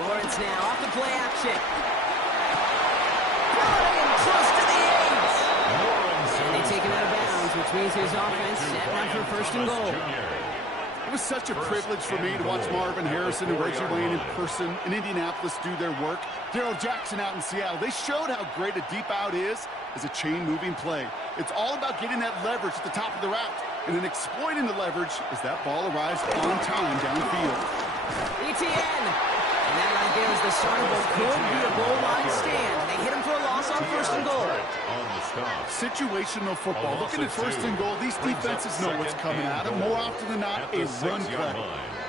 Lawrence now off the play action. Going close to the 8. And they take him out of bounds, which means his offense set up for 1st and goal. It was such a privilege for me to watch Marvin Harrison and Reggie Wayne in person in Indianapolis do their work. Darrell Jackson out in Seattle. They showed how great a deep out is as a chain-moving play. It's all about getting that leverage at the top of the route and then exploiting the leverage as that ball arrives on time downfield. Etienne! And that right there is the start of what could be a goal line stand. They hit him for a loss on 1st and goal. Situational football. Looking at 1st and goal, these defenses know what's coming at them. More often than not, a run play.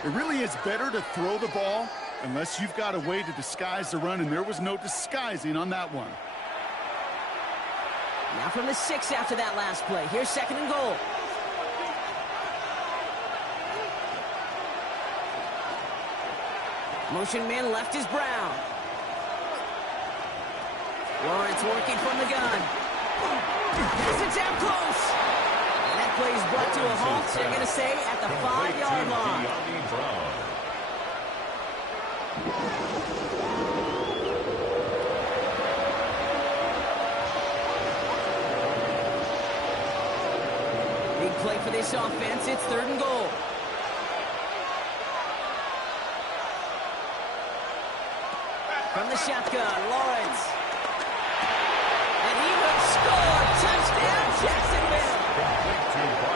It really is better to throw the ball unless you've got a way to disguise the run, and there was no disguising on that one. Now from the 6 after that last play. Here's 2nd and goal. Motion man left is Brown. Lawrence working from the gun. Gets it down close. And that play is brought to a halt, so they're going to say at the 5-yard line. Big play for this offense. It's 3rd and goal. From the shotgun, Lawrence. And he will score. Touchdown, Jacksonville.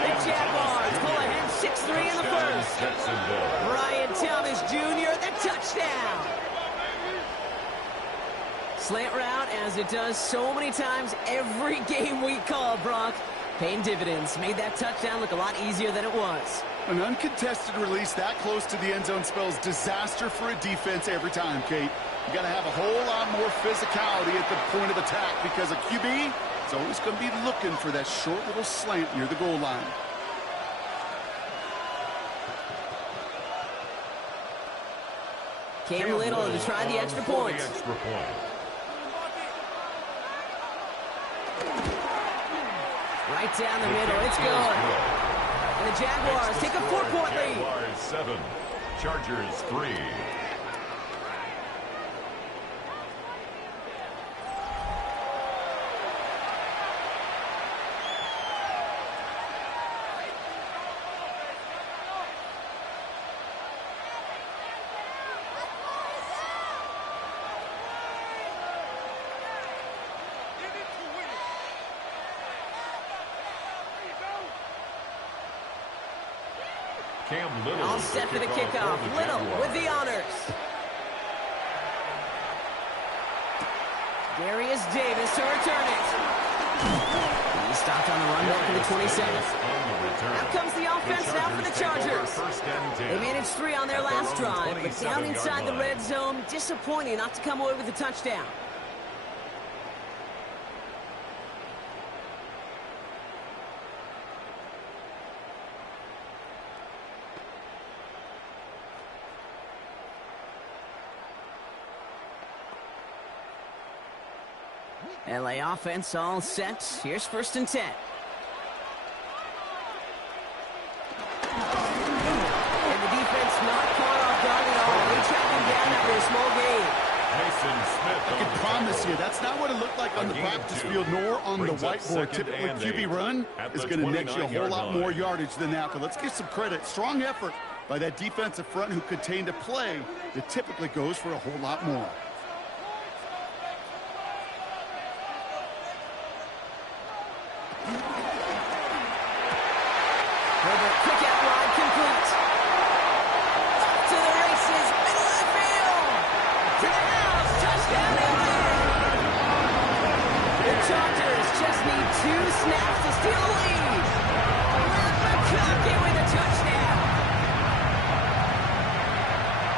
The Jaguars pull ahead 6-3 in the first. Brian Thomas Jr., the touchdown. Slant route, as it does so many times every game we call, Brock. Paying dividends. Made that touchdown look a lot easier than it was. An uncontested release that close to the end zone spells disaster for a defense every time, Kate. You got to have a whole lot more physicality at the point of attack because a QB is always going to be looking for that short little slant near the goal line. Cam Little to try the extra point. Right down the middle. It's good. And the Jaguars take a 4-point lead. Jaguars 7, Chargers 3. All set for the kickoff. Little with the honors. Darius Davis to return it. He's stopped on the run back in the 27. Out comes the offense now for the Chargers. They managed 3 on their last drive, but down inside the red zone, disappointing not to come away with a touchdown. LA offense all set. Here's 1st and 10. And the defense not caught off guard at all. They tracked him down after a small gain. I can promise you, that's not what it looked like on the practice field nor on the whiteboard. Typically, QB run is going to net you a whole lot more yardage than that. But let's give some credit. Strong effort by that defensive front who contained a play that typically goes for a whole lot more. Herbert, quick out wide, complete. Off to the races, middle of the field. To the house, touchdown LA. The Chargers just need 2 snaps to steal the lead. With McConkey with a touchdown.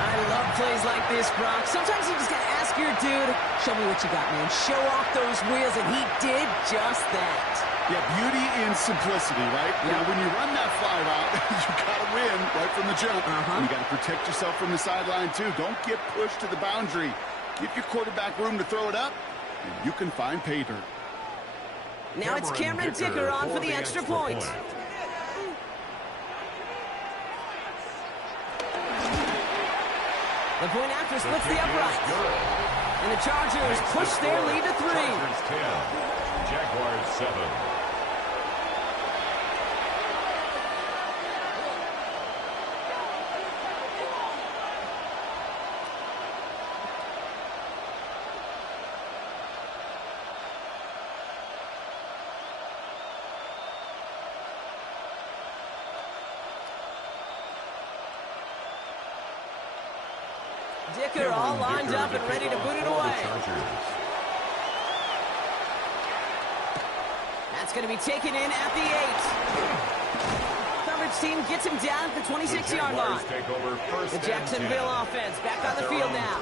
I love plays like this, Brock. Sometimes you just gotta ask your dude, show me what you got, man. Show off those wheels, and he did just that. Yeah, beauty in simplicity, right? Yeah. Now, when you run that fly route, you got to win right from the jump. And you got to protect yourself from the sideline, too. Don't get pushed to the boundary. Give your quarterback room to throw it up, and you can find pay dirt. Now it's Cameron Dicker on for the extra point. The point after splits the upright. And the Chargers push their lead to 3. Chargers 10, Jaguars 7. Dicker all lined up and ready to put it away. That's going to be taken in at the 8. Coverage team gets him down at the 26-yard line. The Jacksonville offense back on the field now.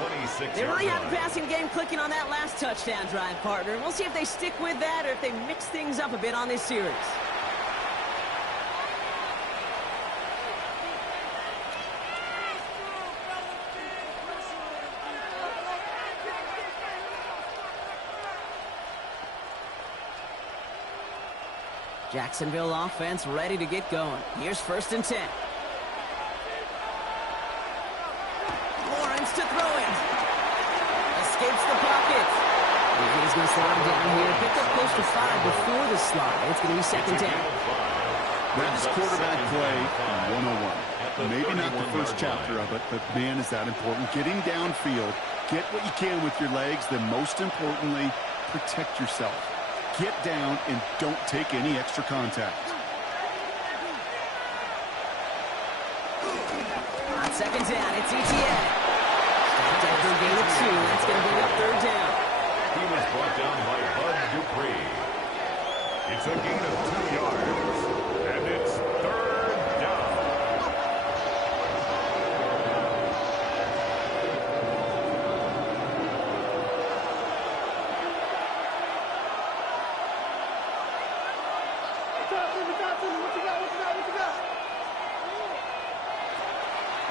They really have a passing game clicking on that last touchdown drive, partner. We'll see if they stick with that or if they mix things up a bit on this series. Jacksonville offense ready to get going. Here's 1st and 10. Lawrence to throw it. Escapes the pocket. He's going to slide down here. Picked up close to 5 before the slide. It's going to be 2nd down. That's quarterback play 101. Maybe not the first chapter of it, but man, is that important. Getting downfield, get what you can with your legs, then most importantly, protect yourself. Get down and don't take any extra contact. On 2nd down, it's ETN. Stopped after a gain of 2. That's going to bring up 3rd down. He was brought down by Bud Dupree. It's a gain of 2 yards, and it's 3rd down.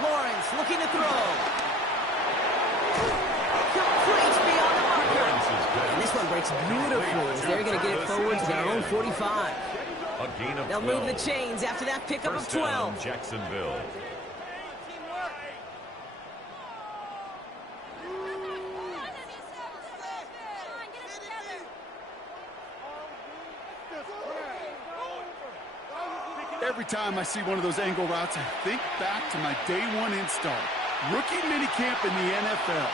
Lawrence looking to throw. Complete beyond the marker. And this one breaks beautifully as they're going to get it forward to their own 45. They'll move the chains after that pickup of 12. Jacksonville. Every time I see one of those angle routes, I think back to my day 1 install. Rookie minicamp in the NFL.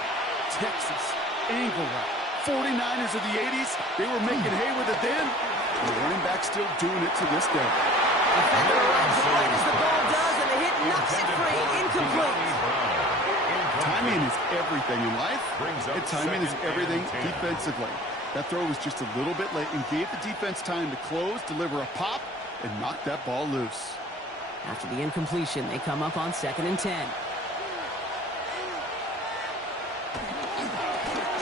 Texas, angle route. 49ers of the 80s, they were making hay with it then. The running back still doing it to this day. Defender runs right as the ball does, and the hit knocks it free. Incomplete. Timing is everything in life, and timing is everything defensively. That throw was just a little bit late and gave the defense time to close, deliver a pop, and knock that ball loose. After the incompletion, they come up on 2nd and 10.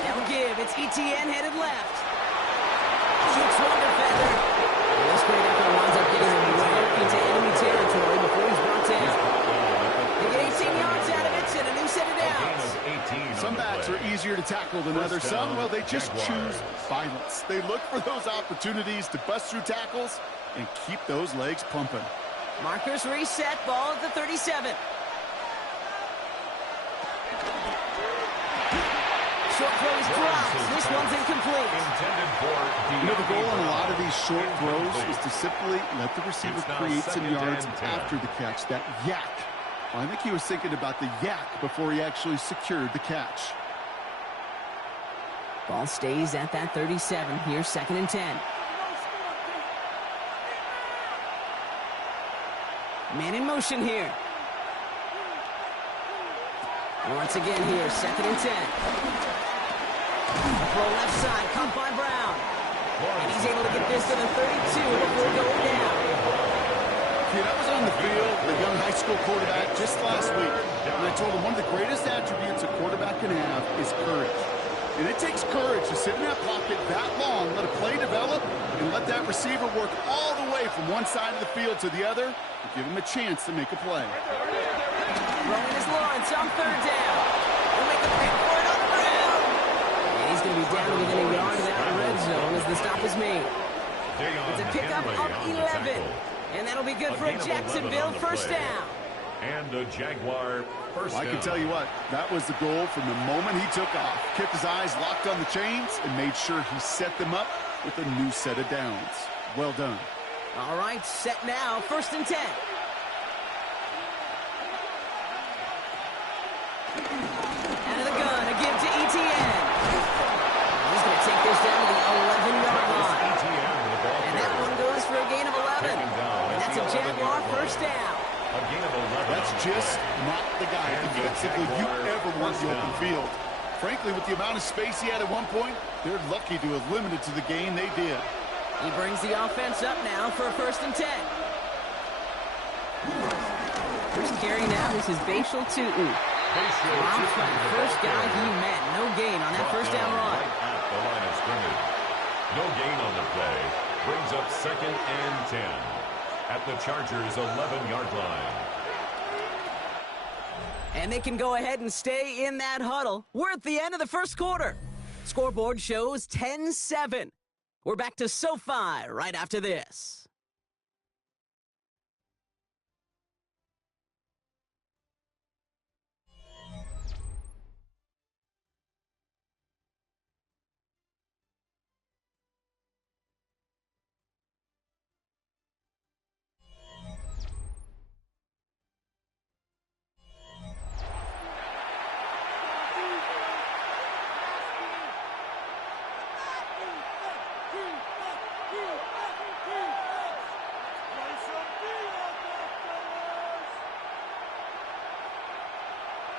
They'll give. It's ETN headed left. Shoots one defender. And this great effort winds up getting him well into enemy territory before he's brought down. They get 18 yards out of it and a new set of downs. Some backs are easier to tackle than others. Some, well, they just choose violence. They look for those opportunities to bust through tackles and keep those legs pumping. Markers reset, ball at the 37. Short throw is dropped. This one's incomplete. You know, the goal on a lot of these short throws is to simply let the receiver create some yards after the catch, that yak. Well, I think he was thinking about the yak before he actually secured the catch. Ball stays at that 37. Here's 2nd and 10. Man in motion here. Once again here, 2nd and 10. Throw left side, caught by Brown. And he's able to get this to the 32 before going down. Kid, I was on the field, the young high school quarterback, just last week. And I told him one of the greatest attributes a quarterback can have is courage. And it takes courage to sit in that pocket that long, let a play develop, and let that receiver work all the way from one side of the field to the other, and give him a chance to make a play. Throwing is Lawrence on 3rd down. He'll make a pick for it on the ground. And he's going to be down within a yard of that red zone as the stop is made. It's a pickup of 11. And that'll be good for a Jacksonville first down. And a Jaguar first down. I can tell you what, that was the goal from the moment he took off. Kept his eyes locked on the chains and made sure he set them up with a new set of downs. Well done. All right, set now, 1st and 10. Out of the gun, a give to ETN. He's going to take this down to the 11-yard line. And that one goes for a gain of 11. And that's a Jaguar first down. That's just not the guy defensively you ever want the open field. Frankly, with the amount of space he had at one point, they're lucky to have limited to the gain they did. He brings the offense up now for a 1st and 10. First carry now, this is Bashal Tootin. First guy he met. No gain on that first down run. Right at the line of scrimmage. No gain on the play. Brings up 2nd and 10 at the Chargers' 11-yard line. And they can go ahead and stay in that huddle. We're at the end of the first quarter. Scoreboard shows 10-7. We're back to SoFi right after this.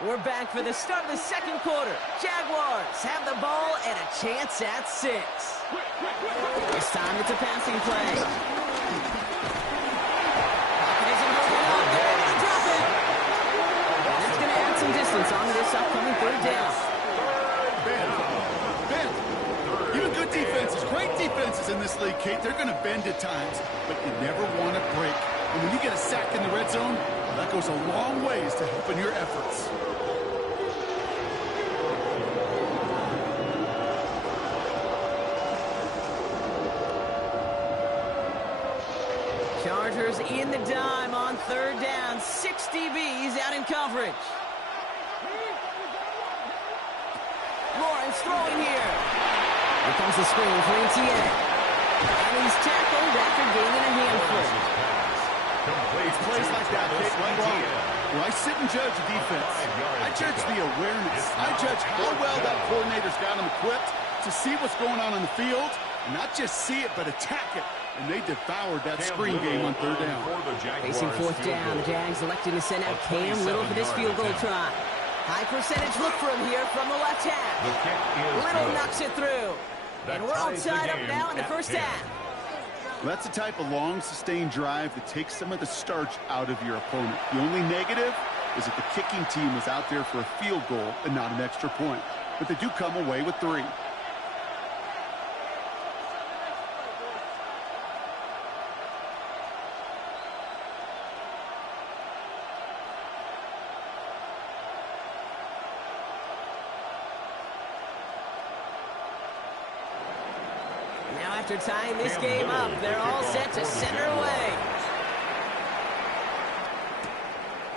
We're back for the start of the second quarter. Jaguars have the ball and a chance at 6. This time it's a passing play. Pocket isn't holding up. They're going to drop it. And that's going to add some distance on this upcoming 3rd down. Bend. Even good defenses, great defenses in this league, Kate, they're going to bend at times, but you never want to break. And when you get a sack in the red zone, that goes a long ways to helping your efforts. Chargers in the dime on 3rd down. 6 DBs out in coverage. Lawrence throwing here. Here comes the screen for ETN. And he's tackled after gaining a handful. It's plays like that, Kate, right wrong. When I sit and judge a defense, I judge the awareness. I judge how well that coordinator's got him equipped to see what's going on the field, and not just see it, but attack it. And they devoured that screen game on 3rd down. Facing 4th down, Jags electing to send out Cam Little for this field goal try. High percentage look for him here from the left half. Little knocks it through. And we're all tied up now in the first half. Well, that's the type of long, sustained drive that takes some of the starch out of your opponent. The only negative is that the kicking team was out there for a field goal and not an extra point. But they do come away with 3. Now after tying this game up, they're all set to center away.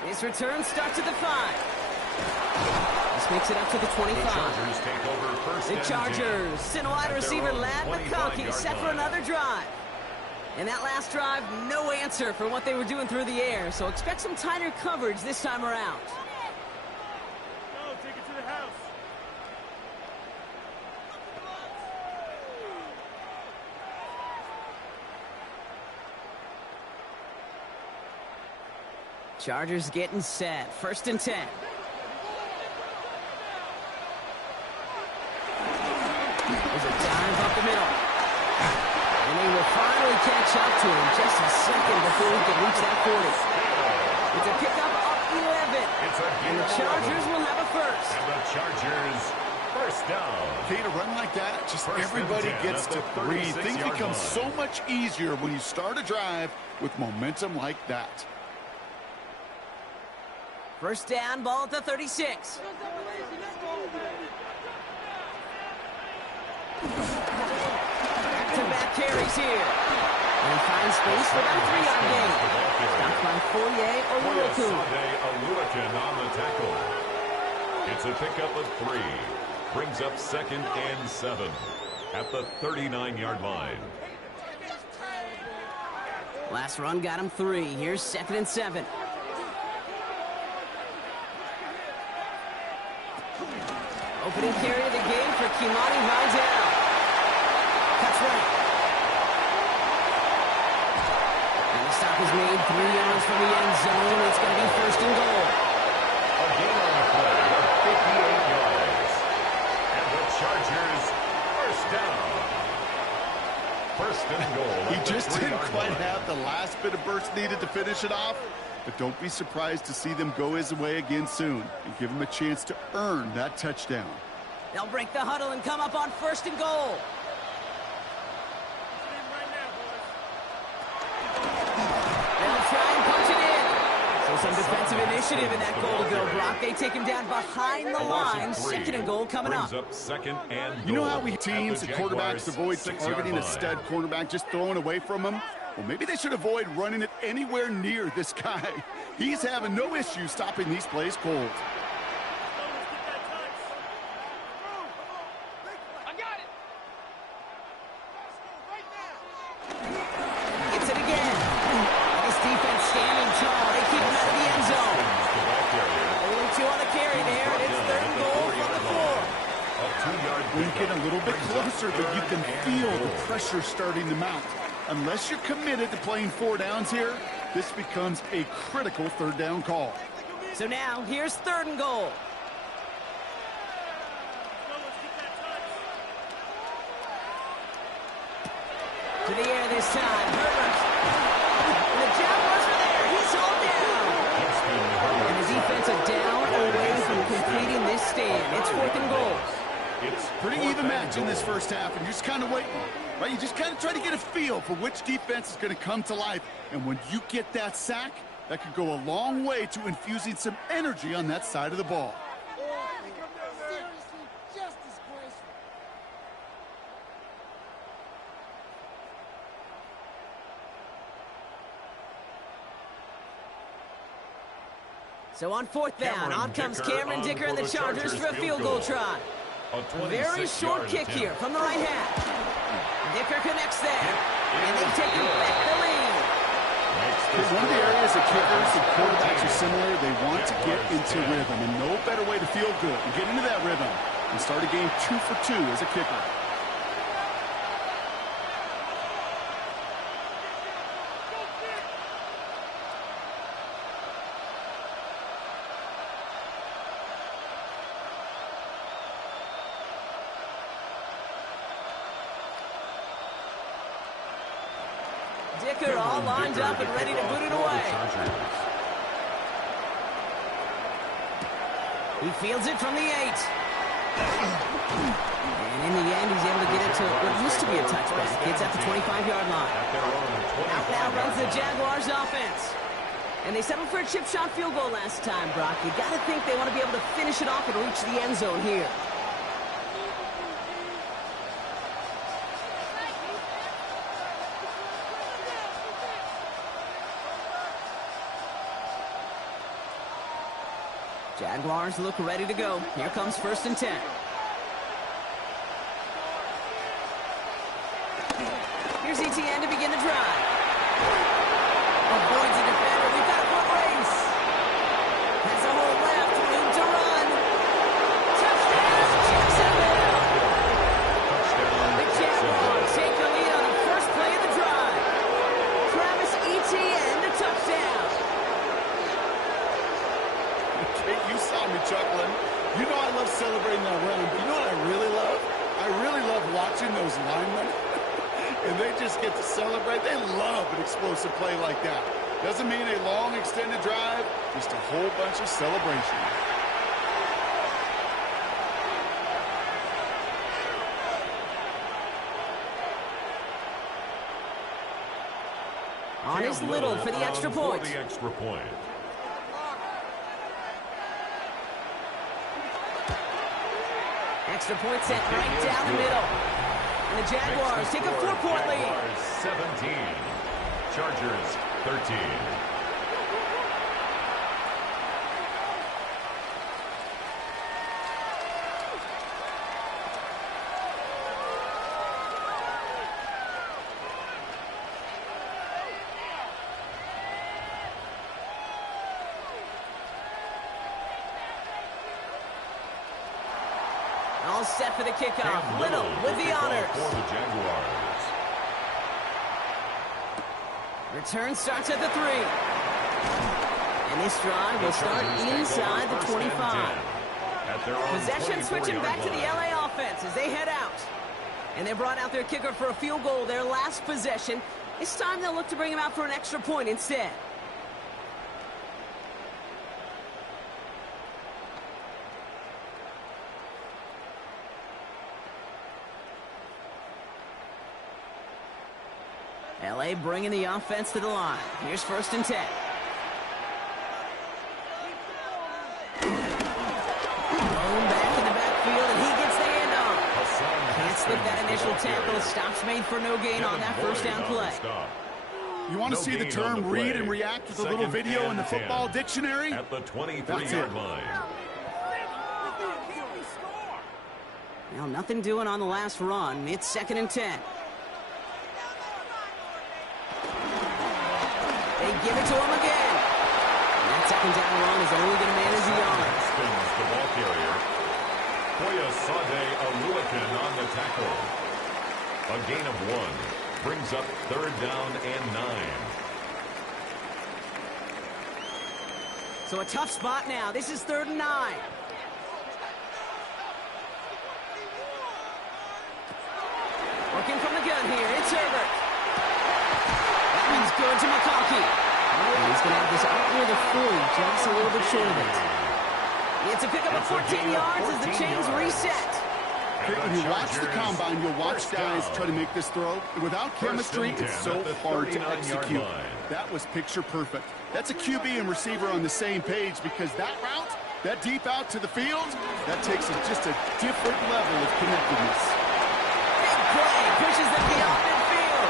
This return starts at the 5. This makes it up to the 25. The Chargers send wide receiver Ladd McConkey set for another drive. And that last drive, no answer for what they were doing through the air, so expect some tighter coverage this time around. Go, take it to the house. Chargers getting set. 1st and 10. There's a dive up the middle. And they will finally catch up to him just a second before he can reach that 40. It's a pickup up 11. And the Chargers will have a first. And the Chargers first down. Okay, to run like that, just everybody gets to 3. Things become so much easier when you start a drive with momentum like that. First down, ball at the 36. Back-to-back carries here. And he finds space for that 3-yard gain. Stopped by Foye Oluokun on the tackle. It's a pickup of 3. Brings up 2nd and 7 at the 39-yard line. Last run got him 3. Here's 2nd and 7. Opening carry of the game for Kimani Vidal. Cuts right. And the stop is made 3 yards from the end zone. It's going to be 1st and goal. A gain on the play of 58 yards. And the Chargers first down. 1st and goal. He just didn't quite have the last bit of burst needed to finish it off. But don't be surprised to see them go his way again soon and give him a chance to earn that touchdown. They'll break the huddle and come up on 1st and goal. They'll try and punch it in. So some defensive initiative in that goal to go, Brock. They take him down behind the line. 2nd and goal coming up. 2nd and goal. You know how we teams and quarterbacks avoid targeting a stud cornerback, just throwing away from him? Well, maybe they should avoid running it anywhere near this guy. He's having no issue stopping these plays cold. I got it. Gets it again. This defense standing tall. They keep him out of the end zone. Only 2 on the carry there, and it's 3rd and goal from the 4. When you get a little bit closer, but you can feel the pressure starting to mount. Unless you're committed to playing 4 downs here, this becomes a critical 3rd down call. So now, here's 3rd and goal. To the air this time. Herbert. And the Jaguars are there. He's all down. And the defense are down away from completing this stand. It's 4th and goal. It's pretty even match in this first half, and you're just kind of waiting, right? You just kind of try to get a feel for which defense is going to come to life. And when you get that sack, that could go a long way to infusing some energy on that side of the ball. Seriously, just disgraceful. So on 4th down, on comes Cameron Dicker and the Chargers for a field goal try. Very short kick here from the right half. Dicker connects there, and they've taken back the lead. One of the areas that kickers and quarterbacks are similar, they want to get into rhythm, and no better way to feel good and get into that rhythm and start a game 2 for 2 as a kicker. kicker all lined up and ready to boot it away. He fields it from the 8. And in the end, he's able to get it to what used to be a touchback. It's at the 25-yard line. Out now runs the Jaguars offense. And they settled for a chip shot field goal last time, Brock. You got to think they want to be able to finish it off and reach the end zone here. Jaguars look ready to go. Here comes 1st and 10. Here's ETN to begin the drive. Avoids a defender. We've got a foot race. Has a hole left. Room to run. Touchdown, Jacksonville. The Jaguars take the lead on the first play of the drive. Travis Etienne, the touchdown. You saw me chuckling. You know I love celebrating that run, but you know what I really love? I really love watching those linemen. And they just get to celebrate. They love an explosive play like that. Doesn't mean a long extended drive, just a whole bunch of celebration. On is Little for the extra point. Extra point set right down the middle. And the Jaguars take a 4-point lead. 17. Chargers 13. All set for the kickoff. Little with the honors. For the Jaguars. Return starts at the 3. And this drive will start inside the 25. Possession switching back to the LA offense as they head out. And they brought out their kicker for a field goal their last possession. This time they'll look to bring him out for an extra point instead. LA bringing the offense to the line. Here's 1st and 10. Thrown back in the backfield, and he gets the handoff. Can't slip that initial tackle. Stops made for no gain on that first down play. You want to see the term read and react with a little video in the football dictionary? At the 23-yard line. Well, nothing doing on the last run. It's 2nd and 10. They give it to him again. And that 2nd down run is only going to manage the yard. Spins the ball carrier. Koyosade Aluakin on the tackle. A gain of 1 brings up 3rd down and 9. So a tough spot now. This is 3rd and 9. Working from the gun here. It's Herbert. That one's good to McConkey. He's going to have this out near the 40, just a little bit short of it. It's a pickup of 14 yards as the chains reset. When you watch the combine, you'll watch guys try to make this throw. Without chemistry, it's so hard to execute. That was picture perfect. That's a QB and receiver on the same page because that route, that deep out to the field, that takes just a different level of connectedness. Big play, pushes them beyond midfield.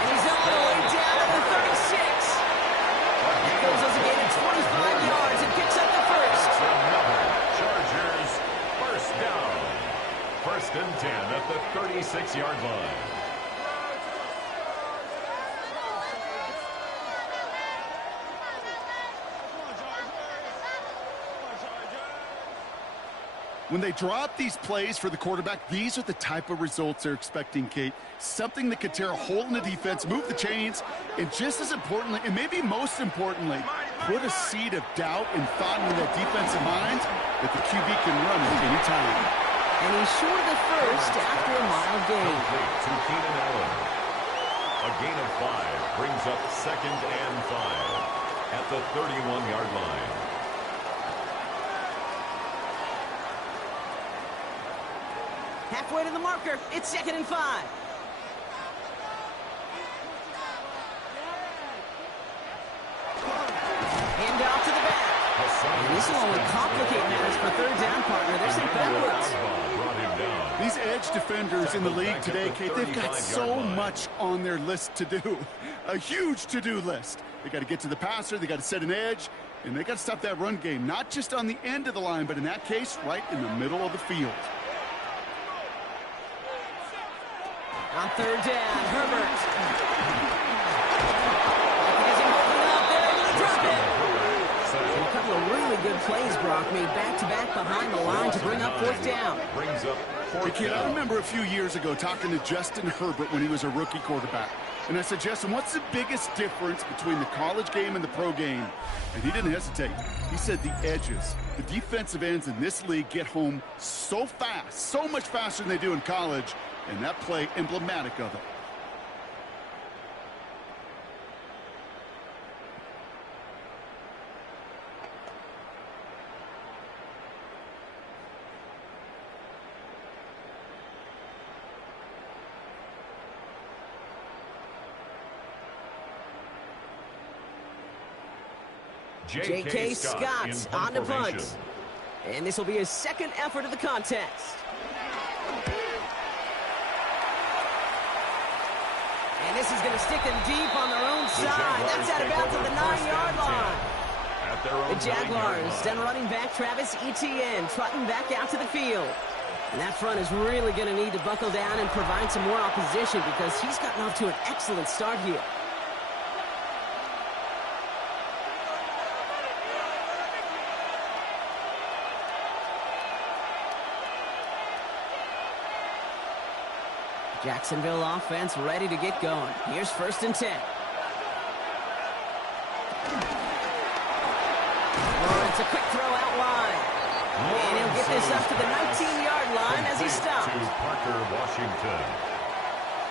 And he's all the way down to the 36. That goes us a gain of 25 yards and picks up the first. Chargers first down. 1st and 10 at the 36-yard line. When they drop these plays for the quarterback, these are the type of results they're expecting, Kate. Something that could tear a hole in the defense, move the chains, and just as importantly, and maybe most importantly, put a seed of doubt and thought into that defensive mind that the QB can run at any time. And he's short of the first after a mild gain. A gain of 5 brings up 2nd and 5 at the 31-yard line. Halfway to the marker. It's 2nd and 5. Hand off to the back. And this will only complicate matters for 3rd down, partner. They're sent backwards. These edge defenders in the league today, Kate, they've got so much on their list to do. A huge to-do list. They got to get to the passer, they got to set an edge, and they got to stop that run game, not just on the end of the line, but in that case, right in the middle of the field. On 3rd down, Herbert. A couple of really good plays, Brock, made back-to-back behind the line to bring up 4th down. Brings up 4th Kid, down. I remember a few years ago talking to Justin Herbert when he was a rookie quarterback. And I said, Justin, what's the biggest difference between the college game and the pro game? And he didn't hesitate. He said the edges. The defensive ends in this league get home so fast, so much faster than they do in college. And that play emblematic of it. J.K. Scott on the punt. And this will be his 2nd effort of the contest. And this is going to stick them deep on their own side. That's at about to the 9-yard line. The Jaguars, then running back Travis Etienne, trotting back out to the field. And that front is really going to need to buckle down and provide some more opposition because he's gotten off to an excellent start here. Jacksonville offense ready to get going. Here's 1st and 10. Lawrence, a quick throw out wide. And he'll get this up to the 19-yard line as he stops. To Parker Washington.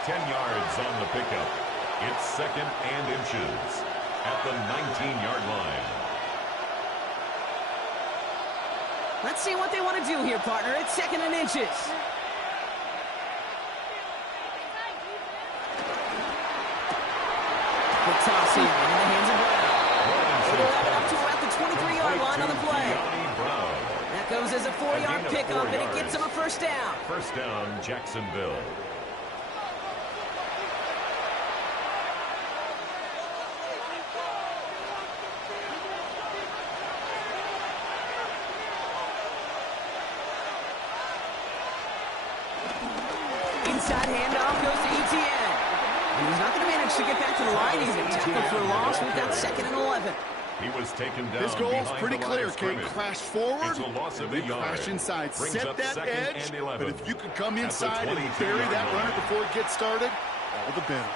10 yards on the pickup. It's 2nd and inches at the 19-yard line. Let's see what they want to do here, partner. It's 2nd and inches. Toss here in the hands of Brown. It'll have it up to about the 23-yard line on the play. That goes as a 4-yard pickup, and it gets him a 1st down. 1st down, Jacksonville. Inside handoff goes to Etienne. And he's not going to manage to get back to the line even. Tackled for a loss. We've got 2nd and 11. He was taken down. His goal is pretty clear, Kate. Crash forward, it's a loss of and a yard. crash inside. Brings Set up that 2nd edge, and 11. but if you can come inside and bury that runner before it gets started, all the better.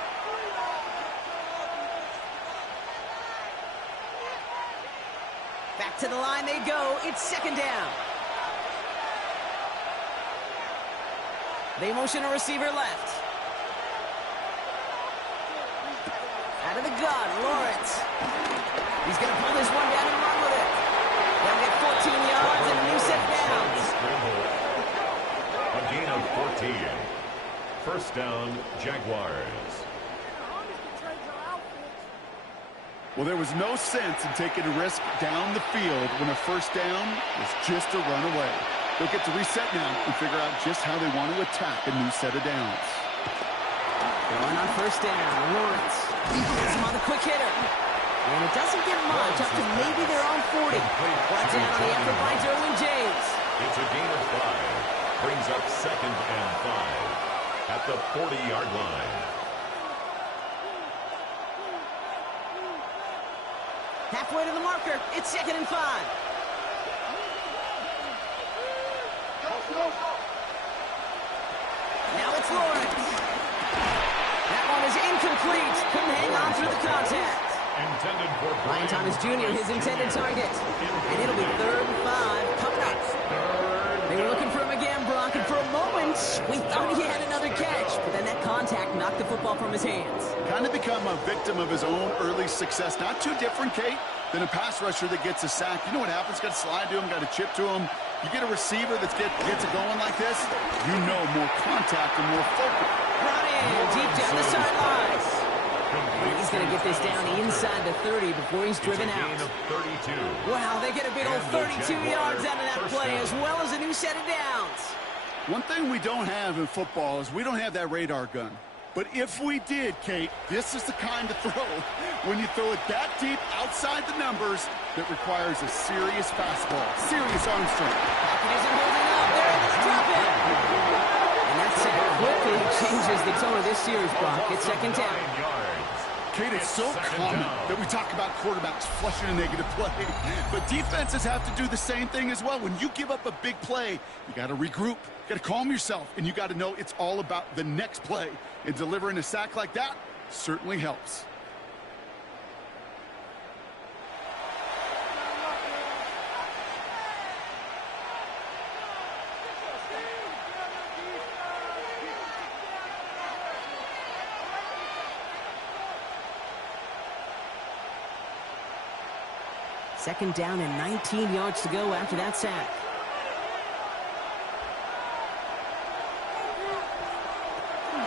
Back to the line they go. It's 2nd down. They motion a receiver left. Out of the gun, Lawrence. He's going to pull this one down and run with it. They'll get 14 yards and a new set downs. A gain of 14. 1st down, Jaguars. Well, there was no sense in taking a risk down the field when a 1st down was just a runaway. They'll get to reset now and figure out just how they want to attack a new set of downs. Going on 1st down, Lawrence. Gets him on the quick hitter. And it doesn't get much, up to maybe their own 40. Brought down on the effort by Derwin James. It's a gain of 5. Brings up 2nd and 5 at the 40-yard line. Halfway to the marker, it's 2nd and 5. Now it's Lawrence. That one is incomplete. Couldn't hang on through the contact. Intended for Brian Thomas Jr., his intended target. And it'll be 3rd and 5 coming up. They were looking for him again, Brock, and for a moment, we thought he had another catch, but then that contact knocked the football from his hands. Kind of become a victim of his own early success. Not too different, Kate, than a pass rusher that gets a sack. You know what happens? Got to slide to him, got to chip to him. You get a receiver that gets it going like this, you know more contact and more focus. Brought in deep down the sidelines. And he's going to get this down inside the 30 before he's driven out. Wow, they get a big old 32 yards out of that play, as well as a new set of downs. One thing we don't have in football is we don't have that radar gun. But if we did, Kate, this is the kind of throw, when you throw it that deep outside the numbers, that requires a serious fastball, serious arm strength. Pocket isn't holding up. They're able to drop it. And that sack quickly changes the tone of this series, Brock. It's second down. Kate, it's so common that we talk about quarterbacks flushing a negative play, but defenses have to do the same thing as well. When you give up a big play, you got to regroup, you got to calm yourself, and you got to know it's all about the next play. And delivering a sack like that certainly helps. Second down and 19 yards to go after that sack.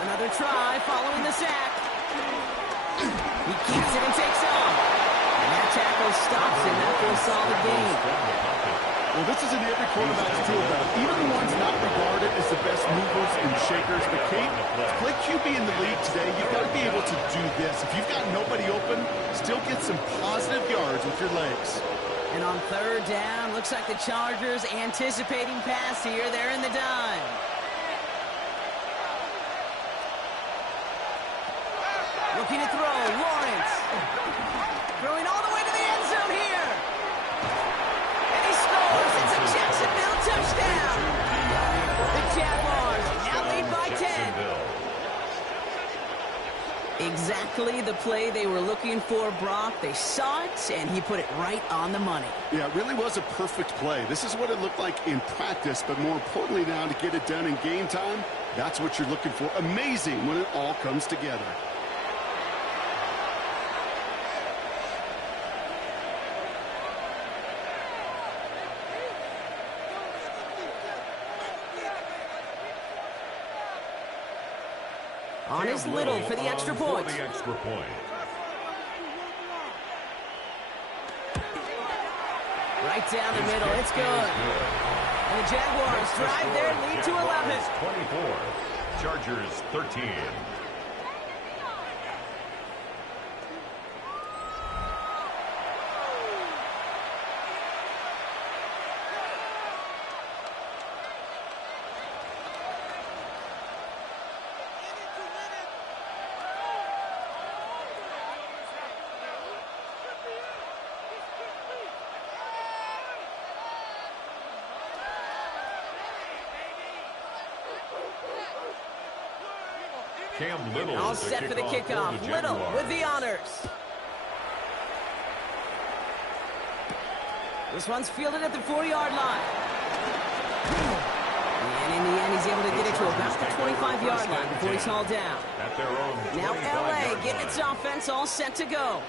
Another try following the sack. He keeps it and takes off. And that tackle stops him after a solid gain. Well, this is in every quarterback's tool belt. Even the ones not regarded as the best movers and shakers. But Kate, to play QB in the league today, you've got to be able to do this. If you've got nobody open, still get some positive yards with your legs. And on third down, looks like the Chargers anticipating pass here. They're in the dime. Looking to throw, Lawrence. Throwing all the way to the end zone here. And he scores. It's a Jacksonville touchdown. The Jaguars now lead by 10. Exactly the play they were looking for, Brock. They saw it, and he put it right on the money. Yeah, it really was a perfect play. This is what it looked like in practice, but more importantly now to get it done in game time, that's what you're looking for. Amazing when it all comes together. On his Little for the extra point. Right down the middle. It's good. And the Jaguars drive their lead to 11. 24. Chargers 13. Cam Little all set for the kickoff. Little with the honors. This one's fielded at the 40-yard line. And in the end, he's able to get it to about the 25-yard line before he's hauled down. Now LA getting its offense all set to go.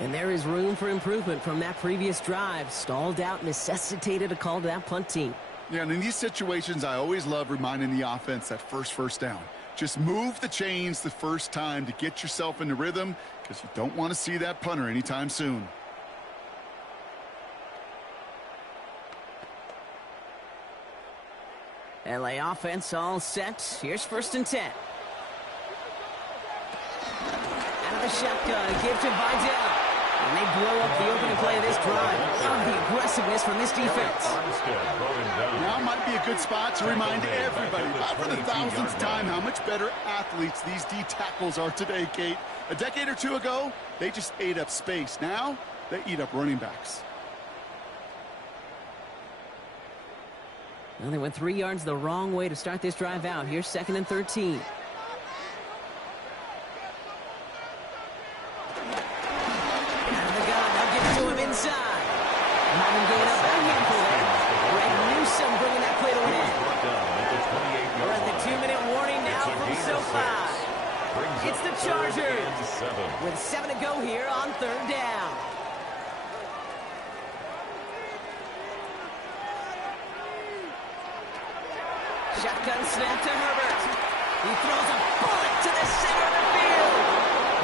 And there is room for improvement from that previous drive. Stalled out, necessitated a call to that punt team. Yeah, and in these situations, I always love reminding the offense that first down. Just move the chains the first time to get yourself into rhythm, because you don't want to see that punter anytime soon. LA offense all set. Here's 1st and 10. Out of the shotgun, give to Vidal. And they blow up the opening play of this drive. Love the aggressiveness from this defense. Now might be a good spot to remind everybody, not for the thousandth time, how much better athletes these D tackles are today, Kate. A decade or two ago, they just ate up space. Now, they eat up running backs. Well, they went 3 yards the wrong way to start this drive out. Here's 2nd and 13. 5. It's the Chargers 7. with 7 to go here on 3rd down. Shotgun snap to Herbert. He throws a bullet to the center of the field.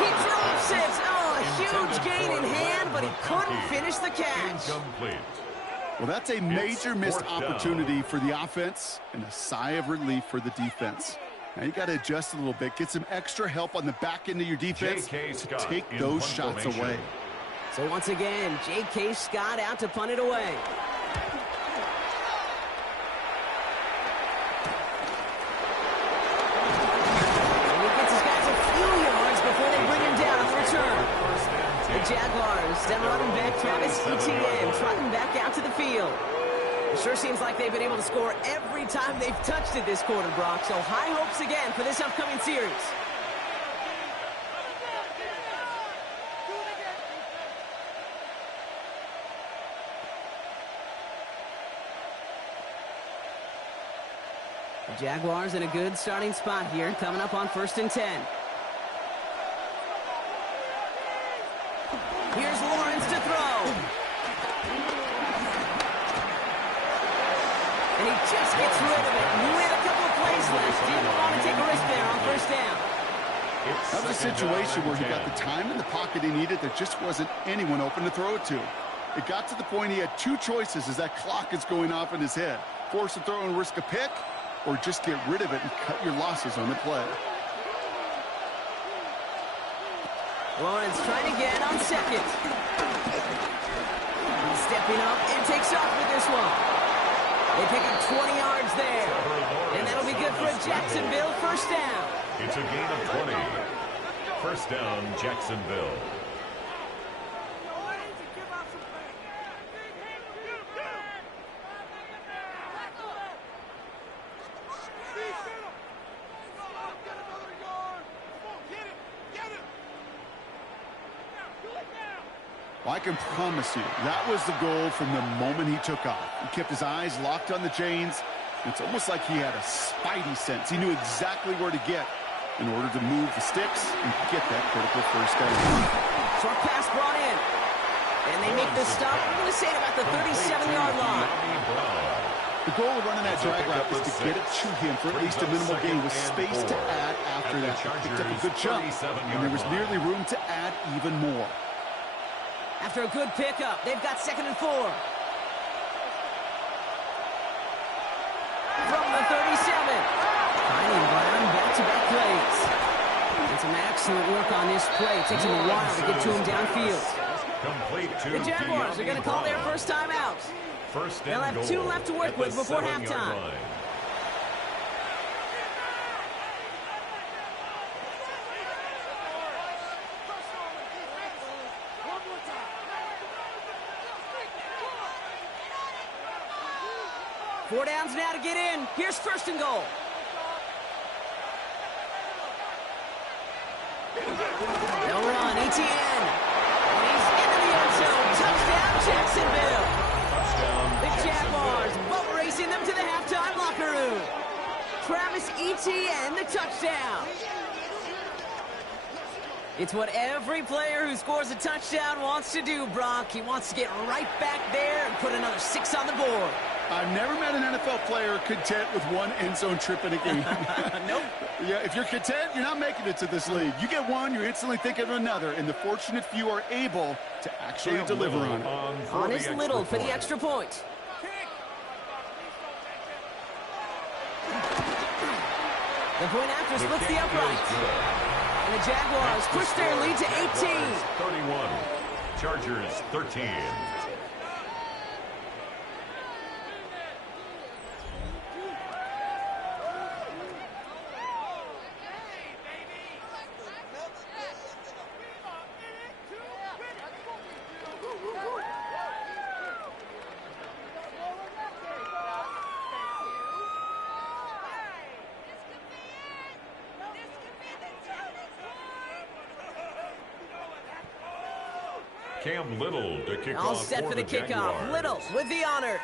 He drops it. Oh, a huge gain in hand, but he couldn't finish the catch. Incomplete. Well, that's a major missed opportunity for the offense and a sigh of relief for the defense. Now you got to adjust a little bit, get some extra help on the back end of your defense to take those shots away. So once again, J.K. Scott out to punt it away. And he gets his guys a few yards before they bring him down on the return. The Jaguars, stem running back Travis Etienne trotting back out to the field. It sure seems like they've been able to score every time they've touched it this quarter, Brock. So high hopes again for this upcoming series. The Jaguars in a good starting spot here, coming up on 1st and 10. Here's Lawrence to throw. And he just gets rid of it. With a couple of plays left. Didn't want to take a risk there on 1st down. That was a situation where he got the time in the pocket he needed. There just wasn't anyone open to throw it to. It got to the point he had 2 choices as that clock is going off in his head. Force a throw and risk a pick, or just get rid of it and cut your losses on the play. Lawrence trying again on 2nd. He's stepping up and takes off with this one. They pick up 20 yards there. And that'll be good for a Jacksonville 1st down. It's a gain of 20. 1st down, Jacksonville. Well, I can promise you, that was the goal from the moment he took off. He kept his eyes locked on the chains. It's almost like he had a spidey sense. He knew exactly where to get in order to move the sticks and get that critical 1st down. Short pass brought in. And they make the stop. I'm going to say it about the 37-yard line. The goal of running that drag route is to get it to him for at least a minimal gain with space to add after that. He picked up a good jump, and there was nearly room to add even more. After a good pickup, they've got 2nd and 4. From the 37. Finding Brown back-to-back plays. And some excellent work on this play. It takes him a while to get to him downfield. The Jaguars are going to call their 1st time out. They'll have 2 left to work with before halftime. 4 downs now to get in. Here's 1st and goal. They'll run, Etienne. And he's into the end zone. Touchdown, Jacksonville. The Jaguars boat racing them to the halftime locker room. Travis Etienne, the touchdown. It's what every player who scores a touchdown wants to do, Brock. He wants to get right back there and put another 6 on the board. I've never met an NFL player content with 1 end zone trip in a game. Nope. Yeah, if you're content, you're not making it to this league. You get 1, you're instantly thinking of another, and the fortunate few are able to actually deliver on it. On is Little for the extra point. The point after splits the upright. And the Jaguars push their lead to 18. 31. Chargers 13. Cam Little to kick off. All set for the kickoff. Little with the honors.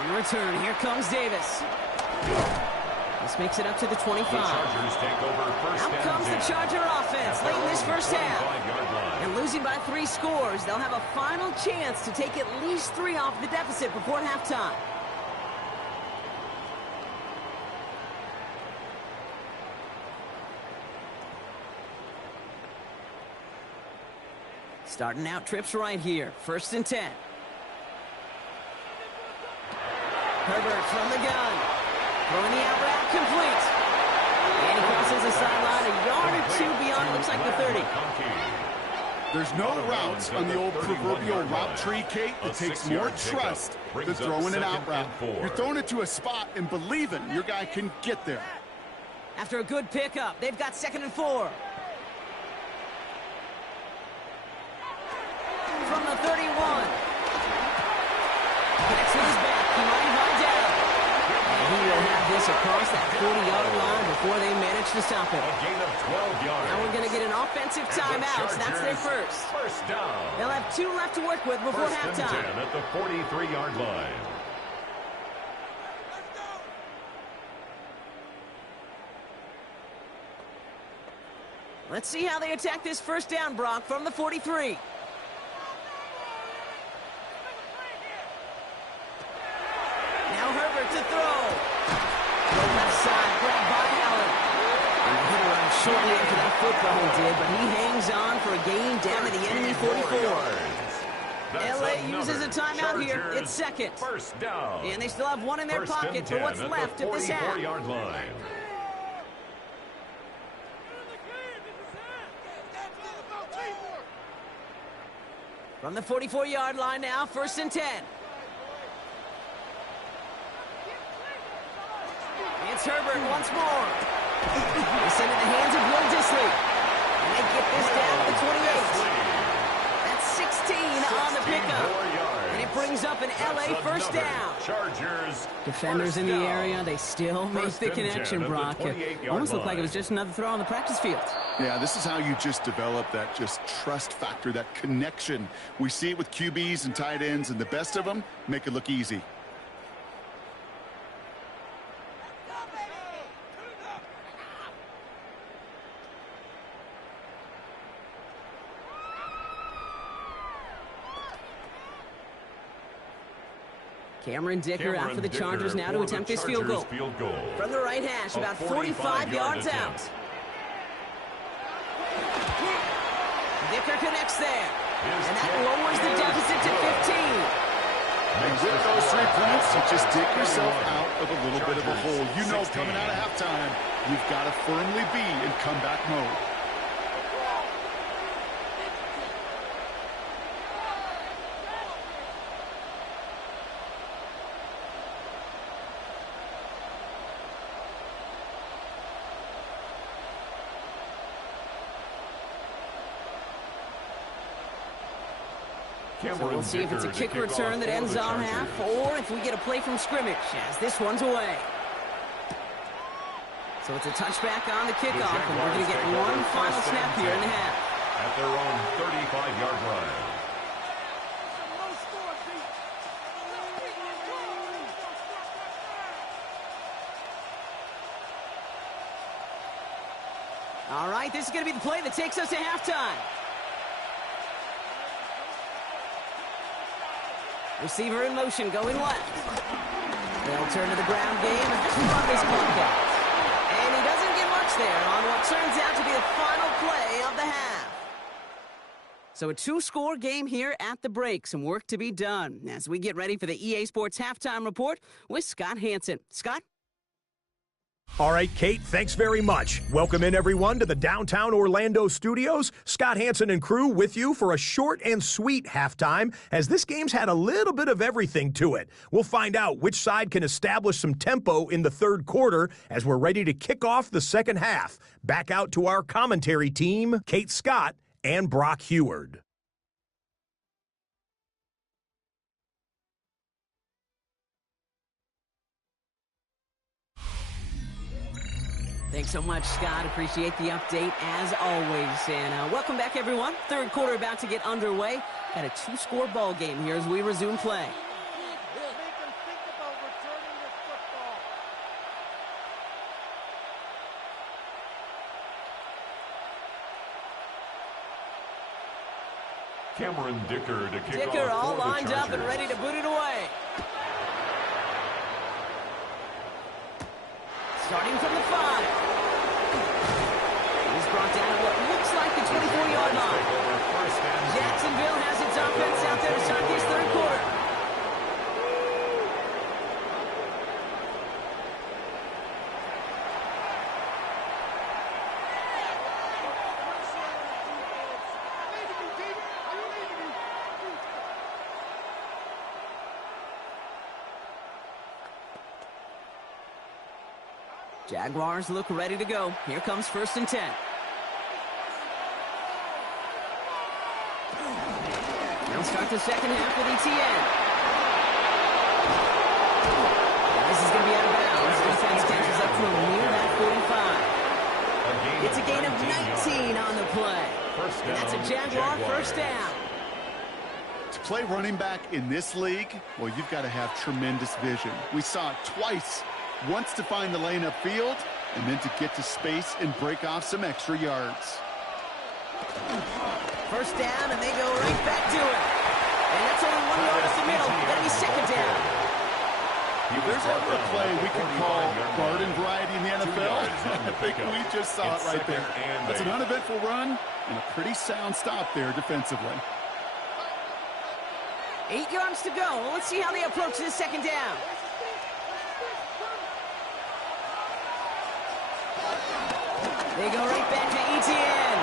On the return, here comes Davis. This makes it up to the 25. The Chargers take over first Out and comes 10. the Charger offense late in this first half. 25-yard line. And losing by 3 scores, they'll have a final chance to take at least 3 off the deficit before halftime. Starting out trips right here. First and 10. Herbert from the gun. Throwing the out route complete. And he crosses the sideline a yard or 2 beyond, looks like the 30. There's no routes on the old proverbial route tree, Kate. It takes more trust than throwing an out route. You're throwing it to a spot and believing your guy can get there. After a good pickup, they've got 2nd and 4. From the 31. Connects with his back. He might run down. And he will have this across that 40-yard line before they manage to stop it. A gain of 12 yards. Now we're going to get an offensive timeout, so that's their first. First down. They'll have 2 left to work with before First and halftime. 10 at the 43-yard line. Let's see how they attack this first down, Brock, from the 43. Now Herbert to throw. The left side, grabbed by Allen. And he hit around shortly after that football he did, but he hangs on for a gain down to the enemy 44. LA uses a timeout here. It's second. First down. And they still have 1 in their pocket for what's left of this half. 44-yard line. From the 44-yard line now, 1st and 10. It's Herbert once more. They send it in the hands of Will Disley. And they get this down to the 28. That's 16 on the pickup. And it brings up an LA first down. Chargers. Defenders in the area, they still make the connection, Brock. It almost looked like it was just another throw on the practice field. Yeah, this is how you just develop that just trust factor, that connection. We see it with QBs and tight ends, and the best of them make it look easy. Cameron Dicker out for the Chargers now to attempt this field goal. From the right hash, about 45 yards out. Dicker connects there. And that lowers the deficit to 15. And with those 3 points, you just dig yourself out of a little bit of a hole. You know, coming out of halftime, you've got to firmly be in comeback mode. So we'll see if it's a kick return that ends on half, or if we get a play from scrimmage, as this one's away. So it's a touchback on the kickoff, and we're going to get one final snap here in the half. At their own 35-yard line. All right, this is going to be the play that takes us to halftime. Receiver in motion, going left. They'll turn to the ground game and just run this clock out. And he doesn't get much there on what turns out to be the final play of the half. So a 2-score game here at the break. Some work to be done as we get ready for the EA Sports Halftime Report with Scott Hanson. Scott? All right, Kate, thanks very much. Welcome in, everyone, to the downtown Orlando studios. Scott Hanson and crew with you for a short and sweet halftime, as this game's had a little bit of everything to it. We'll find out which side can establish some tempo in the third quarter as we're ready to kick off the second half. Back out to our commentary team, Kate Scott and Brock Heward. Thanks so much, Scott. Appreciate the update, as always. And welcome back, everyone. Third quarter about to get underway. Got a 2-score ball game here as we resume play. Cameron Dicker to kick Dicker off all for the lined up and Chargers. ready to boot it away. Starting from the 5. He's brought down at what looks like the 24-yard line. Jacksonville has its offense out there to start this third quarter. Jaguars look ready to go. Here comes 1st and 10. They'll start the second half with ETN. And this is going to be out of bounds. Defense catches up to him near that 45. It's a gain of 19 on the play. And that's a Jaguar first down. To play running back in this league, well, you've got to have tremendous vision. We saw it twice. Once to find the lane upfield, and then to get to space and break off some extra yards. First down, and they go right back to it. And that's only 1 yard up the middle. That'll be second down. If there's ever a play we can call garden variety in the NFL, I think we just saw it right there. That's an uneventful run and a pretty sound stop there defensively. 8 yards to go. Well, let's see how they approach this second down. They go right back to ETN.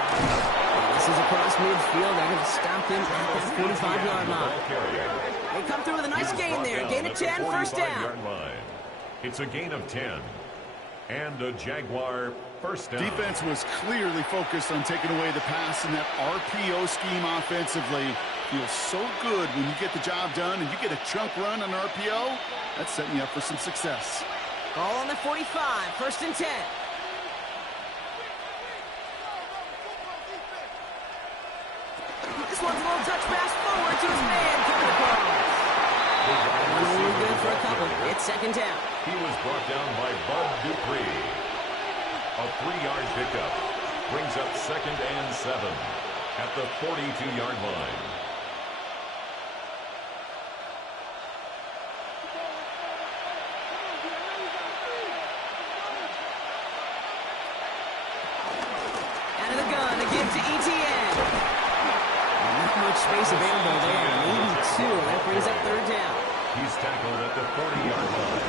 And this is across midfield. They're going to stop him at that 45-yard line. They come through with a nice gain there. Gain of 10, first down. It's a gain of 10. And a Jaguar first down. Defense was clearly focused on taking away the pass, and that RPO scheme offensively feels so good when you get the job done and you get a chunk run on RPO. That's setting you up for some success. Ball on the 45, 1st and 10. This one's a little touch pass forward to his man coming across. Only good for a couple. It's second down. He was brought down by Bud Dupree. A 3-yard pickup brings up 2nd and 7 at the 42-yard line. Out of the gun, a give to ETN. Not much space available there. Maybe 2. That brings up third down. He's tackled at the 40-yard line.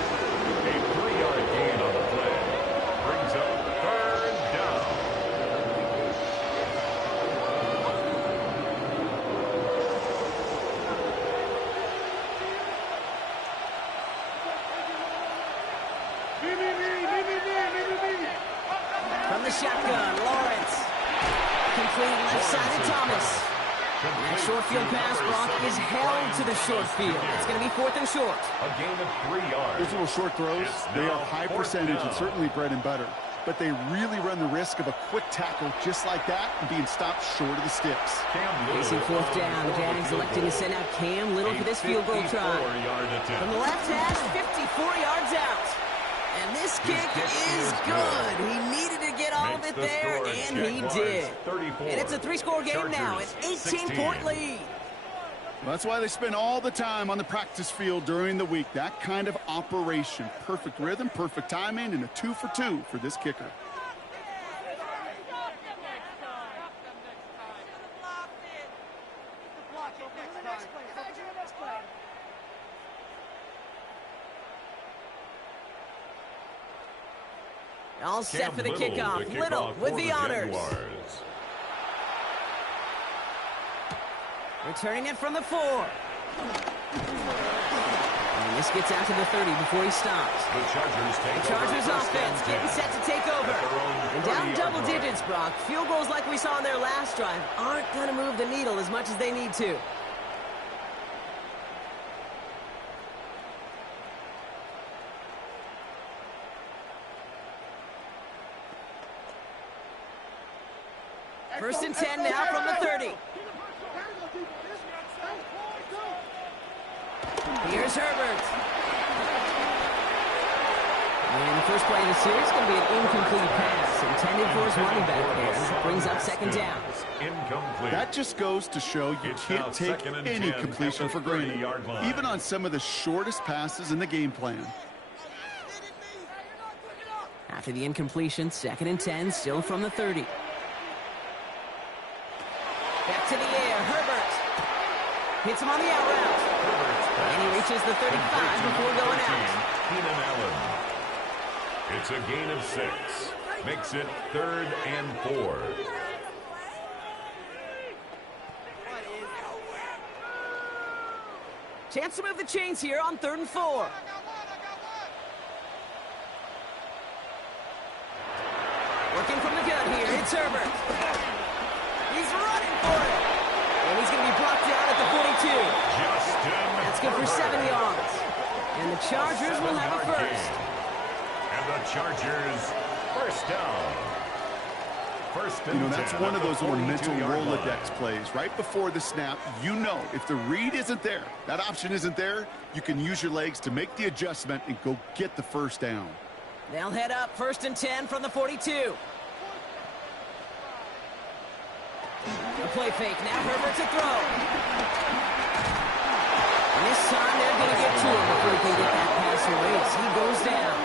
A 3-yard gain on the play brings up third down. From the shotgun, Lawrence. Completed left side to Thomas. That short field pass, Brock, is held to the short field. It's going to be 4th and short. A gain of 3 yards. Those little short throws, they are high percentage and certainly bread and butter. But they really run the risk of a quick tackle just like that and being stopped short of the sticks. Facing 4th down, the Jags electing to send out Cam Little for this field goal try. From the left hash, 54 yards out. And this kick is good. He needed to get all of it there, and he did. And it's a 3-score game now, an 18-point lead. Well, that's why they spend all the time on the practice field during the week. That kind of operation. Perfect rhythm, perfect timing, and a 2 for 2 for this kicker. All set for the kickoff. Little with the honors. Returning it from the 4. And this gets out to the 30 before he stops. The Chargers offense getting set to take over. And down double digits, Brock. Field goals like we saw on their last drive aren't going to move the needle as much as they need to. First and 10 now from the 30. Here's Herbert. And the first play of the series is going to be an incomplete pass intended for his running back there. brings up second down. Incomplete. That just goes to show you It's can't now take second and any 10 completion at for the granted, 30-yard line. even on some of the shortest passes in the game plan. After the incompletion, second and 10, still from the 30. Back to the air, Herbert. Hits him on the out route. And he reaches the 35 before going out. Keenan Allen. It's a gain of 6. Makes it 3rd and 4. Chance to move the chains here on 3rd and 4. Working from the gun here, it's Herbert. He's running for it. And he's going to be blocked out at the 42. That's good for 7 yards. And the Chargers will have a first. And the Chargers, first down. First and 10 that's one of those little mental 42-yard line. Rolodex plays. Right before the snap, you know if the read isn't there, that option isn't there, you can use your legs to make the adjustment and go get the first down. They'll head up 1st and 10 from the 42. A play fake. Now Herbert to throw. And this time they're going to get to him before he can get that pass away as he goes down.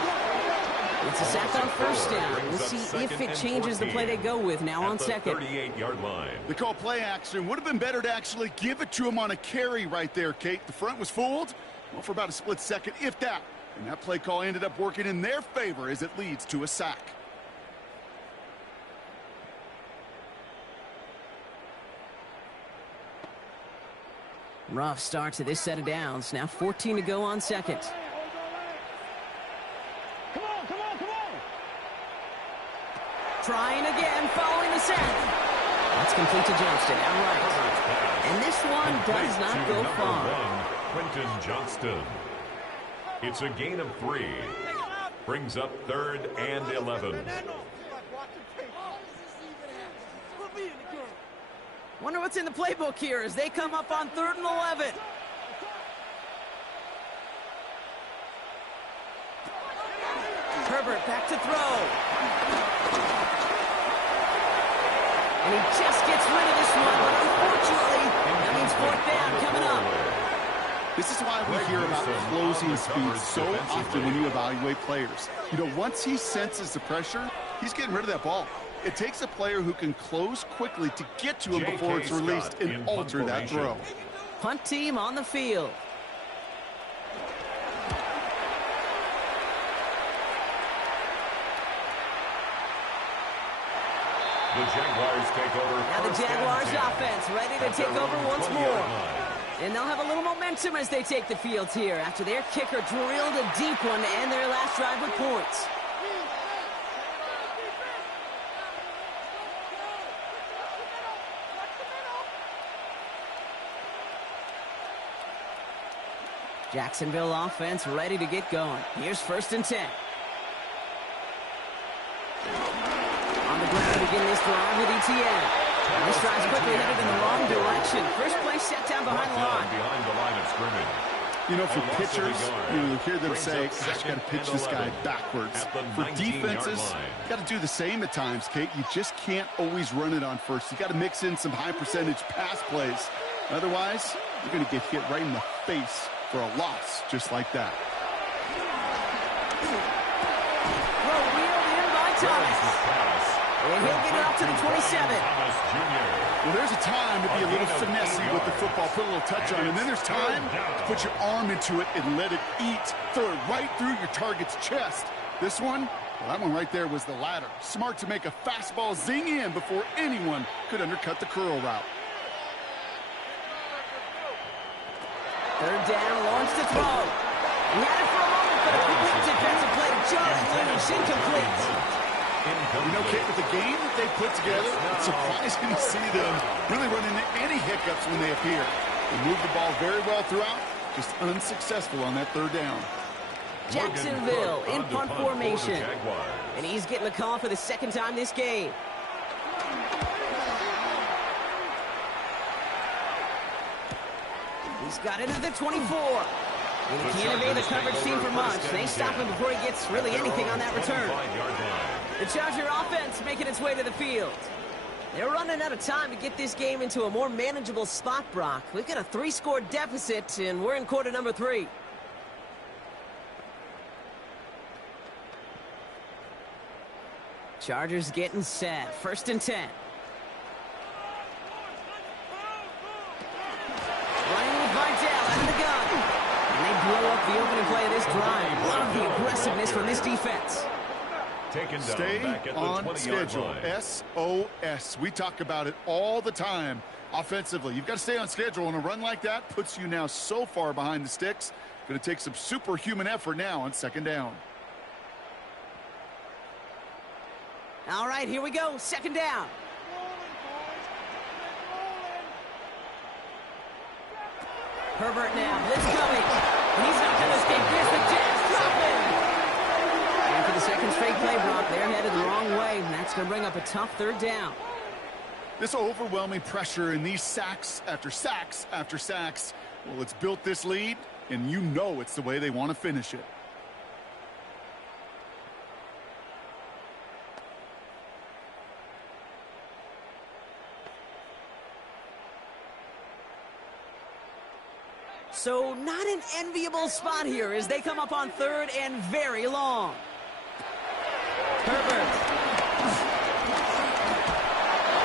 It's a sack on first down. We'll see if it changes the play they go with now on second. 38-yard line. They call play action. Would have been better to actually give it to him on a carry right there, Kate. The front was fooled, well, for about a split second, if that. And that play call ended up working in their favor as it leads to a sack. Rough start to this set of downs. Now 14 to go on second. Come on, come on, come on. Trying again, following the sack. That's complete to Johnston, outright. And this one does not go far. Quentin Johnston. It's a gain of 3. Brings up 3rd and 11. Wonder what's in the playbook here as they come up on 3rd and 11. Herbert back to throw. And he just gets rid of this one, but unfortunately, that means 4th down coming up. This is why we hear about closing speed so often when you evaluate players. Once he senses the pressure, he's getting rid of that ball. It takes a player who can close quickly to get to him before it's released and alter that throw. Punt team on the field. The Jaguars take over. Now the Jaguars offense ready to take over once more. And they'll have a little momentum as they take the field here after their kicker drilled a deep one to end their last drive with points. Jacksonville offense ready to get going. Here's 1st and 10. On the ground to begin this drive with ETN. This drive's quickly headed in the wrong direction. First play set down behind the line. Behind the line of scrimmage. For pitchers, you hear them say, gosh, you got to pitch this guy backwards. For defenses, you got to do the same at times, Kate. You just can't always run it on first. You got to mix in some high percentage pass plays. Otherwise, you're going to get hit right in the face for a loss just like that. Well, wheeled in by Thomas. And he'll get it up to the 27. Well, there's a time to be a little finessey with the football, put a little touch on it, and then there's time to put your arm into it and let it eat. Throw it right through your target's chest. This one, well, that one right there was the latter. Smart to make a fastball zing in before anyone could undercut the curl route. 3rd down, launched to throw. He had it for a moment, but a quick defensive play to John loose, incomplete. Kate, with the game that they put together, it's surprising to see them really run into any hiccups when they appear. They moved the ball very well throughout, just unsuccessful on that 3rd down. Jacksonville in punt formation. And he's getting the call for the 2nd time this game. He's got it at the 24. And he can't evade the coverage team for much. They stop him before he gets really anything on that return. The Charger offense making its way to the field. They're running out of time to get this game into a more manageable spot, Brock. We've got a 3-score deficit, and we're in quarter number 3. Chargers getting set. 1st and 10. Running with Vidal out of the gun. And they blow up the opening play of this drive. Love the aggressiveness from this defense. Taken down Stay back at the on 20-yard schedule. line. SOS. We talk about it all the time offensively. You've got to stay on schedule, and a run like that puts you now so far behind the sticks. Going to take some superhuman effort now on 2nd down. All right, here we go. 2nd down. Herbert now. Blitz coming. And he's not going to escape this. The Jets drop him. And for the 2nd straight play, Brock, they're headed the wrong way. And that's going to bring up a tough 3rd down. This overwhelming pressure and these sacks after sacks after sacks, well, it's built this lead, and you know it's the way they want to finish it. So not an enviable spot here as they come up on 3rd and very long. Herbert.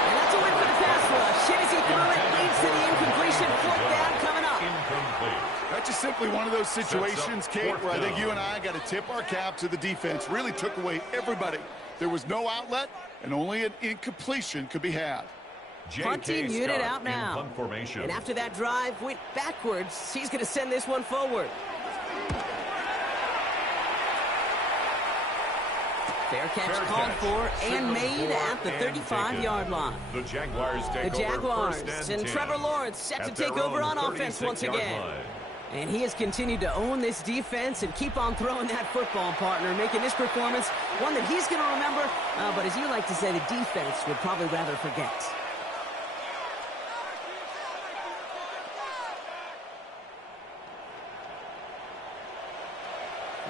And that's a win for the pass rush. Hit as he threw it, leads to the incompletion. 4th down coming up. Incomplete. That's just simply one of those situations, Kate, where I think you and I got to tip our cap to the defense. Really took away everybody. There was no outlet, and only an incompletion could be had. Punting unit out now. Punt formation. And after that drive went backwards, he's going to send this one forward. Fair catch called for and made at the 35-yard line. The Jaguars take The Jaguars over 1st and Trevor Lawrence set to take over on offense once again. And he has continued to own this defense and keep on throwing that football, partner, making this performance one that he's going to remember. But as you like to say, the defense would probably rather forget.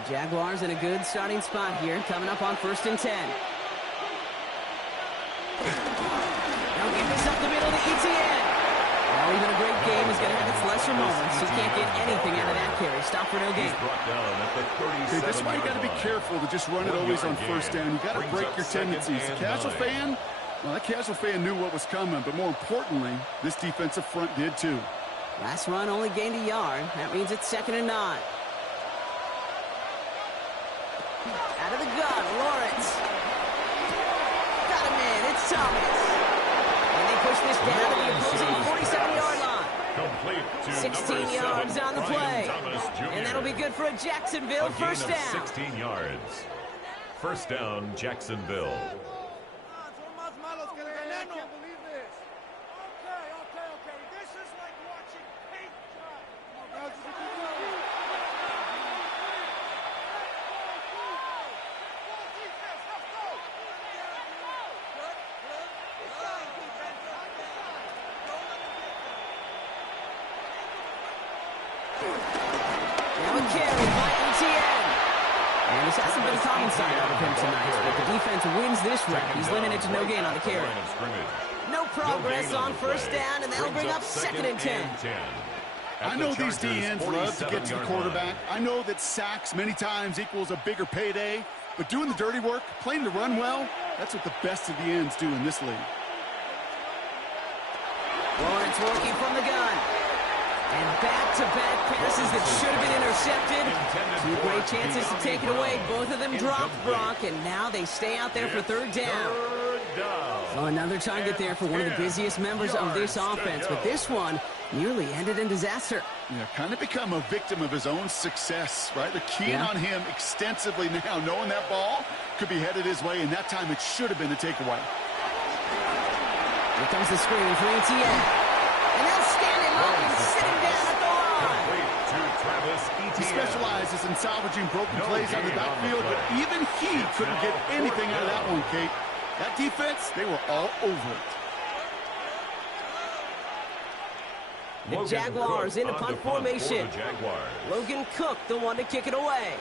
The Jaguars in a good starting spot here, coming up on 1st and 10. Now give this up the middle to Etienne. Well, even a great game is going to have its lesser moments. You can't get anything out of that carry. Stop for no gain. Okay, this is why you got to be careful to just run it always on 1st down. You got to break your tendencies. The casual fan, well, that casual fan knew what was coming, but more importantly, this defensive front did too. Last run only gained a yard. That means it's 2nd and 9. Out of the gun, Lawrence. Got him in, it's Thomas. And they push this down to the opposing 47-yard line. Complete to 16 yards on the play. And that'll be good for a Jacksonville 1st down. 16 yards. 1st down, Jacksonville. This is like watching paint dry. Now a carry by Etienne. And this hasn't been a common sight out of him tonight, but the defense wins this round. He's limited to no gain on the carry. No progress on 1st down, and that'll bring up 2nd and 10. I know these DNs love to get to the quarterback. I know that sacks many times equals a bigger payday, but doing the dirty work, playing the run well, that's what the best of the ends do in this league. Lawrence working from the gun. And back-to-back passes that should have been intercepted. 2 great chances to take it away. Both of them dropped, Brock, and now they stay out there for 3rd down. Well, another target there for one of the busiest members of this offense, but this one nearly ended in disaster. Yeah, kind of become a victim of his own success, right? They're keying on him extensively now, knowing that ball could be headed his way, and that time it should have been a takeaway. Here comes the screen for Etienne. And they'll stand him up and sit him down at the line. He specializes in salvaging broken plays out of the backfield, but even he couldn't get anything out of that one, Kate. That defense, they were all over it. The Jaguars in a punt formation. Logan Cook, the one to kick it away.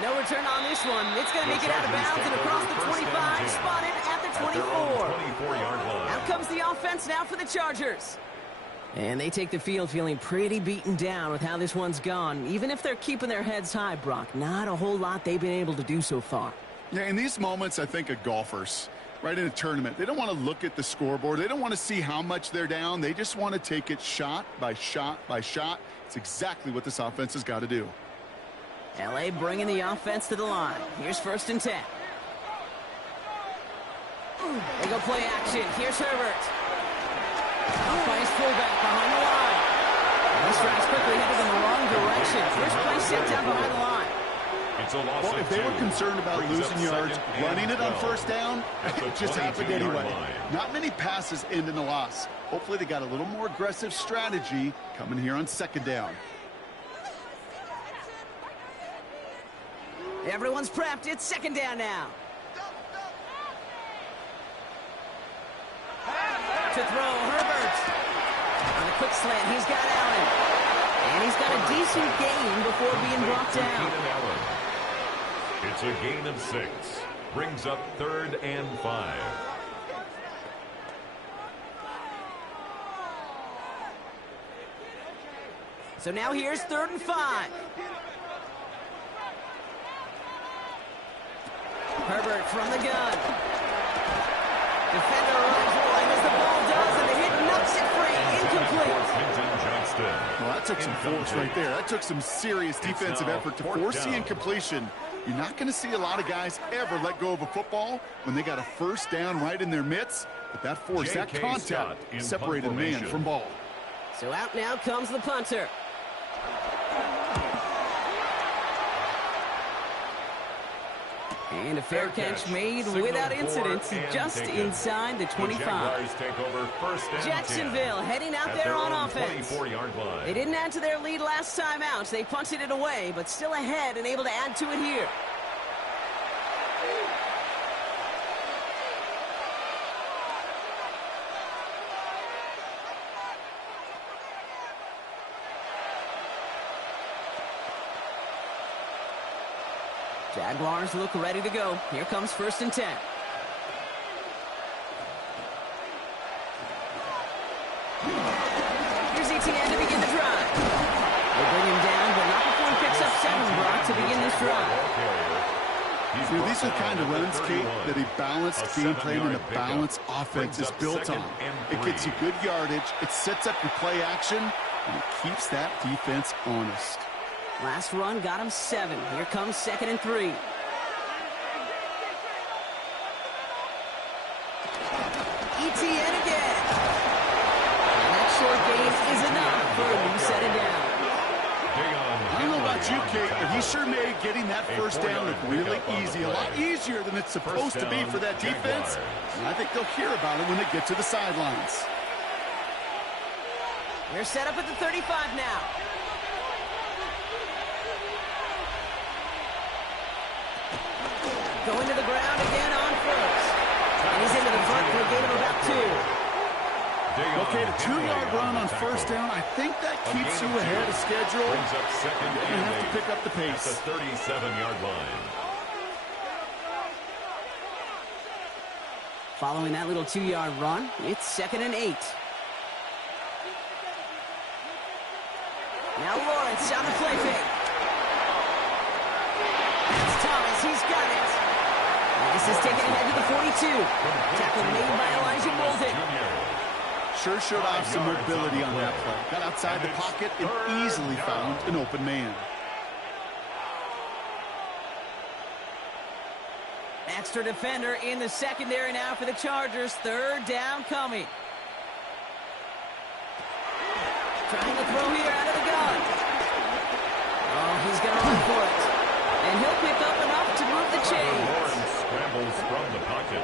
No return on this one. It's going to make it out of bounds and across the 25, spotted at the 24. 24-yard line. Out comes the offense now for the Chargers. And they take the field feeling pretty beaten down with how this one's gone. Even if they're keeping their heads high, Brock, not a whole lot they've been able to do so far. Yeah, in these moments, I think of golfers, right, in a tournament. They don't want to look at the scoreboard. They don't want to see how much they're down. They just want to take it shot by shot by shot. It's exactly what this offense has got to do. L.A. bringing the offense to the line. Here's 1st and 10. They go play action. Here's Herbert. Off by his fullback behind the line. And this drive's quickly headed in the wrong direction. First play set down behind the line. It's a loss Well, of if they 2. were concerned about Brings losing up yards, second running and it on 12 first down, at the it just happened 22-yard anyway. line. Not many passes end in a loss. Hopefully they got a little more aggressive strategy coming here on 2nd down. Everyone's prepped. It's 2nd down now. To throw, Herbert. On a quick slant, he's got Allen. And he's got a decent gain before being brought down. It's a gain of 6. Brings up 3rd and 5. So now here's 3rd and 5. Herbert from the gun. Defender runs wide as the ball does, and the hit knocks it free. Incomplete. Well, that took some force right there. That took some serious defensive effort to force the incompletion. You're not going to see a lot of guys ever let go of a football when they got a 1st down right in their midst. But that force, that contact, separated man from ball. So out now comes the punter. And a fair catch made without incident, just inside the 25. Jacksonville heading out there on offense. They didn't add to their lead last time out. They punted it away, but still ahead and able to add to it here. Jaguars look ready to go. Here comes 1st and 10. Here's ETN to begin the drive. They bring him down, but not before he picks up 7, Brock, to begin this drive. You know, these are the kind of runs, Kate, that a balanced game plan and a balanced offense is built on. It gets you good yardage, it sets up your play action, and it keeps that defense honest. Last run got him 7. Here comes 2nd and 3. ETN again. And that short gain is enough for a new set of down. I don't know about you, Kate, but he sure made getting that 1st down look really easy. A lot easier than it's supposed to be for that defense. And I think they'll hear about it when they get to the sidelines. They're set up at the 35 now. Going to the ground again on 1st. And he's into the front for a gain of about 2. Okay, the 2-yard run on 1st down, I think that keeps you ahead of schedule. You're going to have to pick up the pace. At the 37-yard line. Following that little 2-yard run, it's 2nd and 8. Now Lawrence on the play fake. That's Thomas, he's got it. And this is taken ahead to the 42. Tackle made by Elijah Bolden. Sure showed off some mobility on that play. Got outside the pocket and easily found an open man. Extra defender in the secondary now for the Chargers. 3rd down coming. Trying to throw here out of the gun. Oh, he's going to run for it. And he'll pick up enough to move the chains. Lawrence scrambles from the pocket.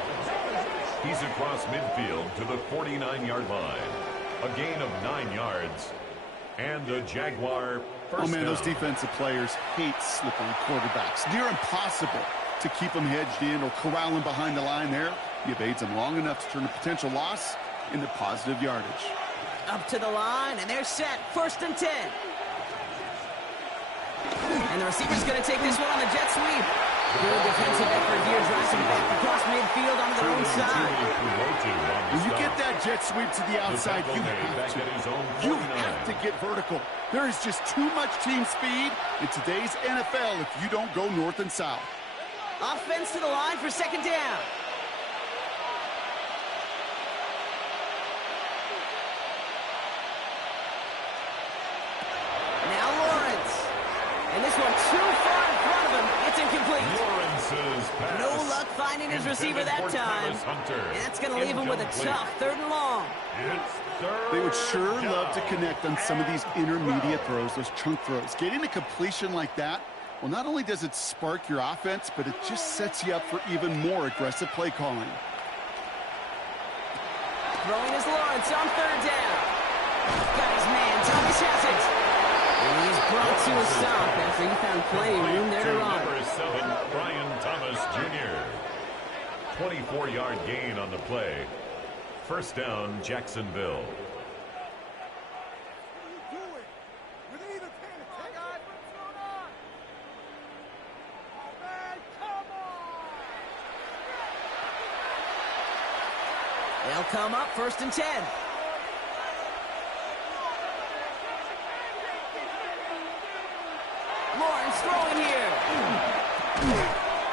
He's across midfield to the 49-yard line. A gain of 9 yards. And the Jaguar first man, down. those defensive players hate slippery quarterbacks. Near impossible to keep them hedged in or corral them behind the line there. You evade them long enough to turn a potential loss into positive yardage. Up to the line, and they're set. 1st and 10. And the receiver's going to take this one on the jet sweep. Good defensive effort here, drives him back across midfield onto their own side. When you get that jet sweep to the outside, you have to. You have to get vertical. There is just too much team speed in today's NFL if you don't go north and south. Offense to the line for second down. Now Lawrence. And this one too far in front of him. It's incomplete. Lawrence's pass. No luck finding his receiver that time. And that's going to leave him with a tough 3rd and long. They would sure love to connect on some of these intermediate throws, those chunk throws. Getting a completion like that, well, not only does it spark your offense, but it just sets you up for even more aggressive play calling. Throwing is Lawrence on 3rd down. Got his man. Thomas has it. And he's brought to a stop after he found plenty of room there to run. Number 7, Brian Thomas Jr. 24-yard gain on the play. First down, Jacksonville. They'll come up 1st and 10. Lawrence throwing here.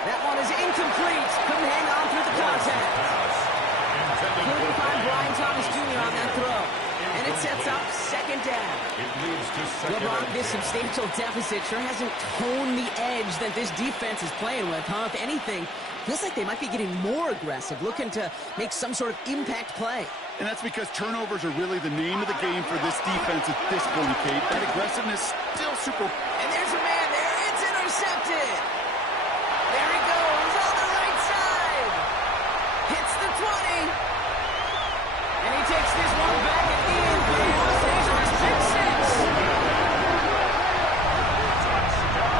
That one is incomplete. Couldn't hang on through the contact. Couldn't find Brian Thomas Jr. on that throw. And it sets up 2nd down. LeBron, this substantial deficit sure hasn't toned the edge that this defense is playing with, huh? If anything, feels like they might be getting more aggressive, looking to make some sort of impact play. And that's because turnovers are really the name of the game for this defense at this point, Kate. That aggressiveness still super. And there's a man there. It's intercepted. There he goes on the right side. Hits the 20. And he takes this one back at the end. Stays on his pick 6.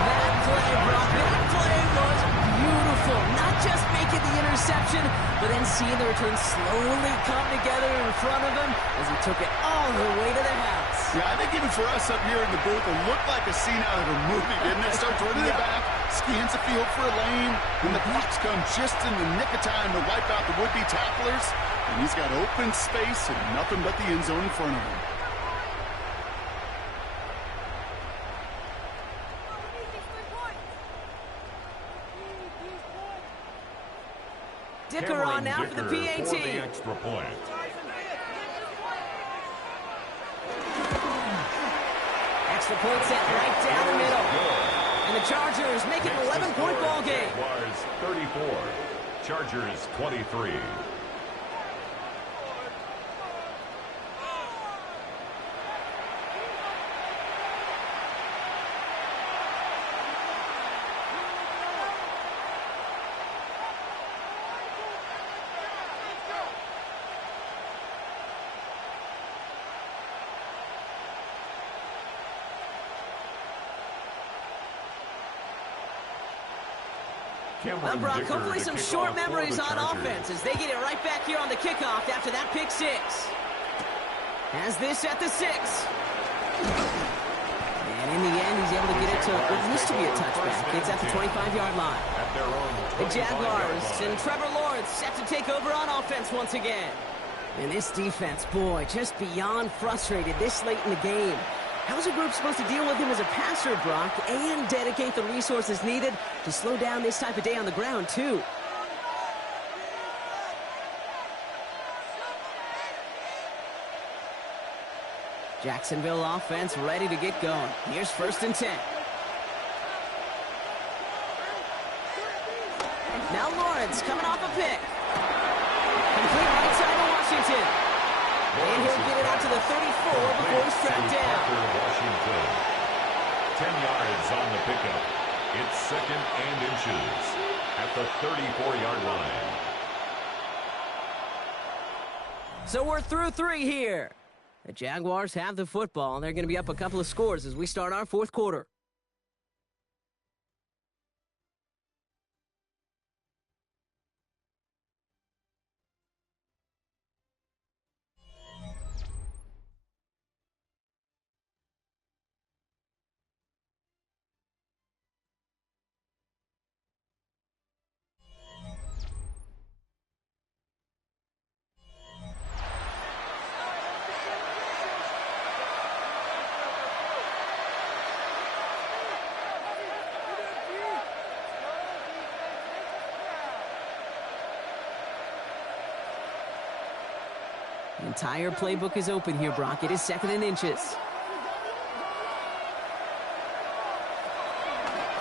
That play, Brock, that play was beautiful. Not just making the interception, but then seeing the return slowly come together in front of him as he took it all the way to the house. Yeah, I think even for us up here in the booth, it looked like a scene out of a movie, didn't it? Starts running it back, scans the field for a lane, and the blocks come just in the nick of time to wipe out the would-be tacklers. And he's got open space and nothing but the end zone in front of him. Dicker on now for the PAT. For the extra point. Extra point set right down the middle. And the Chargers make it an 11-point ball game. Jaguars 34, Chargers 23. Well, Brock, hopefully some short memories on offense as they get it right back here on the kickoff after that pick 6. Has this at the 6. And in the end, he's able to get it to what used to be a touchback. It's at the 25-yard line. The Jaguars and Trevor Lawrence set to take over on offense once again. And this defense, boy, just beyond frustrated this late in the game. How's a group supposed to deal with him as a passer, Brock, and dedicate the resources needed to slow down this type of day on the ground, too? Jacksonville offense ready to get going. Here's 1st and 10. Now Lawrence coming off a pick. Complete right side to Washington. And he'll get it out to the 34 before he's tracked down. Washington. 10 yards on the pickup. It's 2nd and inches at the 34-yard line. So we're through 3 here. The Jaguars have the football, and they're going to be up a couple of scores as we start our 4th quarter. The entire playbook is open here, Brock. It is 2nd and inches.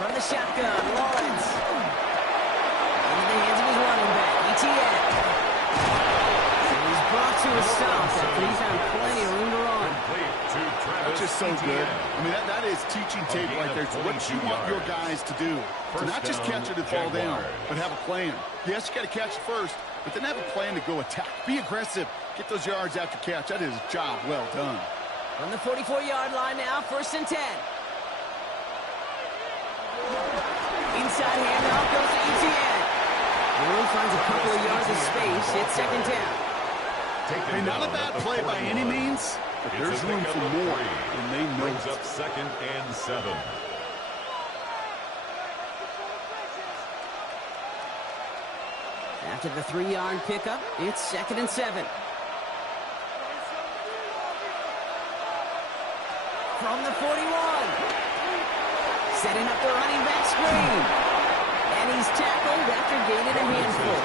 From the shotgun, Lawrence. Into the hands of his running back, ETN. And he's brought to a stop after he's had plenty of room to run. That's just so good. I mean, that is teaching tape right there. It's what you want your guys to do. To not just catch it and fall down, but have a plan. Yes, you got to catch it first, but then have a plan to go attack. Be aggressive. Get those yards after catch. That is a job well done. On the 44-yard line now, 1st and 10. Inside handoff goes to ETN. Bruin finds a couple of yards of space. It's 2nd down. Hey, not a bad play by any means, but there's room for more, and they know brings up 2nd and 7. After the 3-yard pickup, it's 2nd and 7. From the 41. Setting up the running back screen. And he's tackled after gaining a handful.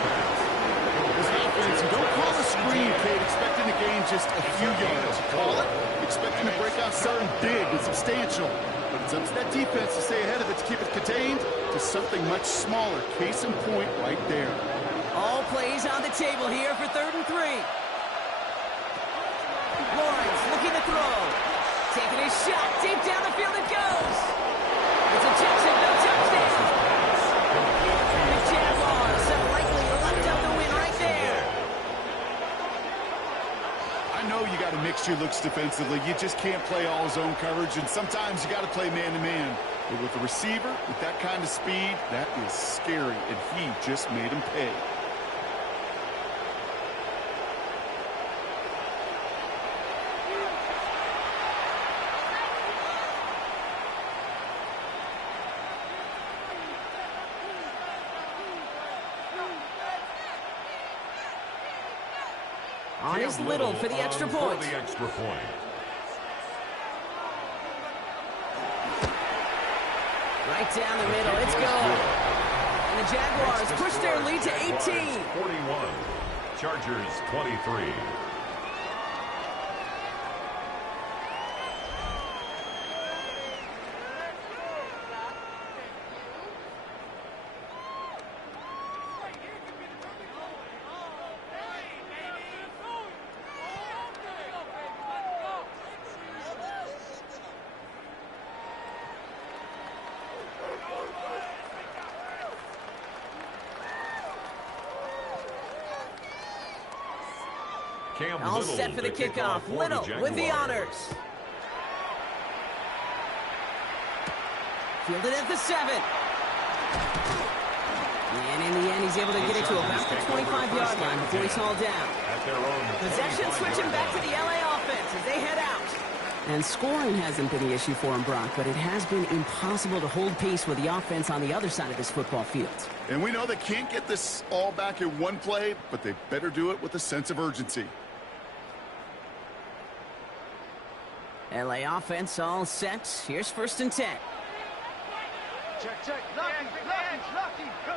This offense, you don't call a screen, Kate, expecting to gain just a few yards. Call it, expecting to break out something big and substantial. But it's up to that defense to stay ahead of it, to keep it contained to something much smaller. Case in point right there. All plays on the table here for 3rd and 3. Lawrence looking to throw. Taking a shot. Deep down the field it goes. It's a Jackson, no touchdown. The Jaguars have likely left out the win right there. I know you got to mix your looks defensively. You just can't play all zone coverage, and sometimes you got to play man-to-man. But with a receiver, with that kind of speed, that is scary, and he just made him pay. On is Little for the extra point. Right down the middle, it's good. And the Jaguars push their lead to 18. 41, Chargers 23. All set for the kickoff. Little with the honors. Fielded at the 7. And in the end, he's able to get it to about the 25-yard line before he's hauled down. Possession switching back to the LA offense as they head out. And scoring hasn't been the issue for him, Brock, but it has been impossible to hold pace with the offense on the other side of this football field. And we know they can't get this all back in one play, but they better do it with a sense of urgency. LA offense all set. Here's 1st and 10. Check. Lucky. Go.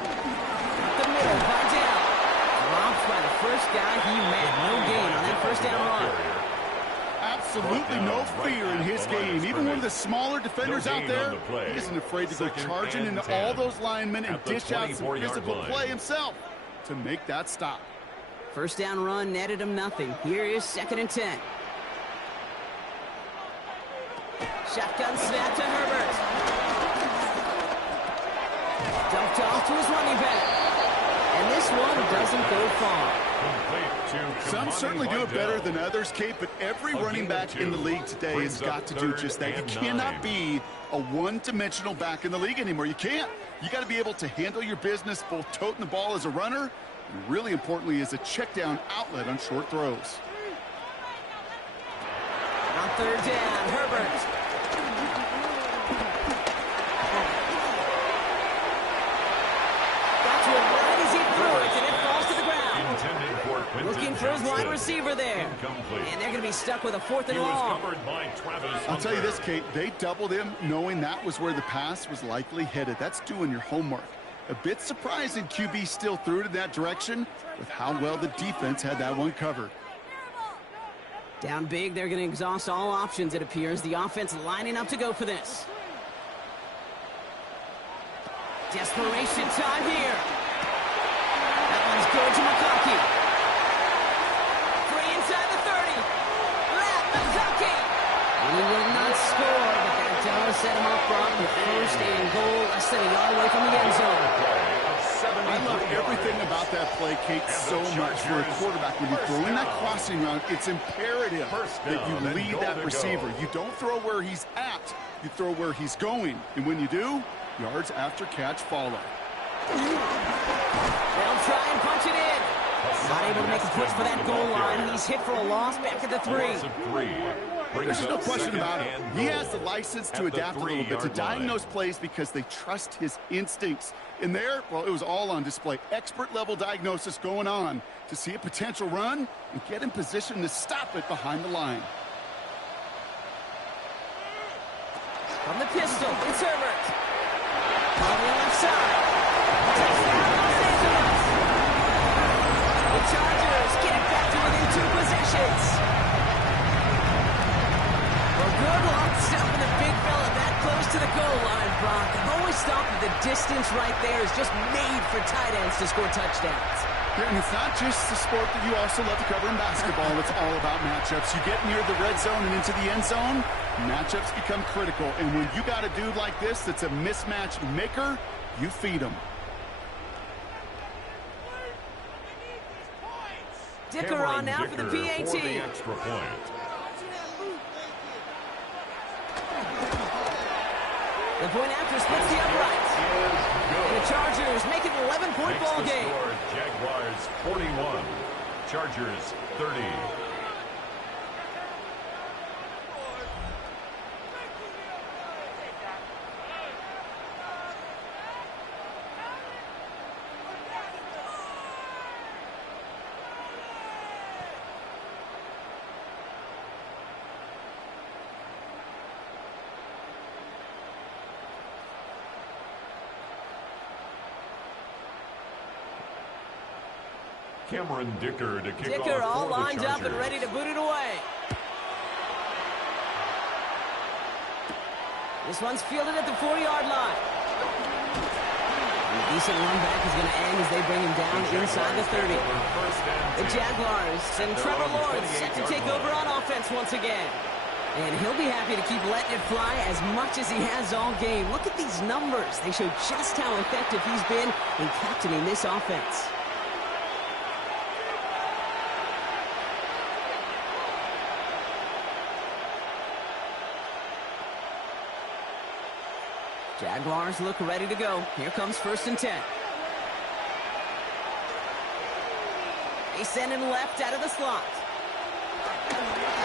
The middle, Vidal. Dropped by the first guy he met. No gain on that 1st down run. Absolutely no fear in his game. Even one of the smaller defenders out there, he isn't afraid to go charging into all those linemen and dish out some physical play himself to make that stop. 1st down run netted him nothing. Here is 2nd and 10. Shotgun snap to Herbert. Dumped off to his running back. And this one doesn't go far. Some certainly do it better than others, Kate, but every running back in the league today has got to do just that. You cannot be a one-dimensional back in the league anymore. You can't. You got to be able to handle your business, both toting the ball as a runner, and really importantly as a check-down outlet on short throws. On 3rd down, Herbert. Looking for his wide receiver there. And they're going to be stuck with a 4th and long. I'll tell you this, Kate. They doubled him knowing that was where the pass was likely headed. That's doing your homework. A bit surprising QB still threw it in that direction with how well the defense had that one covered. Down big, they're going to exhaust all options, it appears. The offense lining up to go for this. Desperation time here. That one's good to McConkey. Free inside the 30. Left McConkey. He will not score, but that does set him up front with first and goal, less than a yard away from the end zone. I love everything about that play, Kate, so much for a quarterback. When you throw in that crossing route, it's imperative that you lead that receiver. You don't throw where he's at, you throw where he's going. And when you do, yards after catch follow. They'll try and punch it in. Not able to make a push for that goal line. He's hit for a loss back at the 3. There's no question about it. He has the license to adapt a little bit, to diagnose plays because they trust his instincts. And there, well, it was all on display. Expert-level diagnosis going on to see a potential run and get in position to stop it behind the line. From the pistol, it's Herbert. On the left side. Touchdown, Los Angeles. The Chargers get it back to within 2 possessions. Well, good luck stopping the big fella that close to the goal line, Brock. I've always thought that the distance right there is just made for tight ends to score touchdowns. Yeah, and it's not just the sport that you also love to cover in basketball. It's all about matchups. You get near the red zone and into the end zone, matchups become critical. And when you got a dude like this that's a mismatch maker, you feed him. Dicker on now for the PAT. For the extra point. The point after splits the uprights. And the Chargers make it an 11-point ball game. Score, Jaguars 41, Chargers 30. Cameron Dicker to kick off. Dicker all for the lined up Chargers. and ready to boot it away. This one's fielded at the 4-yard line. And a decent run back is going to end as they bring him down inside the 30. The Jaguars and Trevor Lawrence set to take over on offense once again. And he'll be happy to keep letting it fly as much as he has all game. Look at these numbers. They show just how effective he's been in captaining this offense. Jaguars look ready to go. Here comes 1st and 10. They send him left out of the slot.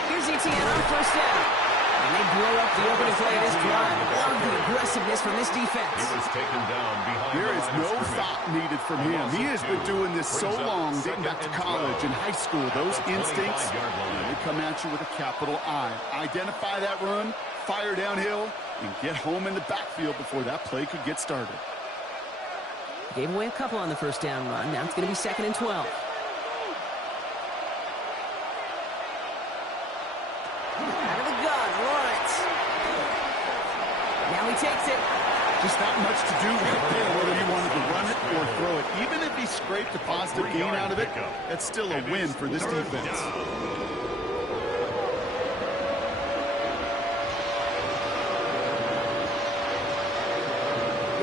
Here's ETN on 1st down. And they blow up the opening play of this drive. Love the aggressiveness from this defense. He was taken down behind There the is line no of scrimmage. thought needed from him. He has been doing this so long, dating back to college and high school. Those instincts, they come at you with a capital I. Identify that run, fire downhill, and get home in the backfield before that play could get started. Gave away a couple on the 1st down run. Now it's going to be 2nd and 12. Out of the gun, Lawrence. Now he takes it. Just not much to do right there, whether he wanted to run it or throw it. Even if he scraped a positive gain out of it, that's still a win for this defense.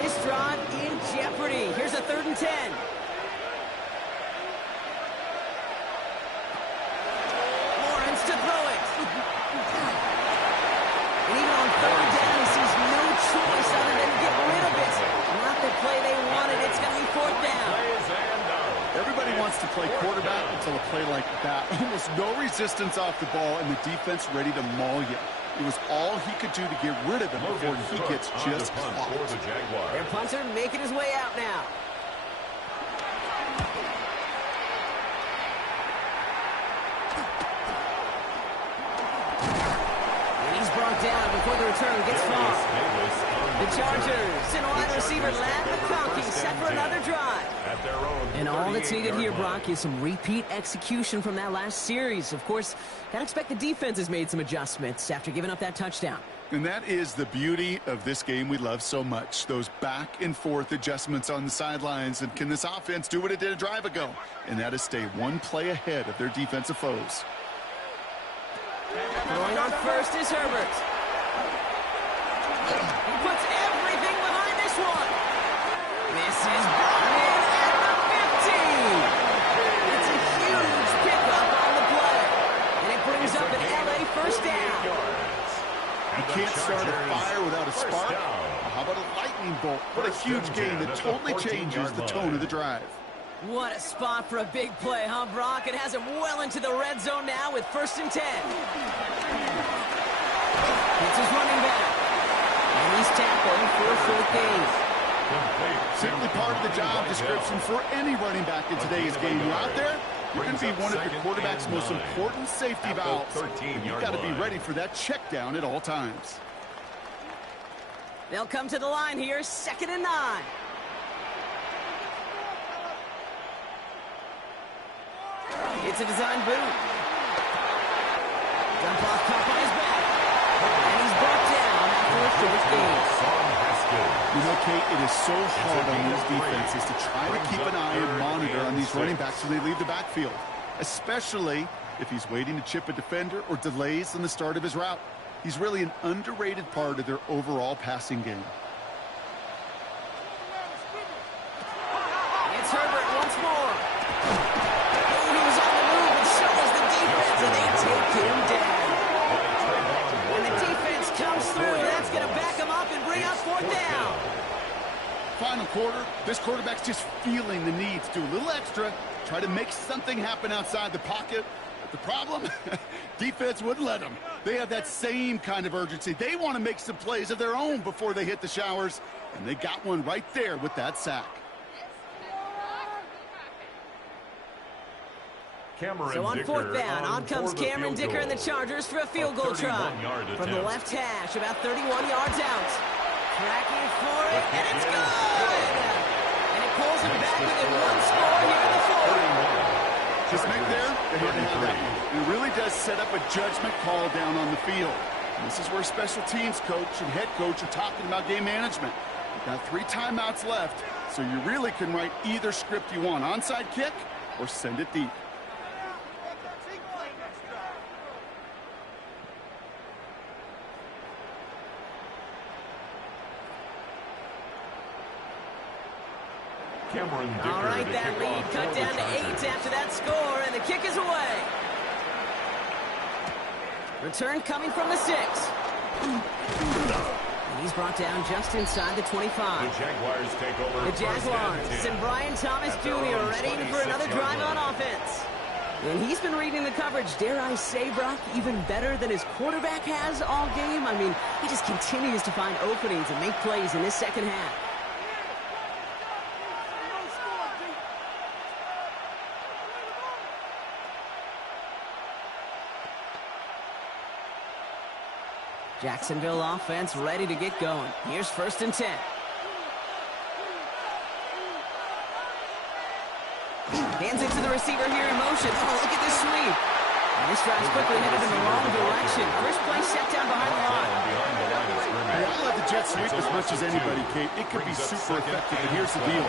This drive in jeopardy. Here's a 3rd and 10. Lawrence to throw it. And even on 3rd down, he sees no choice other than to get rid of it. Not the play they wanted. It's going to be 4th down. Everybody wants to play quarterback until a play like that. Almost no resistance off the ball and the defense ready to maul you. It was all he could do to get rid of him before he gets just caught. Their punter making his way out now. And he's brought down before the return gets far. The Chargers and wide receiver Lad McConkey set for And all that's needed here, Brock, is some repeat execution from that last series. Of course, gotta expect the defense has made some adjustments after giving up that touchdown. And that is the beauty of this game we love so much. Those back and forth adjustments on the sidelines. And can this offense do what it did a drive ago? And that is stay one play ahead of their defensive foes. Throwing on first is Herbert. He puts everything behind this one. This is brought in at the 15. It's a huge pickup on the play. And it brings up an LA first down. You can't start a fire without a spark. How about a lightning bolt? What a huge game that totally changes the tone of the drive. What a spot for a big play, huh, Brock? It has him well into the red zone now with 1st and 10. It's his running back. And he's tackled for a short gain. Simply part of the job description for any running back in today's game. You're out there, you're going to be one of your quarterback's most important safety valves. You've got to be ready for that check down at all times. They'll come to the line here, 2nd and 9. It's a design boot. Dump off cup on his back. And he's brought down after a short gain. You know, Kate, it is so hard on these defenses to try to keep an eye and monitor on these running backs when they leave the backfield, especially if he's waiting to chip a defender or delays in the start of his route. He's really an underrated part of their overall passing game. It's Herbert once more. Oh, he was on the move, and so was the defense, and they take him down. And the defense comes through. That's going to back him up and bring up 4th down. Final quarter, this quarterback's just feeling the need to do a little extra, try to make something happen outside the pocket. But the problem, defense wouldn't let them. They have that same kind of urgency. They want to make some plays of their own before they hit the showers, and they got one right there with that sack. So on 4th down, on comes Cameron Dicker and the Chargers for a field goal try. From the left hash, about 31 yards out. Cracking for it, and it's good! And it pulls him back within one score here in the 4th. Just make there, they had to have that one. It really does set up a judgment call down on the field. And this is where special teams coach and head coach are talking about game management. You've got 3 timeouts left, so you really can write either script you want. Onside kick or send it deep. All right, that lead cut down to 8 after that score, and the kick is away. Return coming from the 6. And he's brought down just inside the 25. The Jaguars take over. The Jaguars and Brian Thomas Jr. ready for another drive on offense. And he's been reading the coverage, dare I say, Brock, even better than his quarterback has all game. I mean, he just continues to find openings and make plays in this second half. Jacksonville offense ready to get going. Here's 1st and 10. Hands it to the receiver here in motion. Oh, look at this sweep. And this drive's quickly headed in the wrong direction. First play set down behind the line. I love the jet sweep as much as anybody, Kate. It could be super effective, but here's the deal.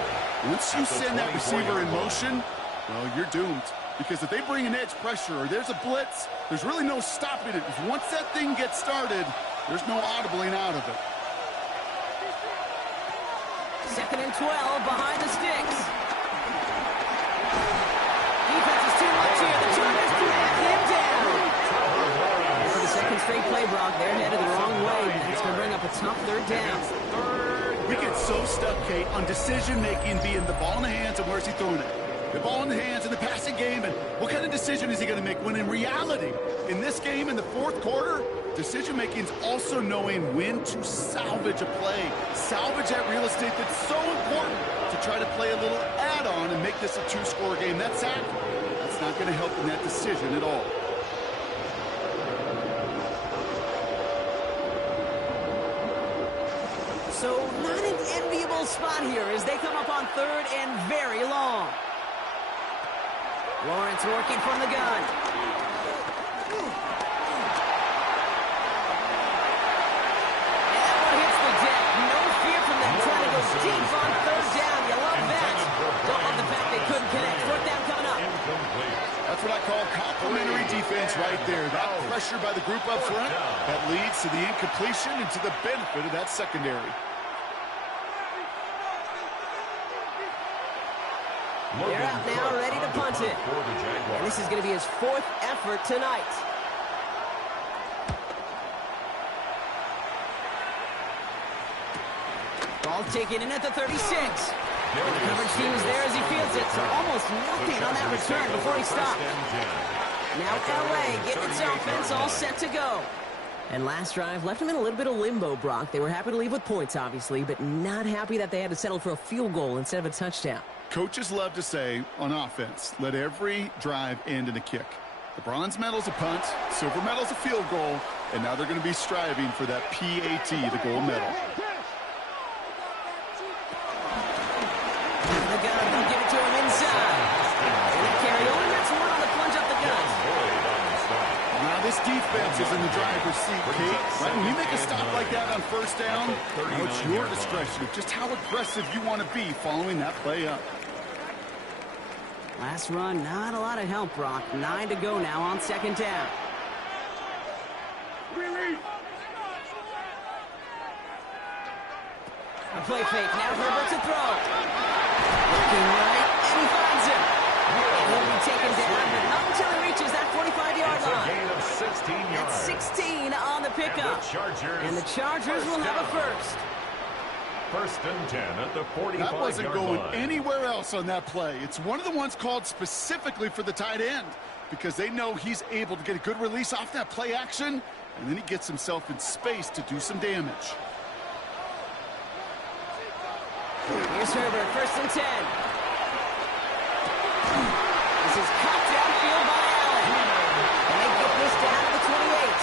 Once you send that receiver in motion, well, you're doomed. Because if they bring an edge pressure or there's a blitz, there's really no stopping it. Once that thing gets started, there's no audibling out of it. 2nd and 12 behind the sticks. Defense is too much here. The Chargers drag him down. And for the 2nd straight play, Brock, they're headed the wrong way. That's going to bring up a tough 3rd down. We get so stuck, Kate, on decision-making being the ball in the hands and where's he throwing it. The ball in the hands in the passing game, and what kind of decision is he going to make? When in reality, in this game, in the 4th quarter, decision-making is also knowing when to salvage a play. Salvage that real estate that's so important to try to play a little add-on and make this a 2-score game. That sack, that's not going to help in that decision at all. So not an enviable spot here as they come up on 3rd and very long. Lawrence working from the gun. And that one hits the deck. No fear from them trying to go deep on third down. You love that. Don't love the fact they couldn't connect. Fourth down coming up. That's what I call complimentary defense right there. That pressure by the group up front, that leads to the incompletion and to the benefit of that secondary. They're out now, ready to punt it. And this is going to be his fourth effort tonight. Ball taken in at the 36. And the coverage team is there as he fields it, so almost nothing on that return before he stopped. Now LA getting its offense all set to go. And last drive left them in a little bit of limbo, Brock. They were happy to leave with points, obviously, but not happy that they had to settle for a field goal instead of a touchdown. Coaches love to say on offense, let every drive end in a kick. The bronze medal's a punt, silver medal's a field goal, and now they're going to be striving for that PAT, the gold medal. The gun, they'll give it to him inside. And that carry only gets one on the plunge up the gun. Now this defense is in the driver's seat, Kate. Right? When you make a stop like that on first down, now it's your discretion of just how aggressive you want to be following that play up. Last run, not a lot of help, Brock. 9 to go now on second down. A play fake, now Herbert to throw. Looking right, and he finds him. And he'll be taken down, but not until he reaches that 45-yard line. Gain of 16 yards. That's 16 on the pickup. And the Chargers will have a first. First and 10 at the 45-yard line. That wasn't going anywhere else on that play. It's one of the ones called specifically for the tight end because they know he's able to get a good release off that play action, and then he gets himself in space to do some damage. Here's Herbert, first and 10. This is caught downfield by Allen. And they get this down to the 28.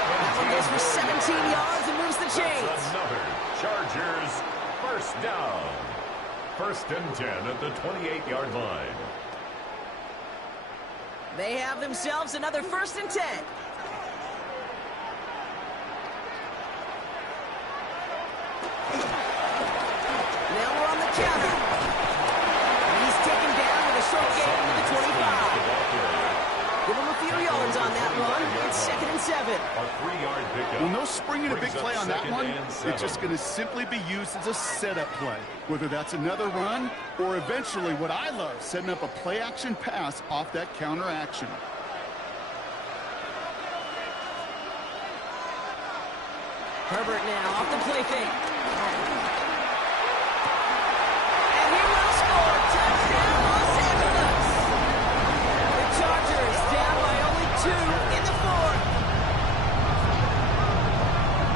That one goes for 17 yards and moves the chains. That's another Chargers first down. First and 10 at the 28-yard line. They have themselves another first and 10. Now we're on the counter. And he's taken down with a short gain to the 25. Give him a few yards on that run. It's second and 7. A 3-yard pickup. Well, no springing a big play on that one. It's just going to simply be used as a setup play. Whether that's another run or eventually what I love, setting up a play-action pass off that counter action. Herbert now off the play fake. And he will score. Touchdown, Los Angeles. The Chargers down by only 2 in the fourth.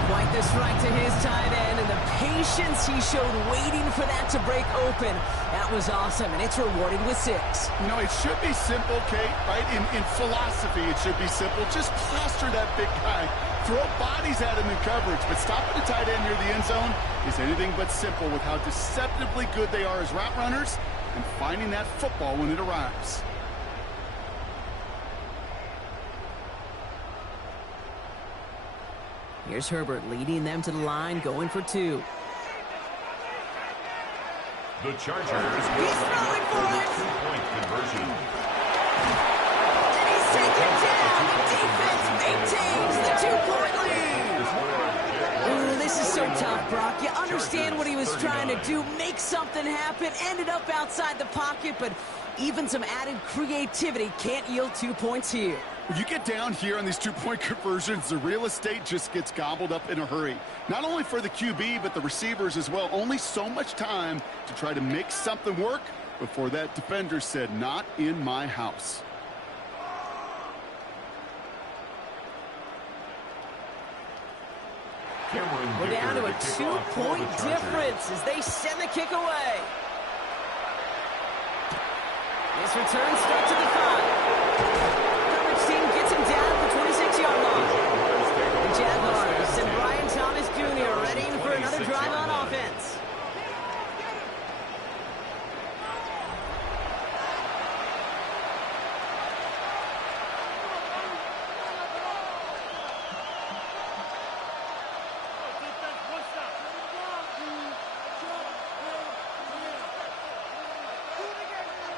Quite the strike to his tight end, and the patience he showed waiting for that to break open. That was awesome, and it's rewarded with 6. You know, it should be simple, Kate, right? In philosophy, it should be simple. Just plaster that big guy. Throw bodies at him in coverage, but stopping the tight end near the end zone is anything but simple with how deceptively good they are as route runners and finding that football when it arrives. Here's Herbert leading them to the line, going for 2. The Chargers will line up for the 2-point conversion. And he's taken down. The defense maintains the 2-point lead. Ooh, this is so tough, Brock. You understand what he was trying to do, make something happen, ended up outside the pocket, but even some added creativity can't yield 2 points here. When you get down here on these 2-point conversions, the real estate just gets gobbled up in a hurry. Not only for the QB, but the receivers as well. Only so much time to try to make something work before that defender said, "Not in my house." We're down to a 2-point difference as they send the kick away. This return starts at the 5. Coverage team gets him down at the 26-yard line. The Jaguars and Brian Thomas Jr. ready for another drive on offense.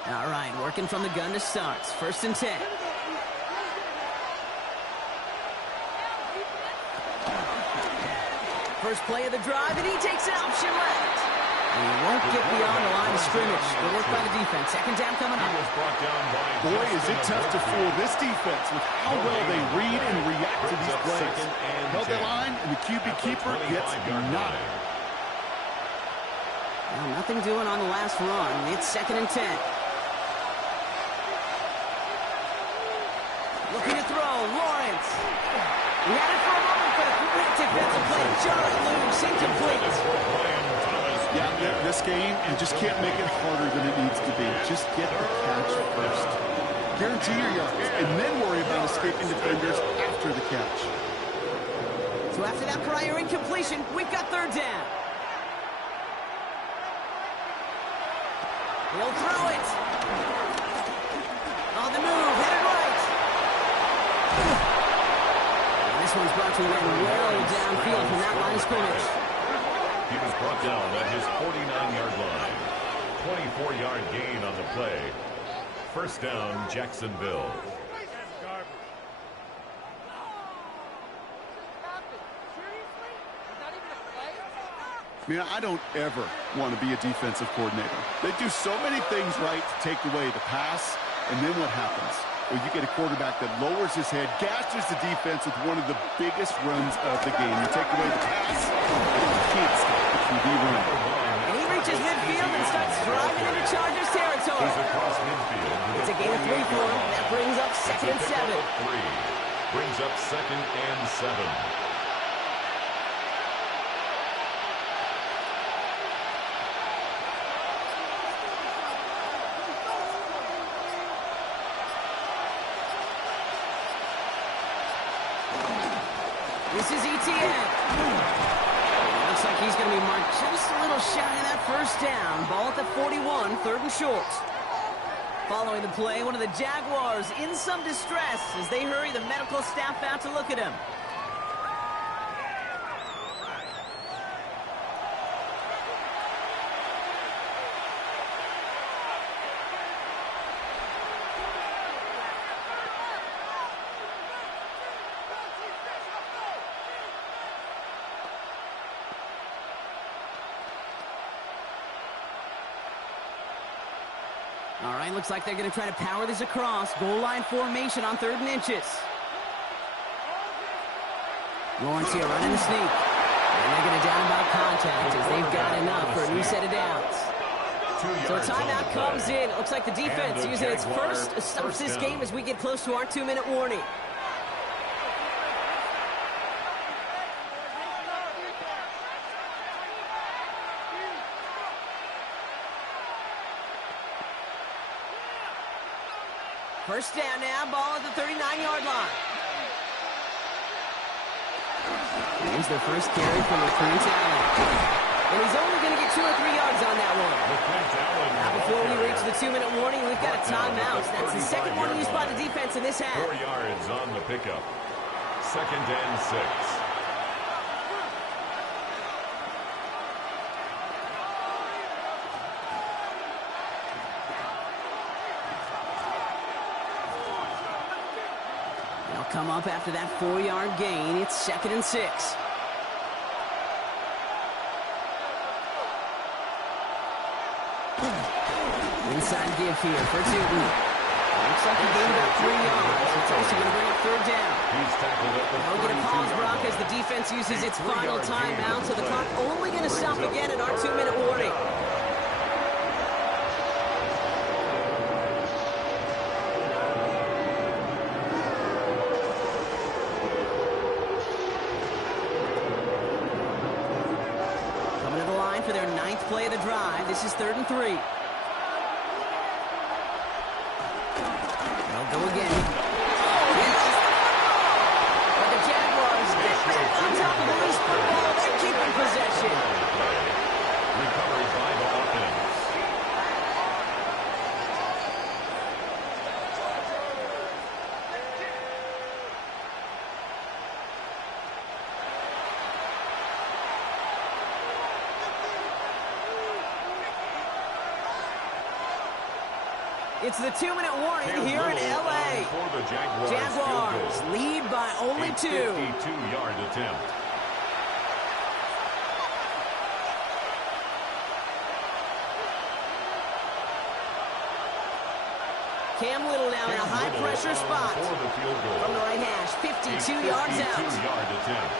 All right, working from the gun to start. 1st and 10. First play of the drive, and he takes an option left. And he won't get beyond the line of scrimmage. Good work by the defense. 2nd down coming up. Boy, is it tough to fool this defense with how well they read and react to these plays. Held that line, and the QB keeper gets nothing. Well, nothing doing on the last run. It's 2nd and 10. Looking to throw, Lawrence. He had it for a moment, but a great defensive play. Jarrett loose, incomplete. Yeah, this game, you just can't make it harder than it needs to be. Just get the catch first. Guarantee your yards, and then worry about escaping defenders after the catch. So after that prior incompletion, we've got 3rd down. He'll throw it. On the move, headed right. And this one's brought to an end well downfield from that line of scrimmage. He was brought down at his 49-yard line. 24-yard gain on the play. 1st down, Jacksonville. Man, I don't ever want to be a defensive coordinator. They do so many things right to take away the pass, and then what happens? Well, you get a quarterback that lowers his head, gashes the defense with one of the biggest runs of the game. You take away the pass, and you can't stop the QB run. And he reaches midfield and starts driving into Chargers territory. It's a gain of 3 for him. That brings up 2nd and 7. Brings up 2nd and 7. This is ETN. Looks like he's going to be marked just a little shy of that 1st down. Ball at the 41, 3rd and short. Following the play, one of the Jaguars in some distress as they hurry the medical staff out to look at him. All right, looks like they're going to try to power this across. Goal line formation on 3rd and inches. Lawrence here running the sneak. And they're going to down about contact as they've got enough for a new set of downs. So a timeout comes in. It looks like the defense using its first stops this game as we get close to our 2-minute warning. First down now, ball at the 39-yard line. Here's their first carry from Prince Allen. And he's only going to get 2 or 3 yards on that one. Now before we reach the 2-minute warning, we've got a timeout. That's the 2nd one used by the defense in this half. 4 yards on the pickup. 2nd and 6. Come up after that 4-yard gain. It's 2nd and 6. Inside give here for Newton. Looks like he gained about 3 yards. It's also going to bring up 3rd down. They'll get a pause, Brock, as the defense uses its final timeout. So the clock only going to stop again at our 2-minute warning. For their 9th play of the drive. This is 3rd and 3. They'll go again. But the Jaguars get back on top of the loose football. They're keeping possession. Recovery by the offense. It's the 2-minute warning here in L.A. For the Jaguars, Jaguars lead by only 2. 52-yard attempt. Cam Little now in a high-pressure spot. From the right hash, 52 yards out. 52-yard attempt.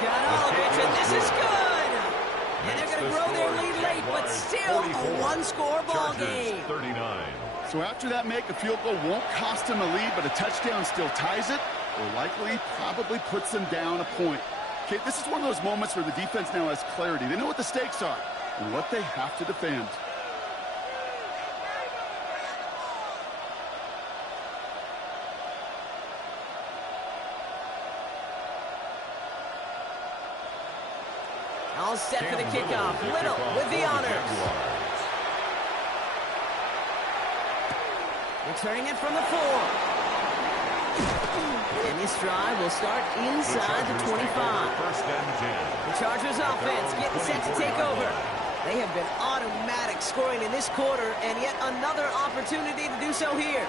Got all of it, and this is good. And they're going to grow their lead late, but still a one-score ball game. 39. So after that make, a field goal won't cost them a lead, but a touchdown still ties it, or likely probably puts them down a point. Okay, this is one of those moments where the defense now has clarity. They know what the stakes are and what they have to defend. All set for the kickoff. Little with the honors. Returning it from the 4. And this drive will start inside the 25. The Chargers offense getting set to take over. They have been automatic scoring in this quarter, and yet another opportunity to do so here.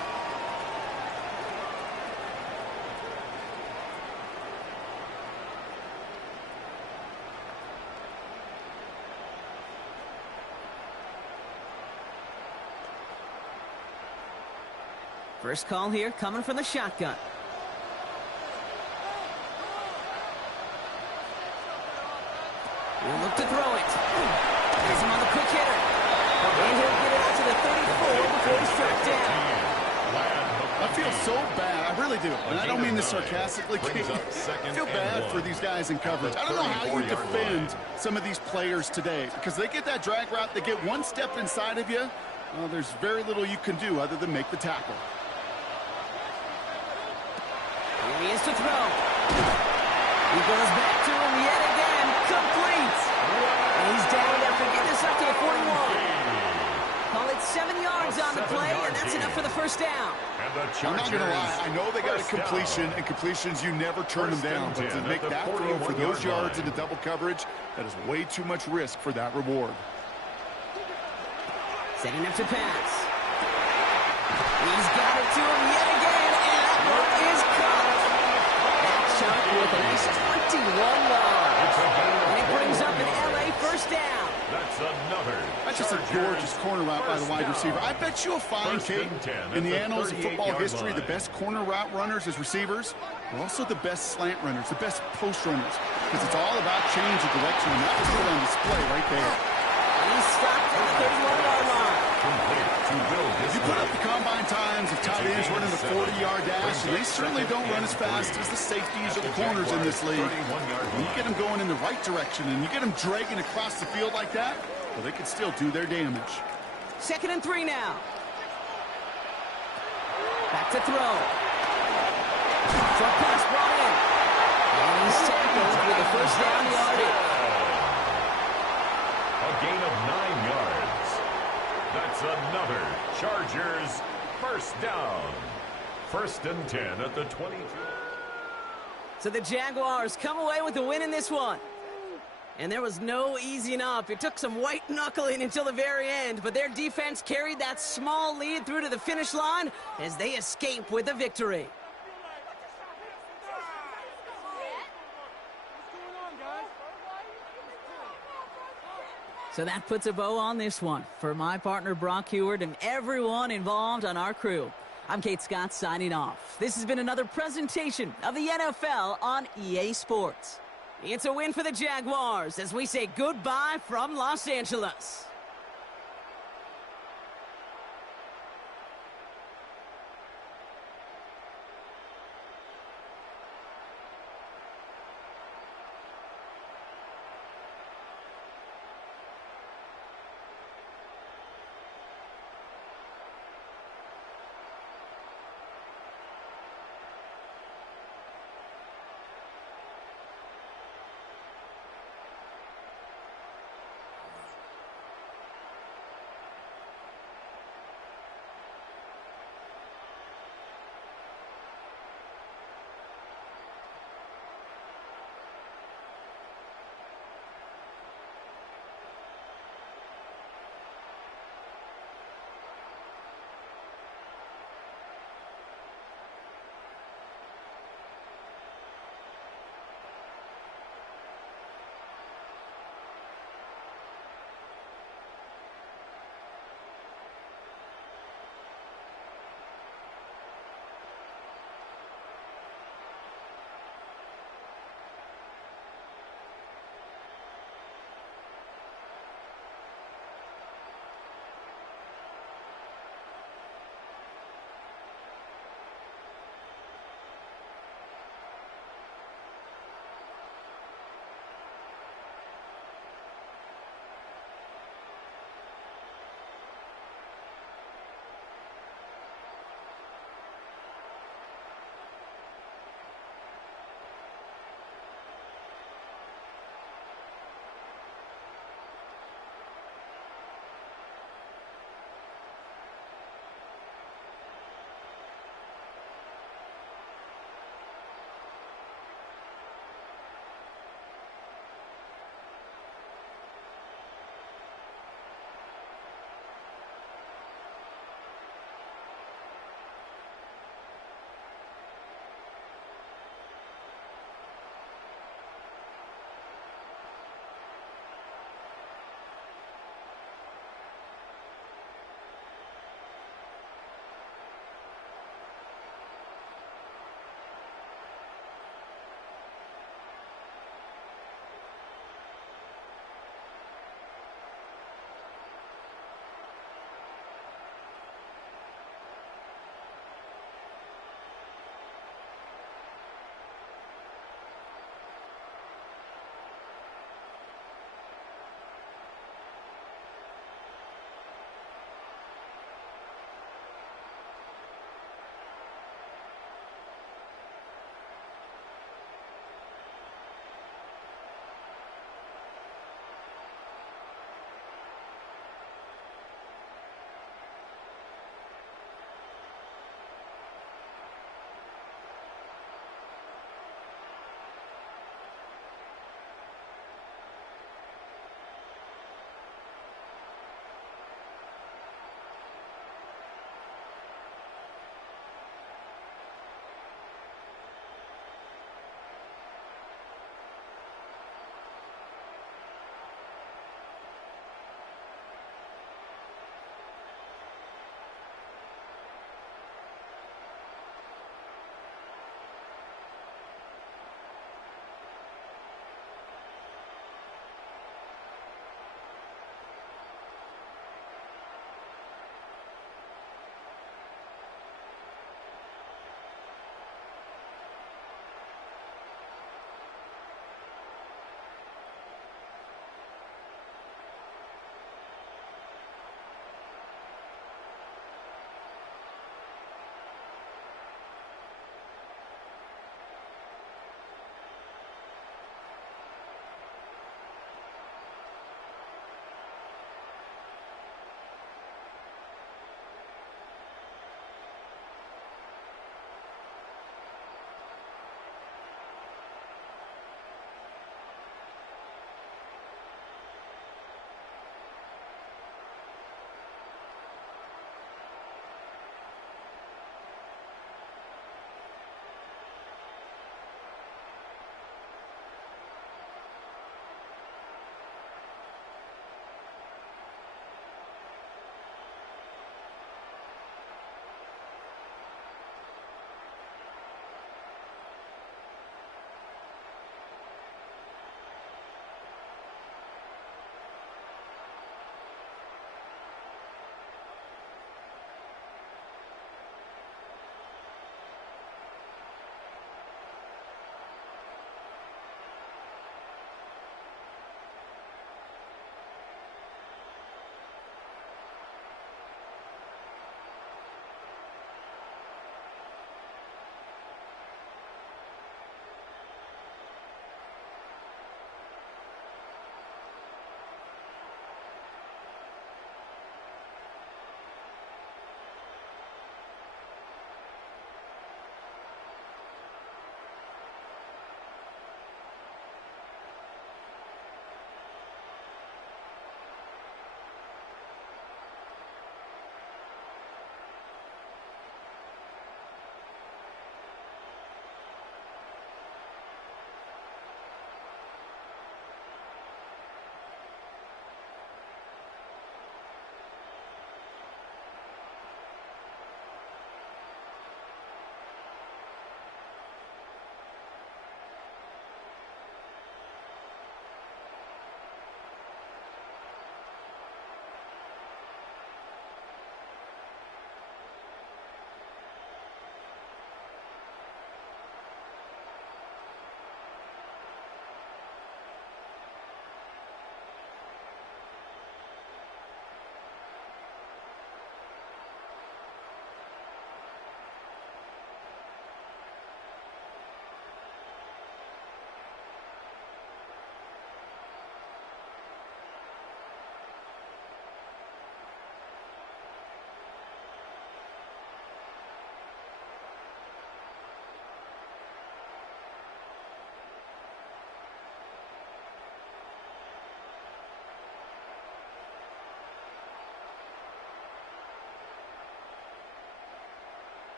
First call here coming from the shotgun. He'll look to throw it. There's him on the quick hitter. And he'll get it out to the 34 before he's struck down. I feel so bad. I really do. And I don't mean this sarcastically. I feel bad for these guys in coverage. I don't know how you defend some of these players today, because they get that drag route, they get one step inside of you. Well, there's very little you can do other than make the tackle. Here he is to throw. He goes back to him yet again. Complete. And he's down after getting us up to the 41. Call it 7 yards on the play, and that's enough for the first down. I'm not going to lie. I know they got a completion, and completions, you never turn them down. But to make that throw for those yards into double coverage, that is way too much risk for that reward. Setting up to pass. He's got it to him yet again, and that one is caught. That shot with a nice 21 yards. And it brings up an L.A. first down. That's another. That's just a gorgeous corner route by the wide receiver. I bet you'll find, Kate, in the annals of football history, the best corner route runners as receivers are also the best slant runners, the best post runners, because it's all about change of direction, and that was put on display right there. He's stopped at the 31-yard line. You put up the combine times of tight ends running the 40-yard dash, and they certainly don't run as fast as the safeties or the corners in this league. When you get them going in the right direction and you get them dragging across the field like that, well, they can still do their damage. 2nd and 3 now. Back to throw. Short pass brought in. And he's tackled with the first down yardage. A gain of 9 yards. That's another Chargers first down. 1st and 10 at the 22. So the Jaguars come away with the win in this one. And there was no easing up. It took some white knuckling until the very end, but their defense carried that small lead through to the finish line as they escape with the victory. So that puts a bow on this one. For my partner Brock Heward and everyone involved on our crew, I'm Kate Scott signing off. This has been another presentation of the NFL on EA Sports. It's a win for the Jaguars as we say goodbye from Los Angeles.